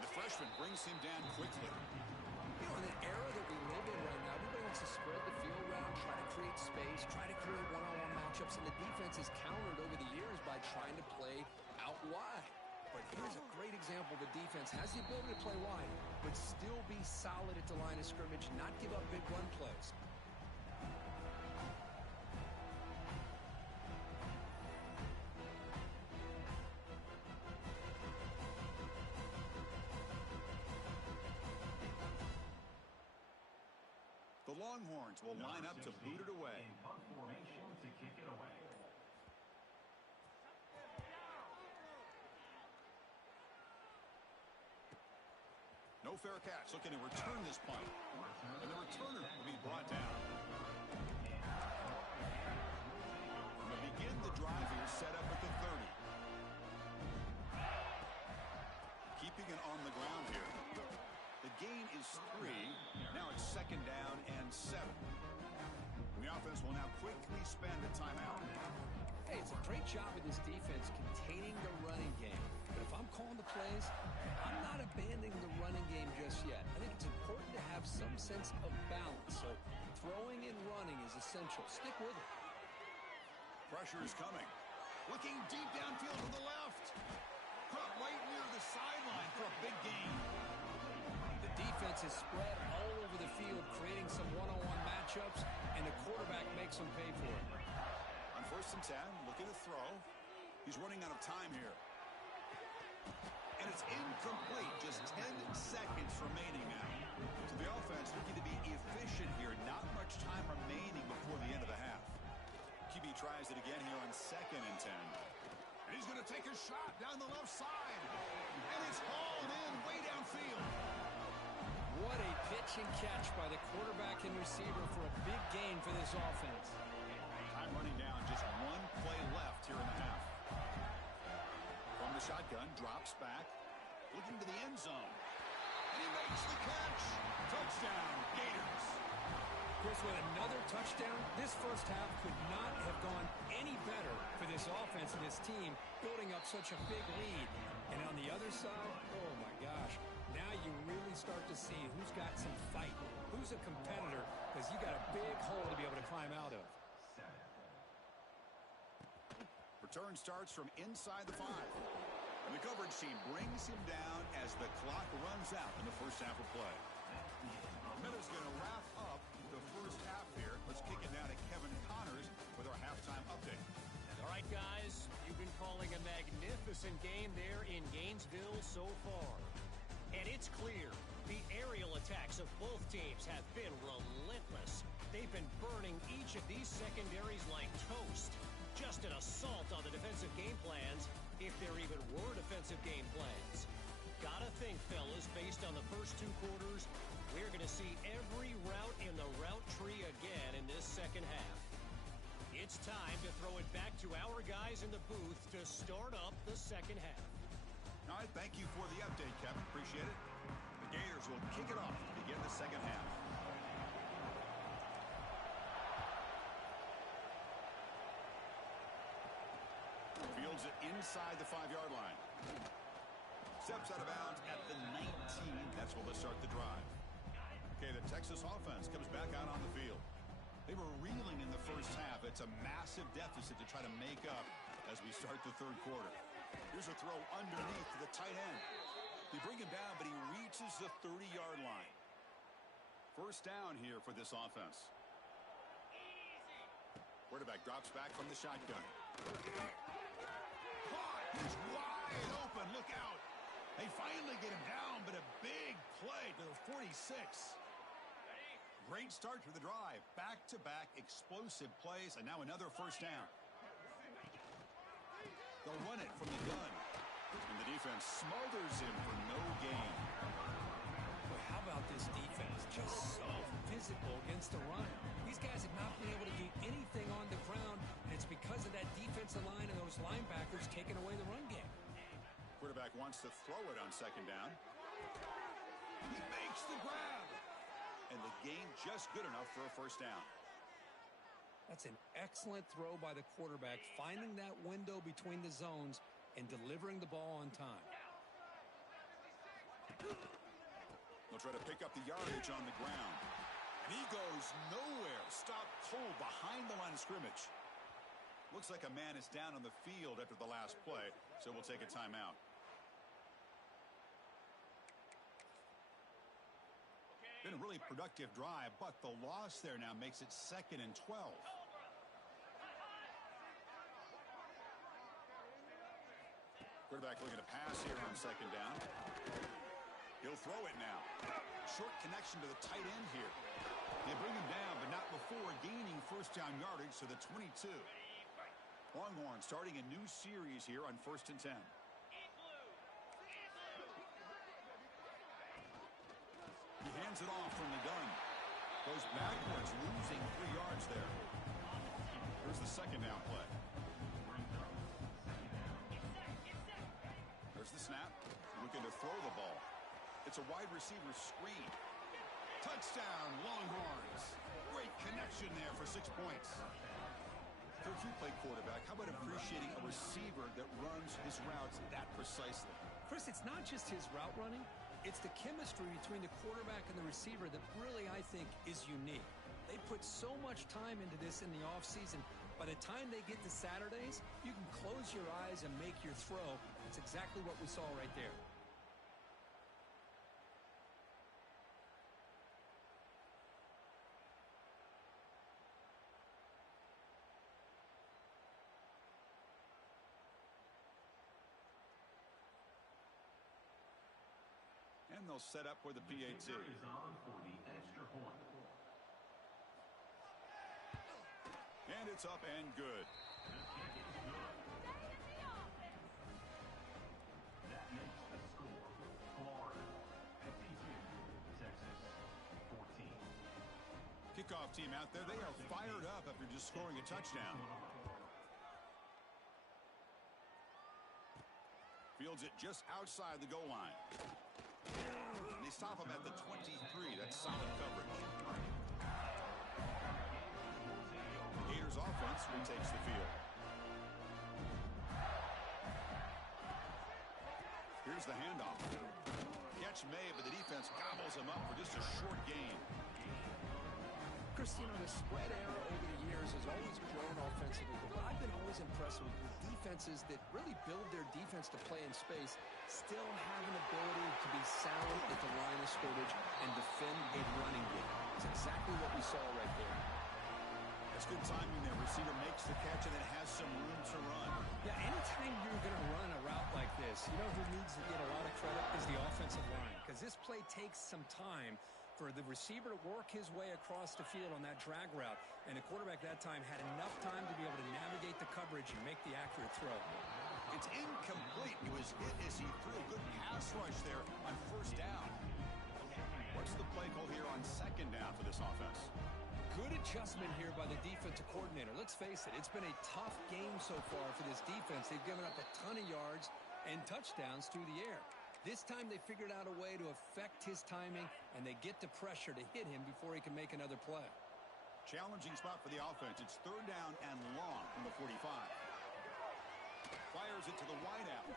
And the freshman brings him down quickly. You know, in the era that we live in right now, everybody wants to spread the field around, try to create space, try to create one-on-one matchups, and the defense has countered over the years by trying to play out wide. But here's a great example. The defense has the ability to play wide, but still be solid at the line of scrimmage, not give up big run plays. The Longhorns will line up to boot it away. In punt formation to kick it away. No fair catch, looking to return this punt. And the returner will be brought down. We'll begin the drive here, set up at the 30. Keeping it on the ground here. The gain is 3. Now it's 2nd down and 7. And the offense will now quickly spend a timeout. Hey, it's a great job of this defense containing the running game. But if I'm calling the plays, I'm not abandoning the running game just yet. I think it's important to have some sense of balance. So throwing and running is essential. Stick with it. Pressure is coming. Looking deep downfield to the left. Caught right near the sideline for a big gain. The defense is spread all over the field, creating some one-on-one matchups, and the quarterback makes them pay for it. On 1st and 10, looking to throw. He's running out of time here. And it's incomplete. Just 10 seconds remaining now. So the offense looking to be efficient here. Not much time remaining before the end of the half. QB tries it again here on 2nd and 10. And he's going to take a shot down the left side. And it's hauled in way downfield. What a pitch and catch by the quarterback and receiver for a big gain for this offense. Time running down. Just one play left here in the half. From the shotgun, drops back, looking to the end zone. And he makes the catch. Touchdown, Gators. Chris, with another touchdown, this first half could not have gone any better for this offense and this team, building up such a big lead. And on the other side, oh my gosh, now you really start to see who's got some fight, who's a competitor, because you got a big hole to be able to climb out of. Return starts from inside the 5. And the coverage team brings him down as the clock runs out in the first half of play. Miller's going to wrap up the first half here. Let's kick it now to Kevin Connors with our halftime update. All right, guys, you've been calling a magnificent game there in Gainesville so far. And it's clear the aerial attacks of both teams have been relentless. They've been burning each of these secondaries like toast. Just an assault on the defensive game plans, if there even were defensive game plans. Gotta think, fellas, based on the first 2 quarters, we're going to see every route in the route tree again in this second half. It's time to throw it back to our guys in the booth to start up the second half. All right, thank you for the update, Kevin. Appreciate it. The Gators will kick it off to begin the second half. Fields it inside the 5-yard line. Steps out of bounds at the 19. That's where they'll start the drive. Okay, the Texas offense comes back out on the field. They were reeling in the first half. It's a massive deficit to try to make up as we start the third quarter. Here's a throw underneath to the tight end. They bring him down, but he reaches the 30-yard line. First down here for this offense. Quarterback drops back from the shotgun. He's wide open. Look out. They finally get him down, but a big play to the 46. Great start to the drive. Back-to-back explosive plays, and now another first down. They'll run it from the gun. And the defense smothers him for no gain. Boy, how about this defense? Just so physical against the run. These guys have not been able to do anything on the ground, and it's because of that defensive line and those linebackers taking away the run game. Quarterback wants to throw it on second down. He makes the grab. And the gain just good enough for a first down. That's an excellent throw by the quarterback, finding that window between the zones and delivering the ball on time. They'll try to pick up the yardage on the ground. And he goes nowhere. Stopped cold behind the line of scrimmage. Looks like a man is down on the field after the last play, so we'll take a timeout. Been a really productive drive, but the loss there now makes it 2nd and 12. Quarterback looking to pass here on 2nd down. He'll throw it now. Short connection to the tight end here. They bring him down, but not before gaining first down yardage to the 22. Longhorn starting a new series here on 1st and 10. He hands it off from the gun. Goes backwards, losing 3 yards there. Here's the 2nd down play. There's the snap. Looking to throw the ball. It's a wide receiver screen. Touchdown, Longhorns. Great connection there for 6 points. Coach, you play quarterback. How about appreciating a receiver that runs his routes that precisely? Chris, it's not just his route running. It's the chemistry between the quarterback and the receiver that really, I think, is unique. They put so much time into this in the offseason. By the time they get to Saturdays, you can close your eyes and make your throw. It's exactly what we saw right there. And they'll set up for the PAT. Is on for the extra point. And it's up and good. The kick is good. That makes the score. Florida 52, Texas 14. Kickoff team out there. They are fired up after just scoring a touchdown. Fields it just outside the goal line. And they stop him at the 23. That's solid coverage. Gators offense retakes the field. Here's the handoff. Catch made, but the defense gobbles him up for just a short gain. Chris, the spread era over the years has always grown offensively, but I've been always impressed with defenses that really build their defense to play in space, still have an ability to be sound at the line of scrimmage and defend a running game. It's exactly what we saw right there. That's good timing there. Receiver makes the catch and then has some room to run. Yeah, anytime you're going to run a route like this, you know who needs to get a lot of credit is the offensive line, because this play takes some time for the receiver to work his way across the field on that drag route. And the quarterback that time had enough time to be able to navigate the coverage and make the accurate throw. It's incomplete. He was hit as he threw a good pass rush there on 1st down. What's the play call here on 2nd down for this offense? Good adjustment here by the defensive coordinator. Let's face it, it's been a tough game so far for this defense. They've given up a ton of yards and touchdowns through the air. This time they figured out a way to affect his timing, and they get the pressure to hit him before he can make another play. Challenging spot for the offense. It's 3rd down and long from the 45. Fires it to the wideout.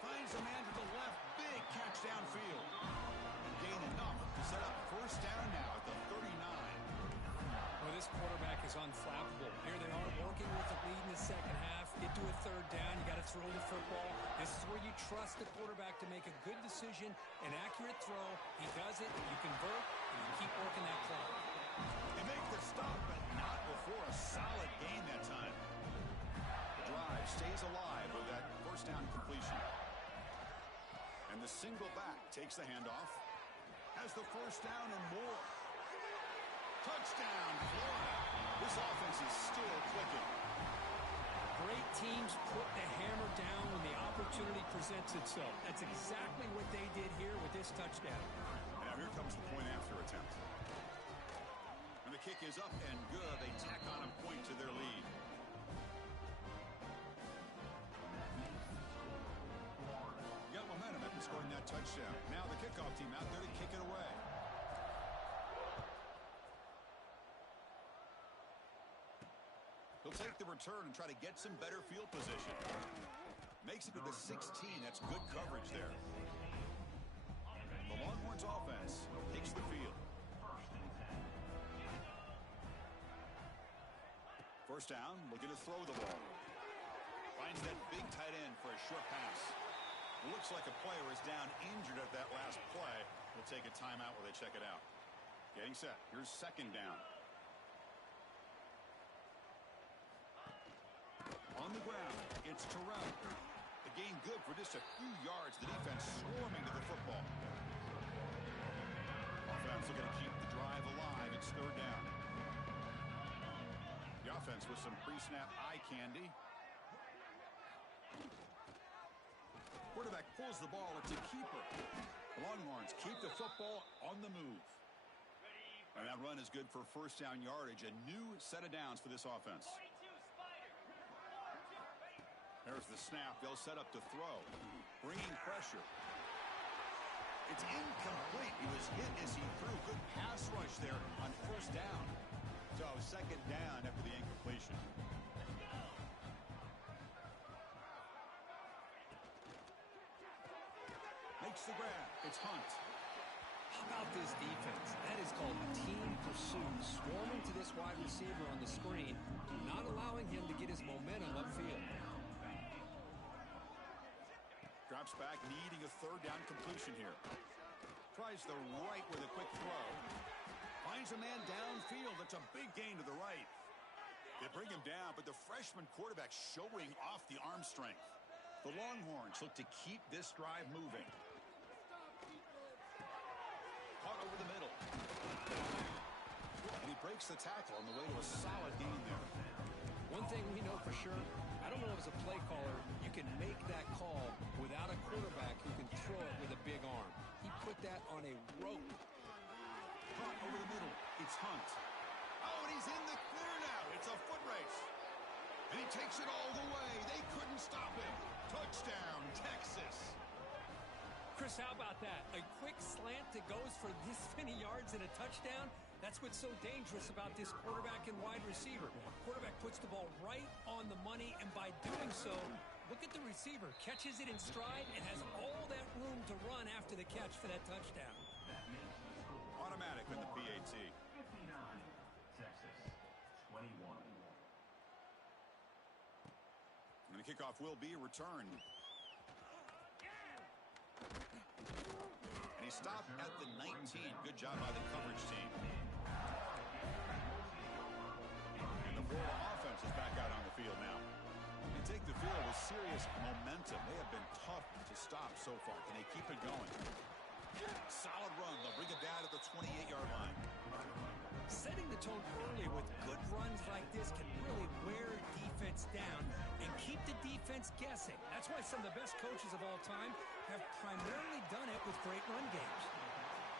Finds a man to the left. Big catch downfield. And gain enough to set up 1st down now at the 39. Well, this quarterback is unflappable. Here they are working with the lead in the 2nd half. Get to a 3rd down. You got to throw the football. This is where you trust the quarterback to make a good decision, an accurate throw. He does it. You convert, and you keep working that clock. They make the stop, but not before a solid gain that time. The drive stays alive with that 1st down completion. And the single back takes the handoff. Has the 1st down and more. Touchdown, Florida. This offense is still clicking. Great teams put the hammer down when the opportunity presents itself. That's exactly what they did here with this touchdown. Now here comes the point after attempt. And the kick is up and good. They tack on a point to their lead. Got momentum after scoring that touchdown. Now the kickoff team out there to kick it away. He'll take the return and try to get some better field position. Makes it to the 16. That's good coverage there. First down, looking to throw the ball. Finds that big tight end for a short pass. Looks like a player is down injured at that last play. We'll take a timeout while they check it out. Getting set. Here's second down. On the ground, it's Terrell. The gain good for just a few yards. The defense swarming to the football. Offense looking to keep the drive alive. It's third down. The offense with some pre-snap eye candy. Quarterback pulls the ball. It's a keeper. Longhorns keep the football on the move. And that run is good for first down yardage. A new set of downs for this offense. There's the snap. They'll set up to throw. Bringing pressure. It's incomplete. He was hit as he threw. Good pass rush there on first down. So second down after the incompletion. Makes the grab. It's Hunt. How about this defense? That is called team pursuit. Swarming to this wide receiver on the screen, not allowing him to get his momentum upfield. Drops back, needing a third down completion here. Tries the right with a quick throw. Finds a man downfield. It's a big gain to the right. They bring him down, but the freshman quarterback showing off the arm strength. The Longhorns look to keep this drive moving. Caught over the middle. And he breaks the tackle on the way to a solid gain there. One thing we know for sure, I don't know as a play caller, you can make that call without a quarterback who can throw it with a big arm. He put that on a rope. Caught over the middle. It's Hunt. Oh, and he's in the clear now. It's a foot race. And he takes it all the way. They couldn't stop him. Touchdown, Texas. Chris, how about that? A quick slant that goes for this many yards and a touchdown? That's what's so dangerous about this quarterback and wide receiver. Quarterback puts the ball right on the money, and by doing so, look at the receiver. Catches it in stride and has all that room to run after the catch for that touchdown. Automatic with the PAT. 59, Texas, 21. And the kickoff will be returned. And he stopped at the 19. Good job by the coverage team. And the Florida offense is back out on the field now. They take the field with serious momentum. They have been tough to stop so far. Can they keep it going? Solid run. They'll bring it down at the 28-yard line. Setting the tone early with good runs like this can really wear defense down and keep the defense guessing. That's why some of the best coaches of all time have primarily done it with great run games.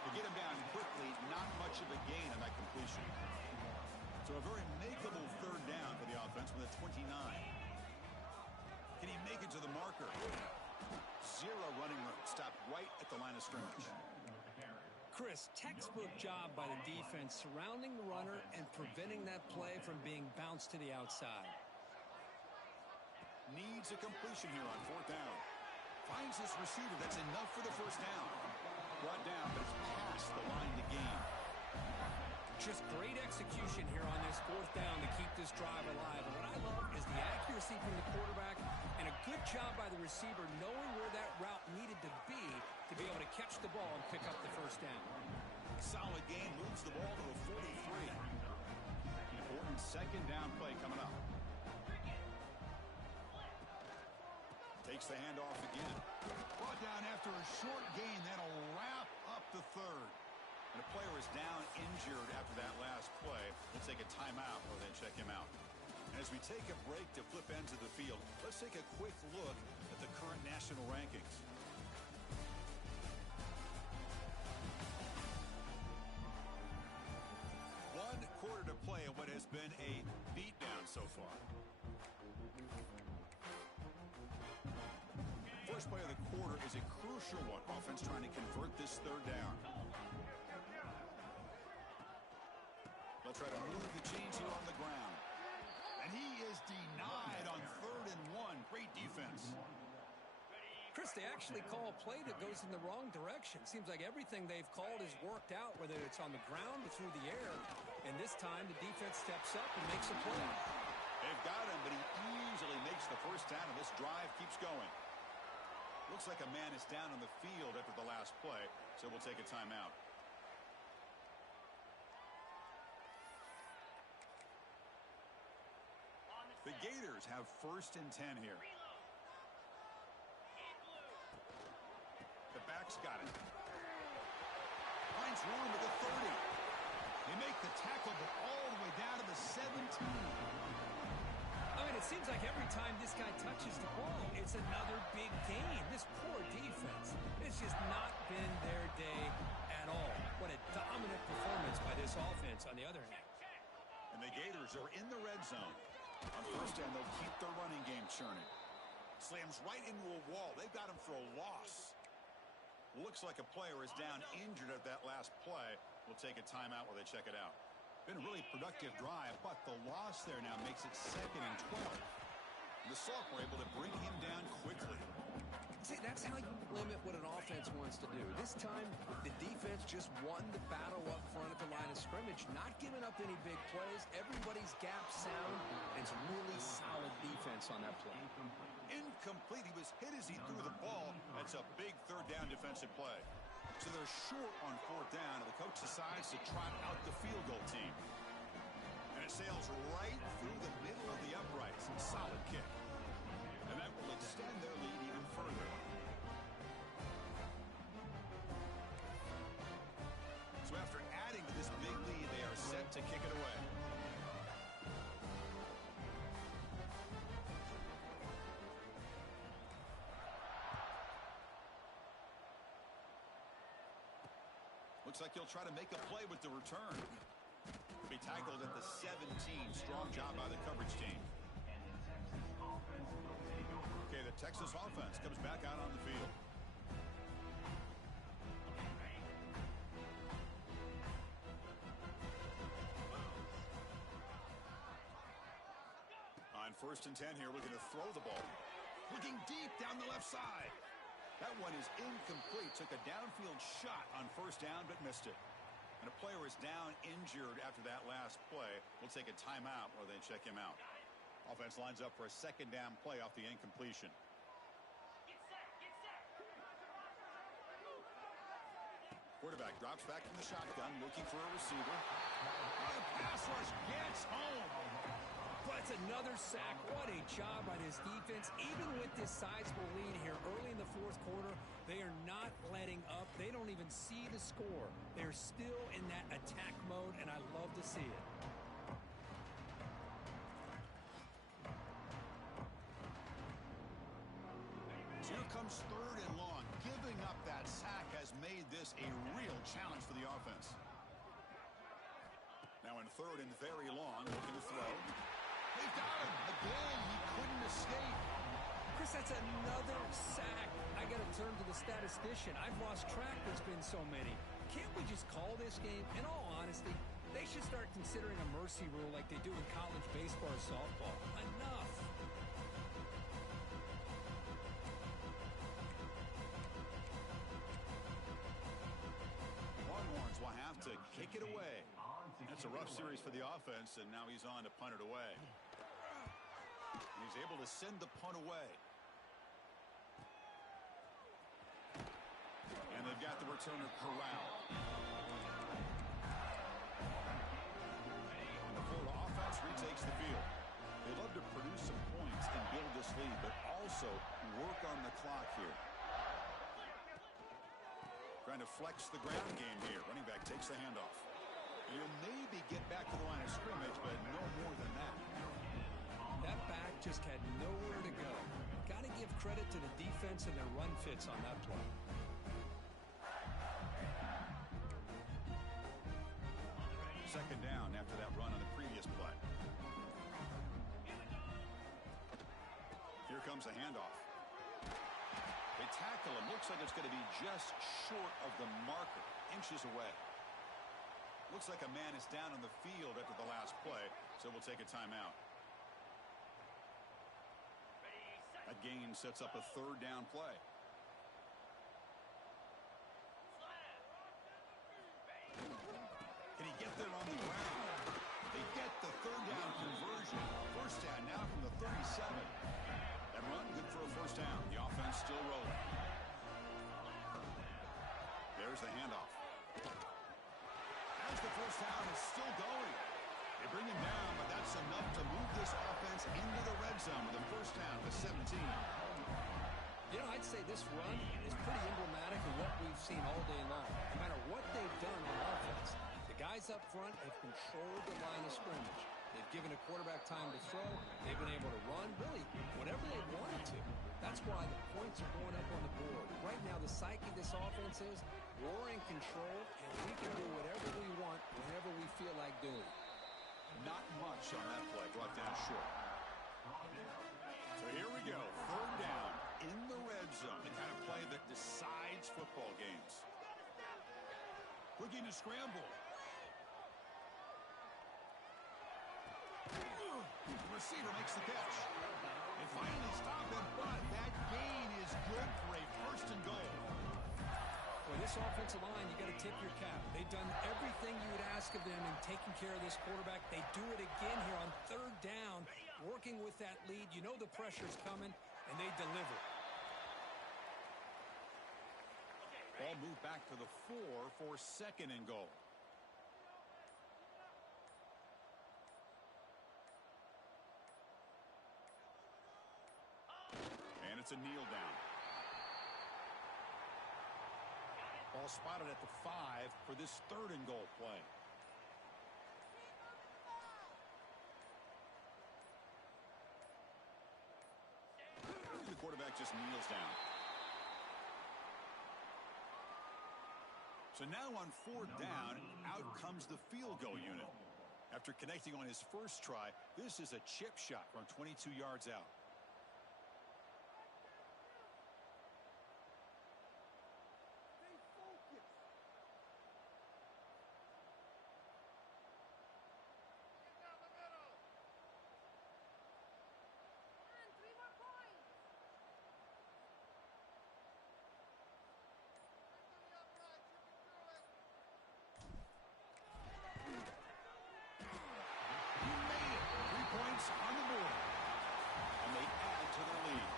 To get him down quickly, not much of a gain on that completion. So a very makeable third down for the offense with a 29. Can he make it to the marker? Zero running room. Stopped right at the line of scrimmage. Chris, textbook job by the defense surrounding the runner and preventing that play from being bounced to the outside. Needs a completion here on fourth down. Finds his receiver. That's enough for the first down. Brought down, but it's past the line to gain. Just great execution here on this fourth down to keep this drive alive. And what I love is the accuracy from the quarterback and a good job by the receiver knowing where that route needed to be able to catch the ball and pick up the first down. Solid gain, moves the ball to a 43. Important second down play coming up. Takes the handoff again. Brought down after a short gain. That'll wrap up the third. And the player is down injured after that last play. We'll take a timeout or then check him out. And as we take a break to flip ends of the field, let's take a quick look at the current national rankings. One quarter to play in what has been a beatdown so far. First play of the quarter is a crucial one. Offense trying to convert this third down. They'll try to move the chains here on the ground. And he is denied on 3rd and 1. Great defense. Chris, they actually call a play that goes in the wrong direction. Seems like everything they've called has worked out, whether it's on the ground or through the air. And this time, the defense steps up and makes a play. They've got him, but he easily makes the first down, and this drive keeps going. Looks like a man is down on the field after the last play, so we'll take a timeout. The Gators have 1st and 10 here. The back's got it. Finds room at the 30. They make the tackle, but all the way down to the 17. I mean, it seems like every time this guy touches the ball, it's another big game. This poor defense, it's just not been their day at all. What a dominant performance by this offense on the other hand. And the Gators are in the red zone. On 1st down, they'll keep their running game churning. Slams right into a wall. They've got him for a loss. Looks like a player is down injured at that last play. We'll take a timeout while they check it out. Been a really productive drive, but the loss there now makes it 2nd and 12. The Sauk were able to bring him down quickly. See, that's how you limit what an offense wants to do. This time, the defense just won the battle up front at the line of scrimmage, not giving up any big plays. Everybody's gap sound, and it's really solid defense on that play. Incomplete. He was hit as he threw the ball. That's a big 3rd down defensive play. So they're short on 4th down, and the coach decides to trot out the field goal team. And it sails right through the middle of the uprights. Solid kick. And that will extend their lead even further. So after adding to this big lead, they are set to kick it away. Looks like he'll try to make a play with the return. He'll be tackled at the 17. Strong job by the coverage team. Okay, the Texas offense comes back out on the field. On 1st and 10 here, looking to throw the ball. Looking deep down the left side. That one is incomplete. Took a downfield shot on 1st down, but missed it. And a player is down injured after that last play. We'll take a timeout while they check him out. Offense lines up for a 2nd down play off the incompletion. Quarterback drops back from the shotgun, looking for a receiver. The pass rush gets home. But it's another sack. What a job by this defense. Even with this sizable lead here early in the 4th quarter, they are not letting up. They don't even see the score. They're still in that attack mode, and I love to see it. So here comes 3rd and long. Giving up that sack has made this a real challenge for the offense. Now in 3rd and very long, looking to throw. They've got him again. He couldn't escape. Chris, that's another sack. I got to turn to the statistician. I've lost track. There's been so many. Can't we just call this game? In all honesty, they should start considering a mercy rule like they do in college baseball or softball. Enough. Longhorns will have to kick it away. That's a rough series for the offense, and now he's on to punt it away. And he's able to send the punt away. And they've got the returner corralled. And the Florida offense retakes the field. They love to produce some points and build this lead, but also work on the clock here. Trying to flex the ground game here. Running back takes the handoff. And he'll maybe get back to the line of scrimmage, but no more than that. That back just had nowhere to go. Got to give credit to the defense and their run fits on that play. Second down after that run on the previous play. Here comes a handoff. They tackle him. Looks like it's going to be just short of the marker. Inches away. Looks like a man is down on the field after the last play, so we'll take a timeout. That gain sets up a 3rd down play. Can he get there on the ground? They get the 3rd down conversion. First down Here's the handoff. As the first down is still going. They bring him down, but that's enough to move this offense into the red zone with a first down to 17. You know, I'd say this run is pretty emblematic of what we've seen all day long. No matter what they've done on offense, the guys up front have controlled the line of scrimmage. They've given a quarterback time to throw. They've been able to run, really, whatever they wanted to. That's why the points are going up on the board. Right now, the psyche of this offense is we're in control, and we can do whatever we want whenever we feel like doing it. Not much on that play, brought down short. So here we go, third down in the red zone, the kind of play that decides football games. Looking to scramble. The receiver makes the catch. They finally stop him, but that gain is good for a first and goal. Well, this offensive line, you got to tip your cap. They've done everything you would ask of them in taking care of this quarterback. They do it again here on third down, working with that lead. You know the pressure's coming, and they deliver. Ball moved back to the 4 for second and goal. And it's a kneel down. Ball spotted at the 5 for this third and goal play. The quarterback just kneels down. So now on fourth down, out comes the field goal unit. After connecting on his first try, this is a chip shot from 22 yards out. On the board. And they add to their lead.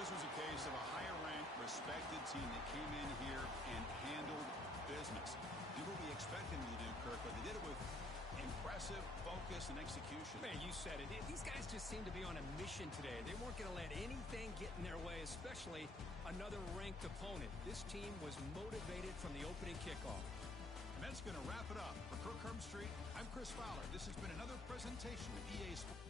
This was a case of a higher-ranked, respected team that came in here and handled business. Did what we expected them to do, Kirk, but they did it with impressive focus and execution. Man, you said it. These guys just seem to be on a mission today. They weren't going to let anything get in their way, especially another ranked opponent. This team was motivated from the opening kickoff. And that's going to wrap it up. For Kirk Herbstreit, I'm Chris Fowler. This has been another presentation of EA Sports.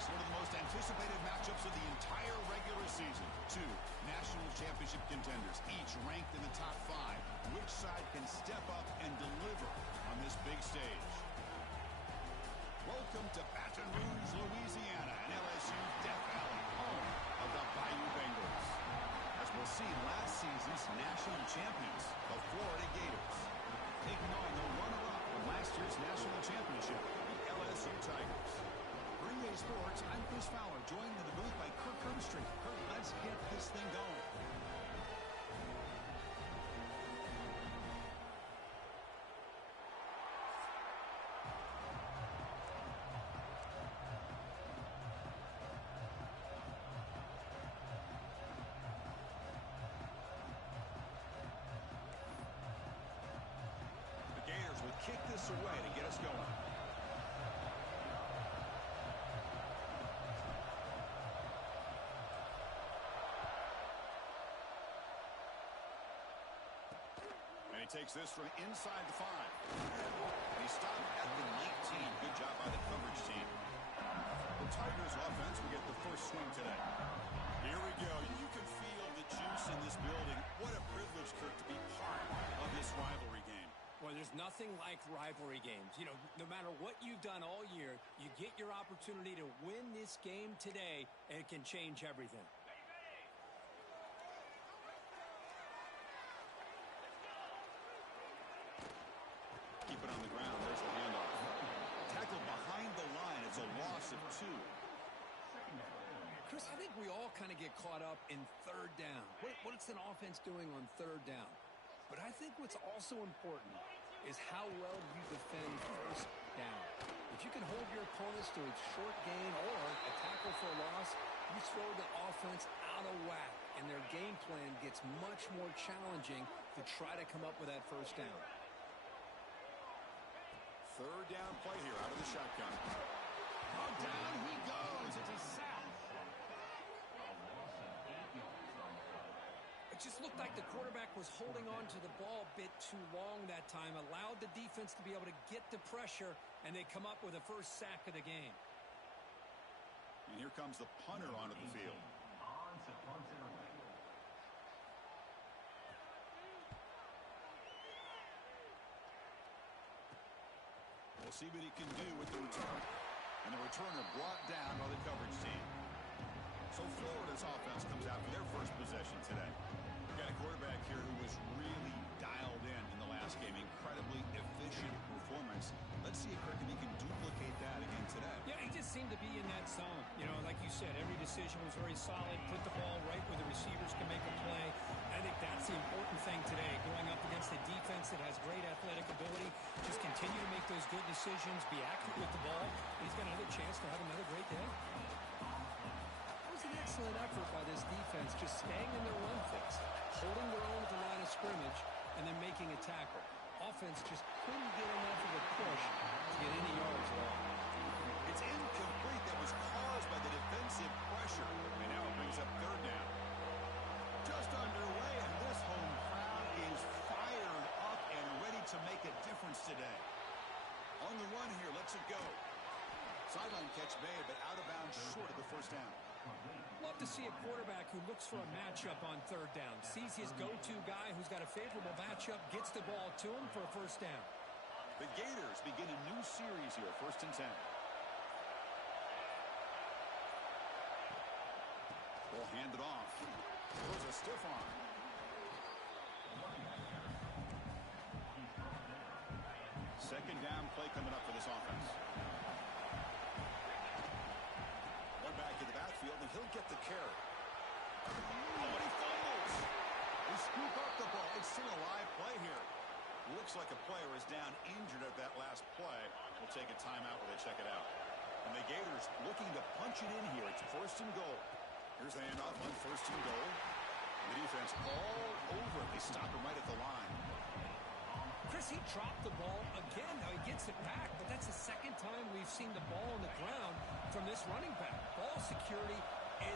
Next, one of the most anticipated matchups of the entire regular season. Two national championship contenders, each ranked in the top 5. Which side can step up and deliver on this big stage? Welcome to Baton Rouge, Louisiana, and LSU's Death Valley, home of the Bayou Bengals. As we'll see, last season's national champions, the Florida Gators, taking on the runner-up from last year's national championship, the LSU Tigers. Greenway Sports, I'm Chris Fowler, joined in the booth by Kirk Herbstreit. Kirk, let's get this thing going. The Gators will kick this away to get us going. Takes this from inside the 5. And he stopped at the 19. Good job by the coverage team. The Tigers offense will get the first swing today. Here we go. You can feel the juice in this building. What a privilege, Kirk, to be part of this rivalry game. Well, there's nothing like rivalry games. You know, no matter what you've done all year, you get your opportunity to win this game today, and it can change everything. Keep it on the ground. There's the handoff. Tackle behind the line. It's a loss of 2. Chris, I think we all kind of get caught up in third down. What's an offense doing on third down? But I think what's also important is how well you defend first down. If you can hold your opponents to a short gain or a tackle for a loss, you throw the offense out of whack, and their game plan gets much more challenging to try to come up with that first down. Third down play here out of the shotgun. Oh, down he goes. It's a sack. It just looked like the quarterback was holding on to the ball a bit too long that time, allowed the defense to be able to get the pressure, and they come up with the first sack of the game. And here comes the punter onto the field. On to punt it away. We'll see what he can do with the return. And the returner brought down by the coverage team. So Florida's offense comes out for their first possession today. We've got a quarterback here who was really dialed in the last game. Incredibly efficient performance. Let's see if he can duplicate that again today. Yeah, he just seemed to be in that zone. You know, like you said, every decision was very solid. Put the ball right where the receivers can make a play. I think that's the important thing today, going up against a defense that has great athletic ability. Just continue to make those good decisions, be accurate with the ball. He's got another chance to have another great day. That was an excellent effort by this defense, just staying in their run fix, holding their own at the line of scrimmage, and then making a tackle. Offense just couldn't get enough of a push to get any yards at all. It's incomplete. That was caused by the defensive pressure. And now it brings up third down. Just underway, and this home crowd is fired up and ready to make a difference today. On the run here, lets it go. Sideline catch made, but out of bounds short of the first down. Love to see a quarterback who looks for a matchup on third down, sees his go-to guy who's got a favorable matchup, gets the ball to him for a first down. The Gators begin a new series here, 1st and 10. Ball handed off. Throws a stiff arm. Second down play coming up for this offense. One back in the backfield, and he'll get the carry. Oh, and he fumbles. They scoop up the ball. It's still a live play here. Looks like a player is down injured at that last play. We'll take a timeout while they check it out. And the Gators looking to punch it in here. It's 1st and goal. Here's the handoff on 1st and goal. The defense all over it. They stop him right at the line. Chris, he dropped the ball again. Now he gets it back, but that's the second time we've seen the ball on the ground from this running back. Ball security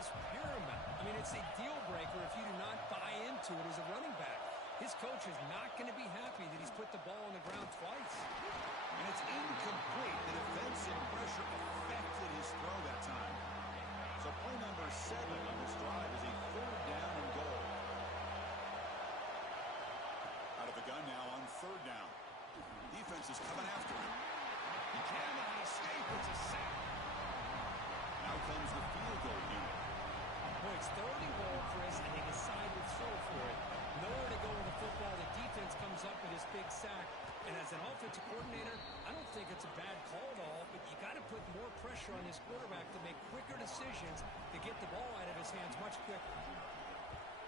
is paramount. I mean, it's a deal breaker if you do not buy into it as a running back. His coach is not going to be happy that he's put the ball on the ground twice. And it's incomplete. The defensive pressure affected his throw that time. So play number 7 on this drive is a 3rd down and goal. Out of the gun now on 3rd down. Defense is coming after him. He cannot escape. It's a sack. Now comes the field goal unit. Boy, it's 3rd and goal, Chris, and they decide to throw for it. Nowhere to go with the football. The defense comes up with this big sack. And as an offensive coordinator, I don't think it's a bad call at all, but you got to put more pressure on this quarterback to make quicker decisions to get the ball out of his hands much quicker.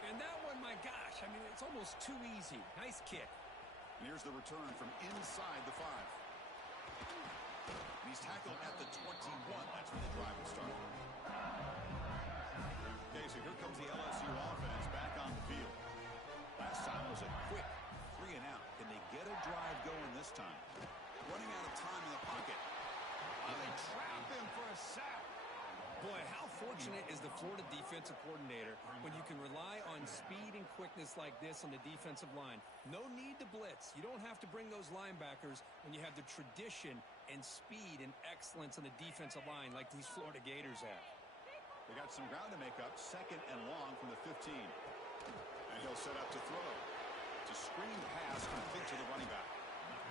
And that one, my gosh, I mean, it's almost too easy. Nice kick. And here's the return from inside the 5. And he's tackled at the 21. That's where the drive will start. Okay, so here comes the LSU offense back on the field. Last time was a quick 3 and out. Can they get a drive going this time? Running out of time in the pocket. Oh, they trap him for a sack. Boy, how fortunate is the Florida defensive coordinator when you can rely on speed and quickness like this on the defensive line. No need to blitz. You don't have to bring those linebackers when you have the tradition and speed and excellence on the defensive line like these Florida Gators have. They got some ground to make up. 2nd and long from the 15. And he'll set up to throw. It's a screen pass complete to the running back.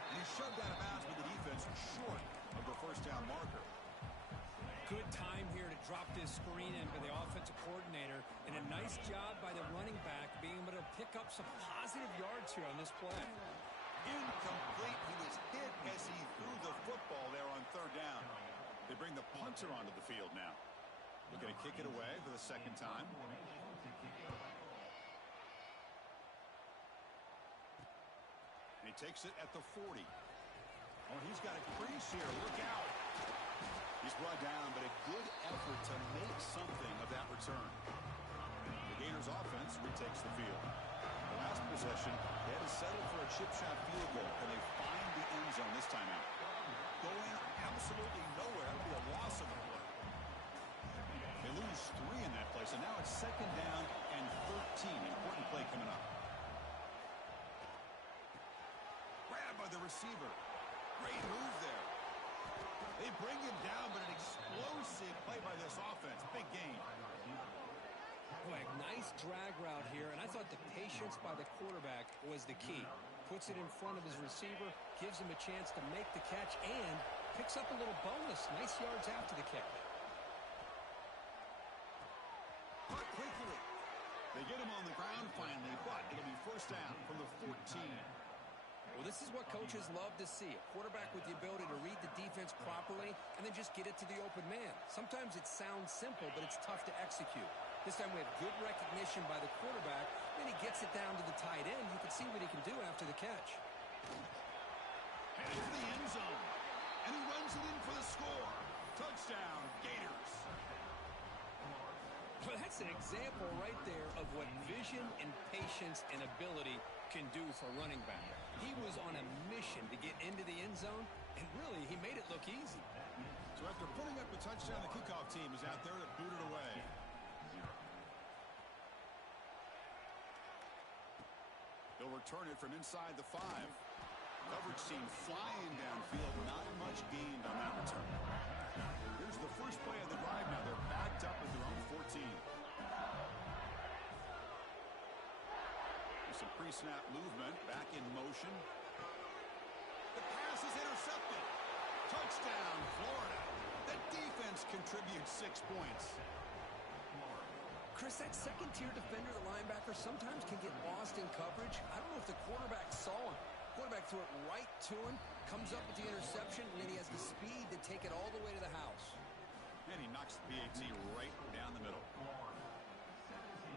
And he's shoved out of bounds with the defense short of the 1st down marker. Good time here to drop this screen in for the offensive coordinator, and a nice job by the running back being able to pick up some positive yards here on this play. Incomplete. He was hit as he threw the football there on 3rd down. They bring the punter onto the field now. Looking to kick it away for the 2nd time. And he takes it at the 40. Oh, he's got a crease here. Look out. He's brought down, but a good effort to make something of that return. The Gators offense retakes the field. The last possession, they had to settle for a chip shot field goal, and they find the end zone this time out. Going absolutely nowhere. It'll be a loss of the play. They lose 3 in that play, so now it's 2nd down and 13. Important play coming up. Grabbed by the receiver. Great move there. They bring him down, but an explosive play by this offense. Big game. Boy, nice drag route here, and I thought the patience by the quarterback was the key. Puts it in front of his receiver, gives him a chance to make the catch, and picks up a little bonus. Nice yards after the catch. Caught quickly. They get him on the ground finally, but it'll be 1st down from the 14. Well, this is what coaches love to see. A quarterback with the ability to read the defense properly and then just get it to the open man. Sometimes it sounds simple, but it's tough to execute. This time we have good recognition by the quarterback. Then he gets it down to the tight end. You can see what he can do after the catch. Headed to the end zone. And he runs it in for the score. Touchdown, Gators. Well, that's an example right there of what vision and patience and ability can do for running back. He was on a mission to get into the end zone, and really, he made it look easy. So after putting up a touchdown, the kickoff team is out there to boot it away. They'll return it from inside the 5. Coverage team flying downfield. Not much gained on that return. Here's the first play of the drive now. They're backed up at their own 14. Some pre-snap movement, back in motion. The pass is intercepted. Touchdown, Florida. The defense contributes 6 points. Chris, that second-tier defender, the linebacker, sometimes can get lost in coverage. I don't know if the quarterback saw him. Quarterback threw it right to him, comes up with the interception, and then he has the speed to take it all the way to the house. And he knocks the PAT right down the middle.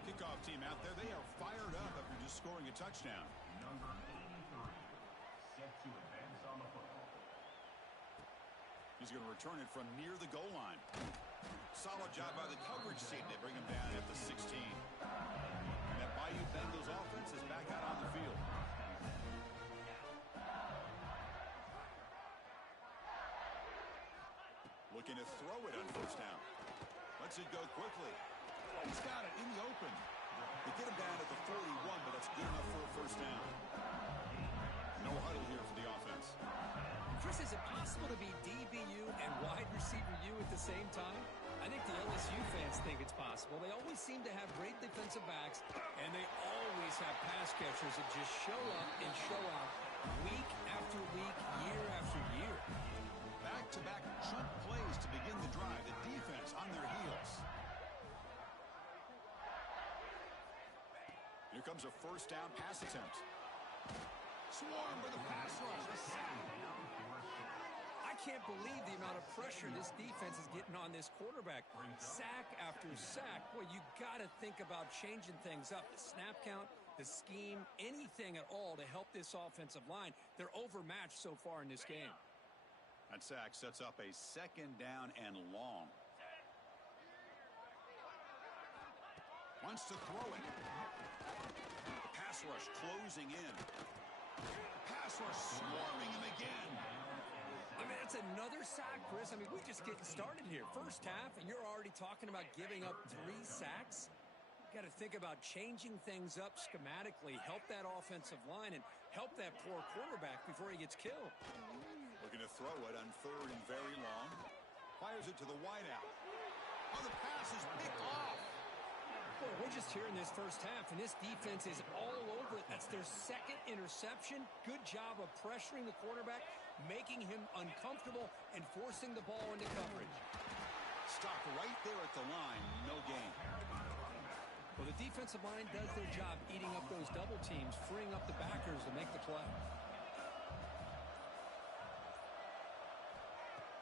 Kickoff team out there, they are fired up after just scoring a touchdown. Number 83, set to advance on the football. He's going to return it from near the goal line. Solid job by the coverage team. They bring him down at the 16. And that Bayou Bengals offense is back out on the field. Looking to throw it on 1st down. Lets it go quickly. He's got it in the open. They get him down at the 41, but that's good enough for a first down. No huddle here for the offense. Chris, is it possible to be DBU and wide receiver U at the same time? I think the LSU fans think it's possible. They always seem to have great defensive backs, and they always have pass catchers that just show up and show out week after week, year after year. Back-to-back chunk plays to begin the drive. The defense on their heels. Here comes a first down pass attempt. Swarm for the pass rush. A sack. I can't believe the amount of pressure this defense is getting on this quarterback. Sack after sack. Boy, you got to think about changing things up. The snap count, the scheme, anything at all to help this offensive line. They're overmatched so far in this game. That sack sets up a second down and long. Wants to throw it. Pass rush closing in. Pass rush swarming him again. I mean, that's another sack, Chris. I mean, we're just getting started here. First half, and you're already talking about giving up 3 sacks. Got to think about changing things up schematically, help that offensive line, and help that poor quarterback before he gets killed. Looking to throw it on third and very long. Fires it to the wideout. Oh, the pass is picked off. Boy, we're just here in this first half, and this defense is all over it. That's their second interception. Good job of pressuring the quarterback, making him uncomfortable, and forcing the ball into coverage. Stop right there at the line. No gain. Well, the defensive line does their job eating up those double teams, freeing up the backers to make the play.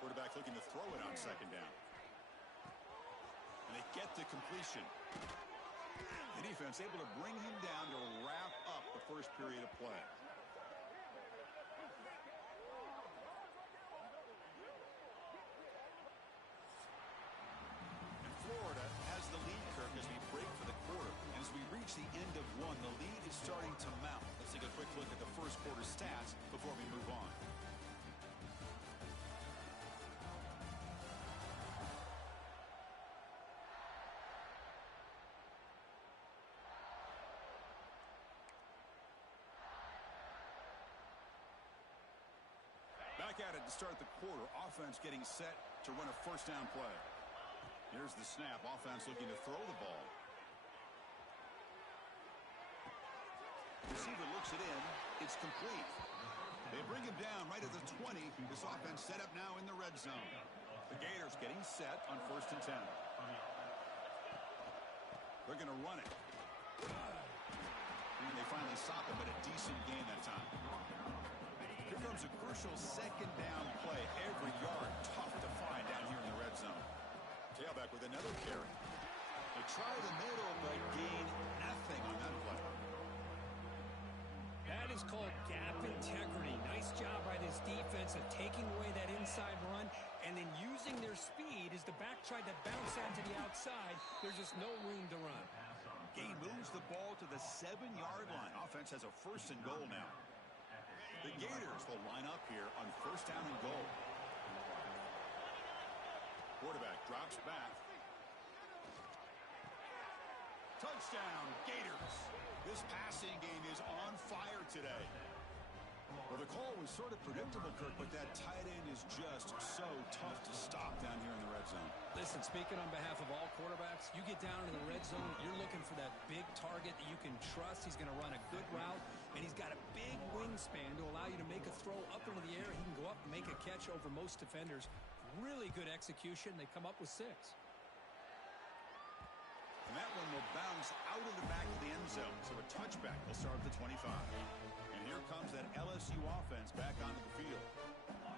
Quarterback looking to throw it on second down. And they get the completion. The defense able to bring him down to wrap up the first period of play. And Florida has the lead, Kirk, as we break for the quarter. And as we reach the end of one, the lead is starting to mount. Let's take a quick look at the first quarter stats before we move on. Back at it to start the quarter. Offense getting set to run a first down play. Here's the snap. Offense looking to throw the ball. Receiver looks it in. It's complete. They bring him down right at the 20. This offense set up now in the red zone. The Gators getting set on first and 10. They're going to run it. And they finally stop him, but a decent gain that time. Here comes a crucial second down play. Every yard tough to find down here in the red zone. Tailback with another carry. They try the middle, but gain nothing on that play. That is called gap integrity. Nice job by this defense of taking away that inside run and then using their speed as the back tried to bounce out to the outside. There's just no room to run. Gain moves the ball to the 7-yard line. Offense has a first and goal now. The Gators will line up here on first down and goal. Quarterback drops back. Touchdown, Gators. This passing game is on fire today. Well, the call was sort of predictable, Kirk, but that tight end is just so tough to stop down here in the red zone. Listen, speaking on behalf of all quarterbacks, you get down into the red zone, you're looking for that big target that you can trust. He's going to run a good route, and he's got a big wingspan to allow you to make a throw up into the air. He can go up and make a catch over most defenders. Really good execution. They come up with 6. And that one will bounce out of the back of the end zone. So a touchback will start at the 25. And here comes that LSU offense back onto the field.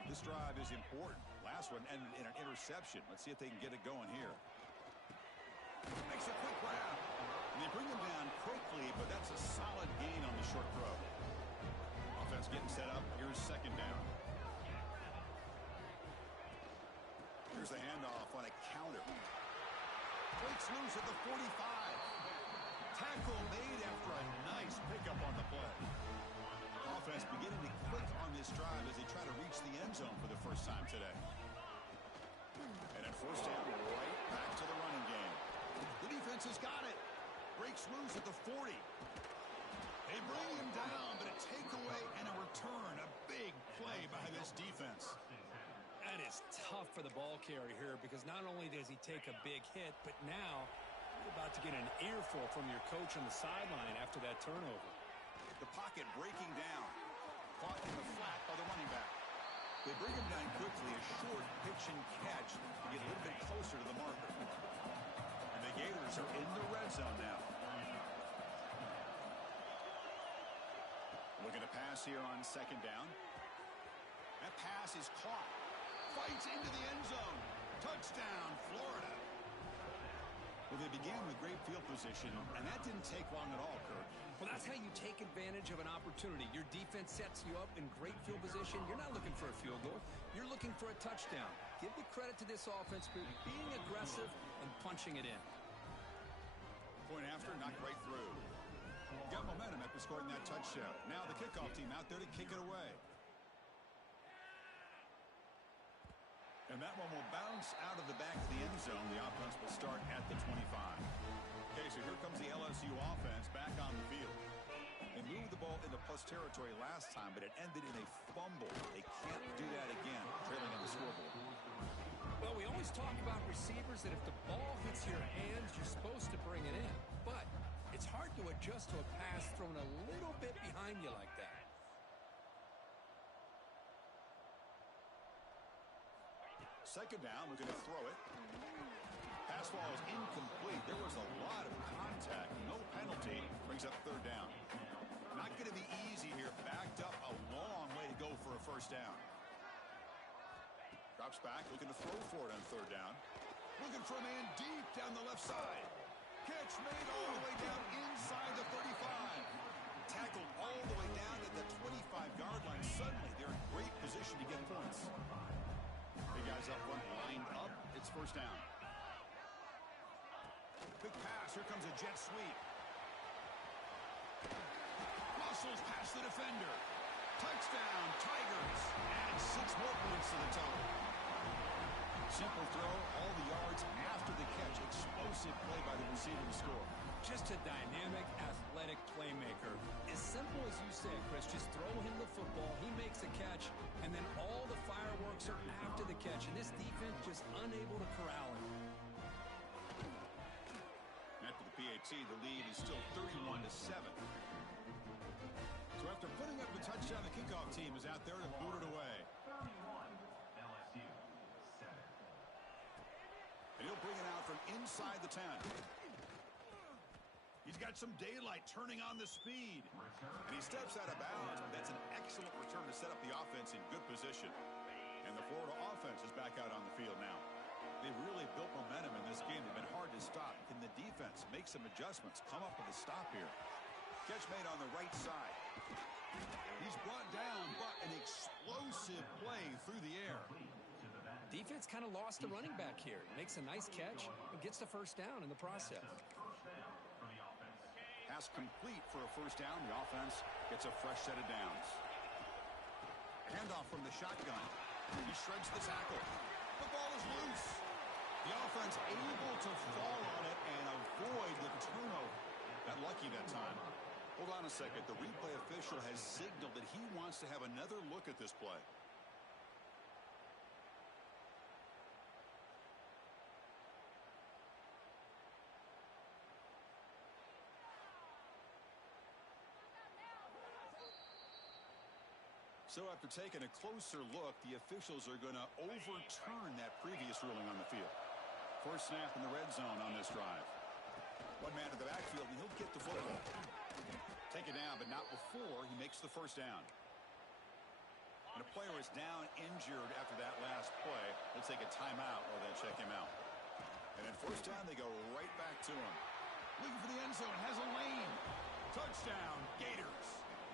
This drive is important. Last one ended in an interception. Let's see if they can get it going here. Makes a quick grab. And they bring him down quickly, but that's a solid gain on the short throw. Offense getting set up. Here's second down. Here's the handoff on a counter. Breaks loose at the 45. Tackle made after a nice pickup on the play. Offense beginning to click on this drive as they try to reach the end zone for the first time today. And at first down, right back to the running game. The defense has got it. breaks loose at the 40. They bring him down, but a takeaway and a return. A big play by this defense. That is tough for the ball carrier here because not only does he take a big hit, but now you're about to get an earful from your coach on the sideline after that turnover. The pocket breaking down. Caught in the flat by the running back. They bring him down quickly, a short pitch and catch to get a little bit closer to the marker. And the Gators are in the red zone now. Looking to pass here on second down. That pass is caught. Fights into the end zone. Touchdown, Florida. Well, they began with great field position, and that didn't take long at all, Kurt. Well, that's how you take advantage of an opportunity. Your defense sets you up in great field position. You're not looking for a field goal. You're looking for a touchdown. Give the credit to this offense for being aggressive and punching it in. Point after, knocked right through. Got momentum after scoring that touchdown. Now the kickoff team out there to kick it away. And that one will bounce out of the back of the end zone. The offense will start at the 25. Okay, so here comes the LSU offense back on the field. They moved the ball into plus territory last time, but it ended in a fumble. They can't do that again, trailing on the scoreboard. Well, we always talk about receivers that if the ball hits your hands, you're supposed to bring it in. But it's hard to adjust to a pass thrown a little bit behind you like that. Second down, we're going to throw it. Pass ball is incomplete. There was a lot of contact. No penalty. Brings up third down. Not going to be easy here. Backed up a long way to go for a first down. Drops back, looking to throw for it on third down. Looking for a man deep down the left side. Catch made all the way down inside the 35. Tackled all the way down at the 25-yard line. Suddenly, they're in great position to get points. Big guys up front, lined up. It's first down. Big pass. Here comes a jet sweep. Muscles past the defender. Touchdown, Tigers. And 6 more points to the total. Simple throw, all the yards after the catch. Explosive play by the receiver to score. Just a dynamic, athletic playmaker. As simple as you say, Chris, just throw him the football, he makes a catch, and then all the fireworks are after the catch. And this defense just unable to corral him. After the PAT, the lead is still 31-7. So after putting up the touchdown, the kickoff team is out there to boot it away. 31, LSU, 7. And he'll bring it out from inside the 10. He's got some daylight turning on the speed. And he steps out of bounds. That's an excellent return to set up the offense in good position. And the Florida offense is back out on the field now. They've really built momentum in this game. They've been hard to stop. Can the defense make some adjustments, come up with a stop here? Catch made on the right side. He's brought down, but an explosive play through the air. Defense kind of lost the running back here. Makes a nice catch and gets the first down in the process. Pass complete for a first down. The offense gets a fresh set of downs. Handoff from the shotgun. He shreds the tackle. The ball is loose. The offense able to fall on it and avoid the turnover. Got lucky that time. Hold on a second. The replay official has signaled that he wants to have another look at this play. So after taking a closer look, the officials are going to overturn that previous ruling on the field. First snap in the red zone on this drive. One man in the backfield, and he'll get the football. Take it down, but not before he makes the first down. And a player is down injured after that last play. They'll take a timeout while they check him out. And then first down, they go right back to him. Looking for the end zone, has a lane. Touchdown, Gators.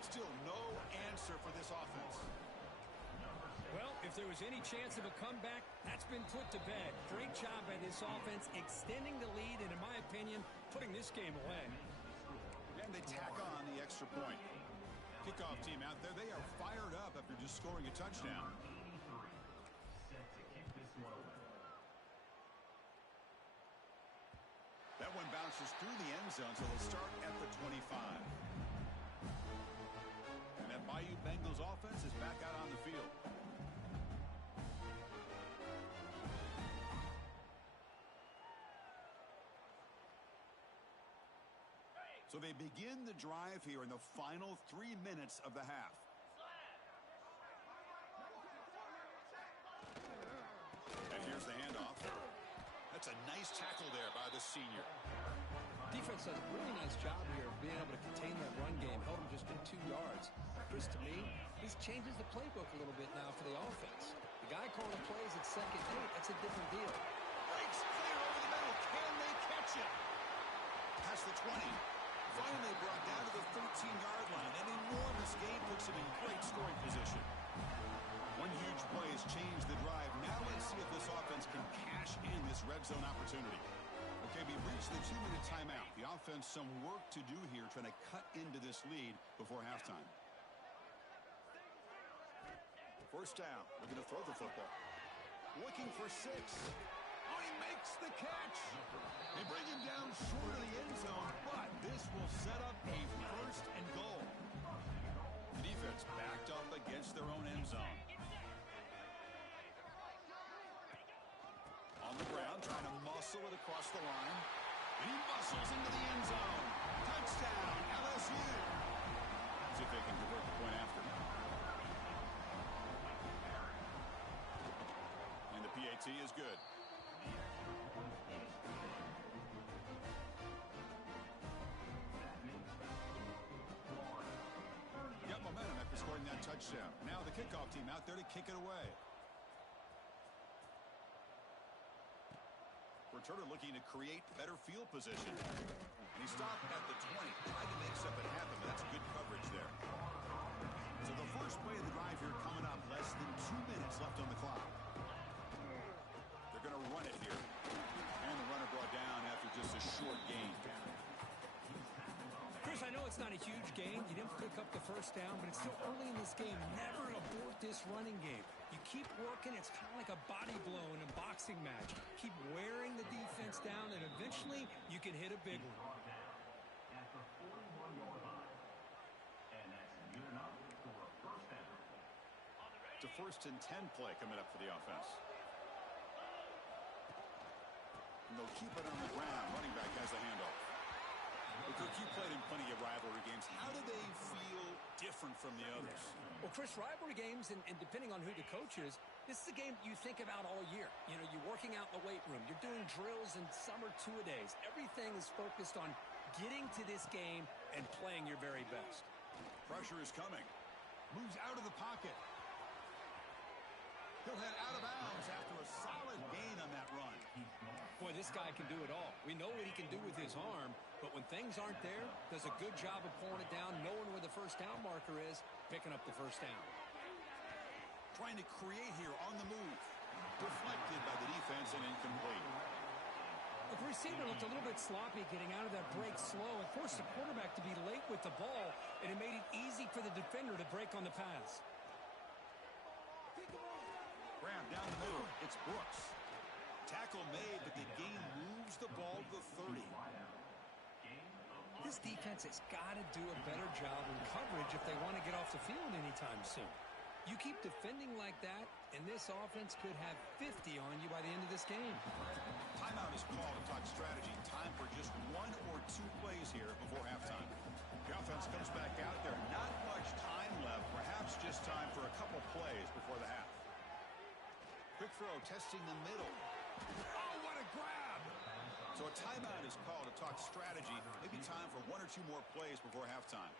Still no answer for this offense. Well, if there was any chance of a comeback, that's been put to bed. Great job by this offense extending the lead and, in my opinion, putting this game away. And they tack on the extra point. Kickoff team out there, they are fired up after just scoring a touchdown. That one bounced marches through the end zone, so they'll start at the 25. And that Bayou Bengals offense is back out on the field. So they begin the drive here in the final 3 minutes of the half. And here's the handoff. That's a nice tackle there by the senior. Defense does a really nice job here of being able to contain that run game. Held him just in 2 yards. Chris, to me, this changes the playbook a little bit now for the offense. The guy calling plays at second and 8, that's a different deal. Breaks clear over the middle. Can they catch it? Past the 20. Finally brought down to the 13-yard line. An enormous gain puts him in great scoring position. One huge play has changed the drive. Now let's see if this offense can cash in this red zone opportunity. Okay, we've reached the 2-minute timeout. The offense some work to do here, trying to cut into this lead before halftime. First down, looking to throw the football. Looking for 6. Oh, he makes the catch. They bring him down short of the end zone, but this will set up a first and goal. The defense backed up against their own end zone. On the ground, trying to muscle it across the line. And he muscles into the end zone. Touchdown, LSU. See if they can convert the point after. And the PAT is good. Got momentum after scoring that touchdown. Now the kickoff team out there to kick it away. Returner looking to create better field position. And he stopped at the 20, trying to make something happen, but that's good coverage there. So the first play of the drive here coming up, less than 2 minutes left on the clock. They're going to run it here. And the runner brought down after just a short gain. Chris, I know it's not a huge gain. You didn't pick up the first down, but it's still early in this game. Never abort this running game. You keep working. It's kind of like a body blow in a boxing match. Keep wearing the defense down, and eventually you can hit a big one. At the 41-yard line. And that's good enough for a first down. It's a 1st and 10 play coming up for the offense. And they'll keep it on the ground. Running back has the handoff. Well, Cook, you played in plenty of rivalry games. How do they feel different from the others? Well, Chris, rivalry games, and depending on who the coach is, this is a game you think about all year. You know, you're working out in the weight room. You're doing drills and summer two-a-days. Everything is focused on getting to this game and playing your very best. Pressure is coming. Moves out of the pocket. He'll head out of bounds after a solid gain on that run. Boy, this guy can do it all. We know what he can do with his arm, but when things aren't there, does a good job of pulling it down, knowing where the first down marker is, picking up the first down. Trying to create here on the move. Deflected by the defense and incomplete. The receiver looked a little bit sloppy getting out of that break slow and forced the quarterback to be late with the ball, and it made it easy for the defender to break on the pass. Graham down the middle. It's Brooks. Tackle made, but the gain moves the ball to the 30. This defense has got to do a better job in coverage if they want to get off the field anytime soon. You keep defending like that, and this offense could have 50 on you by the end of this game. Timeout is called to talk strategy. Time for just 1 or 2 plays here before halftime. The offense comes back out there. Not much time left. Perhaps just time for a couple plays before the half. Quick throw, testing the middle. Oh, what a grab! So a timeout is called to talk strategy. Maybe time for 1 or 2 more plays before halftime.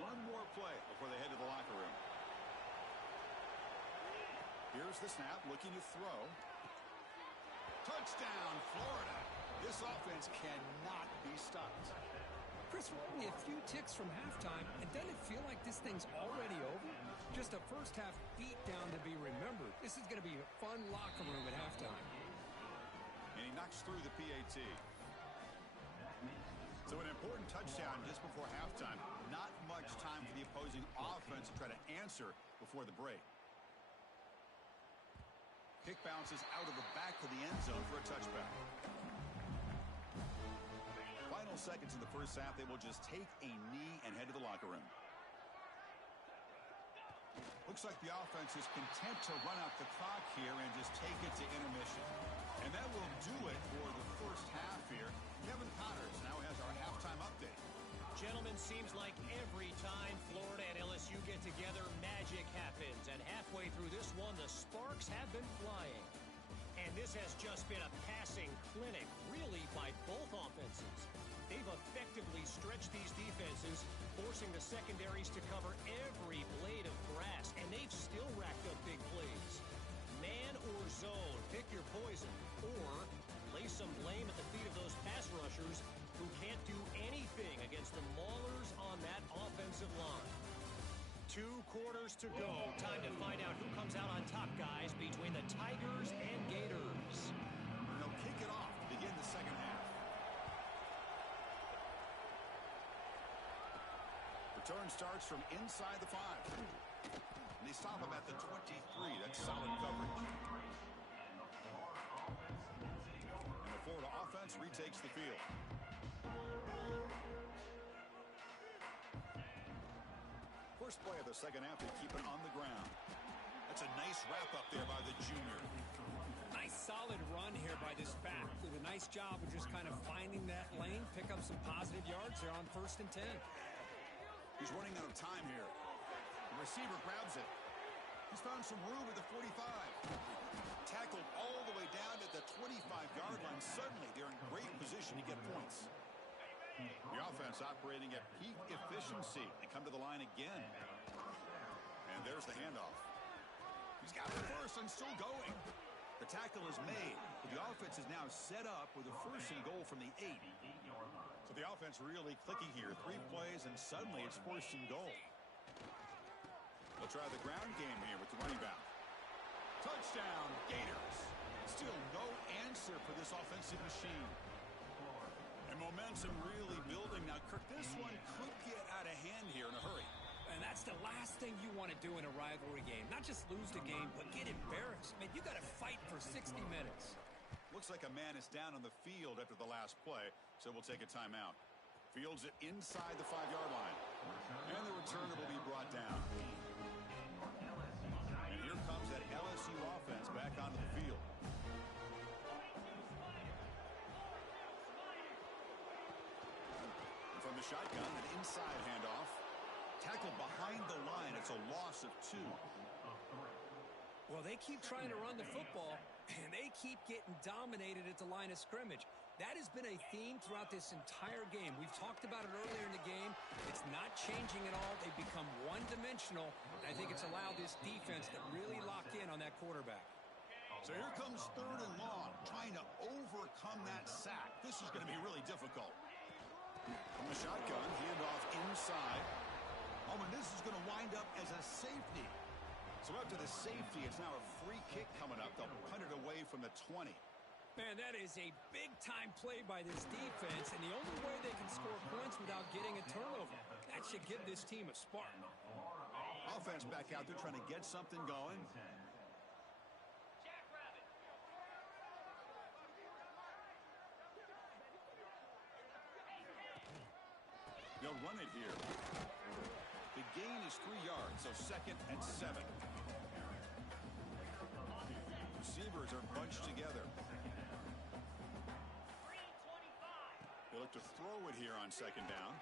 One more play before they head to the locker room. Here's the snap, looking to throw. Touchdown, Florida. This offense cannot be stopped. Chris, we're only a few ticks from halftime, and doesn't it feel like this thing's already over? Just a first-half beatdown to be remembered. This is going to be a fun locker room at halftime. And he knocks through the PAT. So an important touchdown just before halftime. Not much time for the opposing offense to try to answer before the break. Kick bounces out of the back of the end zone for a touchback. Final seconds in the first half, they will just take a knee and head to the locker room. Looks like the offense is content to run out the clock here and just take it to intermission. And that will do it for the first half here. Kevin Connors now has our halftime update. Gentlemen, seems like every time Florida and LSU get together, magic happens. And halfway through this one, the sparks have been flying. And this has just been a passing clinic, really, by both offenses. They've effectively stretched these defenses, forcing the secondaries to cover every blade of grass, and they've still racked up big plays. Man or zone, pick your poison, or lay some blame at the feet of those pass rushers who can't do anything against the maulers on that offensive line. 2 quarters to go. Time to find out who comes out on top, guys, between the Tigers and Gators. They'll kick it off to begin the second half. Return starts from inside the 5. And they stop him at the 23. That's solid coverage. And the Florida offense retakes the field. First play of the second half, they keep it on the ground. That's a nice wrap-up there by the junior. Nice solid run here by this back. Did a nice job of just kind of finding that lane, pick up some positive yards there on 1st and 10. He's running out of time here. The receiver grabs it. He's found some room at the 45. Tackled all the way down at the 25-yard line. Suddenly, they're in great position to get points. The offense operating at peak efficiency. They come to the line again. And there's the handoff. He's got the first and still going. The tackle is made, but the offense is now set up with a 1st and goal from the 8. So the offense really clicking here. 3 plays, and suddenly it's 1st and goal. They'll try the ground game here with the running back. Touchdown, Gators. Still no answer for this offensive machine. And momentum really building. Now, Kirk, this one could get out of hand here in a hurry. And that's the last thing you want to do in a rivalry game. Not just lose the game, but get embarrassed. Man, you got to fight for 60 minutes. Looks like a man is down on the field after the last play, so we'll take a timeout. Fields it inside the 5-yard line. And the returner will be brought down. And here comes that LSU offense back onto the field. And from the shotgun, an inside handoff. Tackled behind the line. It's a loss of 2. Well, they keep trying to run the football, and they keep getting dominated at the line of scrimmage. That has been a theme throughout this entire game. We've talked about it earlier in the game. It's not changing at all. They've become one-dimensional. I think it's allowed this defense to really lock in on that quarterback. So here comes 3rd and long, trying to overcome that sack. This is going to be really difficult. From the shotgun, handoff inside. Oh, and this is going to wind up as a safety. So after the safety, it's now a free kick coming up. They'll punt it away from the 20. Man, that is a big-time play by this defense, and the only way they can score points without getting a turnover. That should give this team a spark. Offense back out there trying to get something going. They'll run it here. The gain is 3 yards, so 2nd and 7. Receivers are bunched together. They look to throw it here on 2nd down.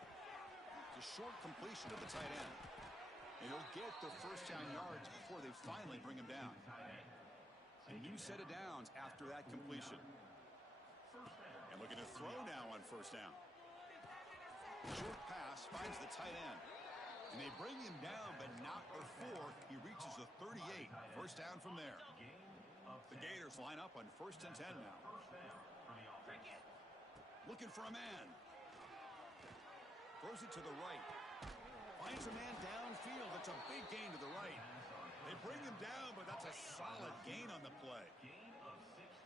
It's a short completion of the tight end. And he'll get the 1st down yards before they finally bring him down. A new set of downs after that completion. And looking to throw now on 1st down. Short pass finds the tight end. And they bring him down, but not before he reaches the 38. 1st down from there. The Gators line up on 1st and 10 now. Looking for a man. Throws it to the right. Finds a man downfield. It's a big gain to the right. They bring him down, but that's a solid gain on the play.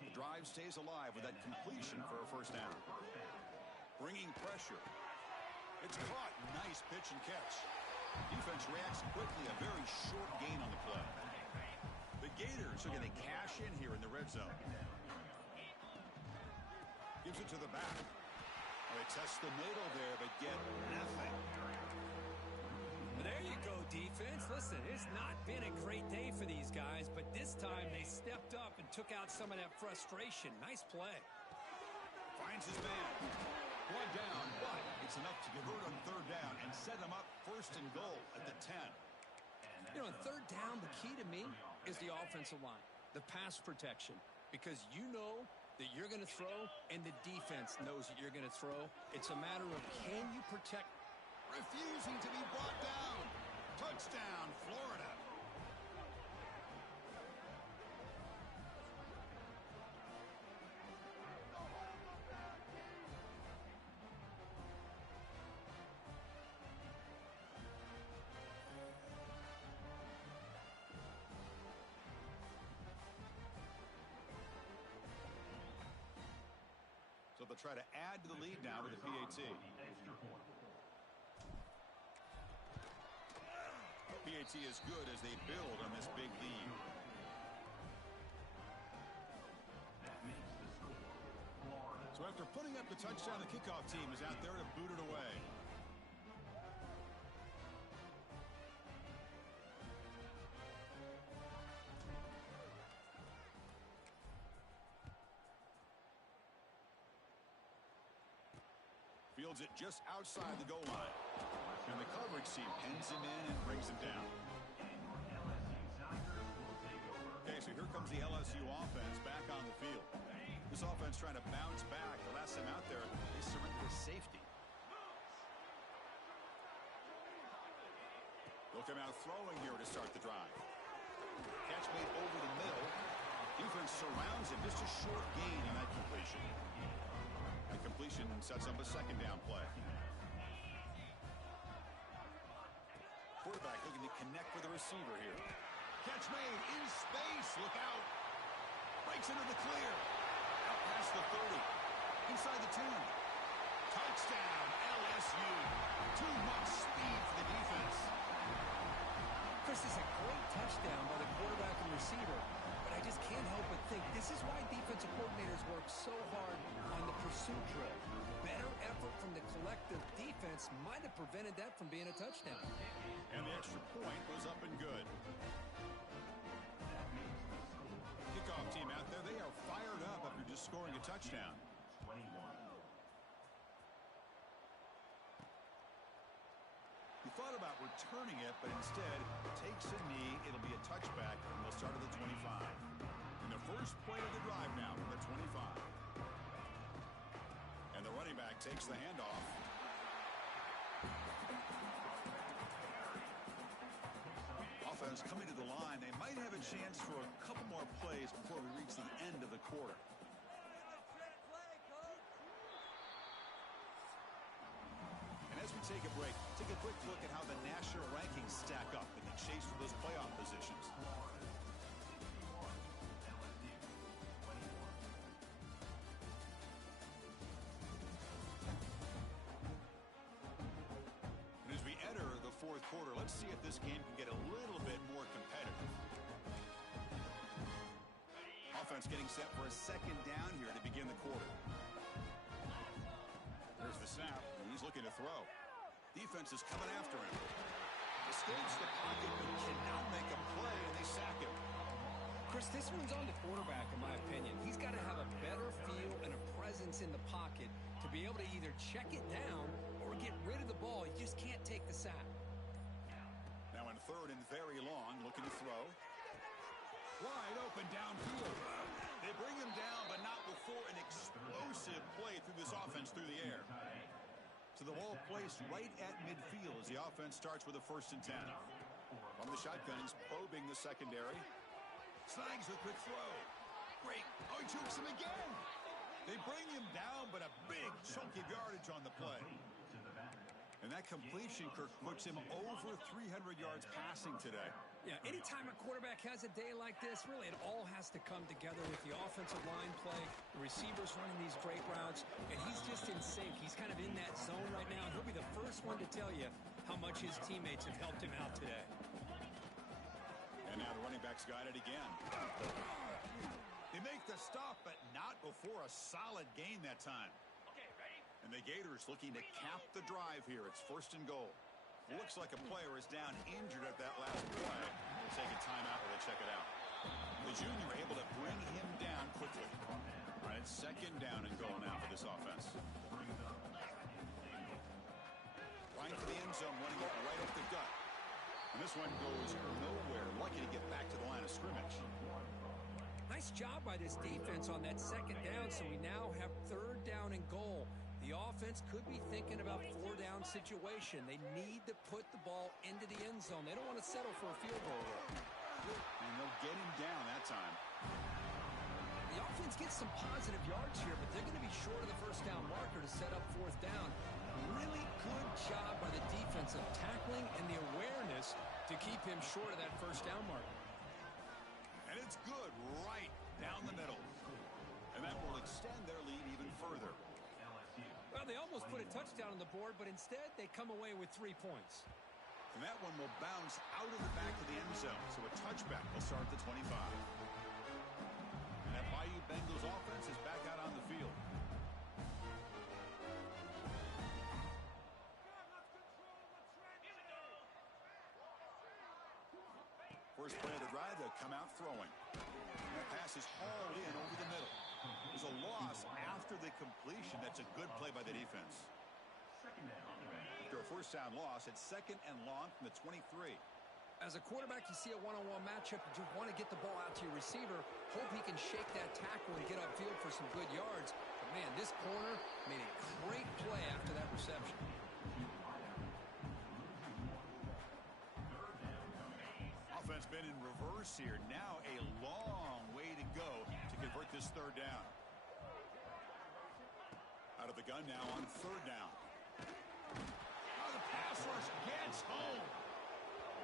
The drive stays alive with that completion for a 1st down. Bringing pressure. It's caught. Nice pitch and catch. Defense reacts quickly. A very short gain on the play. The Gators are going to cash in here in the red zone. Gives it to the back. They test the middle there, but get nothing. There you go, defense. Listen, it's not been a great day for these guys, but this time they stepped up and took out some of that frustration. Nice play. Finds his man. One down, but it's enough to convert on third down and set him up first and goal at the 10. You know, on third down, the key to me is the offensive line, the pass protection, because you know that you're going to throw, and the defense knows that you're going to throw. It's a matter of can you protect. Refusing to be brought down. Touchdown, Florida. So they'll try to add to the lead now with the PAT. PAT is good as they build on this big lead. So after putting up the touchdown, the kickoff team is out there to boot it away. Fields it just outside the goal line. And the coverage team pins him in and brings him down. Okay, so here comes the LSU offense back on the field. This offense trying to bounce back. The last time out there, they surrendered safety. They'll come out throwing here to start the drive. Catch made over the middle. Defense surrounds him. Just a short gain on that completion. The completion sets up a second down play. Quarterback looking to connect with the receiver here. Catch made in space. Look out. Breaks into the clear. Out past the 30. Inside the 10. Touchdown, LSU. Too much speed for the defense. Chris, is a great touchdown by the quarterback and receiver, but I just can't help but think this is why defensive coordinators work so hard on the pursuit drill. Better effort from the collective defense might have prevented that from being a touchdown. And the extra point was up and good. Kickoff team out there, they are fired up after just scoring a touchdown. He thought about returning it, but instead takes a knee. It'll be a touchback, and they'll start at the 25. And the first play of the drive now from the 25. And the running back takes the handoff. Offense coming to the line. They might have a chance for a couple more plays before we reach the end of the quarter. And as we take a break, take a quick look at how the national rankings stack up in the chase for those playoff positions. And as we enter the fourth quarter, let's see if this game can get a little bit more competitive. Offense getting set for a second down here to begin the quarter. There's the snap, and he's looking to throw. Defense is coming after him. Escapes the pocket, but cannot make a play, and they sack him. Chris, this one's on the quarterback, in my opinion. He's got to have a better feel and a presence in the pocket to be able to either check it down or get rid of the ball. You just can't take the sack. Now in third and very long, looking to throw. Wide open downfield. They bring him down, but not before an explosive play through this offense through the air. So the ball placed right at midfield as the offense starts with a 1st and 10. From the shotgun, he's probing the secondary. Snags a quick throw. Great. Oh, he chokes him again. They bring him down, but a big chunk of yardage on the play. And that completion, Kirk, puts him over 300 yards passing today. Yeah, anytime a quarterback has a day like this, really it all has to come together with the offensive line play, the receivers running these great routes, and he's just in sync. He's kind of in that zone right now, and he'll be the first one to tell you how much his teammates have helped him out today. And And now the running back's got it again. They make the stop, but not before a solid gain that time. And the Gators looking to cap the drive here. It's 1st and goal. Looks like a player is down injured at that last play. We'll take a timeout while they check it out. The junior able to bring him down quickly. All right, it's 2nd down and goal now for this offense. Right for the end zone, running it right up the gut. And this one goes nowhere. Lucky to get back to the line of scrimmage. Nice job by this defense on that 2nd down, so we now have 3rd down and goal. The offense could be thinking about 4-down situation. They need to put the ball into the end zone. They don't want to settle for a field goal here. And they'll get him down that time. The offense gets some positive yards here, but they're going to be short of the 1st down marker to set up 4th down. Really good job by the defensive tackling and the awareness to keep him short of that 1st down marker. And it's good right down the middle. And that will extend their lead even further. Well, they almost put a touchdown on the board, but instead they come away with 3 points. And that one will bounce out of the back of the end zone. So a touchback will start at the 25. And that Bayou Bengals offense is back out on the field. First play of the drive, they'll come out throwing. And that pass is hauled in over the middle. There's a loss after the completion. That's a good play by the defense. After a 1st down loss, it's 2nd and long from the 23. As a quarterback, you see a one-on-one matchup. You want to get the ball out to your receiver. Hope he can shake that tackle and get upfield for some good yards. But, man, this corner made a great play after that reception. Offense been in reverse here. Now a long way to go to convert this 3rd down. Out of the gun now on 3rd down. Oh, the pass rush gets home.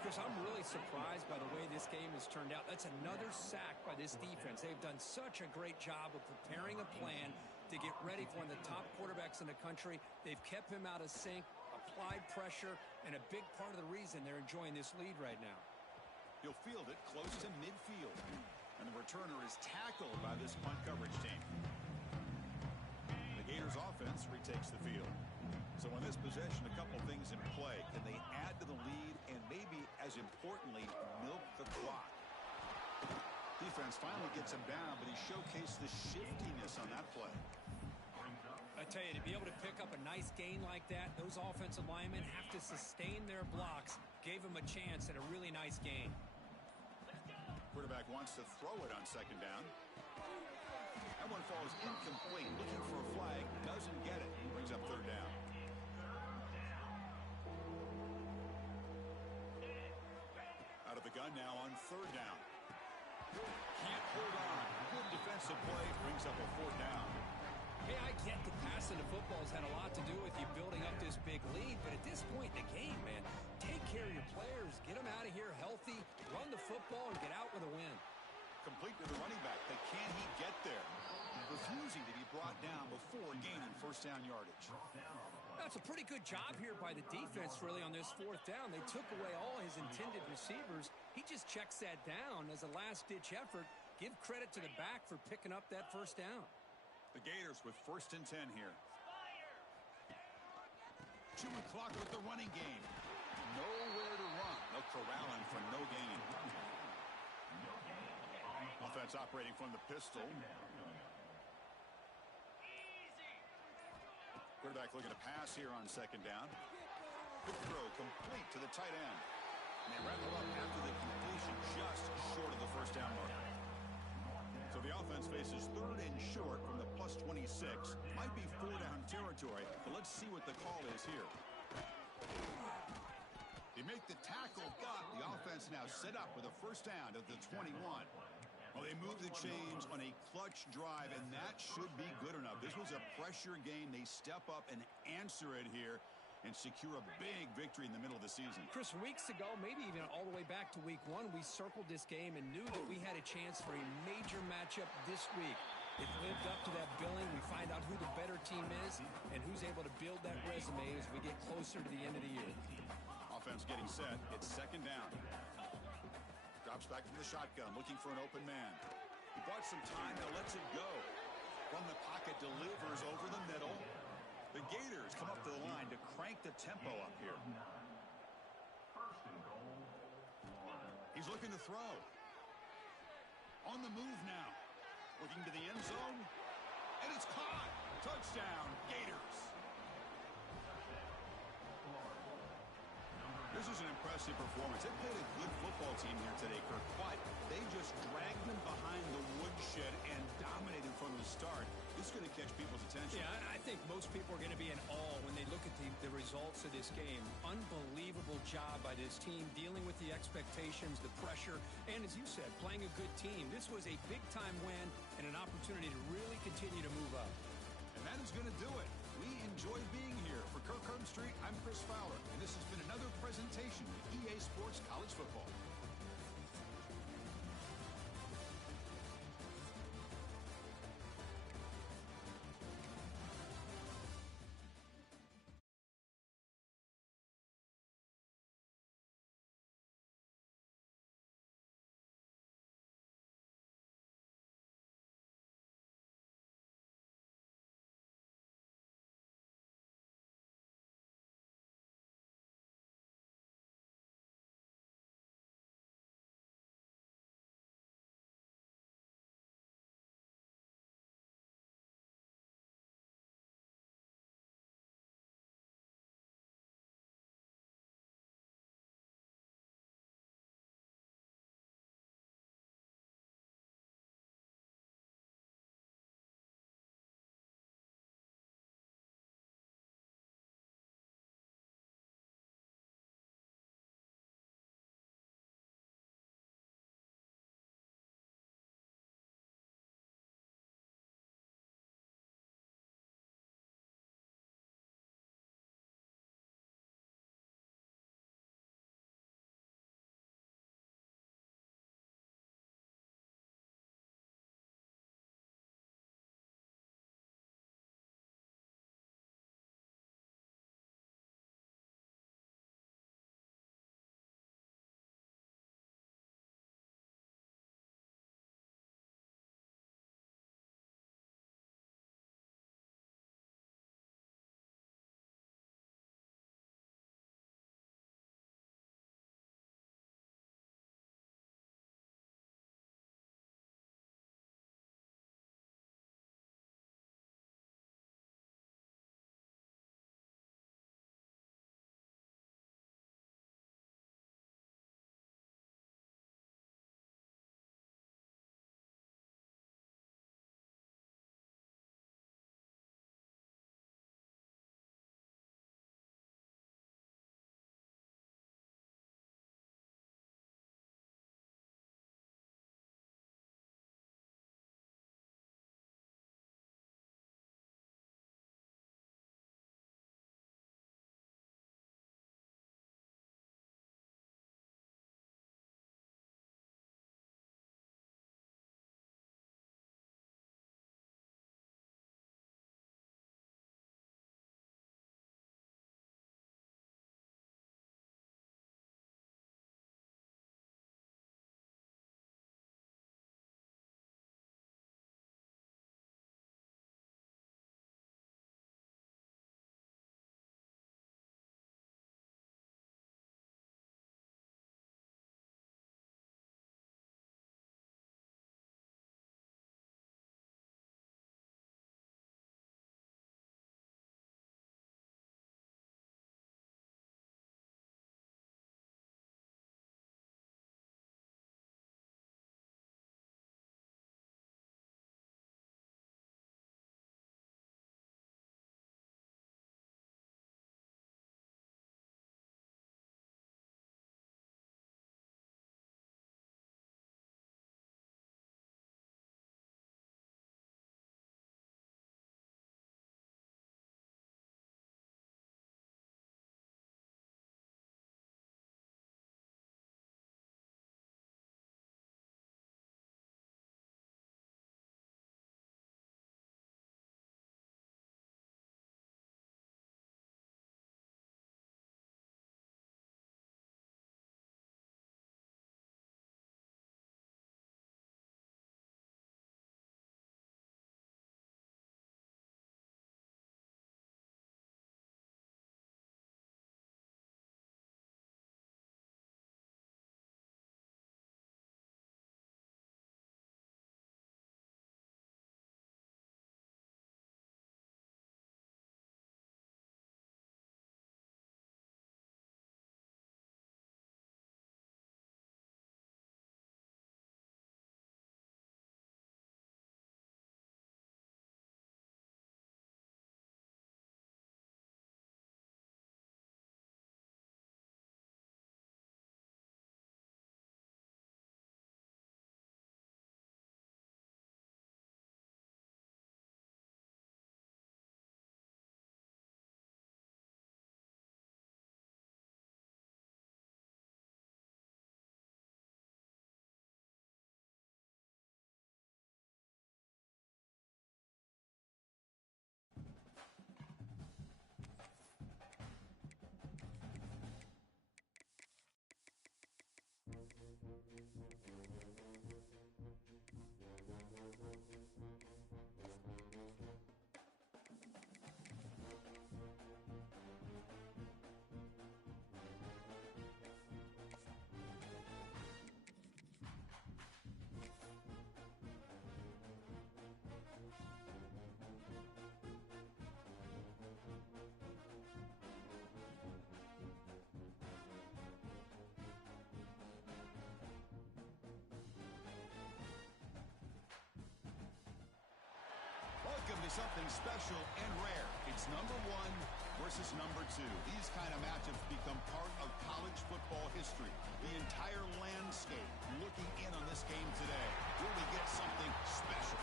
Chris, I'm really surprised by the way this game has turned out. That's another sack by this defense. They've done such a great job of preparing a plan to get ready for one of the top quarterbacks in the country. They've kept him out of sync, applied pressure, and a big part of the reason they're enjoying this lead right now. He'll field it close to midfield. And the returner is tackled by this punt coverage team. The Gators offense retakes the field. So in this possession, a couple things in play. Can they add to the lead and maybe, as importantly, milk the clock? Defense finally gets him down, but he showcased the shiftiness on that play. I tell you, to be able to pick up a nice gain like that, those offensive linemen have to sustain their blocks. Gave him a chance at a really nice gain. Quarterback wants to throw it on 2nd down. That one falls incomplete. Looking for a flag. Doesn't get it. Brings up 3rd down. Out of the gun now on 3rd down. Can't hold on. Good defensive play. Brings up a 4th down. Hey, I get the passing of football has had a lot to do with you building up this big lead, but at this point in the game, man, take care of your players, get them out of here healthy, run the football, and get out with a win. Complete to the running back, but can he get there? Refusing to be brought down before gaining 1st down yardage. That's a pretty good job here by the defense, really, on this 4th down. They took away all his intended receivers. He just checks that down as a last-ditch effort. Give credit to the back for picking up that 1st down. The Gators with 1st and 10 here. Chewing clock with the running game. Nowhere to run. They'll corral him for no gain. Offense operating from the pistol. Quarterback looking to pass here on 2nd down. Good throw, complete to the tight end. And they wrap it up after the completion, just short of the 1st down mark. So the offense faces 3rd and short from the plus 26. Might be 4-down territory, but let's see what the call is here. They make the tackle, but the offense now set up with a 1st down at the 21. Well, they move the chains on a clutch drive, and that should be good enough. This was a pressure game. They step up and answer it here and secure a big victory in the middle of the season. Chris, weeks ago, maybe even all the way back to week 1, we circled this game and knew that we had a chance for a major matchup this week. It lived up to that billing. We find out who the better team is and who's able to build that resume as we get closer to the end of the year. Offense getting set. It's 2nd down. Drops back from the shotgun, looking for an open man. He bought some time, now lets it go. From the pocket, delivers over the middle. The Gators come up to the line to crank the tempo up here. First and goal, Florida. He's looking to throw. On the move now. Looking to the end zone. And it's caught. Touchdown, Gators. This is an impressive performance. They played a good football team here today, Kirk, but they just dragged them behind the woodshed and dominated from the start. This is going to catch people's attention. Yeah, I think most people are going to be in awe when they look at the results of this game. Unbelievable job by this team dealing with the expectations, the pressure, and as you said, playing a good team. This was a big-time win and an opportunity to really continue to move up. And that is going to do it. We enjoyed being here. For Kirk Herbstreit, I'm Chris Fowler, and this has been another presentation of EA Sports College Football. something special and rare. It's number 1 versus number 2. These kind of matchups become part of college football history. The entire landscape looking in on this game today. Will we get something special?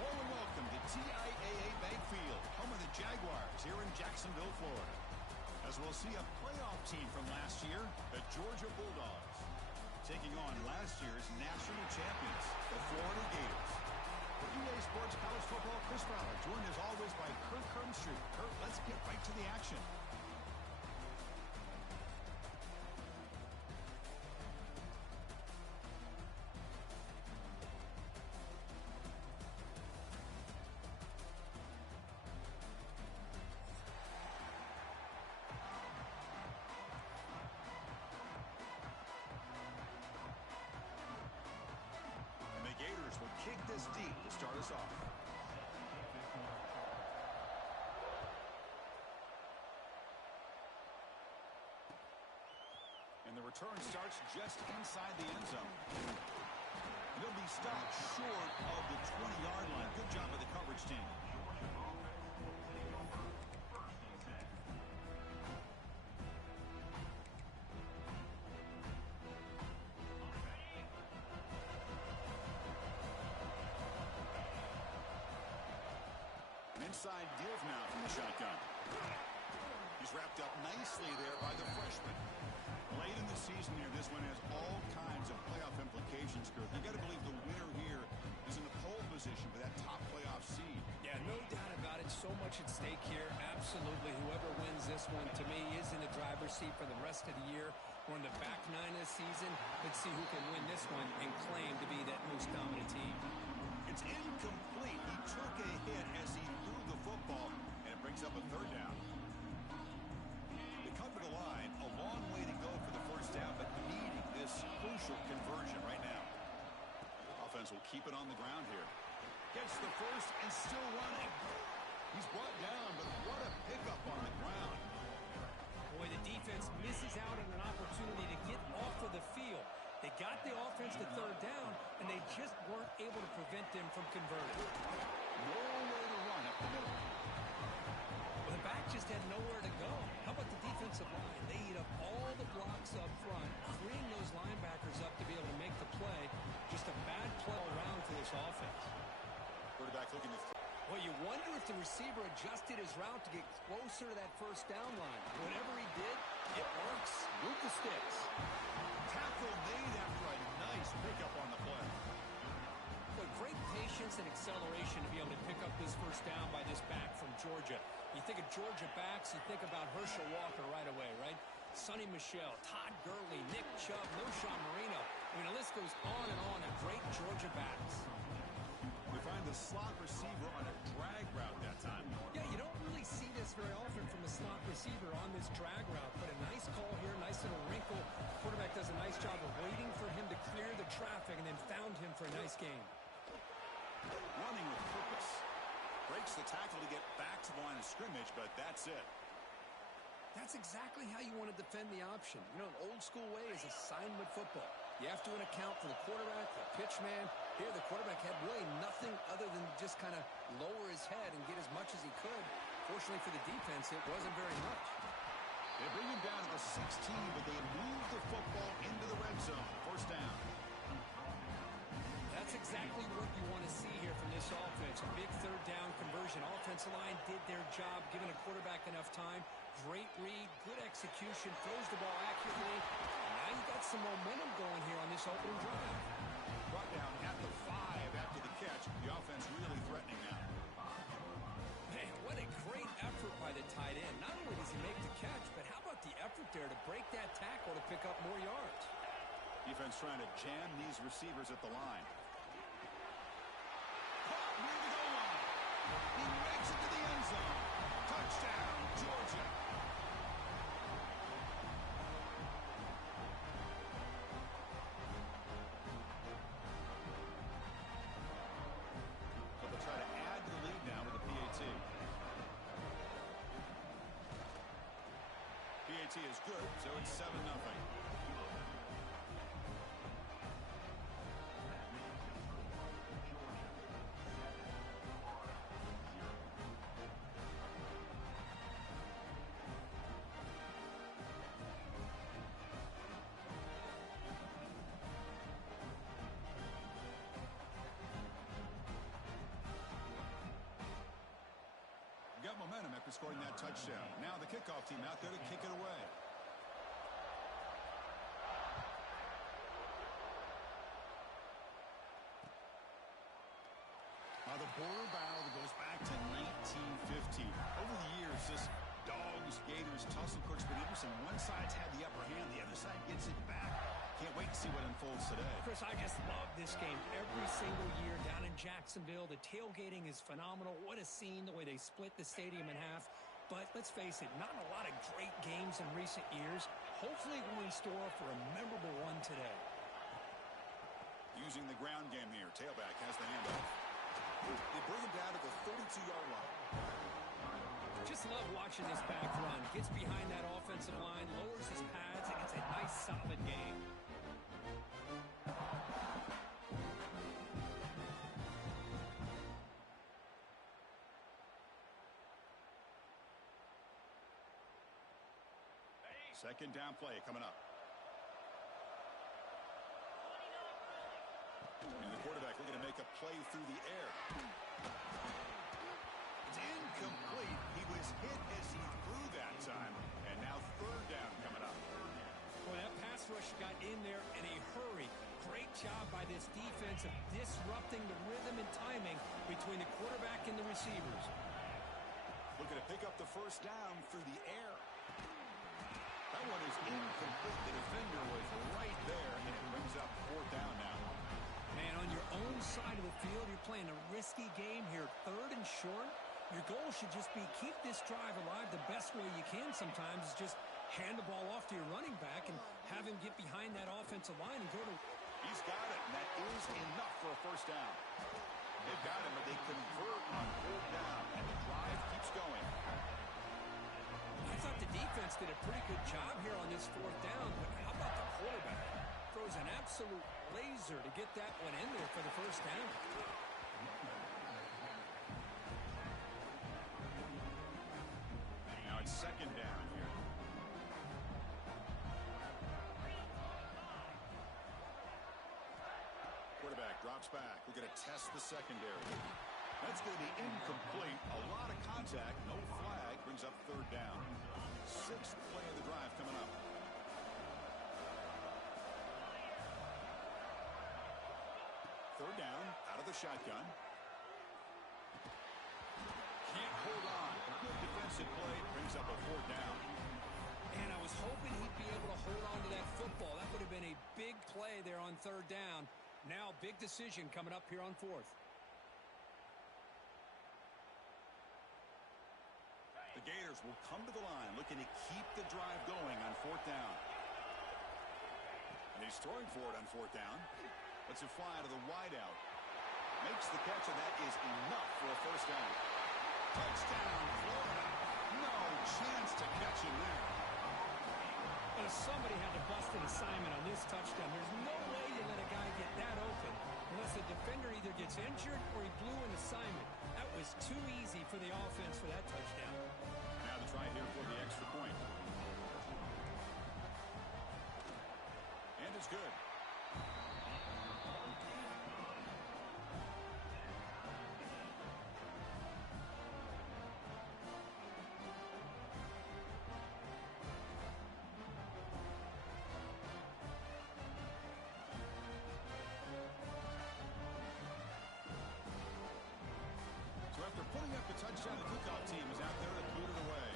Hello and welcome to TIAA Bank Field, home of the Jaguars here in Jacksonville, Florida. As we'll see a playoff team from last year, the Georgia Bulldogs, taking on last year's national champions, the Florida Gators. For EA Sports College Football, Chris Fowler, joined as always by Kurt Kermstreet. Kurt, let's get right to the action. Gators will kick this deep to start us off. And the return starts just inside the end zone. He'll be stopped short of the 20-yard line. Good job by the coverage team. Inside give now from the shotgun. He's wrapped up nicely there by the freshman. Late in the season here, this one has all kinds of playoff implications, Kurt. You got to believe the winner here is in the pole position for that top playoff seed. Yeah, no doubt about it. So much at stake here. Absolutely. Whoever wins this one, to me, is in the driver's seat for the rest of the year. We're in the back 9 of the season. Let's see who can win this one and claim to be that most dominant team. It's incomplete. He took a hit as he threw the football, and it brings up a third down. They cover the line. A long way to go for the first down, but needing this crucial conversion right now. Offense will keep it on the ground here. Gets the first and still running. He's brought down, but what a pickup on the ground. Boy, the defense misses out on an opportunity to get off of the field. They got the offense to third down, and they just weren't able to prevent them from converting. No way to run up the middle. Well, the back just had nowhere to go. How about the defensive line? They eat up all the blocks up front, freeing those linebackers up to be able to make the play. Just a bad play all around for this offense. Quarterback looking to... Well, you wonder if the receiver adjusted his route to get closer to that first down line. Whatever he did, it works. Root the sticks. Tackle made after a nice pickup on the play. But great patience and acceleration to be able to pick up this first down by this back from Georgia. You think of Georgia backs, you think about Herschel Walker right away, right? Sonny Michel, Todd Gurley, Nick Chubb, Knowshon Moreno. I mean, the list goes on and on of great Georgia backs. We find the slot receiver on a drag route that time. Yeah, you don't really see this very often from a slot receiver on this drag route, but a nice call here, nice little wrinkle. Quarterback does a nice job of waiting for him to clear the traffic and then found him for a nice gain. Running with purpose. Breaks the tackle to get back to the line of scrimmage, but that's it. That's exactly how you want to defend the option. You know, an old school way is assignment football. You have to account for the quarterback, the pitch man. Here, the quarterback had really nothing other than just kind of lower his head and get as much as he could. Fortunately for the defense, it wasn't very much. They bring him down to the 16, but they move the football into the red zone. First down. That's exactly what you want to see here from this offense. A big third down conversion. Offensive line did their job, giving a quarterback enough time. Great read, good execution, throws the ball accurately. Now you got some momentum going here on this opening drive. Brought down at the 5 after the catch. The offense really threatening now. Man, what a great effort by the tight end. Not only does he make the catch, but how about the effort there to break that tackle to pick up more yards? Defense trying to jam these receivers at the line. Caught near the goal line. He makes it to the end zone. Touchdown, Georgia. So they'll try to add to the lead now with the PAT. PAT is good, so it's 7-0. got momentum after scoring that touchdown. Now the kickoff team out there to kick it away. The border battle goes back to 1915. Over the years, this Dogs, Gators, tussle, Cooks, but Anderson, one side's had the upper hand, the other side gets it back. Can't wait to see what unfolds today. Chris, I just love this game every single year down in Jacksonville. The tailgating is phenomenal. What a scene, the way they split the stadium in half. But let's face it, not a lot of great games in recent years. Hopefully we're in store for a memorable one today. Using the ground game here. Tailback has the handoff. They bring him down to the 32-yard line. Just love watching this back run. Gets behind that offensive line, lowers his pads, and it's a nice, solid game. Second down play coming up. And the quarterback looking to make a play through the air. It's incomplete. He was hit as he threw that time. And now third down coming up. Well, that pass rush got in there in a hurry. Great job by this defense of disrupting the rhythm and timing between the quarterback and the receivers. Looking to pick up the first down through the air. That one is incomplete. The defender was right there, and it brings up fourth down now. Man, on your own side of the field, you're playing a risky game here. Third and short. Your goal should just be keep this drive alive the best way you can sometimes is just hand the ball off to your running back and have him get behind that offensive line and go to... He's got it, and that is enough for a first down. They've got him, but they convert on fourth down, and the drive keeps going. I thought the defense did a pretty good job here on this fourth down, but how about the quarterback? Throws an absolute laser to get that one in there for the first down. Now it's second down here. Quarterback drops back. We're going to test the secondary. That's going to be incomplete. A lot of contact. No flag. Brings up third down. Sixth play of the drive coming up. Third down, out of the shotgun. Can't hold on. Good defensive play. Brings up a fourth down. And I was hoping he'd be able to hold on to that football. That would have been a big play there on third down. Now, big decision coming up here on fourth. The Gators will come to the line looking to keep the drive going on fourth down. And he's throwing for it on fourth down. Lets it fly to the wideout. Makes the catch, and that is enough for a first down. Touchdown, Florida. No chance to catch him there. But if somebody had to bust an assignment on this touchdown, there's no way you let a guy get that open unless the defender either gets injured or he blew an assignment. That was too easy for the offense for that touchdown. Now the try here for the extra point. And it's good. Putting up a touchdown, the kickoff team is out there to boot it away.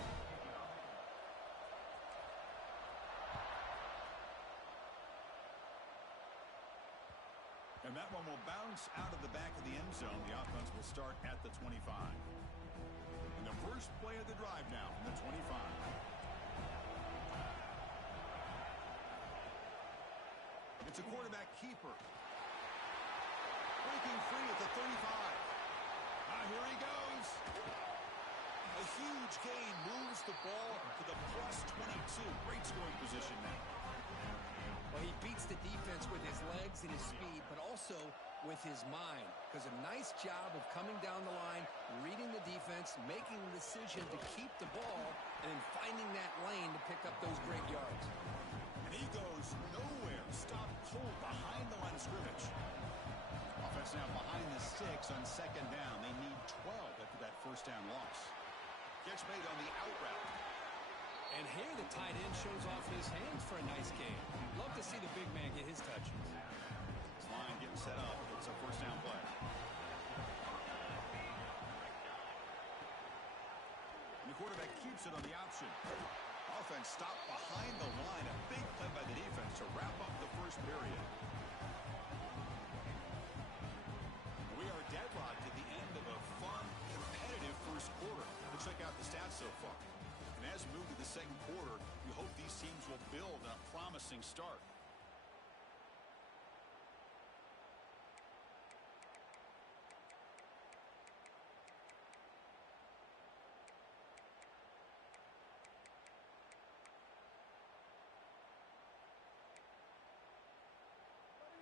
And that one will bounce out of the back of the end zone. The offense will start at the 25. And the first play of the drive now from the 25. It's a quarterback keeper. Breaking free at the 35. Here he goes. A huge gain moves the ball to the plus 22. Great scoring position now. Well, he beats the defense with his legs and his speed, but also with his mind. Does a nice job of coming down the line, reading the defense, making the decision to keep the ball, and then finding that lane to pick up those great yards. And he goes nowhere. Stop cold behind the line of scrimmage. Offense now behind the sticks on second down. They need 12 after that first down loss. Catch made on the out route. And here the tight end shows off his hands for a nice game. Love to see the big man get his touches. This line getting set up. It's a first down play. And the quarterback keeps it on the option. Offense stopped behind the line. A big play by the defense to wrap up the first period. We are deadlocked at the end of a fun, competitive first quarter. We'll check out the stats so far. And as we move to the second quarter, we hope these teams will build on a promising start.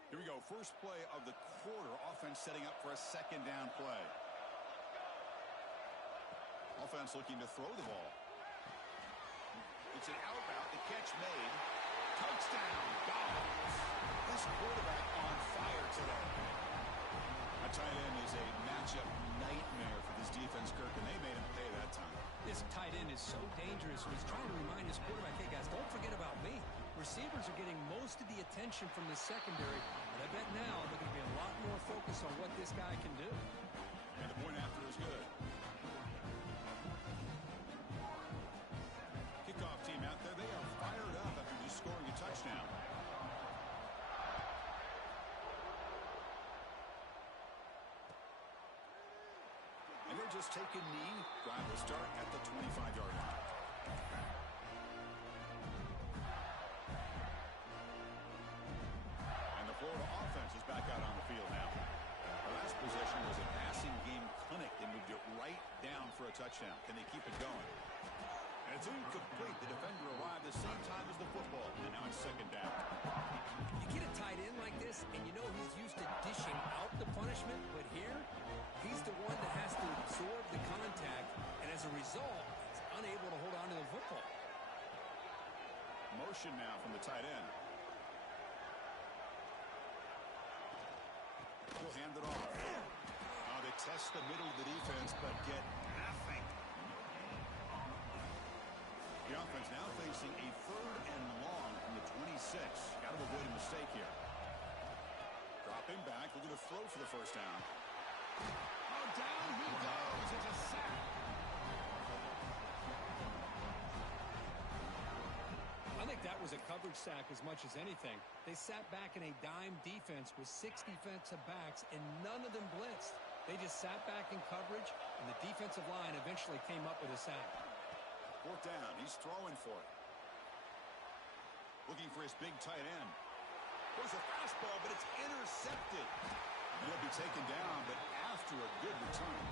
Here we go. First play of the quarter. Offense setting up for a second down play. Offense looking to throw the ball. It's an out route. The catch made. Touchdown. Dogs. This quarterback on fire today. A tight end is a matchup nightmare for this defense, Kirk, and they made him pay that time. This tight end is so dangerous. He's trying to remind his quarterback, hey, guys, don't forget about me. Receivers are getting most of the attention from the secondary, but I bet now they're going to be a lot more focused on what this guy can do. And the point after is good. Kickoff team out there. They are fired up after just scoring a touchdown. And they'll just take a knee. Drive will start at the 25-yard line. And the Florida offense is back out on the field now. The last possession was a passing game clinic. They moved it right down for a touchdown. Can they keep it going? And it's incomplete. The defender arrived the same time as the football. And now it's second down. You get a tight end like this, and you know he's used to dishing out the punishment, but here, he's the one that has to absorb the contact, and as a result, he's unable to hold on to the football. Motion now from the tight end. He'll hand it off. Oh, they test the middle of the defense, but get nothing. The offense now facing a 3rd and long from the 26. Got to avoid a mistake here. Dropping back, looking to throw for the first down. Oh, down he goes. It's a sack. I think that was a coverage sack as much as anything. They sat back in a dime defense with 6 defensive backs, and none of them blitzed. They just sat back in coverage, and the defensive line eventually came up with a sack. 4th down. He's throwing for it. Looking for his big tight end. There's a fastball, but it's intercepted. And he'll be taken down, but after a good return.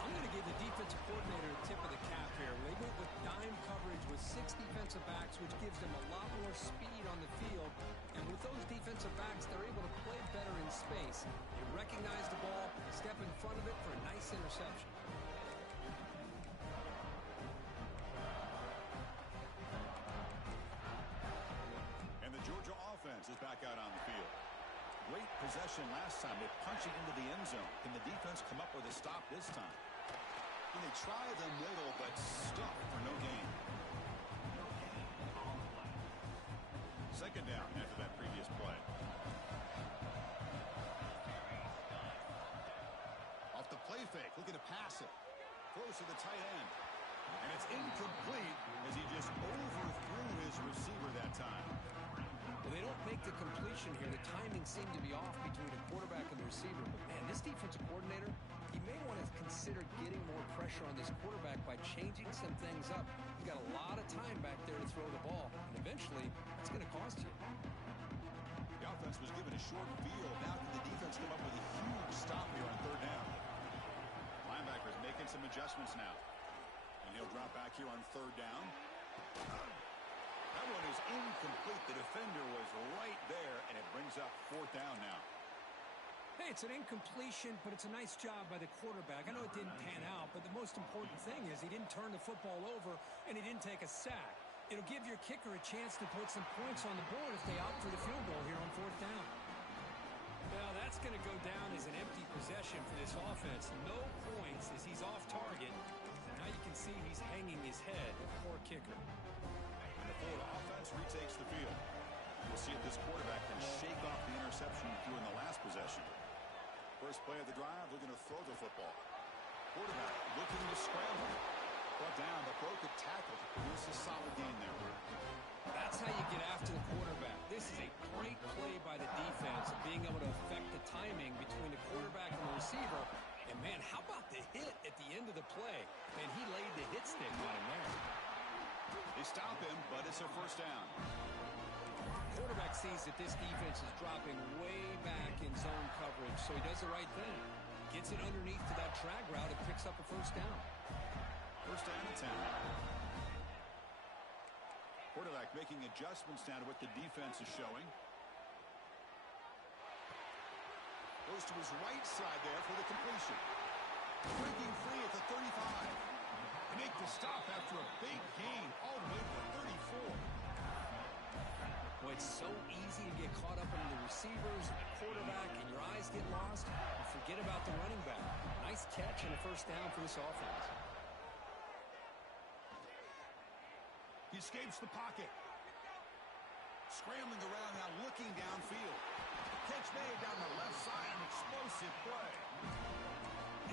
I'm going to give the defensive coordinator a tip of the cap here. They went with dime coverage with 6 defensive backs, which gives them a lot more speed on the field. And with those defensive backs, they're able to play better in space. They recognize the ball, step in front of it for a nice interception. And the Georgia offense is back out on the field. Great possession last time. They're punching into the end zone. Can the defense come up with a stop this time? And they try the middle, but stuck for no gain. Second down after that previous play. Off the play fake, looking to pass it. Throws to the tight end. And it's incomplete as he just overthrew his receiver that time. Well, they don't make the completion here. The timing seemed to be off between the quarterback and the receiver. But, man, this defensive coordinator, he may want to consider getting more pressure on this quarterback by changing some things up. You got a lot of time back there to throw the ball, and eventually it's going to cost you. The offense was given a short field. Now can the defense come up with a huge stop here on 3rd down? Linebacker's making some adjustments now. And he'll drop back here on 3rd down. That one is incomplete. The defender was right there, and it brings up 4th down now. Hey, it's an incompletion, but it's a nice job by the quarterback. I know it didn't pan out, but the most important thing is he didn't turn the football over, and he didn't take a sack. It'll give your kicker a chance to put some points on the board if they opt for the field goal here on 4th down. Well, that's going to go down as an empty possession for this offense. No points as he's off target. Now you can see he's hanging his head. A poor kicker. And the Florida offense retakes the field. We'll see if this quarterback can shake off the interception he threw in the last possession. First play of the drive, looking to throw the football. Quarterback looking to scramble. Brought down, but broke a tackle to produce a solid gain there. That's how you get after the quarterback. This is a great play by the defense of being able to affect the timing between the quarterback and the receiver. And, man, how about the hit at the end of the play? And he laid the hit stick on him there. They stop him, but it's a first down. Quarterback sees that this defense is dropping way back in zone coverage, so he does the right thing. Gets it underneath to that drag route and picks up a first down. First down and 10. Quarterback making adjustments down to what the defense is showing. Goes to his right side there for the completion. Breaking free at the 35. They make the stop after a big gain all the way to the 34. Boy, it's so easy to get caught up in the receivers and the quarterback, and your eyes get lost. You forget about the running back. Nice catch and a first down for this offense. He escapes the pocket. Scrambling around now, looking downfield. Catch made down the left side, an explosive play.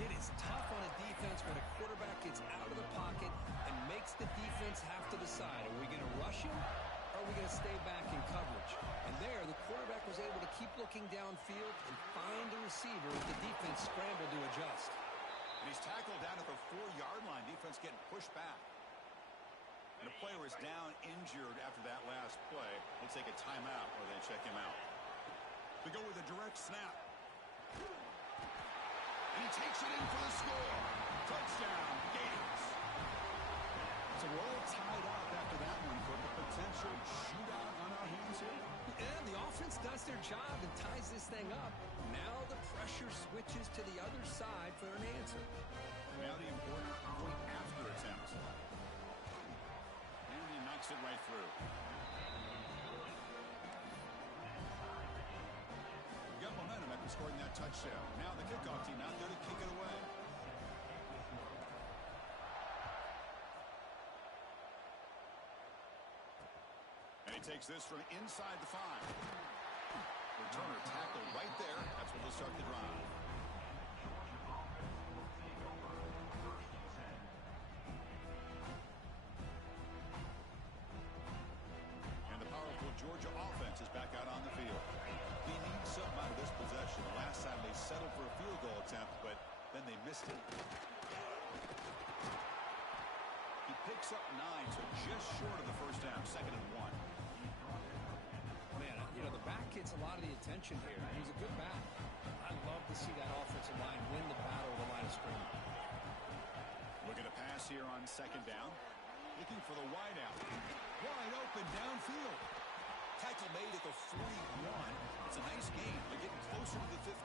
It is tough on a defense when a quarterback gets out of the pocket and makes the defense have to decide, are we going to rush him or are we going to stay back in coverage? And there, the quarterback was able to keep looking downfield and find the receiver as the defense scrambled to adjust. And he's tackled down at the 4-yard line. Defense getting pushed back. And the player is down injured after that last play. They take a timeout or they check him out. They go with a direct snap. And he takes it in for the score. Touchdown, Gators. So we're all tied up after that one for the potential shootout on our hands here. And the offense does their job and ties this thing up. Now the pressure switches to the other side for an answer. Now the important point after attempt. And he knocks it right through. Got momentum after scoring that touchdown. Now the kickoff team out there to kick it away. And he takes this from inside the 5. Returner tackled right there. That's where they'll start the drive. And the powerful Georgia offense is back out on the field. They need something out of this possession. Last time they settled for a field goal attempt, but then they missed it. He picks up 9, so just short of the first down, 2nd and 1. Man, you know, the back gets a lot of the attention here. He's a good back. I love to see that offensive line win the battle of the line of scrimmage. Looking to pass here on 2nd down. Looking for the wide out. Wide open downfield. Tackle made at the 41. It's a nice gain. They're getting closer to the 50.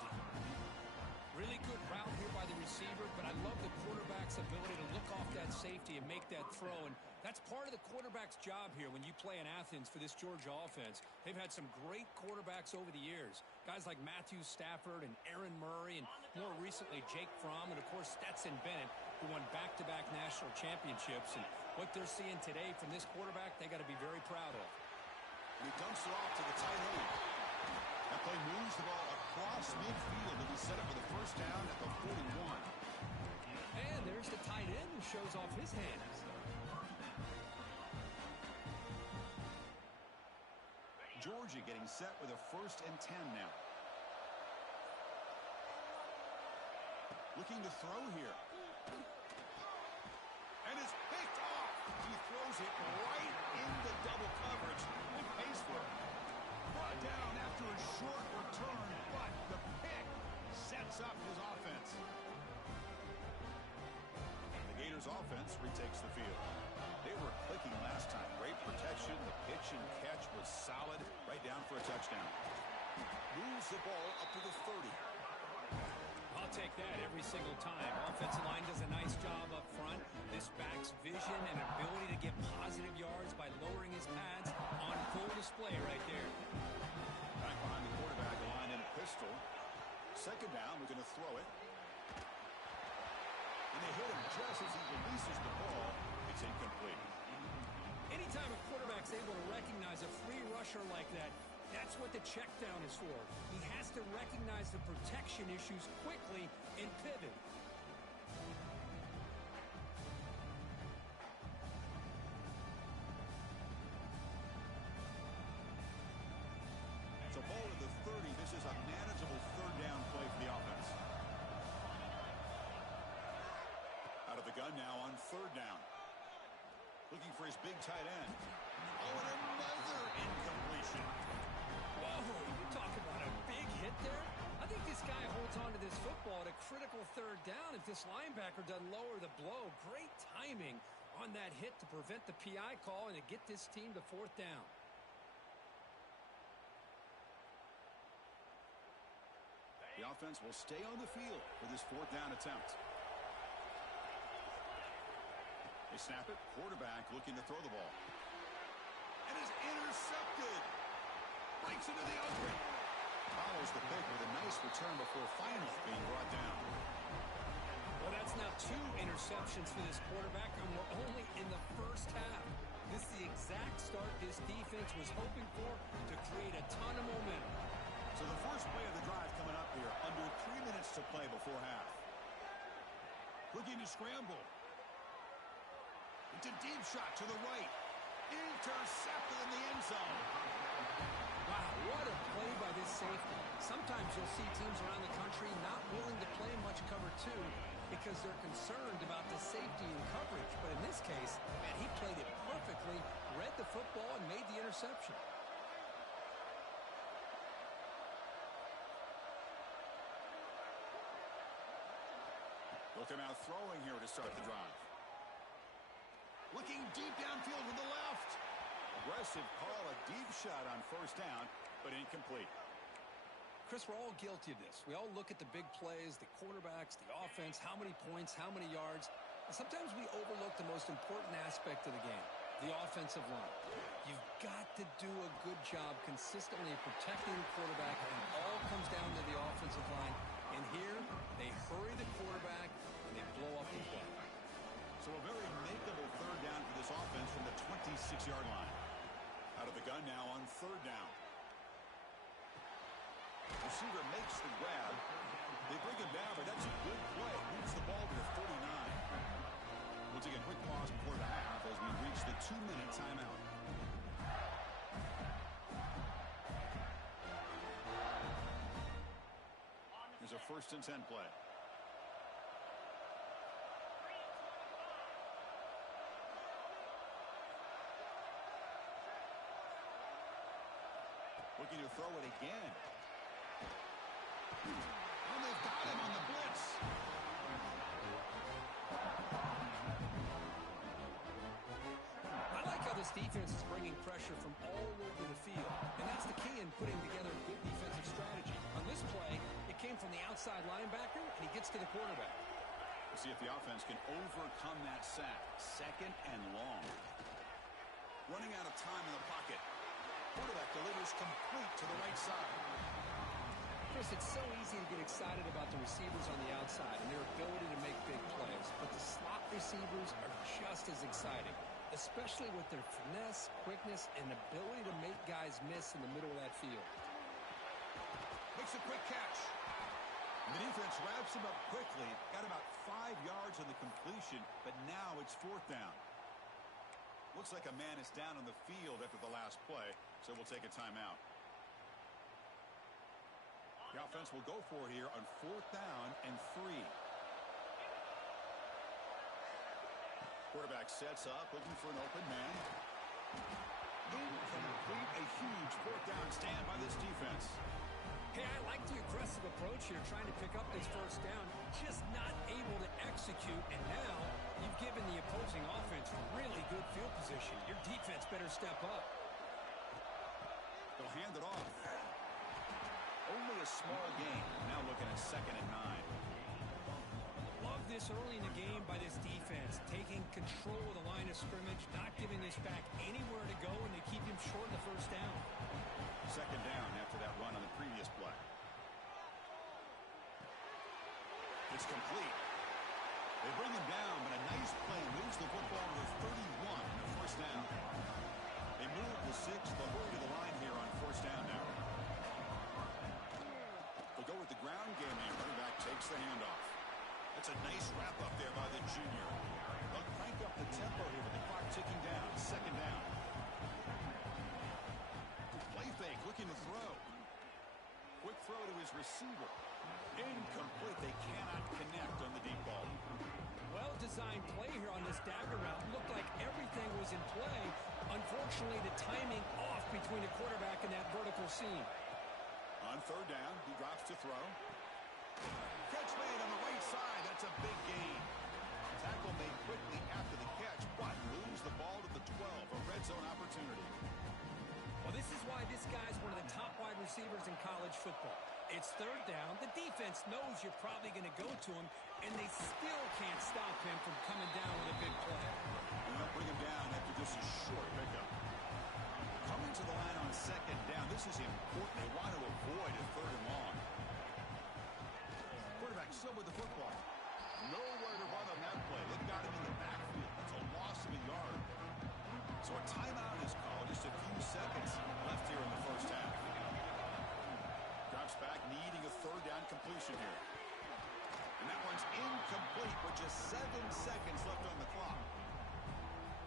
Really good route here by the receiver, but I love the quarterback's ability to look off that safety and make that throw. And that's part of the quarterback's job here when you play in Athens for this Georgia offense. They've had some great quarterbacks over the years. Guys like Matthew Stafford and Aaron Murray, and more recently Jake Fromm, and of course Stetson Bennett, who won back-to-back national championships. And what they're seeing today from this quarterback, they got to be very proud of. And he dumps it off to the tight end. That play moves the ball across midfield and we set up for the first down at the 41. And there's the tight end who shows off his hands. Georgia getting set with a 1st and 10 now. Looking to throw here. And it's picked off. He throws it right into double coverage and pays for it. Brought down after a short return, but the pick sets up his offense. The Gators offense retakes the field. They were clicking last time. Great protection. The pitch and catch was solid. Right down for a touchdown. Moves the ball up to the 30. I'll take that every single time. Offensive line does a nice job up front. This back's vision and ability to get positive yards by lowering his pads on full display right there. Back behind the quarterback, a line in a pistol. 2nd down, we're going to throw it. And they hit him just as he releases the ball. It's incomplete. Anytime a quarterback's able to recognize a free rusher like that, that's what the check down is for. He has to recognize the protection issues quickly and pivot. So ball at the 30. This is a manageable third down play for the offense. Out of the gun now on third down. Looking for his big tight end. Oh, and another incompletion. Whoa, you talk about a big hit there. I think this guy holds on to this football at a critical third down if this linebacker doesn't lower the blow. Great timing on that hit to prevent the PI call and to get this team to fourth down. The offense will stay on the field for this fourth down attempt. They snap it. Quarterback looking to throw the ball. And is intercepted. Breaks into the open. Follows the pick with a nice return before finally being brought down. Well, that's now 2 interceptions for this quarterback, and we're only in the first half. This is the exact start this defense was hoping for to create a ton of momentum. So the first play of the drive coming up here. Under 3 minutes to play before half. Looking to scramble. It's a deep shot to the right. Intercepted in the end zone. Wow, what a play by this safety. Sometimes you'll see teams around the country not willing to play much cover 2 because they're concerned about the safety and coverage. But in this case, man, he played it perfectly, read the football, and made the interception. They'll come out throwing here to start the drive. Looking deep downfield with the left. Aggressive call, a deep shot on first down, but incomplete. Chris, we're all guilty of this. We all look at the big plays, the quarterbacks, the offense, how many points, how many yards. And sometimes we overlook the most important aspect of the game, the offensive line. You've got to do a good job consistently protecting the quarterback, and it all comes down to the offensive line. And here, they hurry the quarterback, and they blow up the play. So a very makeable third down for this offense from the 26-yard line. Out of the gun now on third down. Receiver makes the grab. They bring him down, but that's a good play. Moves the ball to the 39. We'll take a quick pause before the half as we reach the 2-minute timeout. There's a 1st and 10 play. Looking to throw it again. And they've got him on the blitz. I like how this defense is bringing pressure from all over the field, and that's the key in putting together a good defensive strategy. On this play, it came from the outside linebacker, and he gets to the quarterback. We'll see if the offense can overcome that sack. 2nd and long. Running out of time in the pocket. Quarterback delivers complete to the right side. Chris, it's so easy to get excited about the receivers on the outside and their ability to make big plays, but the slot receivers are just as exciting, especially with their finesse, quickness, and ability to make guys miss in the middle of that field. Makes a quick catch. And the defense wraps him up quickly. Got about 5 yards on the completion, but now it's 4th down. Looks like a man is down on the field after the last play, so we'll take a timeout. The offense will go for it here on 4th down and 3. Quarterback sets up, looking for an open man. Incomplete, a huge 4th down stand by this defense. Hey, I like the aggressive approach here, trying to pick up this first down, just not able to execute, and now you've given the opposing offense really good field position. Your defense better step up. They'll hand it off. Only a small gain. Now looking at 2nd and 9. Love this early in the game by this defense, taking control of the line of scrimmage, not giving this back anywhere to go, and they keep him short of the first down. 2nd down after that run on the previous play. It's complete. They bring him down, but a nice play moves the football to the 31 and a first down. They move the 6. They'll go to the line here on first down now. They'll go with the ground game here. Running back takes the handoff. That's a nice wrap up there by the junior. They'll crank up the tempo here with the clock ticking down. Second down. Play fake, looking to throw. Quick throw to his receiver. Incomplete. They cannot connect on the deep ball. Well-designed play here on this dagger route. Looked like everything was in play. Unfortunately, the timing off between the quarterback and that vertical seam. On third down, he drops to throw. Catch made on the right side. That's a big gain. Tackle made quickly after the catch, but moves the ball to the 12. A red zone opportunity. Well, this is why this guy's one of the top wide receivers in college football. It's third down. The defense knows you're probably going to go to him, and they still can't stop him from coming down with a big play. And they'll bring him down after just a short pickup. Coming to the line on second down. This is important. They want to avoid a third and long. Quarterback still with the football. Nowhere to run on that play. They've got him in the backfield. It's a loss of a yard. So a timeout is called. Just a few seconds left here in the first half. Drops back, needing a third down completion here. And that one's incomplete with just 7 seconds left on the clock.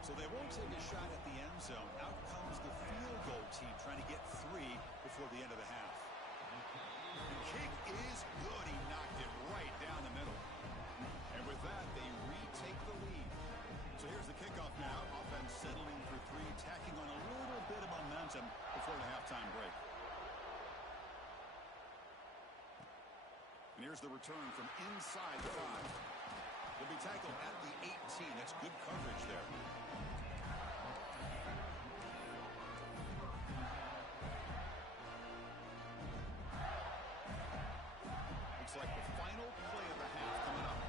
So they won't take a shot at the end zone. Out comes the field goal team trying to get 3 before the end of the half. The kick is good. He knocked it right down the middle. And with that, they retake the lead. So here's the kickoff now. Offense settling for 3, tacking on a little bit of momentum before the halftime break. And here's the return from inside the 5. They'll be tackled at the 18. That's good coverage there. Looks like the final play of the half coming up.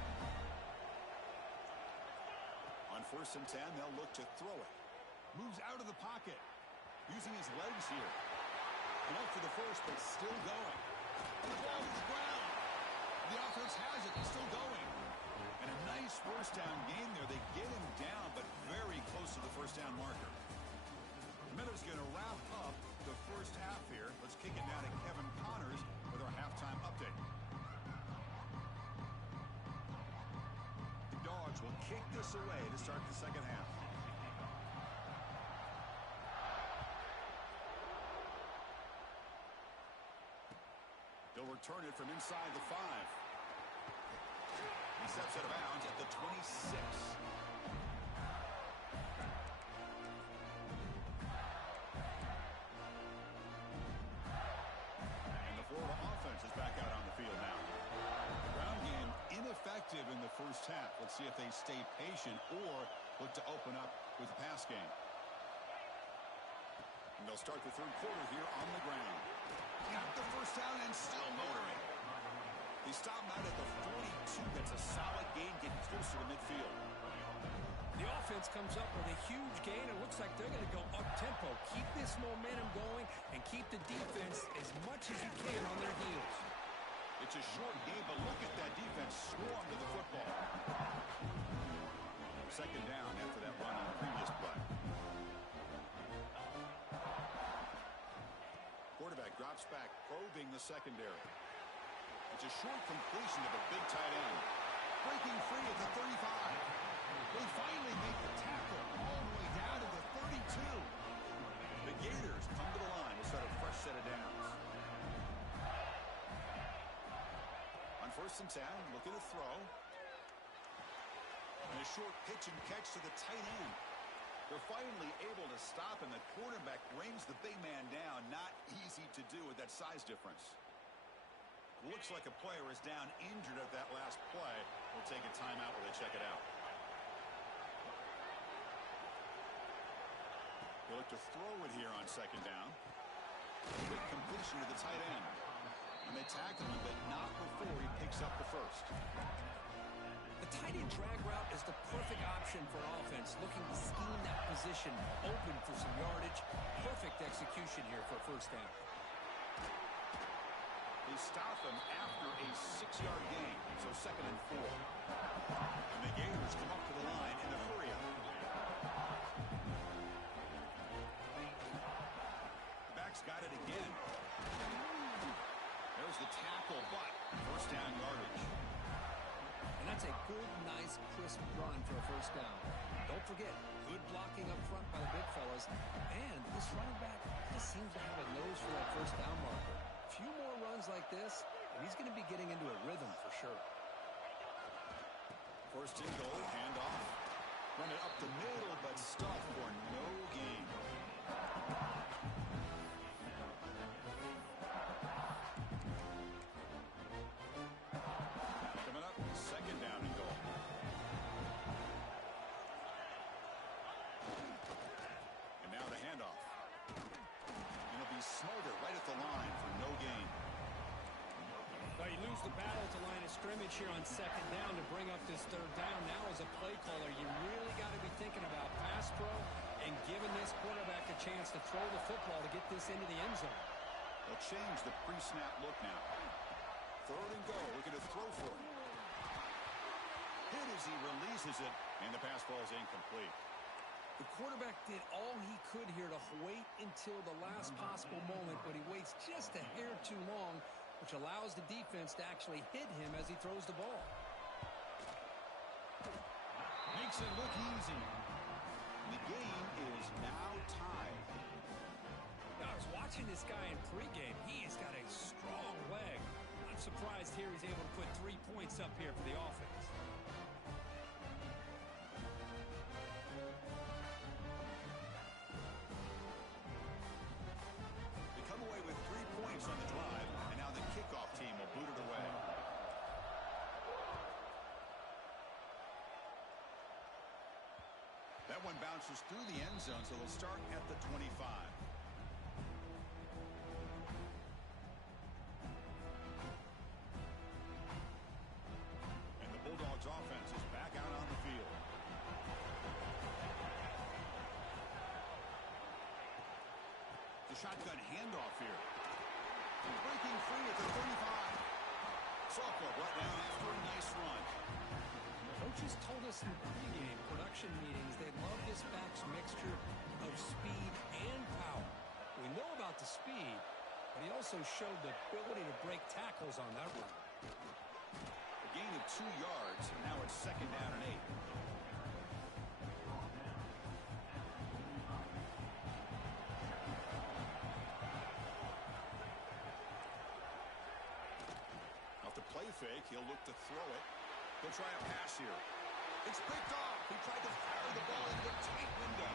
On 1st and 10, they'll look to throw it. Moves out of the pocket. Using his legs here. And out for the first, but still going. And the ball to the ground. The offense has it. He's still going. And a nice first down game there. They get him down, but very close to the first down marker. Miller's going to wrap up the first half here. Let's kick it now to Kevin Connors with our halftime update. The Dogs will kick this away to start the second half. They'll return it from inside the 5. He steps out of bounds at the 26. And the Florida offense is back out on the field now. The ground game ineffective in the first half. Let's see if they stay patient or look to open up with the pass game. And they'll start the third quarter here on the ground. Got the first down and still motoring. They stop him out at the 42. That's a solid gain, getting closer to midfield. The offense comes up with a huge gain. It looks like they're going to go up-tempo. Keep this momentum going and keep the defense as much as you can on their heels. It's a short game, but look at that defense swarm to the football. Second down after that run on the previous play. Quarterback drops back, probing the secondary. It's a short completion of a big tight end. Breaking free at the 35. They finally make the tackle all the way down to the 32. The Gators come to the line to start a fresh set of downs. On 1st and 10, looking to throw. And a short pitch and catch to the tight end. They're finally able to stop, and the quarterback brings the big man down. Not easy to do with that size difference. Looks like a player is down injured at that last play. We'll take a timeout while they check it out. They look to throw it here on second down. Quick completion to the tight end. And they tackle him, but not before he picks up the first. The tight end drag route is the perfect option for offense, looking to scheme that position open for some yardage. Perfect execution here for a first down. They stop him after a 6-yard gain, so 2nd and 4. And the Gators come up to the line in a hurry-up. Back's got it again. There's the tackle, but first down yardage. And that's a good, nice, crisp run for a first down. Don't forget, good blocking up front by the big fellas. And this running back just seems to have a nose for that first down marker. A few more runs like this, and he's going to be getting into a rhythm for sure. First and goal, handoff. Run it up the middle, but stuff for no gain. Coming up, 2nd down and goal. And now the handoff. And it'll be Smolder right at the line for no gain. Well, you lose the battle at the line of scrimmage here on 2nd down to bring up this 3rd down. Now as a play caller, you really got to be thinking about pass pro and giving this quarterback a chance to throw the football to get this into the end zone. They'll change the pre-snap look now. 3rd and goal, looking to throw for it. Hit as he releases it, and the pass ball is incomplete. The quarterback did all he could here to wait until the last possible moment, but he waits just a hair too long, which allows the defense to actually hit him as he throws the ball. Makes it look easy. The game is now tied. Now, I was watching this guy in pregame. He has got a strong leg. I'm surprised here he's able to put 3 points up here for the offense. They come away with 3 points on the drive, and now the kickoff team will boot it away. That one bounces through the end zone, so they'll start at the 25. And the Bulldogs offense is back out on the field. The shotgun handoff here. Breaking free at the 35. Softball brought down after a nice run. Coaches told us in pregame production meetings they love this back's mixture of speed and power. We know about the speed, but he also showed the ability to break tackles on that run. A gain of 2 yards, and now it's 2nd down and 8. Off the play fake, he'll look to throw it. He'll try a pass here. It's picked off. He tried to fire the ball into a tight window.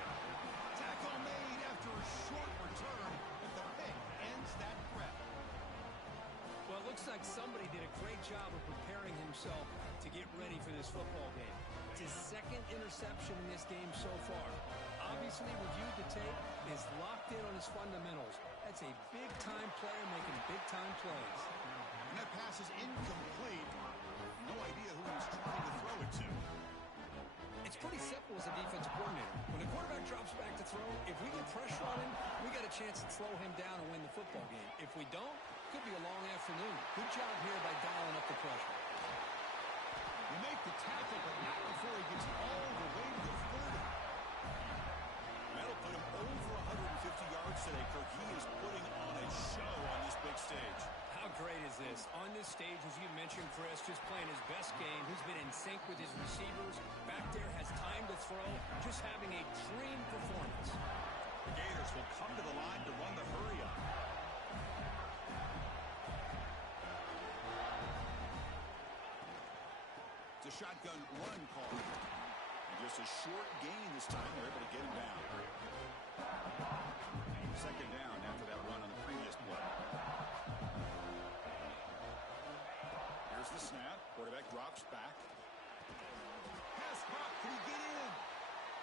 Tackle made after a short return, but the pick ends that threat. Well, it looks like somebody did a great job of preparing himself to get ready for this football game. It's his 2nd interception in this game so far. Obviously reviewed the tape, is locked in on his fundamentals. That's a big-time player making big-time plays. And that pass is incomplete. No idea who he's trying to throw it to. It's pretty simple as a defensive coordinator. When the quarterback drops back to throw, if we get pressure on him, we got a chance to slow him down and win the football game. If we don't, it could be a long afternoon. Good job here by dialing up the pressure. We make the tackle, but not before he gets all the way to the 30. That'll put him over 150 yards today, Kirk. He is putting on a show on this big stage. How great is this? On this stage, as you mentioned, Chris, just playing his best game. He's been in sync with his receivers. Back there, has time to throw. Just having a dream performance. The Gators will come to the line to run the hurry-up. It's a shotgun run call. And just a short gain this time. They're able to get him down. 2nd down after that run on the previous play. Here's the snap. Quarterback drops back. Pass caught. Can he get in?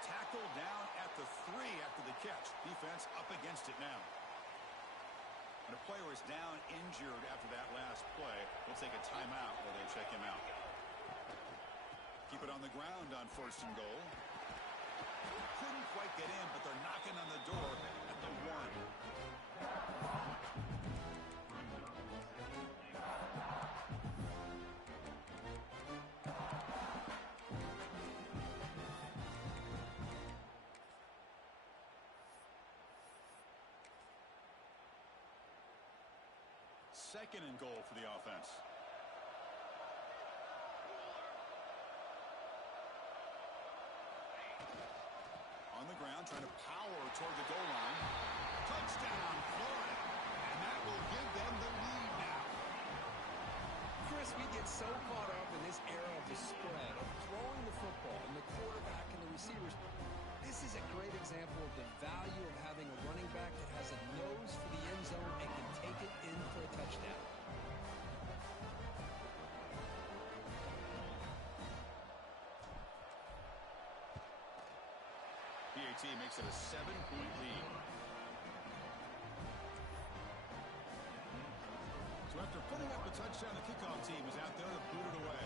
Tackle down at the 3 after the catch. Defense up against it now. When a player is down injured after that last play, they'll take a timeout while they check him out. Keep it on the ground on 1st and goal. Couldn't quite get in, but they're knocking on the door at the 1. second and goal for the offense. On the ground, trying to power toward the goal line. Touchdown, Florida. And that will give them the lead now. Chris, we get so caught up in this era of the spread, of throwing the football and the quarterback and the receivers. This is a great example of the value of having a running back that has a nose for the end zone and can take it in for a touchdown. PAT makes it a 7-point lead. So after putting up a touchdown, the kickoff team is out there to boot it away.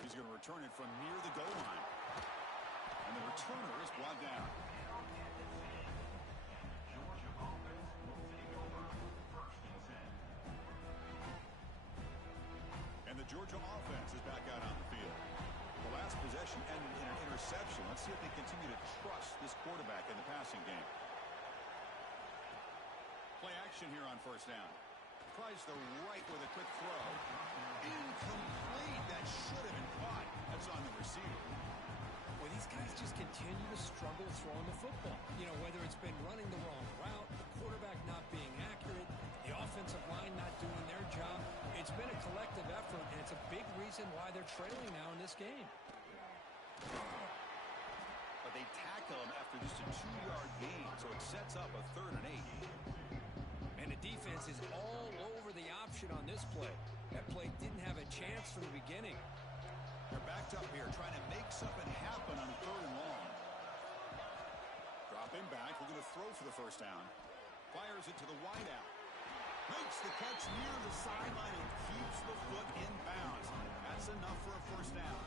He's going to return it from near the goal line. And the returner is brought down. And the Georgia offense is back out on the field. The last possession ended in an interception. Let's see if they continue to trust this quarterback in the passing game. Play action here on first down. Tries the right with a quick throw. Incomplete. That should have been caught. That's on the receiver. Well, these guys just continue to struggle throwing the football. You know, whether it's been running the wrong route, the quarterback not being accurate, the offensive line not doing their job. It's been a collective effort, and it's a big reason why they're trailing now in this game. But they tackle him after just a 2-yard gain, so it sets up a 3rd and 8. And the defense is all over the option on this play. That play didn't have a chance from the beginning. They're backed up here, trying to make something happen on 3rd and long. Drop him back. We're going to throw for the first down. Fires it to the wideout. Makes the catch near the sideline and keeps the foot in bounds. That's enough for a first down.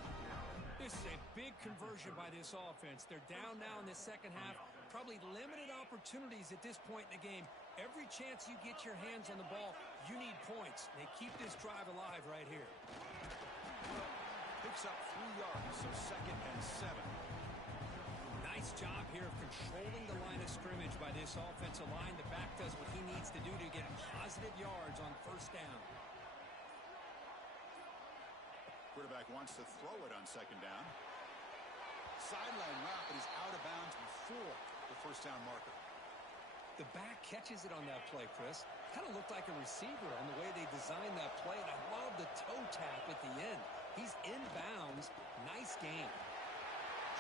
This is a big conversion by this offense. They're down now in the second half. Probably limited opportunities at this point in the game. Every chance you get your hands on the ball, you need points. They keep this drive alive right here. Picks up 3 yards, so 2nd and 7. Nice job here of controlling the line of scrimmage by this offensive line. The back does what he needs to do to get positive yards on first down. Quarterback wants to throw it on 2nd down. Sideline route, but he's out of bounds before the first down marker. The back catches it on that play, Chris. Kind of looked like a receiver on the way they designed that play, and I love the toe tap at the end. He's in bounds. Nice game.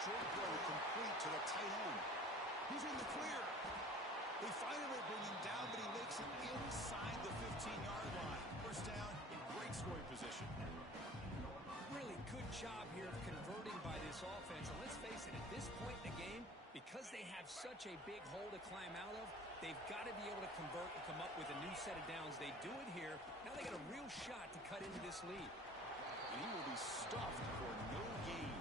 Short throw complete to the tight end. He's in the clear. They finally bring him down, but he makes it inside the 15-yard line. First down in great scoring position. Really good job here of converting by this offense. And let's face it, at this point in the game, because they have such a big hole to climb out of, they've got to be able to convert and come up with a new set of downs. They do it here. Now they got a real shot to cut into this lead. And he will be stuffed for no gain.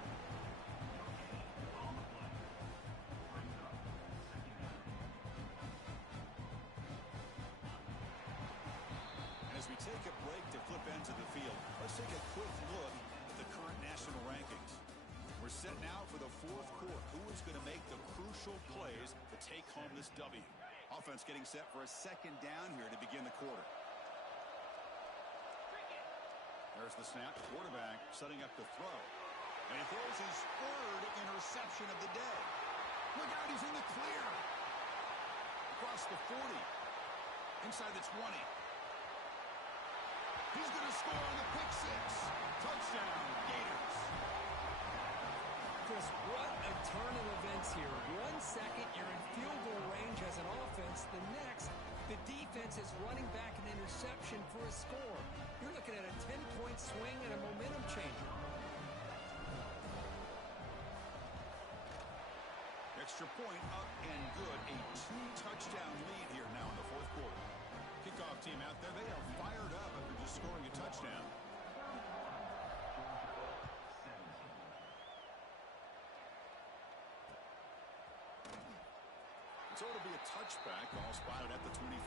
As we take a break to flip ends of the field, let's take a quick look at the current national rankings. We're set now for the 4th quarter. Who is going to make the crucial plays to take home this W? Offense getting set for a 2nd down here to begin the quarter. There's the snap. Quarterback setting up the throw. And he throws his 3rd interception of the day. Look out, he's in the clear. Across the 40. Inside the 20. He's going to score on the pick 6. Touchdown, Gators. Chris, what a turn of events here. 1 second, you're in field goal range as an offense. The next, the defense is running back an interception for a score. You're looking at a 10-point swing and a momentum changer. Extra point up and good. A 2-touchdown lead here now in the 4th quarter. Kickoff team out there, they are fired up after just scoring a touchdown. So it'll be a touchback, all spotted at the 25.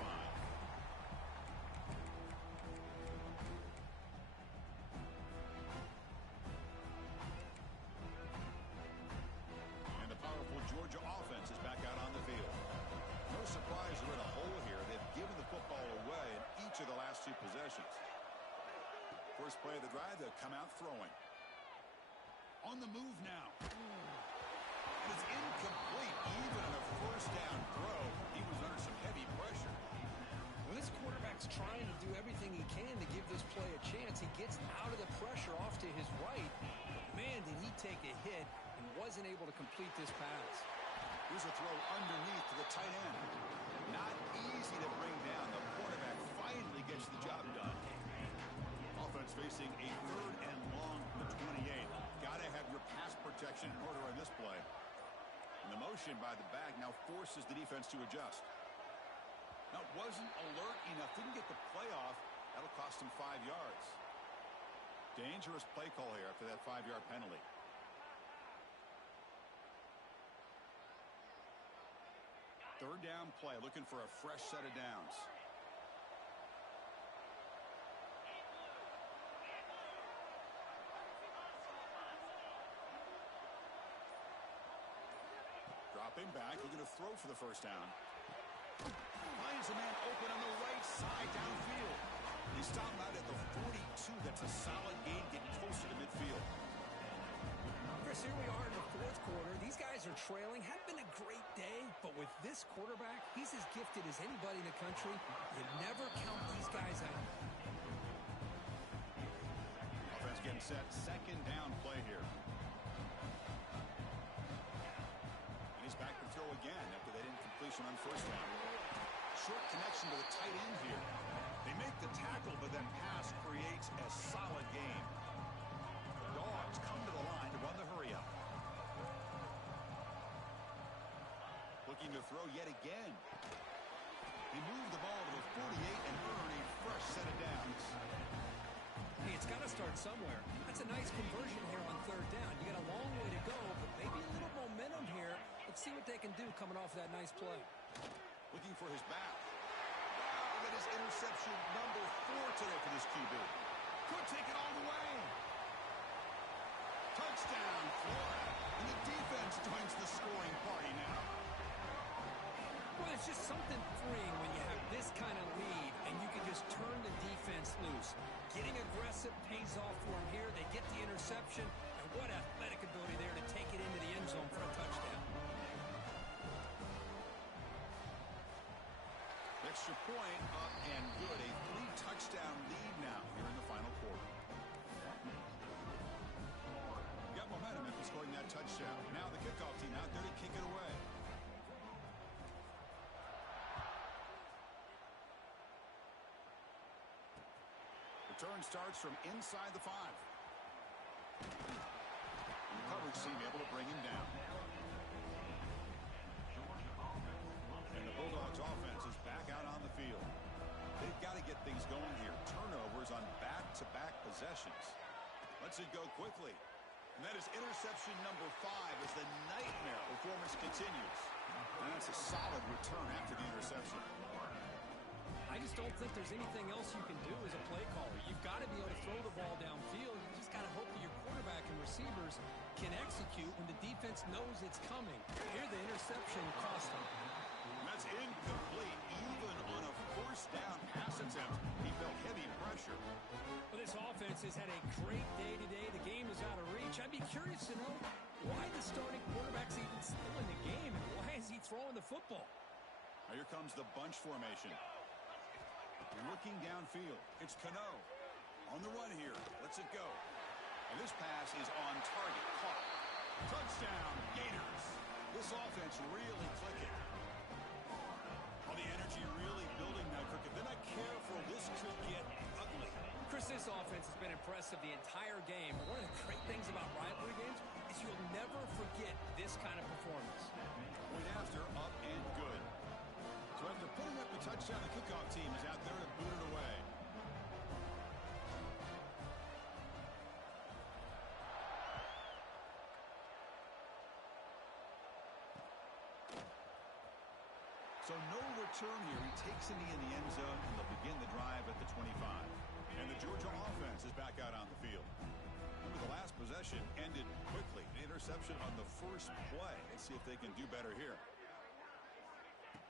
First play of the drive, they'll come out throwing. On the move now. And it's incomplete. Even on a first down throw, he was under some heavy pressure. Well, this quarterback's trying to do everything he can to give this play a chance. He gets out of the pressure off to his right. But man, did he take a hit and wasn't able to complete this pass. Here's a throw underneath to the tight end. Not easy to bring down. The quarterback finally gets the job done. Offense facing a 3rd and long from the 28. Got to have your pass protection in order on this play. And the motion by the back now forces the defense to adjust. Now, wasn't alert enough. Didn't get the play off. That'll cost him 5 yards. Dangerous play call here after that 5-yard penalty. Third down play, looking for a fresh set of downs. Dropping back, looking to throw for the first down. Finds a man open on the right side downfield. He stopped out at the 42. That's a solid gain, getting closer to midfield. Chris, here we are in the 4th quarter. These guys are trailing. Hadn't been a great day, but with this quarterback, he's as gifted as anybody in the country. You never count these guys out. Offense getting set. Second down play here. And he's back to throw again after that incompletion on first down. Short connection to the tight end here. They make the tackle, but that pass creates a solid gain. The Dogs come to the line to run the hurry-up. Looking to throw yet again. They move the ball to the 48 and earn a fresh set of downs. Hey, it's got to start somewhere. That's a nice conversion here on 3rd down. You got a long way to go, but maybe a little momentum here. Let's see what they can do coming off that nice play. Looking for his back. Wow, that is interception number 4 today for this QB. Could take it all the way. Touchdown, Florida. And the defense joins the scoring party now. Well, it's just something freeing when you have this kind of lead and you can just turn the defense loose. Getting aggressive pays off for them here. They get the interception, and what athletic ability there to take it into the end zone for a touchdown. Extra point up and good. A 3-touchdown lead now here in the final quarter. Got momentum after scoring that touchdown. Now the kickoff team out there to kick it away. Return starts from inside the 5. And the coverage team able to bring him down. And the Bulldogs offense is back out on the field. They've got to get things going here. Turnovers on back-to-back possessions. Lets it go quickly. And that is interception number 5 as the nightmare performance continues. And that's a solid return after the interception. I just don't think there's anything else you can do as a play caller. You've got to be able to throw the ball downfield. You just got to hope that your quarterback and receivers can execute when the defense knows it's coming. Here the interception cost them. And that's incomplete. Even on a first down pass attempt, he felt heavy pressure. Well, this offense has had a great day today. The game is out of reach. I'd be curious to know why the starting quarterback's even still in the game and why is he throwing the football? Now here comes the bunch formation. Looking downfield, it's Cano. On the run here, lets it go. And this pass is on target, caught. Touchdown, Gators. This offense really clicking. All the energy really building now, Kirk. If they're not careful, this could get ugly. Chris, this offense has been impressive the entire game. But one of the great things about rivalry games is you'll never forget this kind of performance. Point after, up and good. So after putting up the touchdown, the kickoff team is out there to boot it away. So no return here. He takes it in the end zone, and they'll begin the drive at the 25. And the Georgia offense is back out on the field. Remember, the last possession ended quickly. An interception on the first play. Let's see if they can do better here.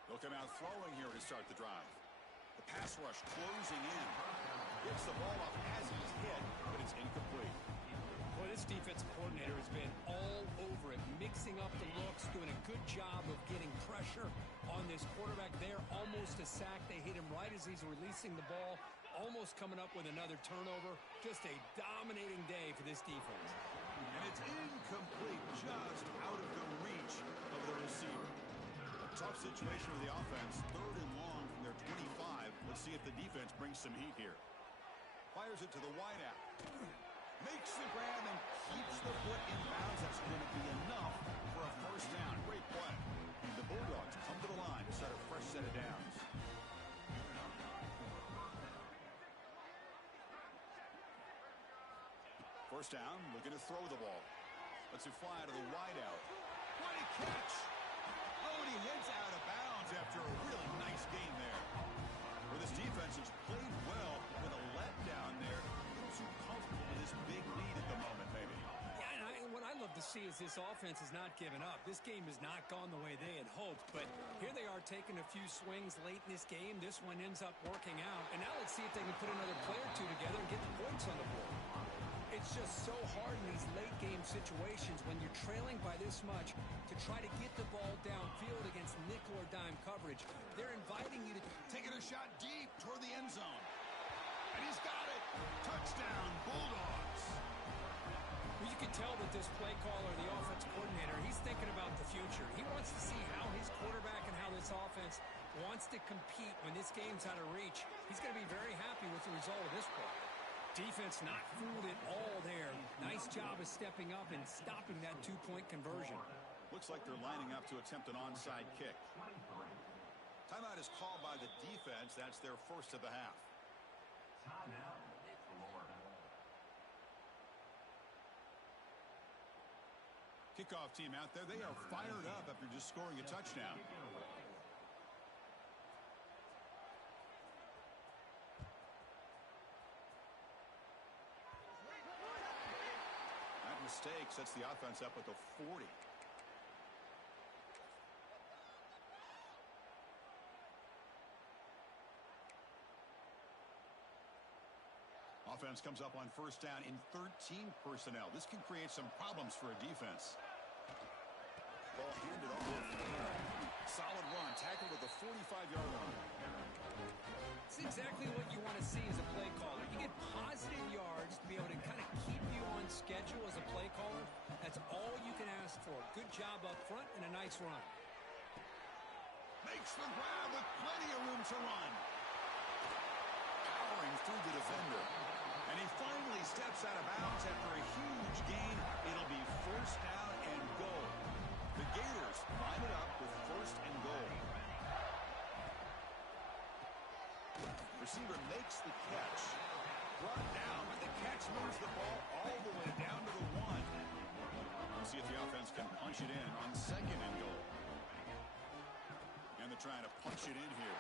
They'll come out throwing here to start the drive. The pass rush closing in. Gets the ball off as he's hit, but it's incomplete. Well, this defensive coordinator has been all over it, mixing up the looks, doing a good job of getting pressure on this quarterback there. Almost a sack. They hit him right as he's releasing the ball, almost coming up with another turnover. Just a dominating day for this defense. And it's incomplete, just out of the reach of the receiver. Tough situation for the offense. 3rd and long from their 25. Let's see if the defense brings some heat here. Fires it to the wideout. Makes the grab and keeps the foot in bounds. That's going to be enough for a first down. Great play. The Bulldogs come to the line to set a fresh set of downs. First down, looking to throw the ball. Lets it fly to the wideout. What a catch! Oh, and he heads out of bounds after a really nice gain there. Where this defense has played well with a letdown there. Too comfortable with this big lead at the moment, maybe. Yeah, and what I love to see is this offense has not given up. This game has not gone the way they had hoped, but here they are taking a few swings late in this game. This one ends up working out, and now let's see if they can put another play or two together and get the points on the board. It's just so hard in these late game situations when you're trailing by this much to try to get the ball downfield against nickel or dime coverage. They're inviting you to taking a shot deep toward the end zone. And he's got it. Touchdown, Bulldogs. Well, you can tell that this play caller, the offensive coordinator, he's thinking about the future. He wants to see how his quarterback and how this offense wants to compete when this game's out of reach. He's going to be very happy with the result of this play. Defense not fooled at all there. Nice job of stepping up and stopping that two-point conversion. Looks like they're lining up to attempt an onside kick. Timeout is called by the defense. That's their first of the half. Kickoff team out there. They are fired up after just scoring a touchdown. That mistake sets the offense up at the 40. Offense comes up on first down in 13 personnel. This can create some problems for a defense. Ball handed off. Solid run, tackled at the 45-yard line. It's exactly what you want to see as a play caller. You get positive yards to be able to kind of keep you on schedule as a play caller. That's all you can ask for. Good job up front and a nice run. Makes the grab with plenty of room to run. Powering through the defender. And he finally steps out of bounds after a huge gain. It'll be first down and goal. The Gators line it up with first and goal. Receiver makes the catch. Brought down, but the catch moves the ball all the way down to the 1. We'll see if the offense can punch it in on second and goal. And they're trying to punch it in here.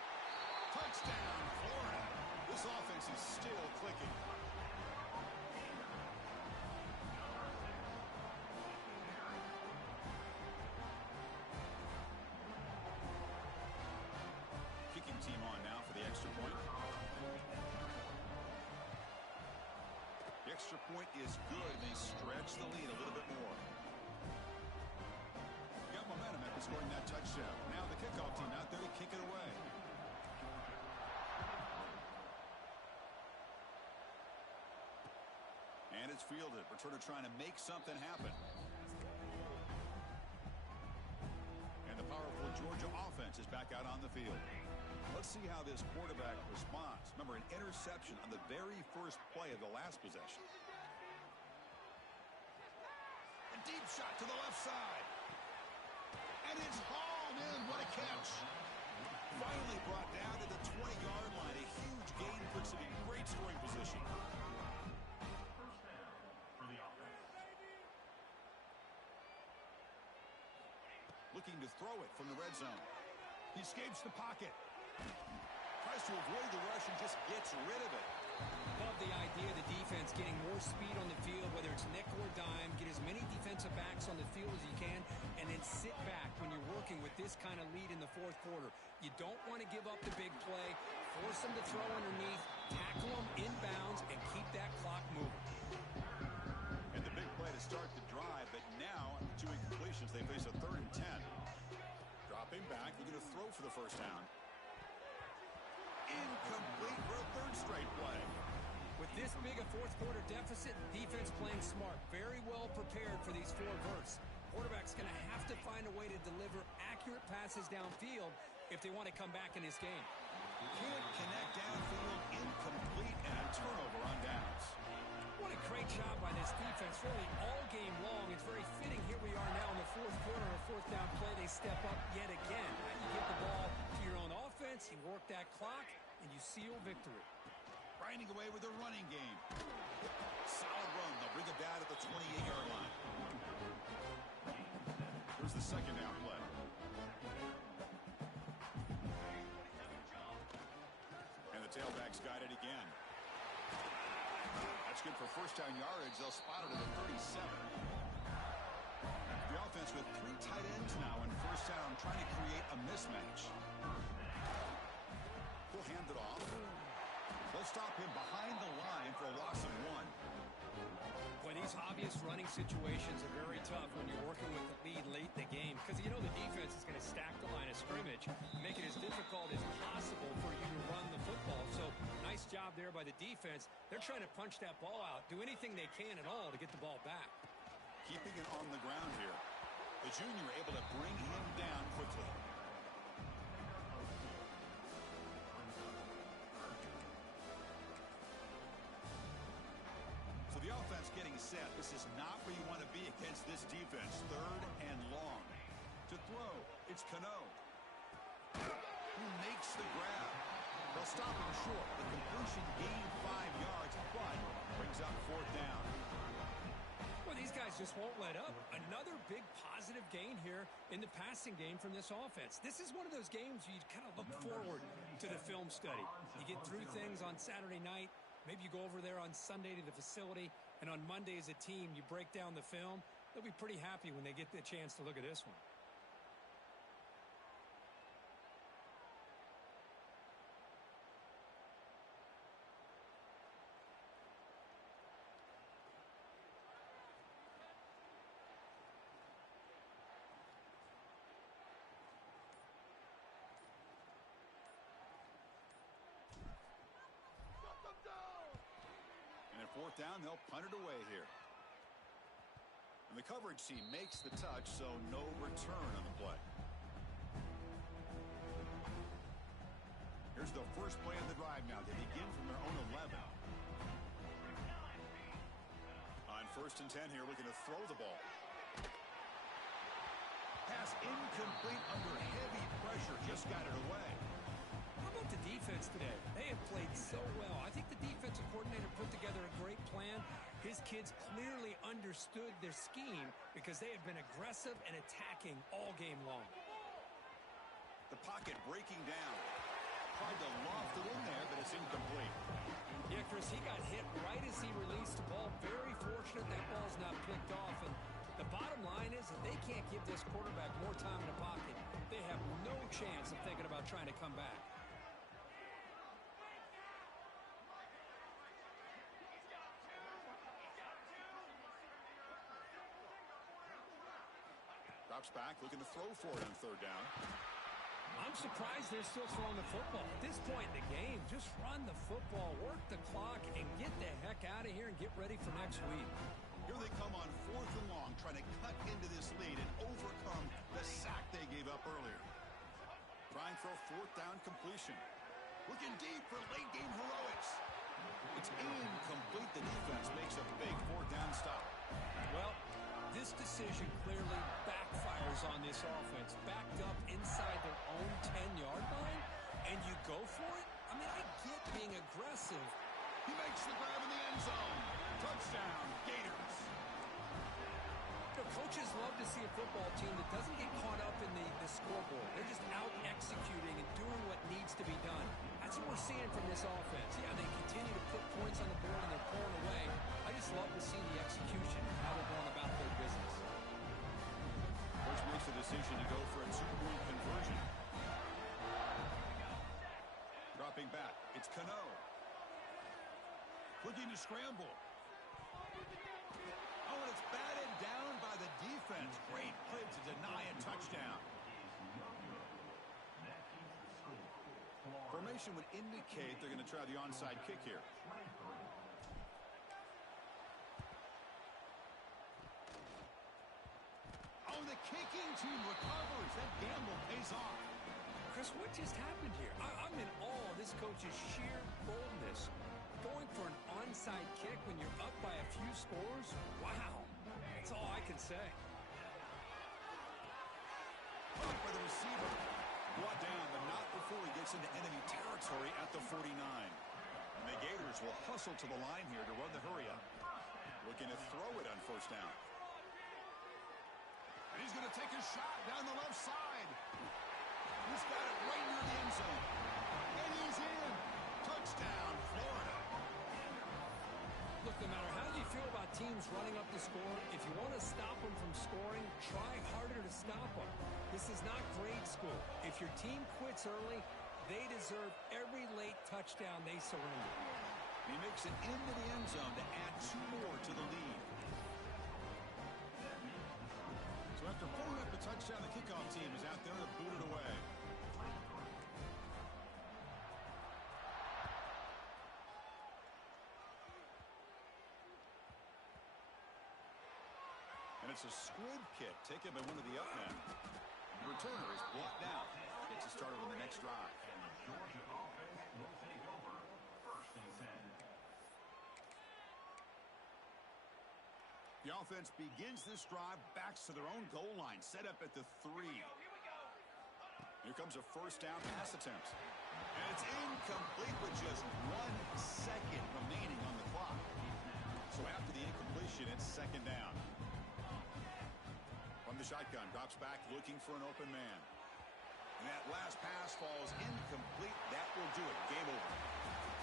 Touchdown, Florida. This offense is still clicking. Kicking team on now for the extra point. The extra point is good. They stretch the lead a little bit more. Got momentum after scoring that touchdown. Now the kickoff team out there to kick it away. And it's fielded. Returner trying to make something happen. And the powerful Georgia offense is back out on the field. Let's see how this quarterback responds. Remember, an interception on the very first play of the last possession. A deep shot to the left side. And it's hauled in. What a catch. Finally brought down to the 20-yard line. A huge gain puts him in great scoring position. Looking to throw it from the red zone. He escapes the pocket. Tries to avoid the rush and just gets rid of it. Love the idea the defense getting more speed on the field, whether it's nickel or dime, get as many defensive backs on the field as you can, and then sit back when you're working with this kind of lead in the fourth quarter. You don't want to give up the big play, force them to throw underneath, tackle them inbounds, and keep that clock moving. And the big play to start the drive, but now, 2 incompletions, they face a 3rd and 10. Dropping back, looking to throw for the first down. Incomplete for a 3rd straight play. With this big a fourth quarter deficit, defense playing smart, very well prepared for these 4 verts. Quarterback's going to have to find a way to deliver accurate passes downfield if they want to come back in this game. Can't connect downfield, incomplete, and a turnover on downs. What a great job by this defense, really all game long. It's very fitting. Here we are now in the fourth quarter, a 4th down play. They step up yet again. Now you get the ball to your own offense, you work that clock, and you seal victory. Grinding away with the running game. Solid run. They'll bring it down at the 28-yard line. Here's the 2nd down play. And the tailback's got it again. That's good for first down yardage. They'll spot it at the 37. The offense with 3 tight ends now in first down, trying to create a mismatch. We'll hand it off. They'll stop him behind the line for a loss of 1. Boy, these obvious running situations are very tough when you're working with the lead late in the game, because you know the defense is going to stack the line of scrimmage, make it as difficult as possible for you to run the football. So nice job there by the defense. They're trying to punch that ball out, do anything they can at all to get the ball back. Keeping it on the ground here. The junior able to bring him down quickly. So the offense getting set. This is not where you want to be against this defense. 3rd and long. To throw, it's Cano, who makes the grab. They'll stop him short. The completion gained 5 yards, but brings up 4th down. Well, these guys just won't let up. Another big positive gain here in the passing game from this offense. This is one of those games you kind of look forward to the film study. You get through things on Saturday night. Maybe you go over there on Sunday to the facility, and on Monday as a team, you break down the film. They'll be pretty happy when they get the chance to look at this one. And at 4th down, they'll punt it away here. And the coverage team makes the touch, so no return on the play. Here's the first play of the drive now. They begin from their own 11. On 1st and 10 here, looking to throw the ball. Pass incomplete under heavy pressure. Just got it away. How about the defense today? They have played so well. I think the defensive coordinator put together a great plan. His kids clearly understood their scheme because they have been aggressive and attacking all game long. The pocket breaking down. Tried to loft it in there, but it's incomplete. Yeah, Chris, he got hit right as he released the ball. Very fortunate that ball's not picked off. And the bottom line is that they can't give this quarterback more time in the pocket. They have no chance of thinking about trying to come back. Drops back, looking to throw for it on 3rd down. I'm surprised they're still throwing the football. At this point in the game, just run the football, work the clock, and get the heck out of here and get ready for next week. Here they come on 4th and long, trying to cut into this lead and overcome the sack they gave up earlier. Trying for a 4th down completion. Looking deep for late game heroics. It's incomplete. The defense makes a big 4th down stop. Well, this decision clearly backfires on this offense. Backed up inside their own 10-yard line, and you go for it? I mean, I get being aggressive. He makes the grab in the end zone. Touchdown, Gators. You know, coaches love to see a football team that doesn't get caught up in the scoreboard. They're just out executing and doing what needs to be done. That's what we're seeing from this offense. Yeah, they continue to put points on the board and they're pulling away. just love to see the execution, how they're going about their business. Coach makes the decision to go for a two-point conversion. Dropping back, it's Cano. Looking to scramble. Oh, and it's batted down by the defense. Great play to deny a touchdown. Formation would indicate they're going to try the onside kick here. Oh, the kicking team recovers. That gamble pays off. Chris, what just happened here? I'm in awe of this coach's sheer boldness. Going for an onside kick when you're up by a few scores? Wow. That's all I can say. Caught by the receiver. Brought down, but not before he gets into enemy territory at the 49. And the Gators will hustle to the line here to run the hurry-up. Looking to throw it on first down. And he's going to take a shot down the left side. He's got it right near the end zone. And he's in. Touchdown, Florida. Look, no matter how you feel about teams running up the score, if you want to stop them from scoring, try harder to stop them. This is not grade school. If your team quits early, they deserve every late touchdown they surrender. He makes it into the end zone to add 2 more to the lead. So after pulling up the touchdown, the kickoff team is out there to boot it away. And it's a squib kick taken by one of the up men. The returner is blocked out. Gets us started on the next drive. And the Georgia offense will take over 1st and 10. The offense begins this drive, backs to their own goal line, set up at the 3. Here comes a first down pass attempt. And it's incomplete with just 1 second remaining on the clock. So after the incompletion, it's second down. From the shotgun, drops back, looking for an open man. And that last pass falls incomplete. That will do it. Game over.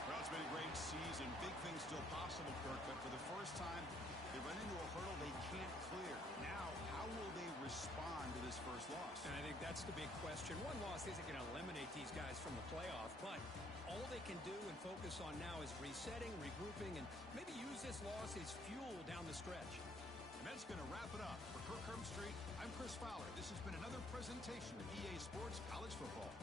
Well, it's been a great season. Big things still possible, Kirk, but for the first time, they run into a hurdle they can't clear. Now, how will they respond to this first loss? And I think that's the big question. One loss isn't going to eliminate these guys from the playoff, but all they can do and focus on now is resetting, regrouping, and maybe use this loss as fuel down the stretch. And that's going to wrap it up. For Kirk Herbstreit, I'm Chris Fowler. This has been another presentation of EA Sports College Football.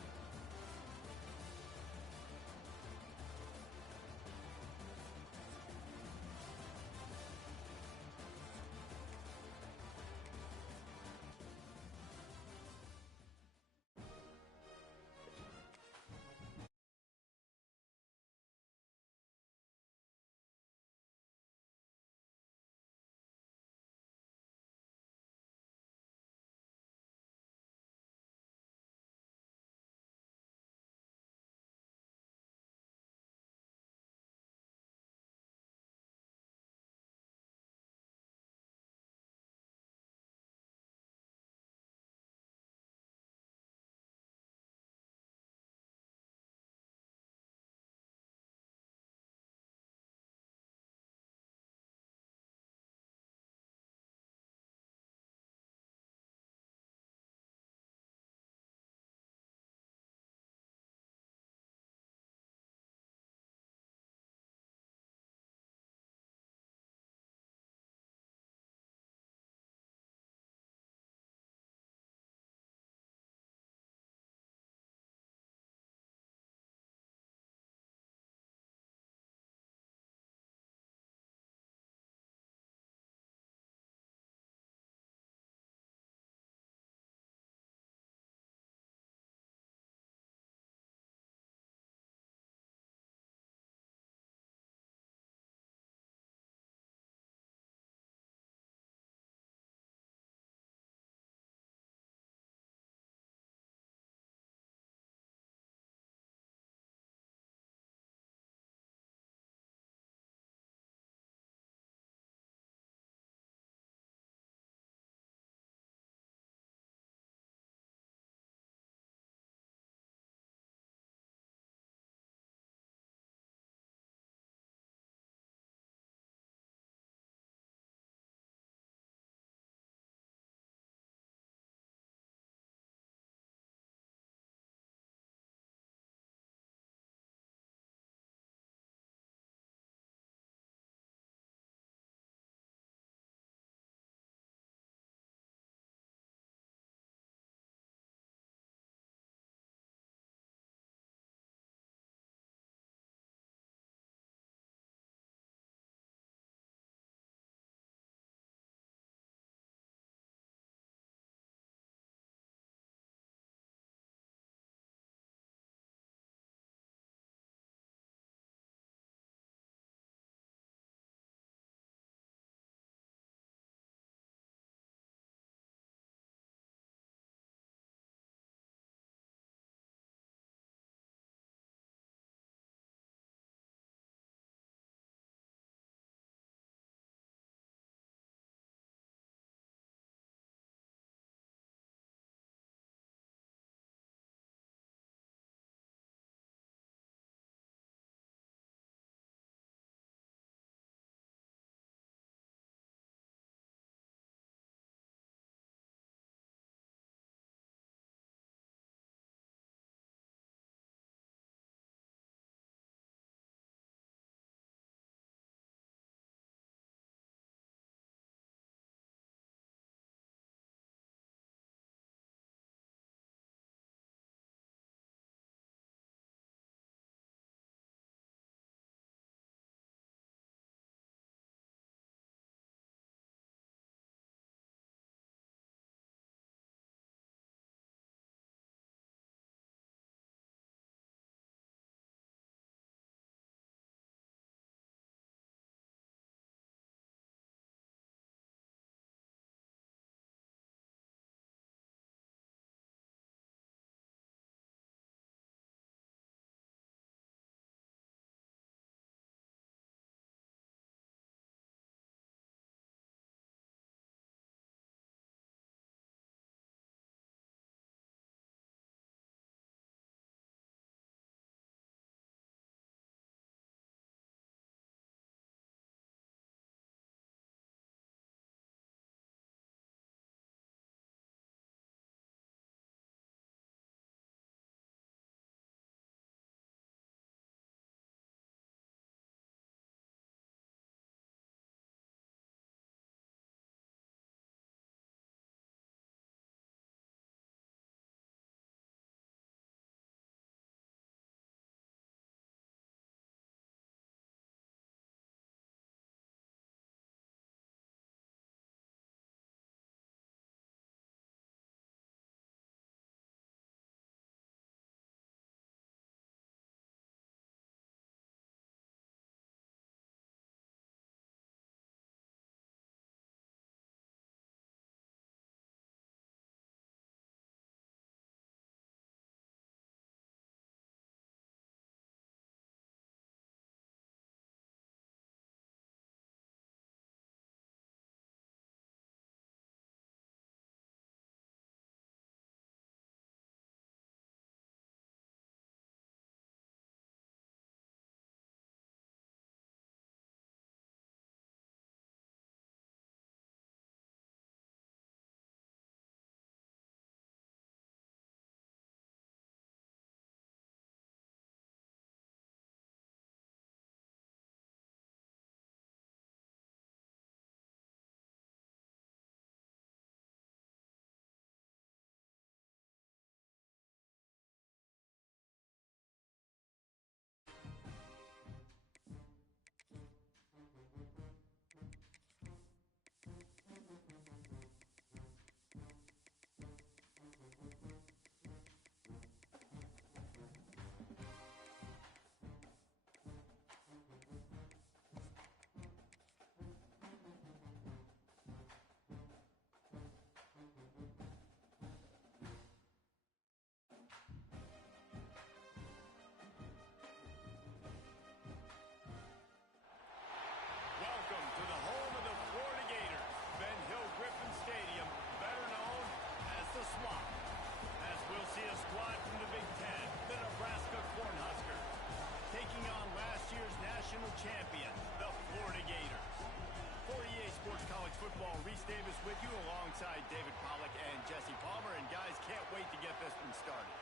Davis with you alongside David Pollack and Jesse Palmer. And guys, can't wait to get this one started.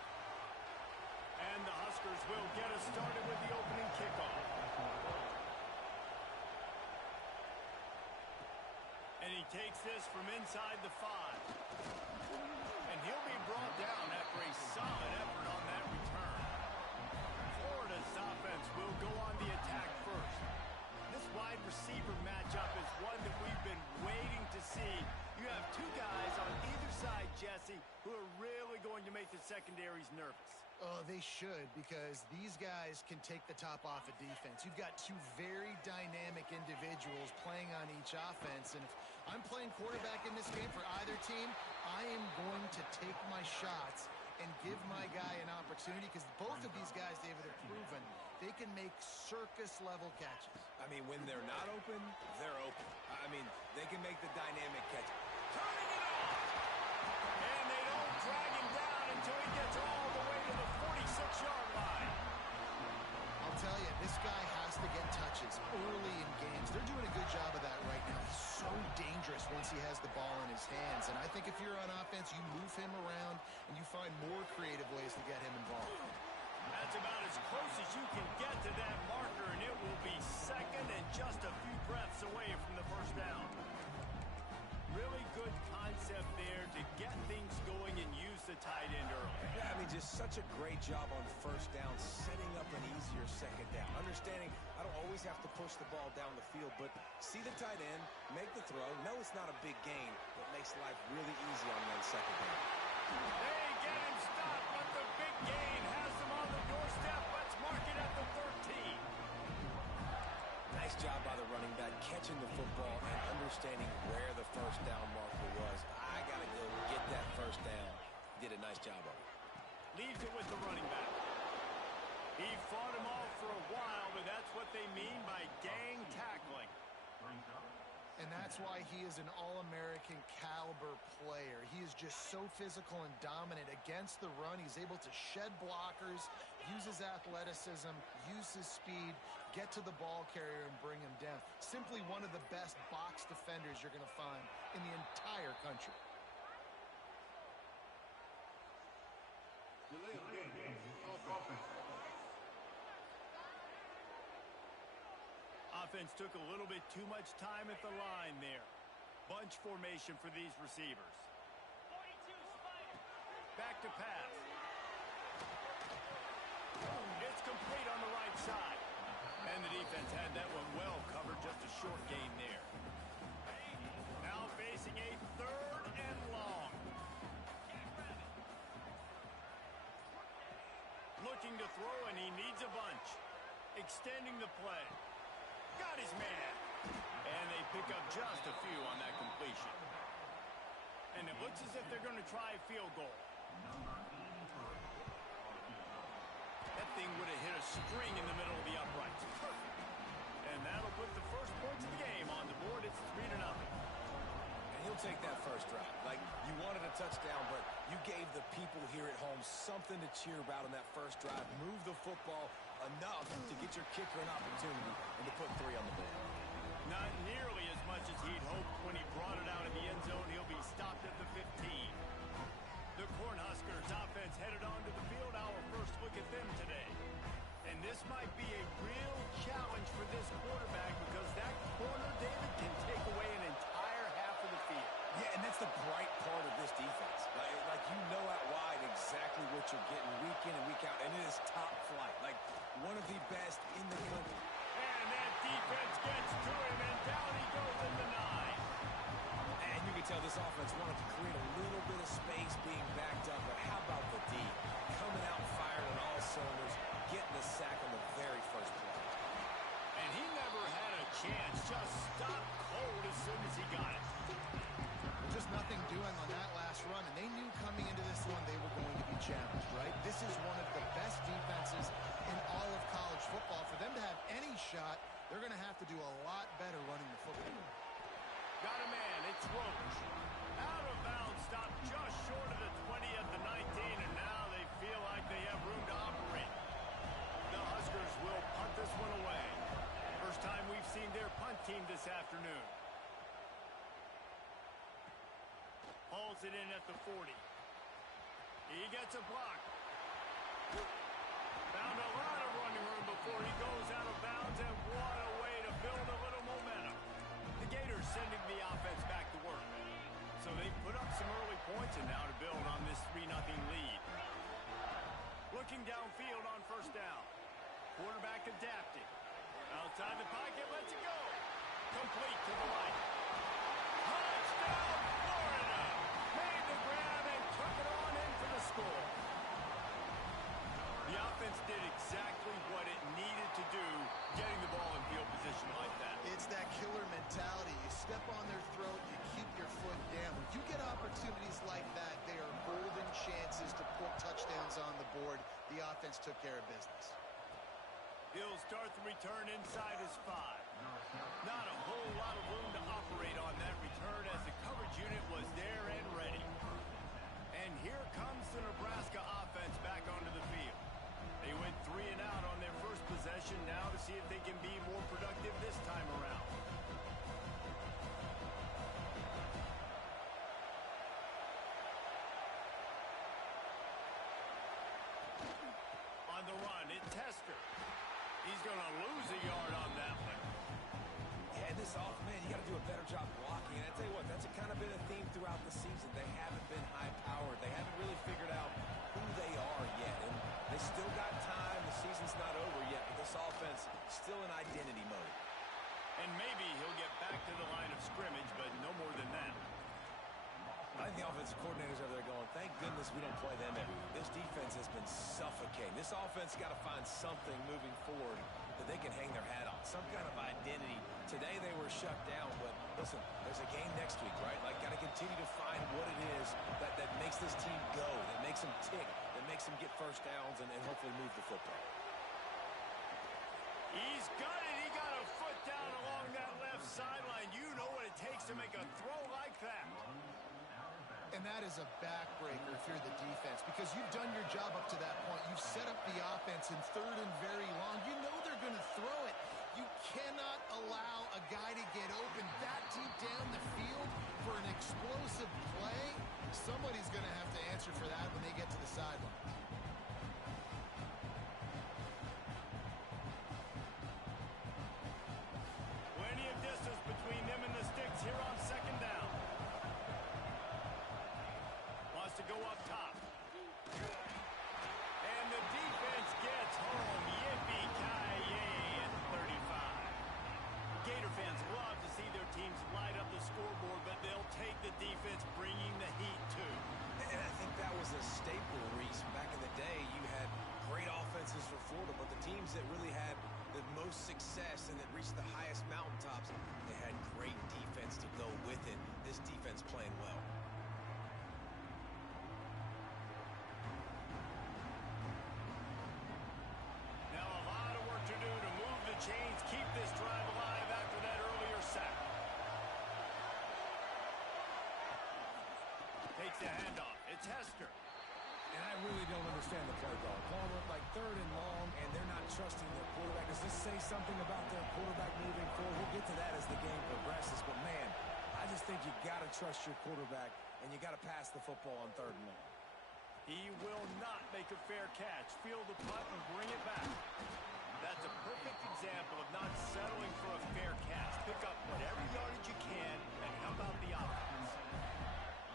And the Huskers will get us started with the opening kickoff. And he takes this from inside the 5. And he'll be brought down after a solid effort on that return. Florida's offense will go on the attack first. This wide receiver matchup is one that we've been waiting to see. You have two guys on either side, Jesse, who are really going to make the secondaries nervous. Oh, they should, because these guys can take the top off of defense. You've got two very dynamic individuals playing on each offense, and if I'm playing quarterback in this game for either team, I am going to take my shots and give my guy an opportunity, because both of these guys, David, have proven they can make circus-level catches. I mean, when they're not open, they're open. I mean, they can make the dynamic catch. Turning it off! And they don't drag him down until he gets all the way to the 46-yard line. I'll tell you, this guy has to get touches early in games. They're doing a good job of that right now. He's so dangerous once he has the ball in his hands. And I think if you're on offense, you move him around and you find more creative ways to get him involved. That's about as close as you can get to that marker, and it will be second and just a few breaths away from the first down. Really good concept there to get things going and use the tight end early. Yeah, I mean, just such a great job on first down, setting up an easier second down. Understanding I don't always have to push the ball down the field, but see the tight end, make the throw. No, it's not a big gain, but makes life really easy on that second down. They get him stopped, but the big gain has them on the doorstep. Let's mark it at the 13. Nice job by the running back, catching the football and understanding where the first down marker was. I got to go get that first down. Did a nice job of it. Leaves it with the running back. He fought him off for a while, but that's what they mean by gang tackling. And that's why he is an All-American caliber player. He is just so physical and dominant against the run. He's able to shed blockers, use his athleticism, use his speed, get to the ball carrier and bring him down. Simply one of the best box defenders you're going to find in the entire country. Offense took a little bit too much time at the line there. Bunch formation for these receivers. Back to pass. It's complete on the right side. And the defense had that one well covered, just a short gain there. Now facing a 3rd and long. Looking to throw, and he needs a bunch. Extending the play. Got his man. And they pick up just a few on that completion. And it looks as if they're going to try a field goal. That thing would have hit a string in the middle of the uprights. Perfect. And that'll put the first points of the game on the board. It's 3-0. And he'll take that first drive. Like, you wanted a touchdown, but you gave the people here at home something to cheer about on that first drive. Move the football enough to get your kicker an opportunity and to put 3 on the board. Not nearly as much as he'd hoped when he brought it out in the end zone. He'll be stopped at the 15. The Cornhuskers offense headed onto the field. Our first look at them today. And this might be a real challenge for this quarterback, because that corner, David, can take away an entire half of the field. Yeah, and that's the bright part of this defense. Like you know out wide exactly what you're getting week in and week out, and it is top flight. Like, one of the best in the country. And that defense gets to him, and down he goes in the 9. And you can tell this offense wanted to create a little bit of space being backed up, but how about the D? Coming out firing on all cylinders, getting the sack on the very first play. And he never had a chance, just stopped cold as soon as he got it. Just nothing doing on that last run, and they knew coming into this one they were going to be challenged, right? This is one of the best defenses in all of college football. For them to have any shot, they're going to have to do a lot better running the football. Got a man, it's Roach. Out of bounds, stopped just short of the 20 at the 19, and now they feel like they have room to operate. The Huskers will punt this one away. First time we've seen their punt team this afternoon. Hauls it in at the 40. He gets a block. Found a lot of running room before he goes out of bounds, and what a way to build a little momentum. The Gators sending the offense back to work. So they put up some early points, and now to build on this 3-0 lead. Looking downfield on first down. Quarterback adapting. Outside the pocket, lets it go. Complete to the right. Touchdown, Florida! Made the grab and took it on in for the score. The offense did exactly what it needed to do, getting the ball in field position like that. It's that killer mentality. You step on their throat, you keep your foot down. When you get opportunities like that, they are golden chances to put touchdowns on the board. The offense took care of business. He'll start the return inside his 5. Not a whole lot of room to operate on that return as the coverage unit was there and ready. And here comes the Nebraska offense back onto the field. They went 3 and out on their first possession, now to see if they can be more productive this time around. On the run, it's Tester. He's going to lose a yard on that one. Yeah, this man, you got to do a better job blocking. And I tell you what, that's kind of been a theme throughout the season. They haven't been high-powered. They haven't really figured out who they are yet. And they still got time. The season's not over yet, but this offense still in identity mode. And maybe he'll get back to the line of scrimmage, but no more than that. I think the offensive coordinators over there going, thank goodness we don't play them every week. This defense has been suffocating. This offense got to find something moving forward that they can hang their hat on, some kind of identity. Today they were shut down, but listen, there's a game next week, right? Like, got to continue to find what it is that makes this team go, that makes them tick, that makes them get first downs and hopefully move the football. He's got it. He got a foot down along that left sideline. You know what it takes to make a throw like that. And that is a backbreaker if you're the defense, because you've done your job up to that point. You've set up the offense in 3rd and very long. You know they're going to throw it. You cannot allow a guy to get open that deep down the field for an explosive play. Somebody's going to have to answer for that when they get to the sideline. Plenty of distance between them and the sticks here on second down. Wants to go up top. And the defense gets home. Yippee-ki-yay at the 35. Gator fans love to see their teams light up the scoreboard, but they'll take the defense bringing the heat too. And I think that was a staple, Reese. Back in the day, you had great offenses for Florida, but the teams that really had the most success and that reached the highest mountaintops, they had great defense to go with it. This defense playing well. Now a lot of work to do to move the chains, keep this drive alive after that earlier sack. Takes the handoff. It's Hester. And I really don't understand the play call. Palmer, like 3rd and long, and they're not trusting their quarterback. Does this say something about their quarterback moving forward? We'll get to that as the game progresses. But, man, I just think you got to trust your quarterback, and you got to pass the football on 3rd and long. He will not make a fair catch. Field the punt and bring it back. That's a perfect example of not settling for a fair catch. Pick up whatever yardage you can and help out the offense.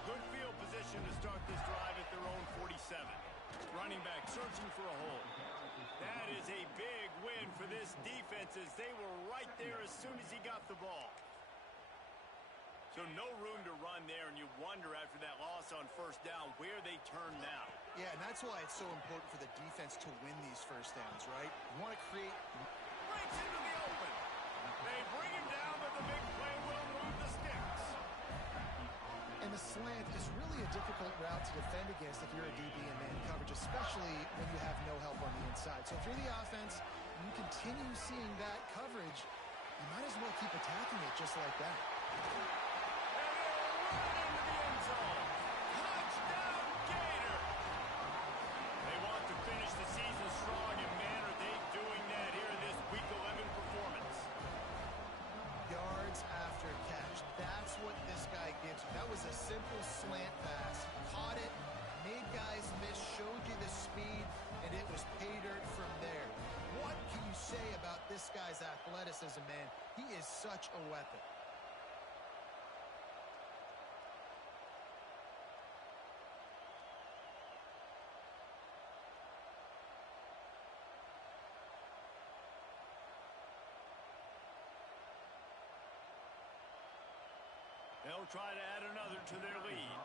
Good field position to start this drive at their own 47. Running back searching for a hole. That is a big win for this defense as they were right there as soon as he got the ball. So no room to run there, and you wonder after that loss on first down where they turn now. Yeah, and that's why it's so important for the defense to win these first downs, right? You want to create... Breaks into the open. They bring him down, but the big play will move the sticks. And the slant is really a difficult route to defend against if you're a DB in man coverage, especially when you have no help on the inside. So if you're the offense and you continue seeing that coverage, you might as well keep attacking it just like that. what this guy gives you. That was a simple slant pass. Caught it, made guys miss, showed you the speed, and it was pay dirt from there. What can you say about this guy's athleticism, man? He is such a weapon. They'll try to add another to their lead.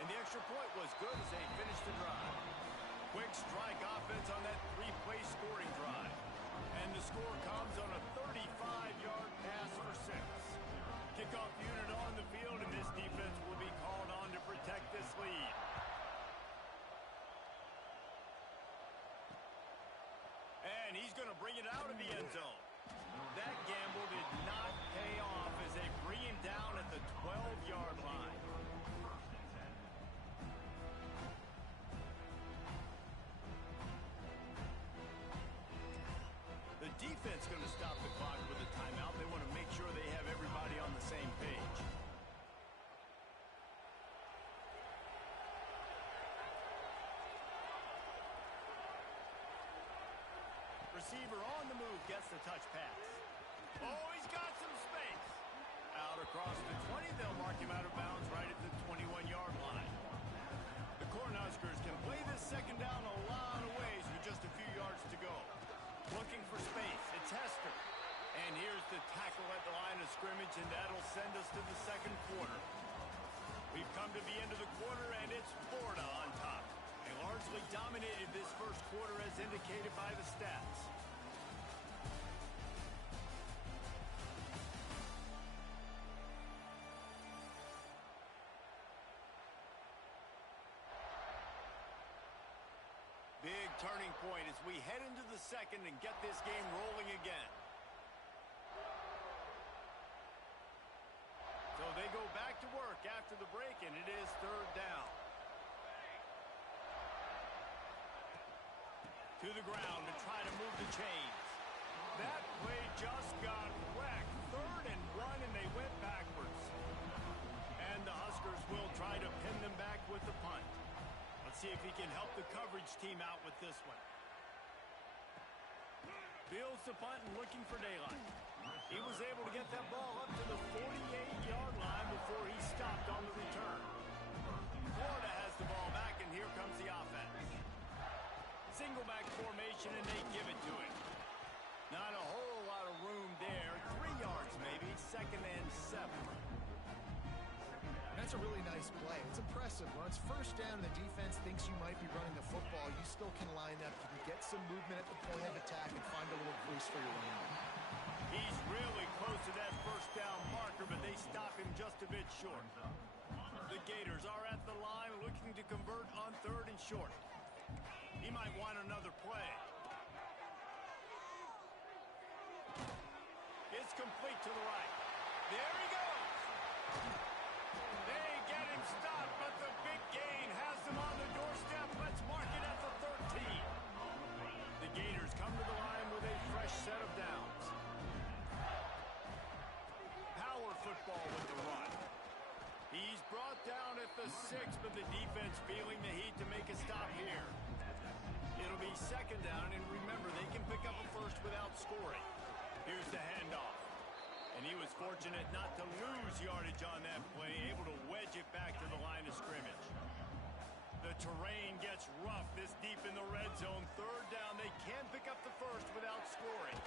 And the extra point was good as they finished the drive. Quick strike offense on that three-play scoring drive. And the score comes on a 35-yard pass for 6. Kickoff unit on the field, and this defense will be called on to protect this lead. And he's going to bring it out of the end zone. That gamble did not pay off as they bring him down at the 12-yard line. The defense going to stop the clock with a timeout. They want to make sure they have everybody on the same page. Receiver on the move, gets the touch pass. Oh, he's got some space. Out across the 20, they'll mark him out of bounds right at the 21-yard line. The Cornhuskers can play this second down a lot of ways with just a few yards to go. Looking for space, it's Hester. And here's the tackle at the line of scrimmage, and that'll send us to the second quarter. We've come to the end of the quarter, and it's Florida on top. They largely dominated this first quarter as indicated by the stats. Big turning point as we head into the second and get this game rolling again. So they go back to work after the break, and it is third down. To the ground to try to move the chains. That play just got wrecked. 3rd and 1, and they went backwards. And the Huskers will try to pin them back with the punt. Let's see if he can help the coverage team out with this one. Fields the punt and looking for daylight. He was able to get that ball up to the 48-yard line before he stopped on the return. Florida has the ball back, and here comes the offense. Single back formation, and they give it to him. Not a whole lot of room there. 3 yards maybe. 2nd and 7. That's a really nice play. It's impressive. When it's first down, the defense thinks you might be running the football. You still can line up. You can get some movement at the point of attack and find a little crease for your running back. He's really close to that first down marker, but they stop him just a bit short. The Gators are at the line looking to convert on 3rd and short. He might want another play. It's complete to the right. There he goes. They get him stopped, but the big gain has them on the doorstep. Let's mark it at the 13. The Gators come to the line with a fresh set of downs. Power football with the run. He's brought down at the 6, but the defense feeling the heat to make a stop here. It'll be 2nd down, and remember, they can pick up a first without scoring. Here's the handoff. And he was fortunate not to lose yardage on that play, able to wedge it back to the line of scrimmage. The terrain gets rough this deep in the red zone. 3rd down, they can pick up the first without scoring.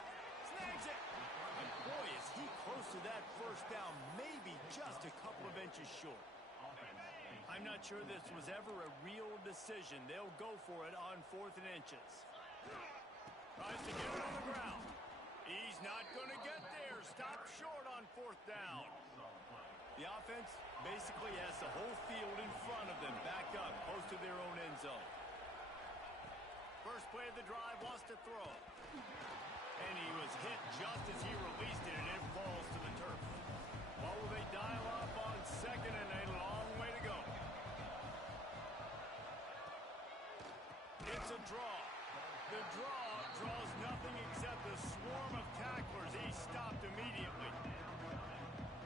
Snags it! And boy, is he close to that first down, maybe just a couple of inches short. I'm not sure this was ever a real decision. They'll go for it on 4th and inches. Tries to get it on the ground. He's not going to get there. Stop short on 4th down. The offense basically has the whole field in front of them, back up, close to their own end zone. First play of the drive, wants to throw. And he was hit just as he released it, and it falls to the turf. What will they dial up on 2nd, and a long way to go. It's a draw. The draw draws nothing except a swarm of tacklers. He stopped immediately.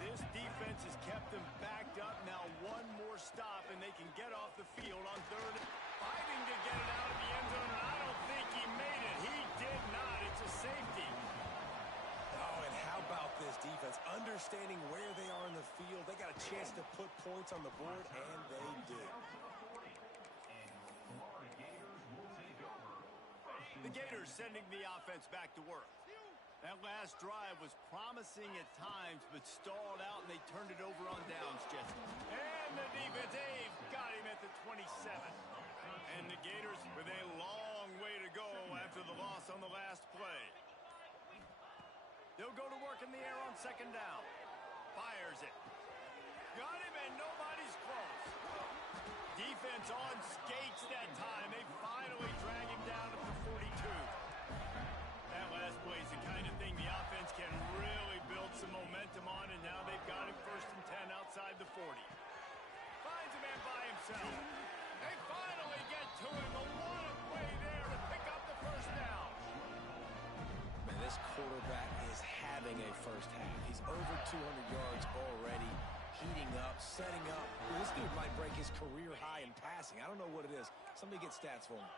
This defense has kept them backed up. Now one more stop, and they can get off the field on third. Fighting to get it out of the end zone, and I don't think he made it. He did not. It's a safety. Oh, and how about this defense? Understanding where they are in the field. They got a chance to put points on the board, and they did. The Gators sending the offense back to work. That last drive was promising at times, but stalled out, and they turned it over on downs, Jesse. And the defense, they've got him at the 27. And the Gators with a long way to go after the loss on the last play. They'll go to work in the air on second down. Fires it. Got him, and nobody's close. Defense on skates that time. They finally drag him down at the 42. That last play is the kind of thing the offense can really build some momentum on, and now they've got him 1st and 10 outside the 40. Finds a man by himself. They finally get to him. A lot of play there to pick up the first down. Man, this quarterback is having a first half. He's over 200 yards already, heating up, setting up. This dude might break his career high in passing. I don't know what it is. Somebody get stats for me.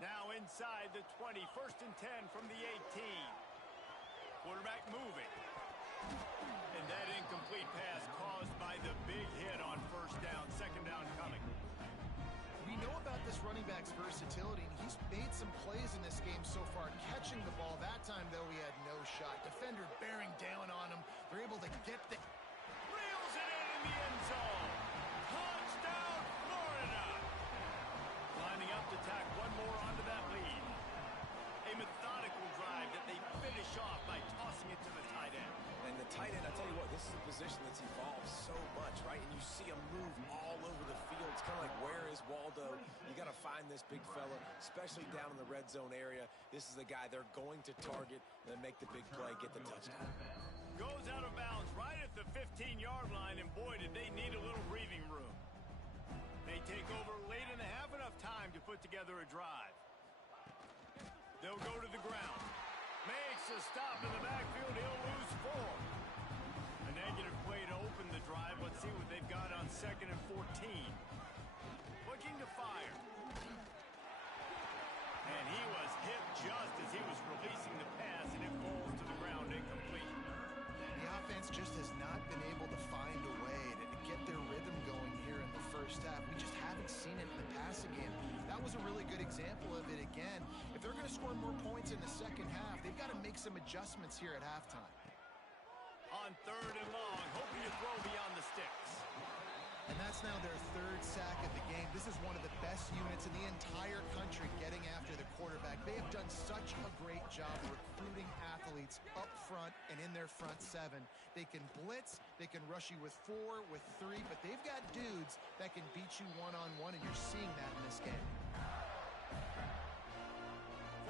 Now inside the 20, 1st and 10 from the 18. Quarterback moving. And that incomplete pass caused by the big hit on 1st down, 2nd down coming. We know about this running back's versatility, and he's made some plays in this game so far. Catching the ball that time, though, he had no shot. Defender bearing down on him. They're able to get the... Reels it in the end zone. Touchdown, Florida. Lining up to tack one more onto that lead. A methodical drive that they finish off by tossing it to the tight end. And the tight end, I tell you what, this is a position that's evolved so much, right? And you see him move all over the field. It's kind of like, where is Waldo? You got to find this big fella, especially down in the red zone area. This is the guy they're going to target and make the big play, get the touchdown. Goes out of bounds right at the 15-yard line, and boy, did they need a little breathing room. They take over late in the half, enough time to put together a drive. They'll go to the ground. Makes a stop in the backfield. He'll lose 4. A negative play to open the drive. Let's see what they've got on 2nd and 14. Looking to fire. And he was hit just as he was releasing the pass, and it falls to the ground incomplete. The offense just has not been able to find a way to get their rhythm going here in the first half. We just haven't seen it in the passing game. That was a really good example of it again. If they're going to score more points in the second half, they've got to make some adjustments here at halftime. On 3rd and long, hoping to throw beyond the sticks. And that's now their 3rd sack of the game. This is one of the best units in the entire country getting after the quarterback. They have done such a great job recruiting athletes up front and in their front 7. They can blitz, they can rush you with 4, with 3, but they've got dudes that can beat you one-on-one, and you're seeing that in this game.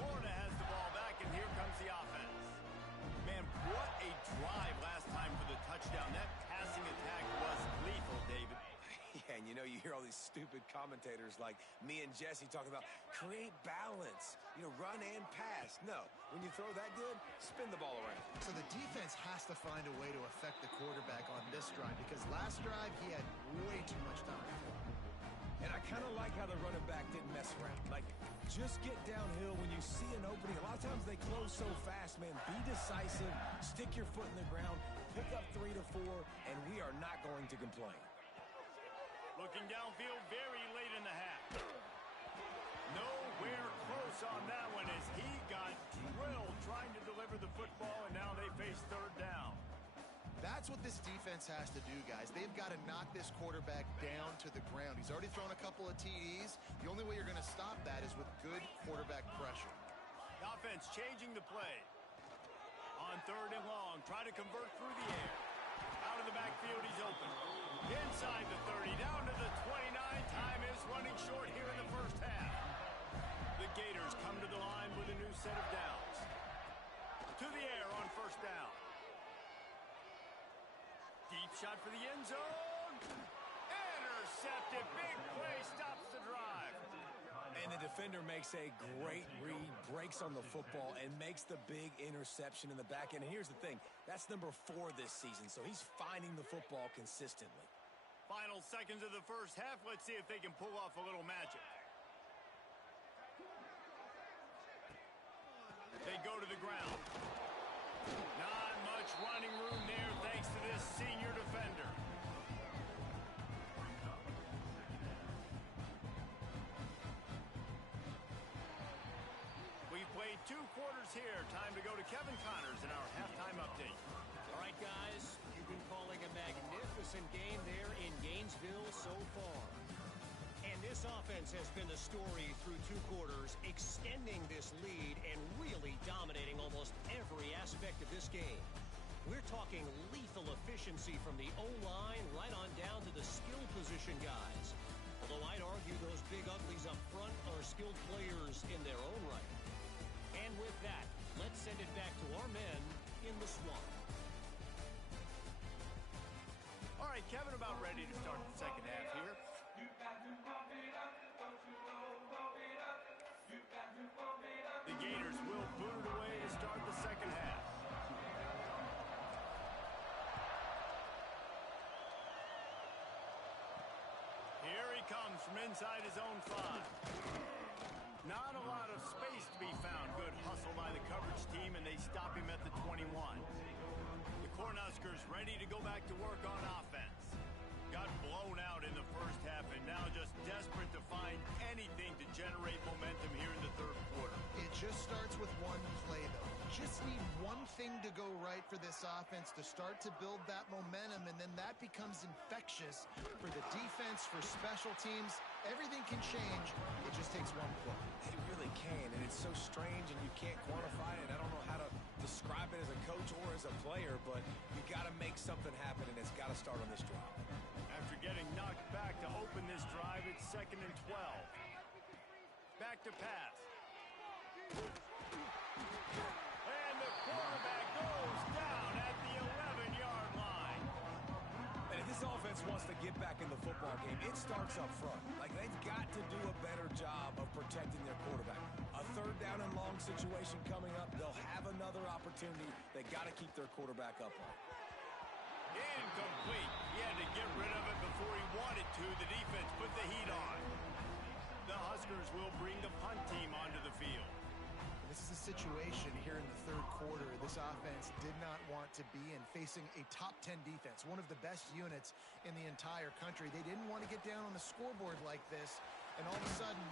Florida has the ball back, and here comes the offense. Man, what a drive last time for the touchdown. That passing attack was lethal, David. Yeah, and you know, you hear all these stupid commentators like me and Jesse talking about create balance, you know, run and pass. No, when you throw that good, spin the ball around. So the defense has to find a way to affect the quarterback on this drive, because last drive he had way too much time. And I kind of like how the running back didn't mess around. Like, just get downhill when you see an opening. A lot of times they close so fast, man. Be decisive, stick your foot in the ground, pick up 3 to 4, and we are not going to complain. Looking downfield very late in the half. Nowhere close on that one as he got drilled trying to deliver the football, and now they face 3rd down. That's what this defense has to do, guys. They've got to knock this quarterback down to the ground. He's already thrown a couple of TDs. The only way you're going to stop that is with good quarterback pressure. The offense changing the play. On 3rd and long, try to convert through the air. Out of the backfield, he's open. Inside the 30, down to the 29. Time is running short here in the first half. The Gators come to the line with a new set of downs. To the air on 1st down. Deep shot for the end zone. Intercepted. Big play stops the drive. And the defender makes a great read, breaks on the football, and makes the big interception in the back end. And here's the thing, that's number 4 this season, so he's finding the football consistently. Final seconds of the first half. Let's see if they can pull off a little magic. They go to the ground. Not much running room there thanks to this senior defender. We've played 2 quarters here. Time to go to Kevin Connors in our halftime update. All right, guys, you've been calling a magnificent game there in Gainesville so far. And this offense has been the story through 2 quarters, extending this lead and really dominating almost every aspect of this game. We're talking lethal efficiency from the O-line right on down to the skill position guys. Although I'd argue those big uglies up front are skilled players in their own right. And with that, let's send it back to our men in the swamp. All right, Kevin, about ready to start the second half here. The Gators will boot it away to start the second half. Here he comes from inside his own 5. Not a lot of space to be found. Good hustle by the coverage team, and they stop him at the 21. The Cornhuskers ready to go back to work on offense. Got blown out in the first half and now just desperate to find anything to generate momentum here in the third quarter. It just starts with one play, though. Just need one thing to go right for this offense to start to build that momentum, and then that becomes infectious for the defense, for special teams. Everything can change. It just takes one play. It really can, and it's so strange, and you can't quantify it. I don't know how to describe it as a coach or as a player, but you got to make something happen, and it's got to start on this drive. After getting knocked back to open this drive, it's 2nd and 12. Back to pass. And the quarterback goes down at the 11-yard line. And if this offense wants to get back in the football game, it starts up front. Like, they've got to do a better job of protecting their quarterback. A 3rd down and long situation coming up, they'll have another opportunity. They got to keep their quarterback up on it. Incomplete. He had to get rid of it before he wanted to. The defense put the heat on. The Huskers will bring the punt team onto the field. This is a situation here in the third quarter this offense did not want to be in, facing a top 10 defense, one of the best units in the entire country. They didn't want to get down on the scoreboard like this and all of a sudden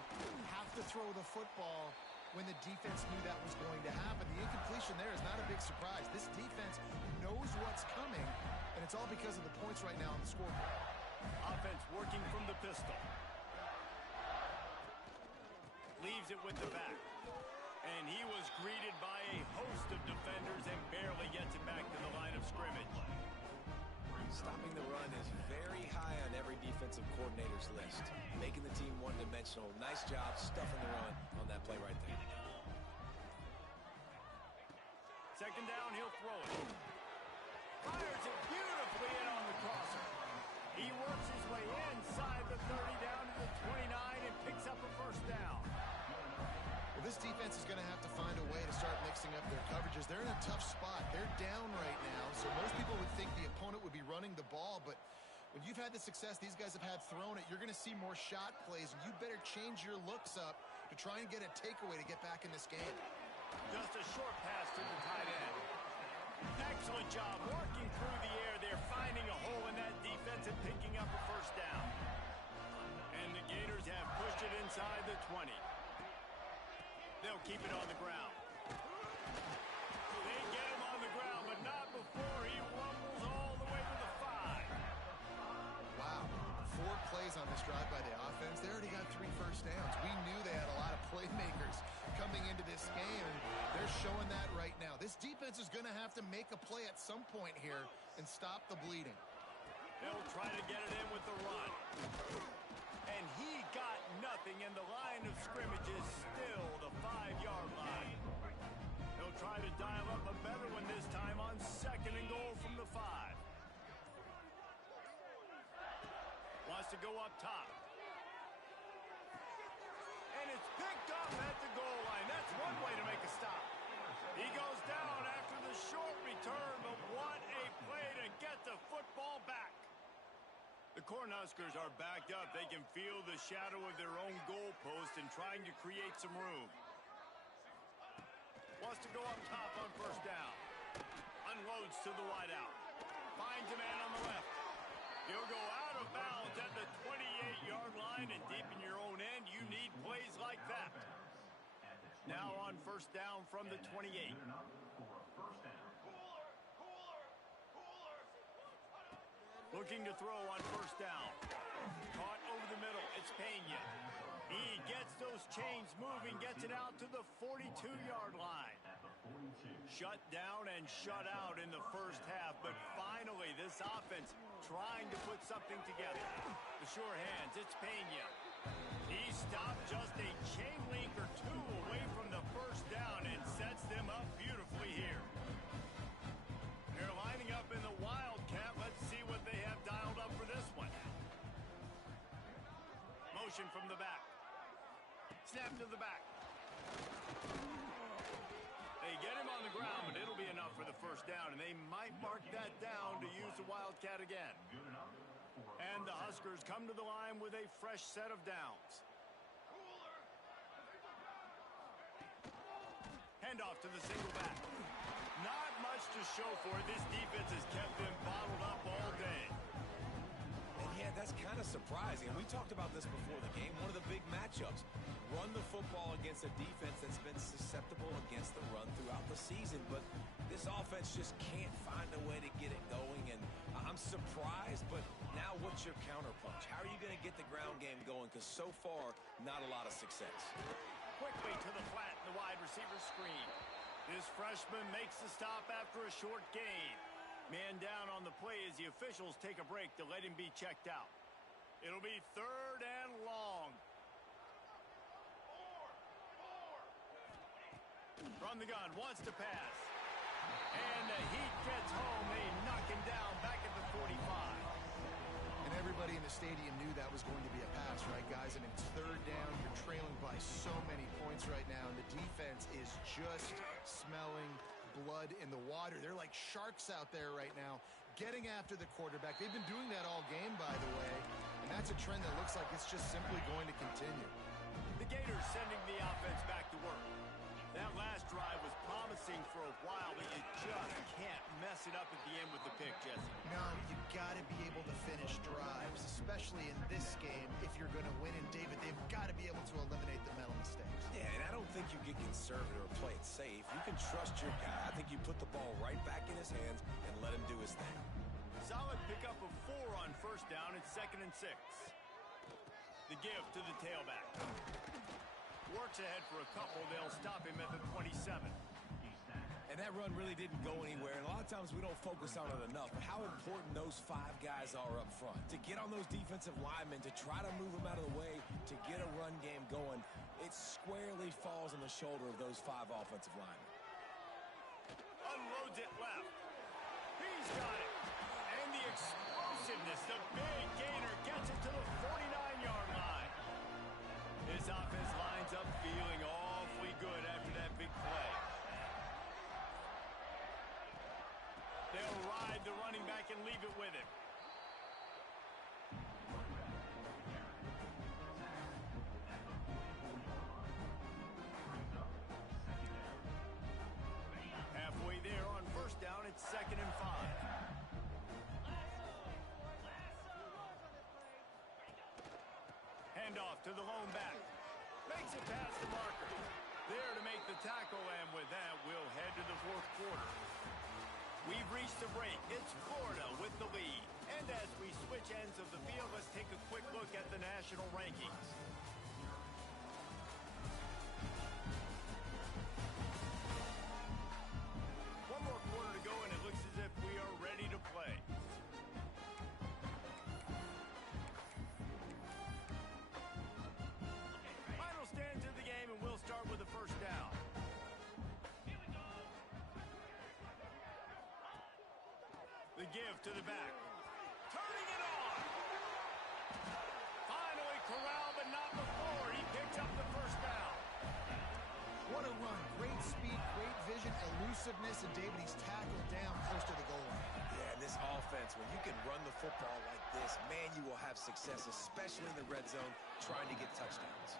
have to throw the football when the defense knew that was going to happen. The incompletion there is not a big surprise. This defense knows what's coming, and it's all because of the points right now on the scoreboard. Offense working from the pistol. Leaves it with the back. And he was greeted by a host of defenders and barely gets it back to the line of scrimmage. Stopping the run is very high on every defensive coordinator's list. Making the team one-dimensional. Nice job stuffing the run on that play right there. 2nd down, he'll throw it. Fires it beautifully in on the crosser. He works his way inside the 30 down to the 29 and picks up a 1st down. Well, this defense is going to have to find a way to start mixing up their coverages. They're in a tough spot. They're down right now, so most people would think the opponent would be running the ball, but when you've had the success these guys have had throwing it, you're going to see more shot plays, and you better change your looks up to try and get a takeaway to get back in this game. Just a short pass to the tight end. Excellent job working through the air there, finding a hole in that defense and picking up a 1st down. And the Gators have pushed it inside the 20. They'll keep it on the ground. They get him on the ground, but not before he rumbles all the way to the 5. Wow. 4 plays on this drive by the offense. They already got 3 first downs. We knew they had a lot of playmakers coming into this game, and they're showing that right now. This defense is going to have to make a play at some point here and stop the bleeding. They'll try to get it in with the run. And he got nothing, and the line of scrimmage is still the 5-yard line. He'll try to dial up a better one this time on 2nd and goal from the 5. Wants to go up top. And it's Cornhuskers are backed up. They can feel the shadow of their own goalpost and trying to create some room. Wants to go up top on first down. Unloads to the wideout. Finds a man on the left. He'll go out of bounds at the 28-yard line, and deep in your own end, you need plays like that. Now on first down from the 28. Looking to throw on first down. Caught over the middle. It's Pena. He gets those chains moving, gets it out to the 42-yard line. Shut down and shut out in the first half, but finally this offense trying to put something together. The sure hands, it's Pena. He stopped just a chain link or two away from the first down and sets them up beautifully here. They're lining up in the Wildcat. Let's see what they have dialed up for this one. Motion from the back. Snap to the back. They get him on the ground, but it'll be enough for the first down, and they might mark that down to use the Wildcat again. And the Huskers come to the line with a fresh set of downs. Handoff to the single back. Not much to show for it. This defense has kept them bottled up all day. And yeah, that's kind of surprising. And we talked about this before the game. One of the big matchups. Run the football against a defense that's been susceptible against the run throughout the season. But this offense just can't find a way to get it going. And I'm surprised, but now what's your counterpunch? How are you going to get the ground game going? Because so far, not a lot of success. Quickly to the flat in the wide receiver screen. This freshman makes the stop after a short gain. Man down on the play as the officials take a break to let him be checked out. It'll be 3rd and long. From the gun, wants to pass. And the Heat gets home. They knock him down back at the 45. And everybody in the stadium knew that was going to be a pass, right, guys? I mean, it's 3rd down. You're trailing by so many points right now, and the defense is just smelling blood in the water. They're like sharks out there right now, getting after the quarterback. They've been doing that all game, by the way, and that's a trend that looks like it's just simply going to continue. The Gators sending the offense back to work. That last drive was promising for a while, but you just can't mess it up at the end with the pick, Jesse. No, you've got to be able to finish drives, especially in this game. If you're going to win, and David, they've got to be able to eliminate the mental mistakes. Yeah, and I don't think you get conservative or play it safe. You can trust your guy. I think you put the ball right back in his hands and let him do his thing. Solid pickup of 4 on first down. It's 2nd and 6. The give to the tailback. Works ahead for a couple. They'll stop him at the 27. And that run really didn't go anywhere. And a lot of times we don't focus on it enough. But how important those 5 guys are up front. To get on those defensive linemen, to try to move them out of the way, to get a run game going, it squarely falls on the shoulder of those 5 offensive linemen. Unloads it left. He's got it. And the explosiveness, the big gainer gets it to the 49-yard line. This offense lines up feeling awfully good after that big play. They'll ride the running back and leave it with him. Halfway there on first down, it's 2nd and 5. Handoff to the lone back. Makes it past the marker. There to make the tackle, and with that, we'll head to the 4th quarter. We've reached the break. It's Florida with the lead. And as we switch ends of the field, let's take a quick look at the national rankings. One more quarter to go, and it looks as if we are ready to play. Final stands of the game, and we'll start with the first down. The give to the back. Turning it on. Finally corralled, but not before. He picks up the first down. What a run. Great speed, great vision, elusive explosiveness, and David, he's tackled down close to the goal line. Yeah, this offense, when you can run the football like this, man, you will have success, especially in the red zone, trying to get touchdowns.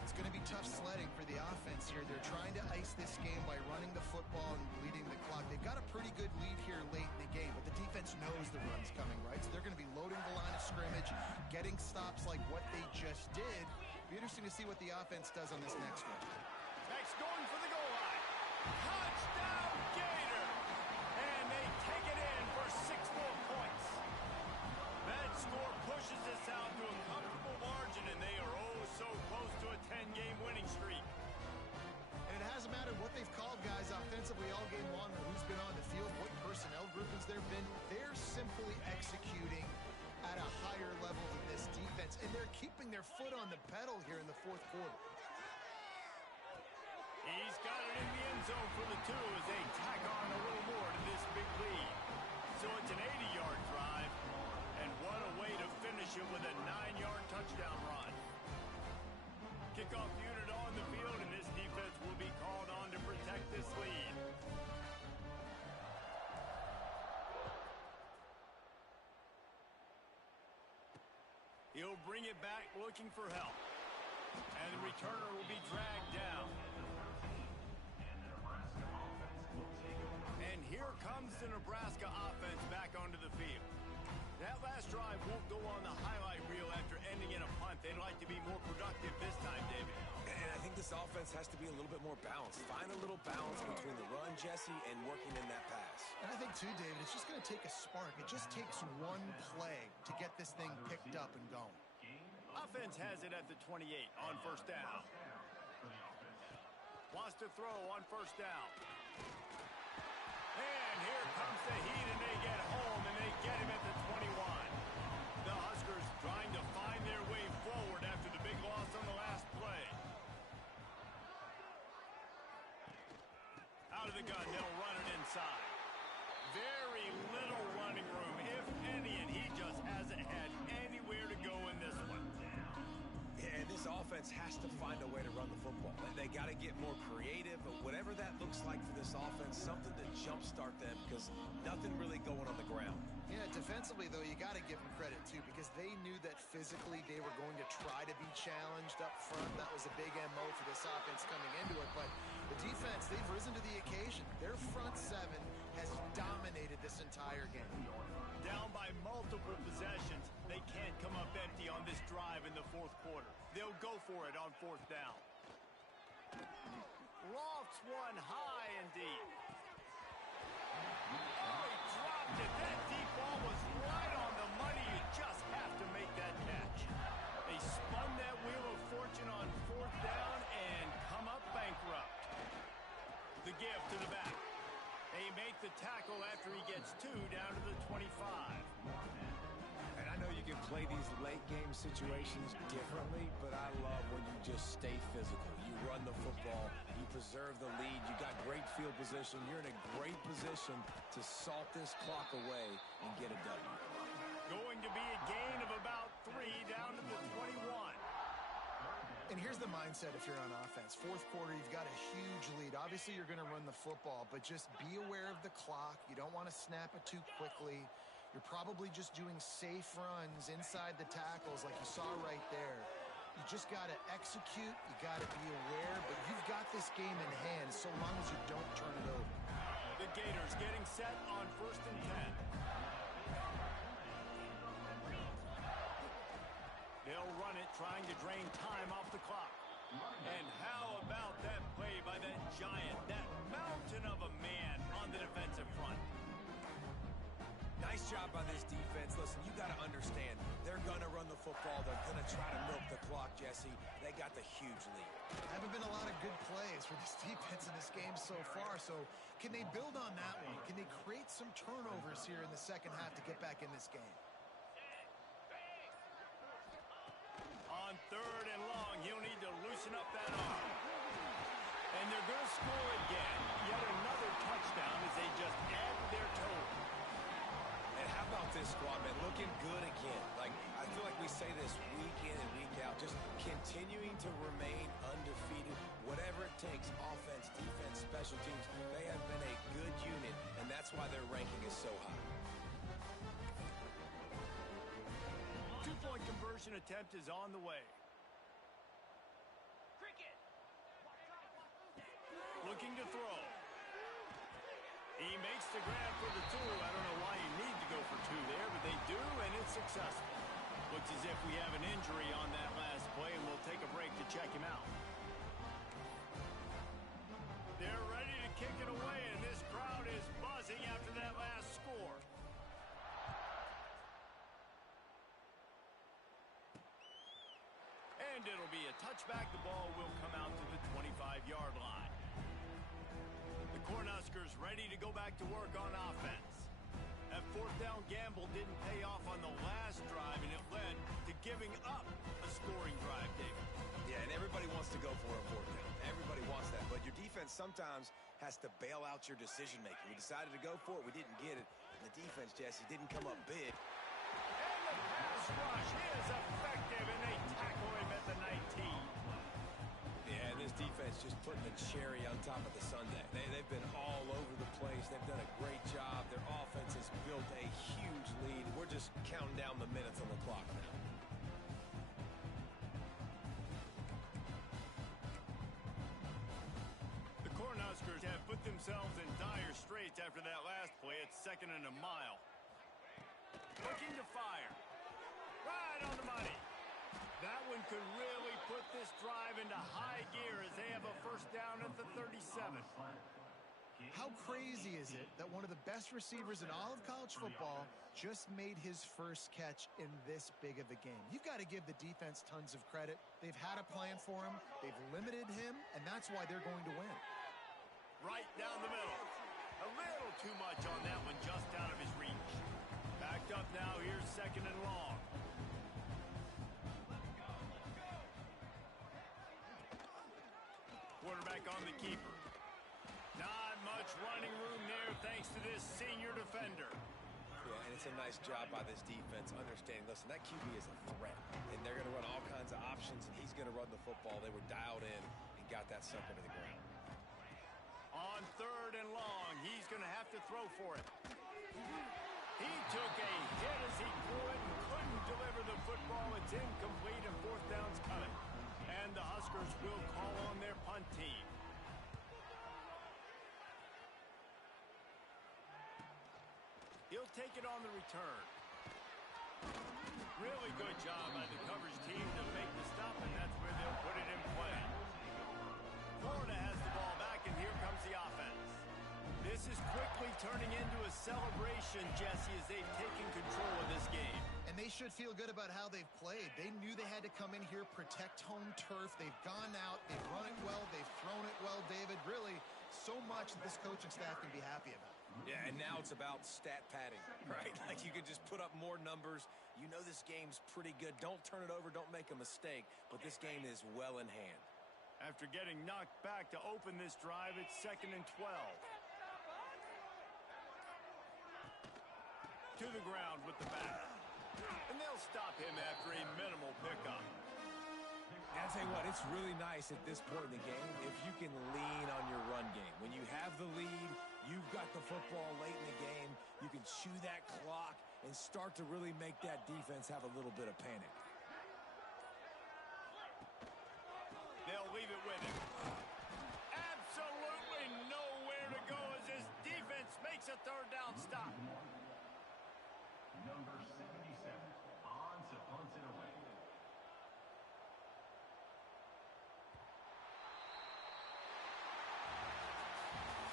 It's going to be tough sledding for the offense here. They're trying to ice this game by running the football and bleeding the clock. They've got a pretty good lead here late in the game, but the defense knows the run's coming, right? So they're going to be loading the line of scrimmage, getting stops like what they just did. Be interesting to see what the offense does on this next one. Tex going for the goal line. Touchdown, Gator! And they take it in for 6 more points. That score pushes us out to a comfortable margin, and they are so close to a 10-game winning streak. And it hasn't mattered what they've called guys offensively all game long or who's been on the field, what personnel groupings there have been. They're simply executing at a higher level than this defense, and they're keeping their foot on the pedal here in the fourth quarter. He's got it in the end zone for the 2 as they tack on a little more to this big lead. So it's an 80-yard drive, and what a way to finish it with a 9-yard touchdown run. Kickoff unit on the field, and this defense will be called on to protect this lead. He'll bring it back looking for help. And the returner will be dragged down. And here comes the Nebraska offense back onto the field. That last drive won't go on the highlight reel after ending in a punt. They'd like to be more productive this time, David. And I think this offense has to be a little bit more balanced. Find a little balance between the run, Jesse, and working in that pass. And I think, too, David, it's just going to take a spark. It just takes one play to get this thing picked up and going. Offense has it at the 28 on first down. Wants to throw on first down. And here comes the heat, and they get home, and they get him at the 21. The Huskers trying to find their way forward after the big loss on the last play. Out of the gun, they'll run it inside. Very little running room, if any, and he just hasn't had anywhere to go in this one. And this offense has to find a way to run the football. They got to get more creative, but whatever that looks like for this offense, something to jumpstart them because nothing really going on the ground. Yeah, defensively, though, you got to give them credit, too, because they knew that physically they were going to try to be challenged up front. That was a big MO for this offense coming into it. But the defense, they've risen to the occasion. Their front 7 has dominated this entire game. Down by multiple possessions, they can't come up empty on this drive in the fourth quarter. They'll go for it on fourth down. Lofts one high and deep. Oh, he dropped it. That deep ball was right on the money. You just have to make that catch. They spun that wheel of fortune on fourth down and come up bankrupt. The give to the back. They make the tackle after he gets 2 down to the 25. And I know you can play these late game situations differently, but I love when you just stay physical. You run the football, you preserve the lead, you got great field position, you're in a great position to salt this clock away and get a W. Going to be a gain of about 3 down to the 21. And here's the mindset if you're on offense. Fourth quarter, you've got a huge lead. Obviously, you're going to run the football, but just be aware of the clock. You don't want to snap it too quickly. You're probably just doing safe runs inside the tackles like you saw right there. You just got to execute. You got to be aware, but you've got this game in hand so long as you don't turn it over. The Gators getting set on first and 10. They'll run it, trying to drain time off the clock. And how about that play by that giant, that mountain of a man on the defensive front? Nice job by this defense. Listen, you got to understand, they're going to run the football. They're going to try to milk the clock, Jesse. They got the huge lead. Haven't been a lot of good plays for this defense in this game so far. So can they build on that one? Can they create some turnovers here in the second half to get back in this game? On third and long, he'll need to loosen up that arm. And they're going to score again. Yet another touchdown as they just add to their total. And how about this squad, man? Looking good again. Like, I feel like we say this week in and week out. Just continuing to remain undefeated. Whatever it takes, offense, defense, special teams. They have been a that's why their ranking is so high. Two-point conversion attempt is on the way. Looking to throw. He makes the grab for the two. I don't know why you need to go for two there, but they do, and it's successful. Looks as if we have an injury on that last play, and we'll take a break to check him out. They're ready to kick it away, and this crowd is buzzing after that last score. And it'll be a touchback. The ball will come out to the 25-yard line. The Cornhuskers ready to go back to work on offense. That fourth down gamble didn't pay off on the last drive, and it led to giving up a scoring drive, David. Yeah, and everybody wants to go for a fourth down. Everybody wants that, but your defense sometimes has to bail out your decision-making. We decided to go for it. We didn't get it. And the defense, Jesse, didn't come up big. And the pass rush is effective, and they tackle him at the 19. Yeah, and this defense just putting the cherry on top of the sundae. They've been all over the place. They've done a great job. Their offense has built a huge lead. We're just counting down the minutes on the clock now. The Cornhuskers have put themselves in dire straits after that last play. It's 2nd and a mile. Looking to fire. Right on the money. That one could really put this drive into high gear as they have a first down at the 37. How crazy is it that one of the best receivers in all of college football just made his first catch in this big of a game? You've got to give the defense tons of credit. They've had a plan for him. They've limited him, and that's why they're going to win. Right down the middle. A little too much on that one, just out of his reach. Backed up now, here's 2nd and long. Quarterback on the keeper. Not much running room there thanks to this senior defender. Yeah, and it's a nice job by this defense understanding, listen, that QB is a threat, and they're going to run all kinds of options, and he's going to run the football. They were dialed in and got that sucker to the ground. On 3rd and long, he's going to have to throw for it. He took a hit as he threw it and couldn't deliver the football. It's incomplete, and 4th down's coming. And the Huskers will call on their punt team. He'll take it on the return. Really good job by the coverage team to make the stop, and that's where they'll put it in play. Florida has the ball back, and here comes the offense. This is quickly turning into a celebration, Jesse, as they've taken control of this game. And they should feel good about how they've played. They knew they had to come in here, protect home turf. They've gone out, they've run it well, they've thrown it well, David. Really, so much that this coaching staff can be happy about. Yeah, and now it's about stat padding, right? Like you can just put up more numbers. You know this game's pretty good. Don't turn it over, don't make a mistake, but this game is well in hand. After getting knocked back to open this drive, it's 2nd and 12. To the ground with the back. And they'll stop him after a minimal pickup. I'll tell you what, it's really nice at this point in the game if you can lean on your run game. When you have the lead, you've got the football late in the game, you can chew that clock and start to really make that defense have a little bit of panic. They'll leave it with him. Absolutely nowhere to go as this defense makes a 3rd down stop. Number 77 on to punt it away.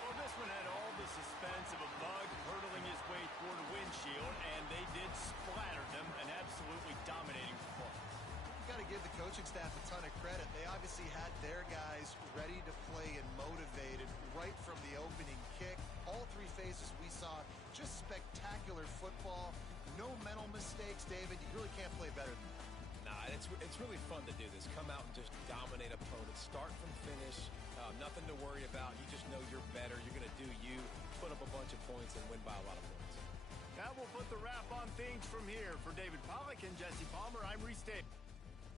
Well, this one had all the suspense of a bug hurtling his way toward a windshield, and they did splatter them, an absolutely dominating performance. You've got to give the coaching staff a ton of credit. They obviously had their guys ready to play and motivated right from the opening kick. All 3 phases we saw, just spectacular football. No mental mistakes, David. You really can't play better than that. Nah, it's really fun to do this. Come out and just dominate opponents. Start from finish. Nothing to worry about. You just know you're better. You're going to do you, put up a bunch of points, and win by a lot of points. That will put the wrap on things from here. For David Pollack and Jesse Palmer, I'm Reese Davis.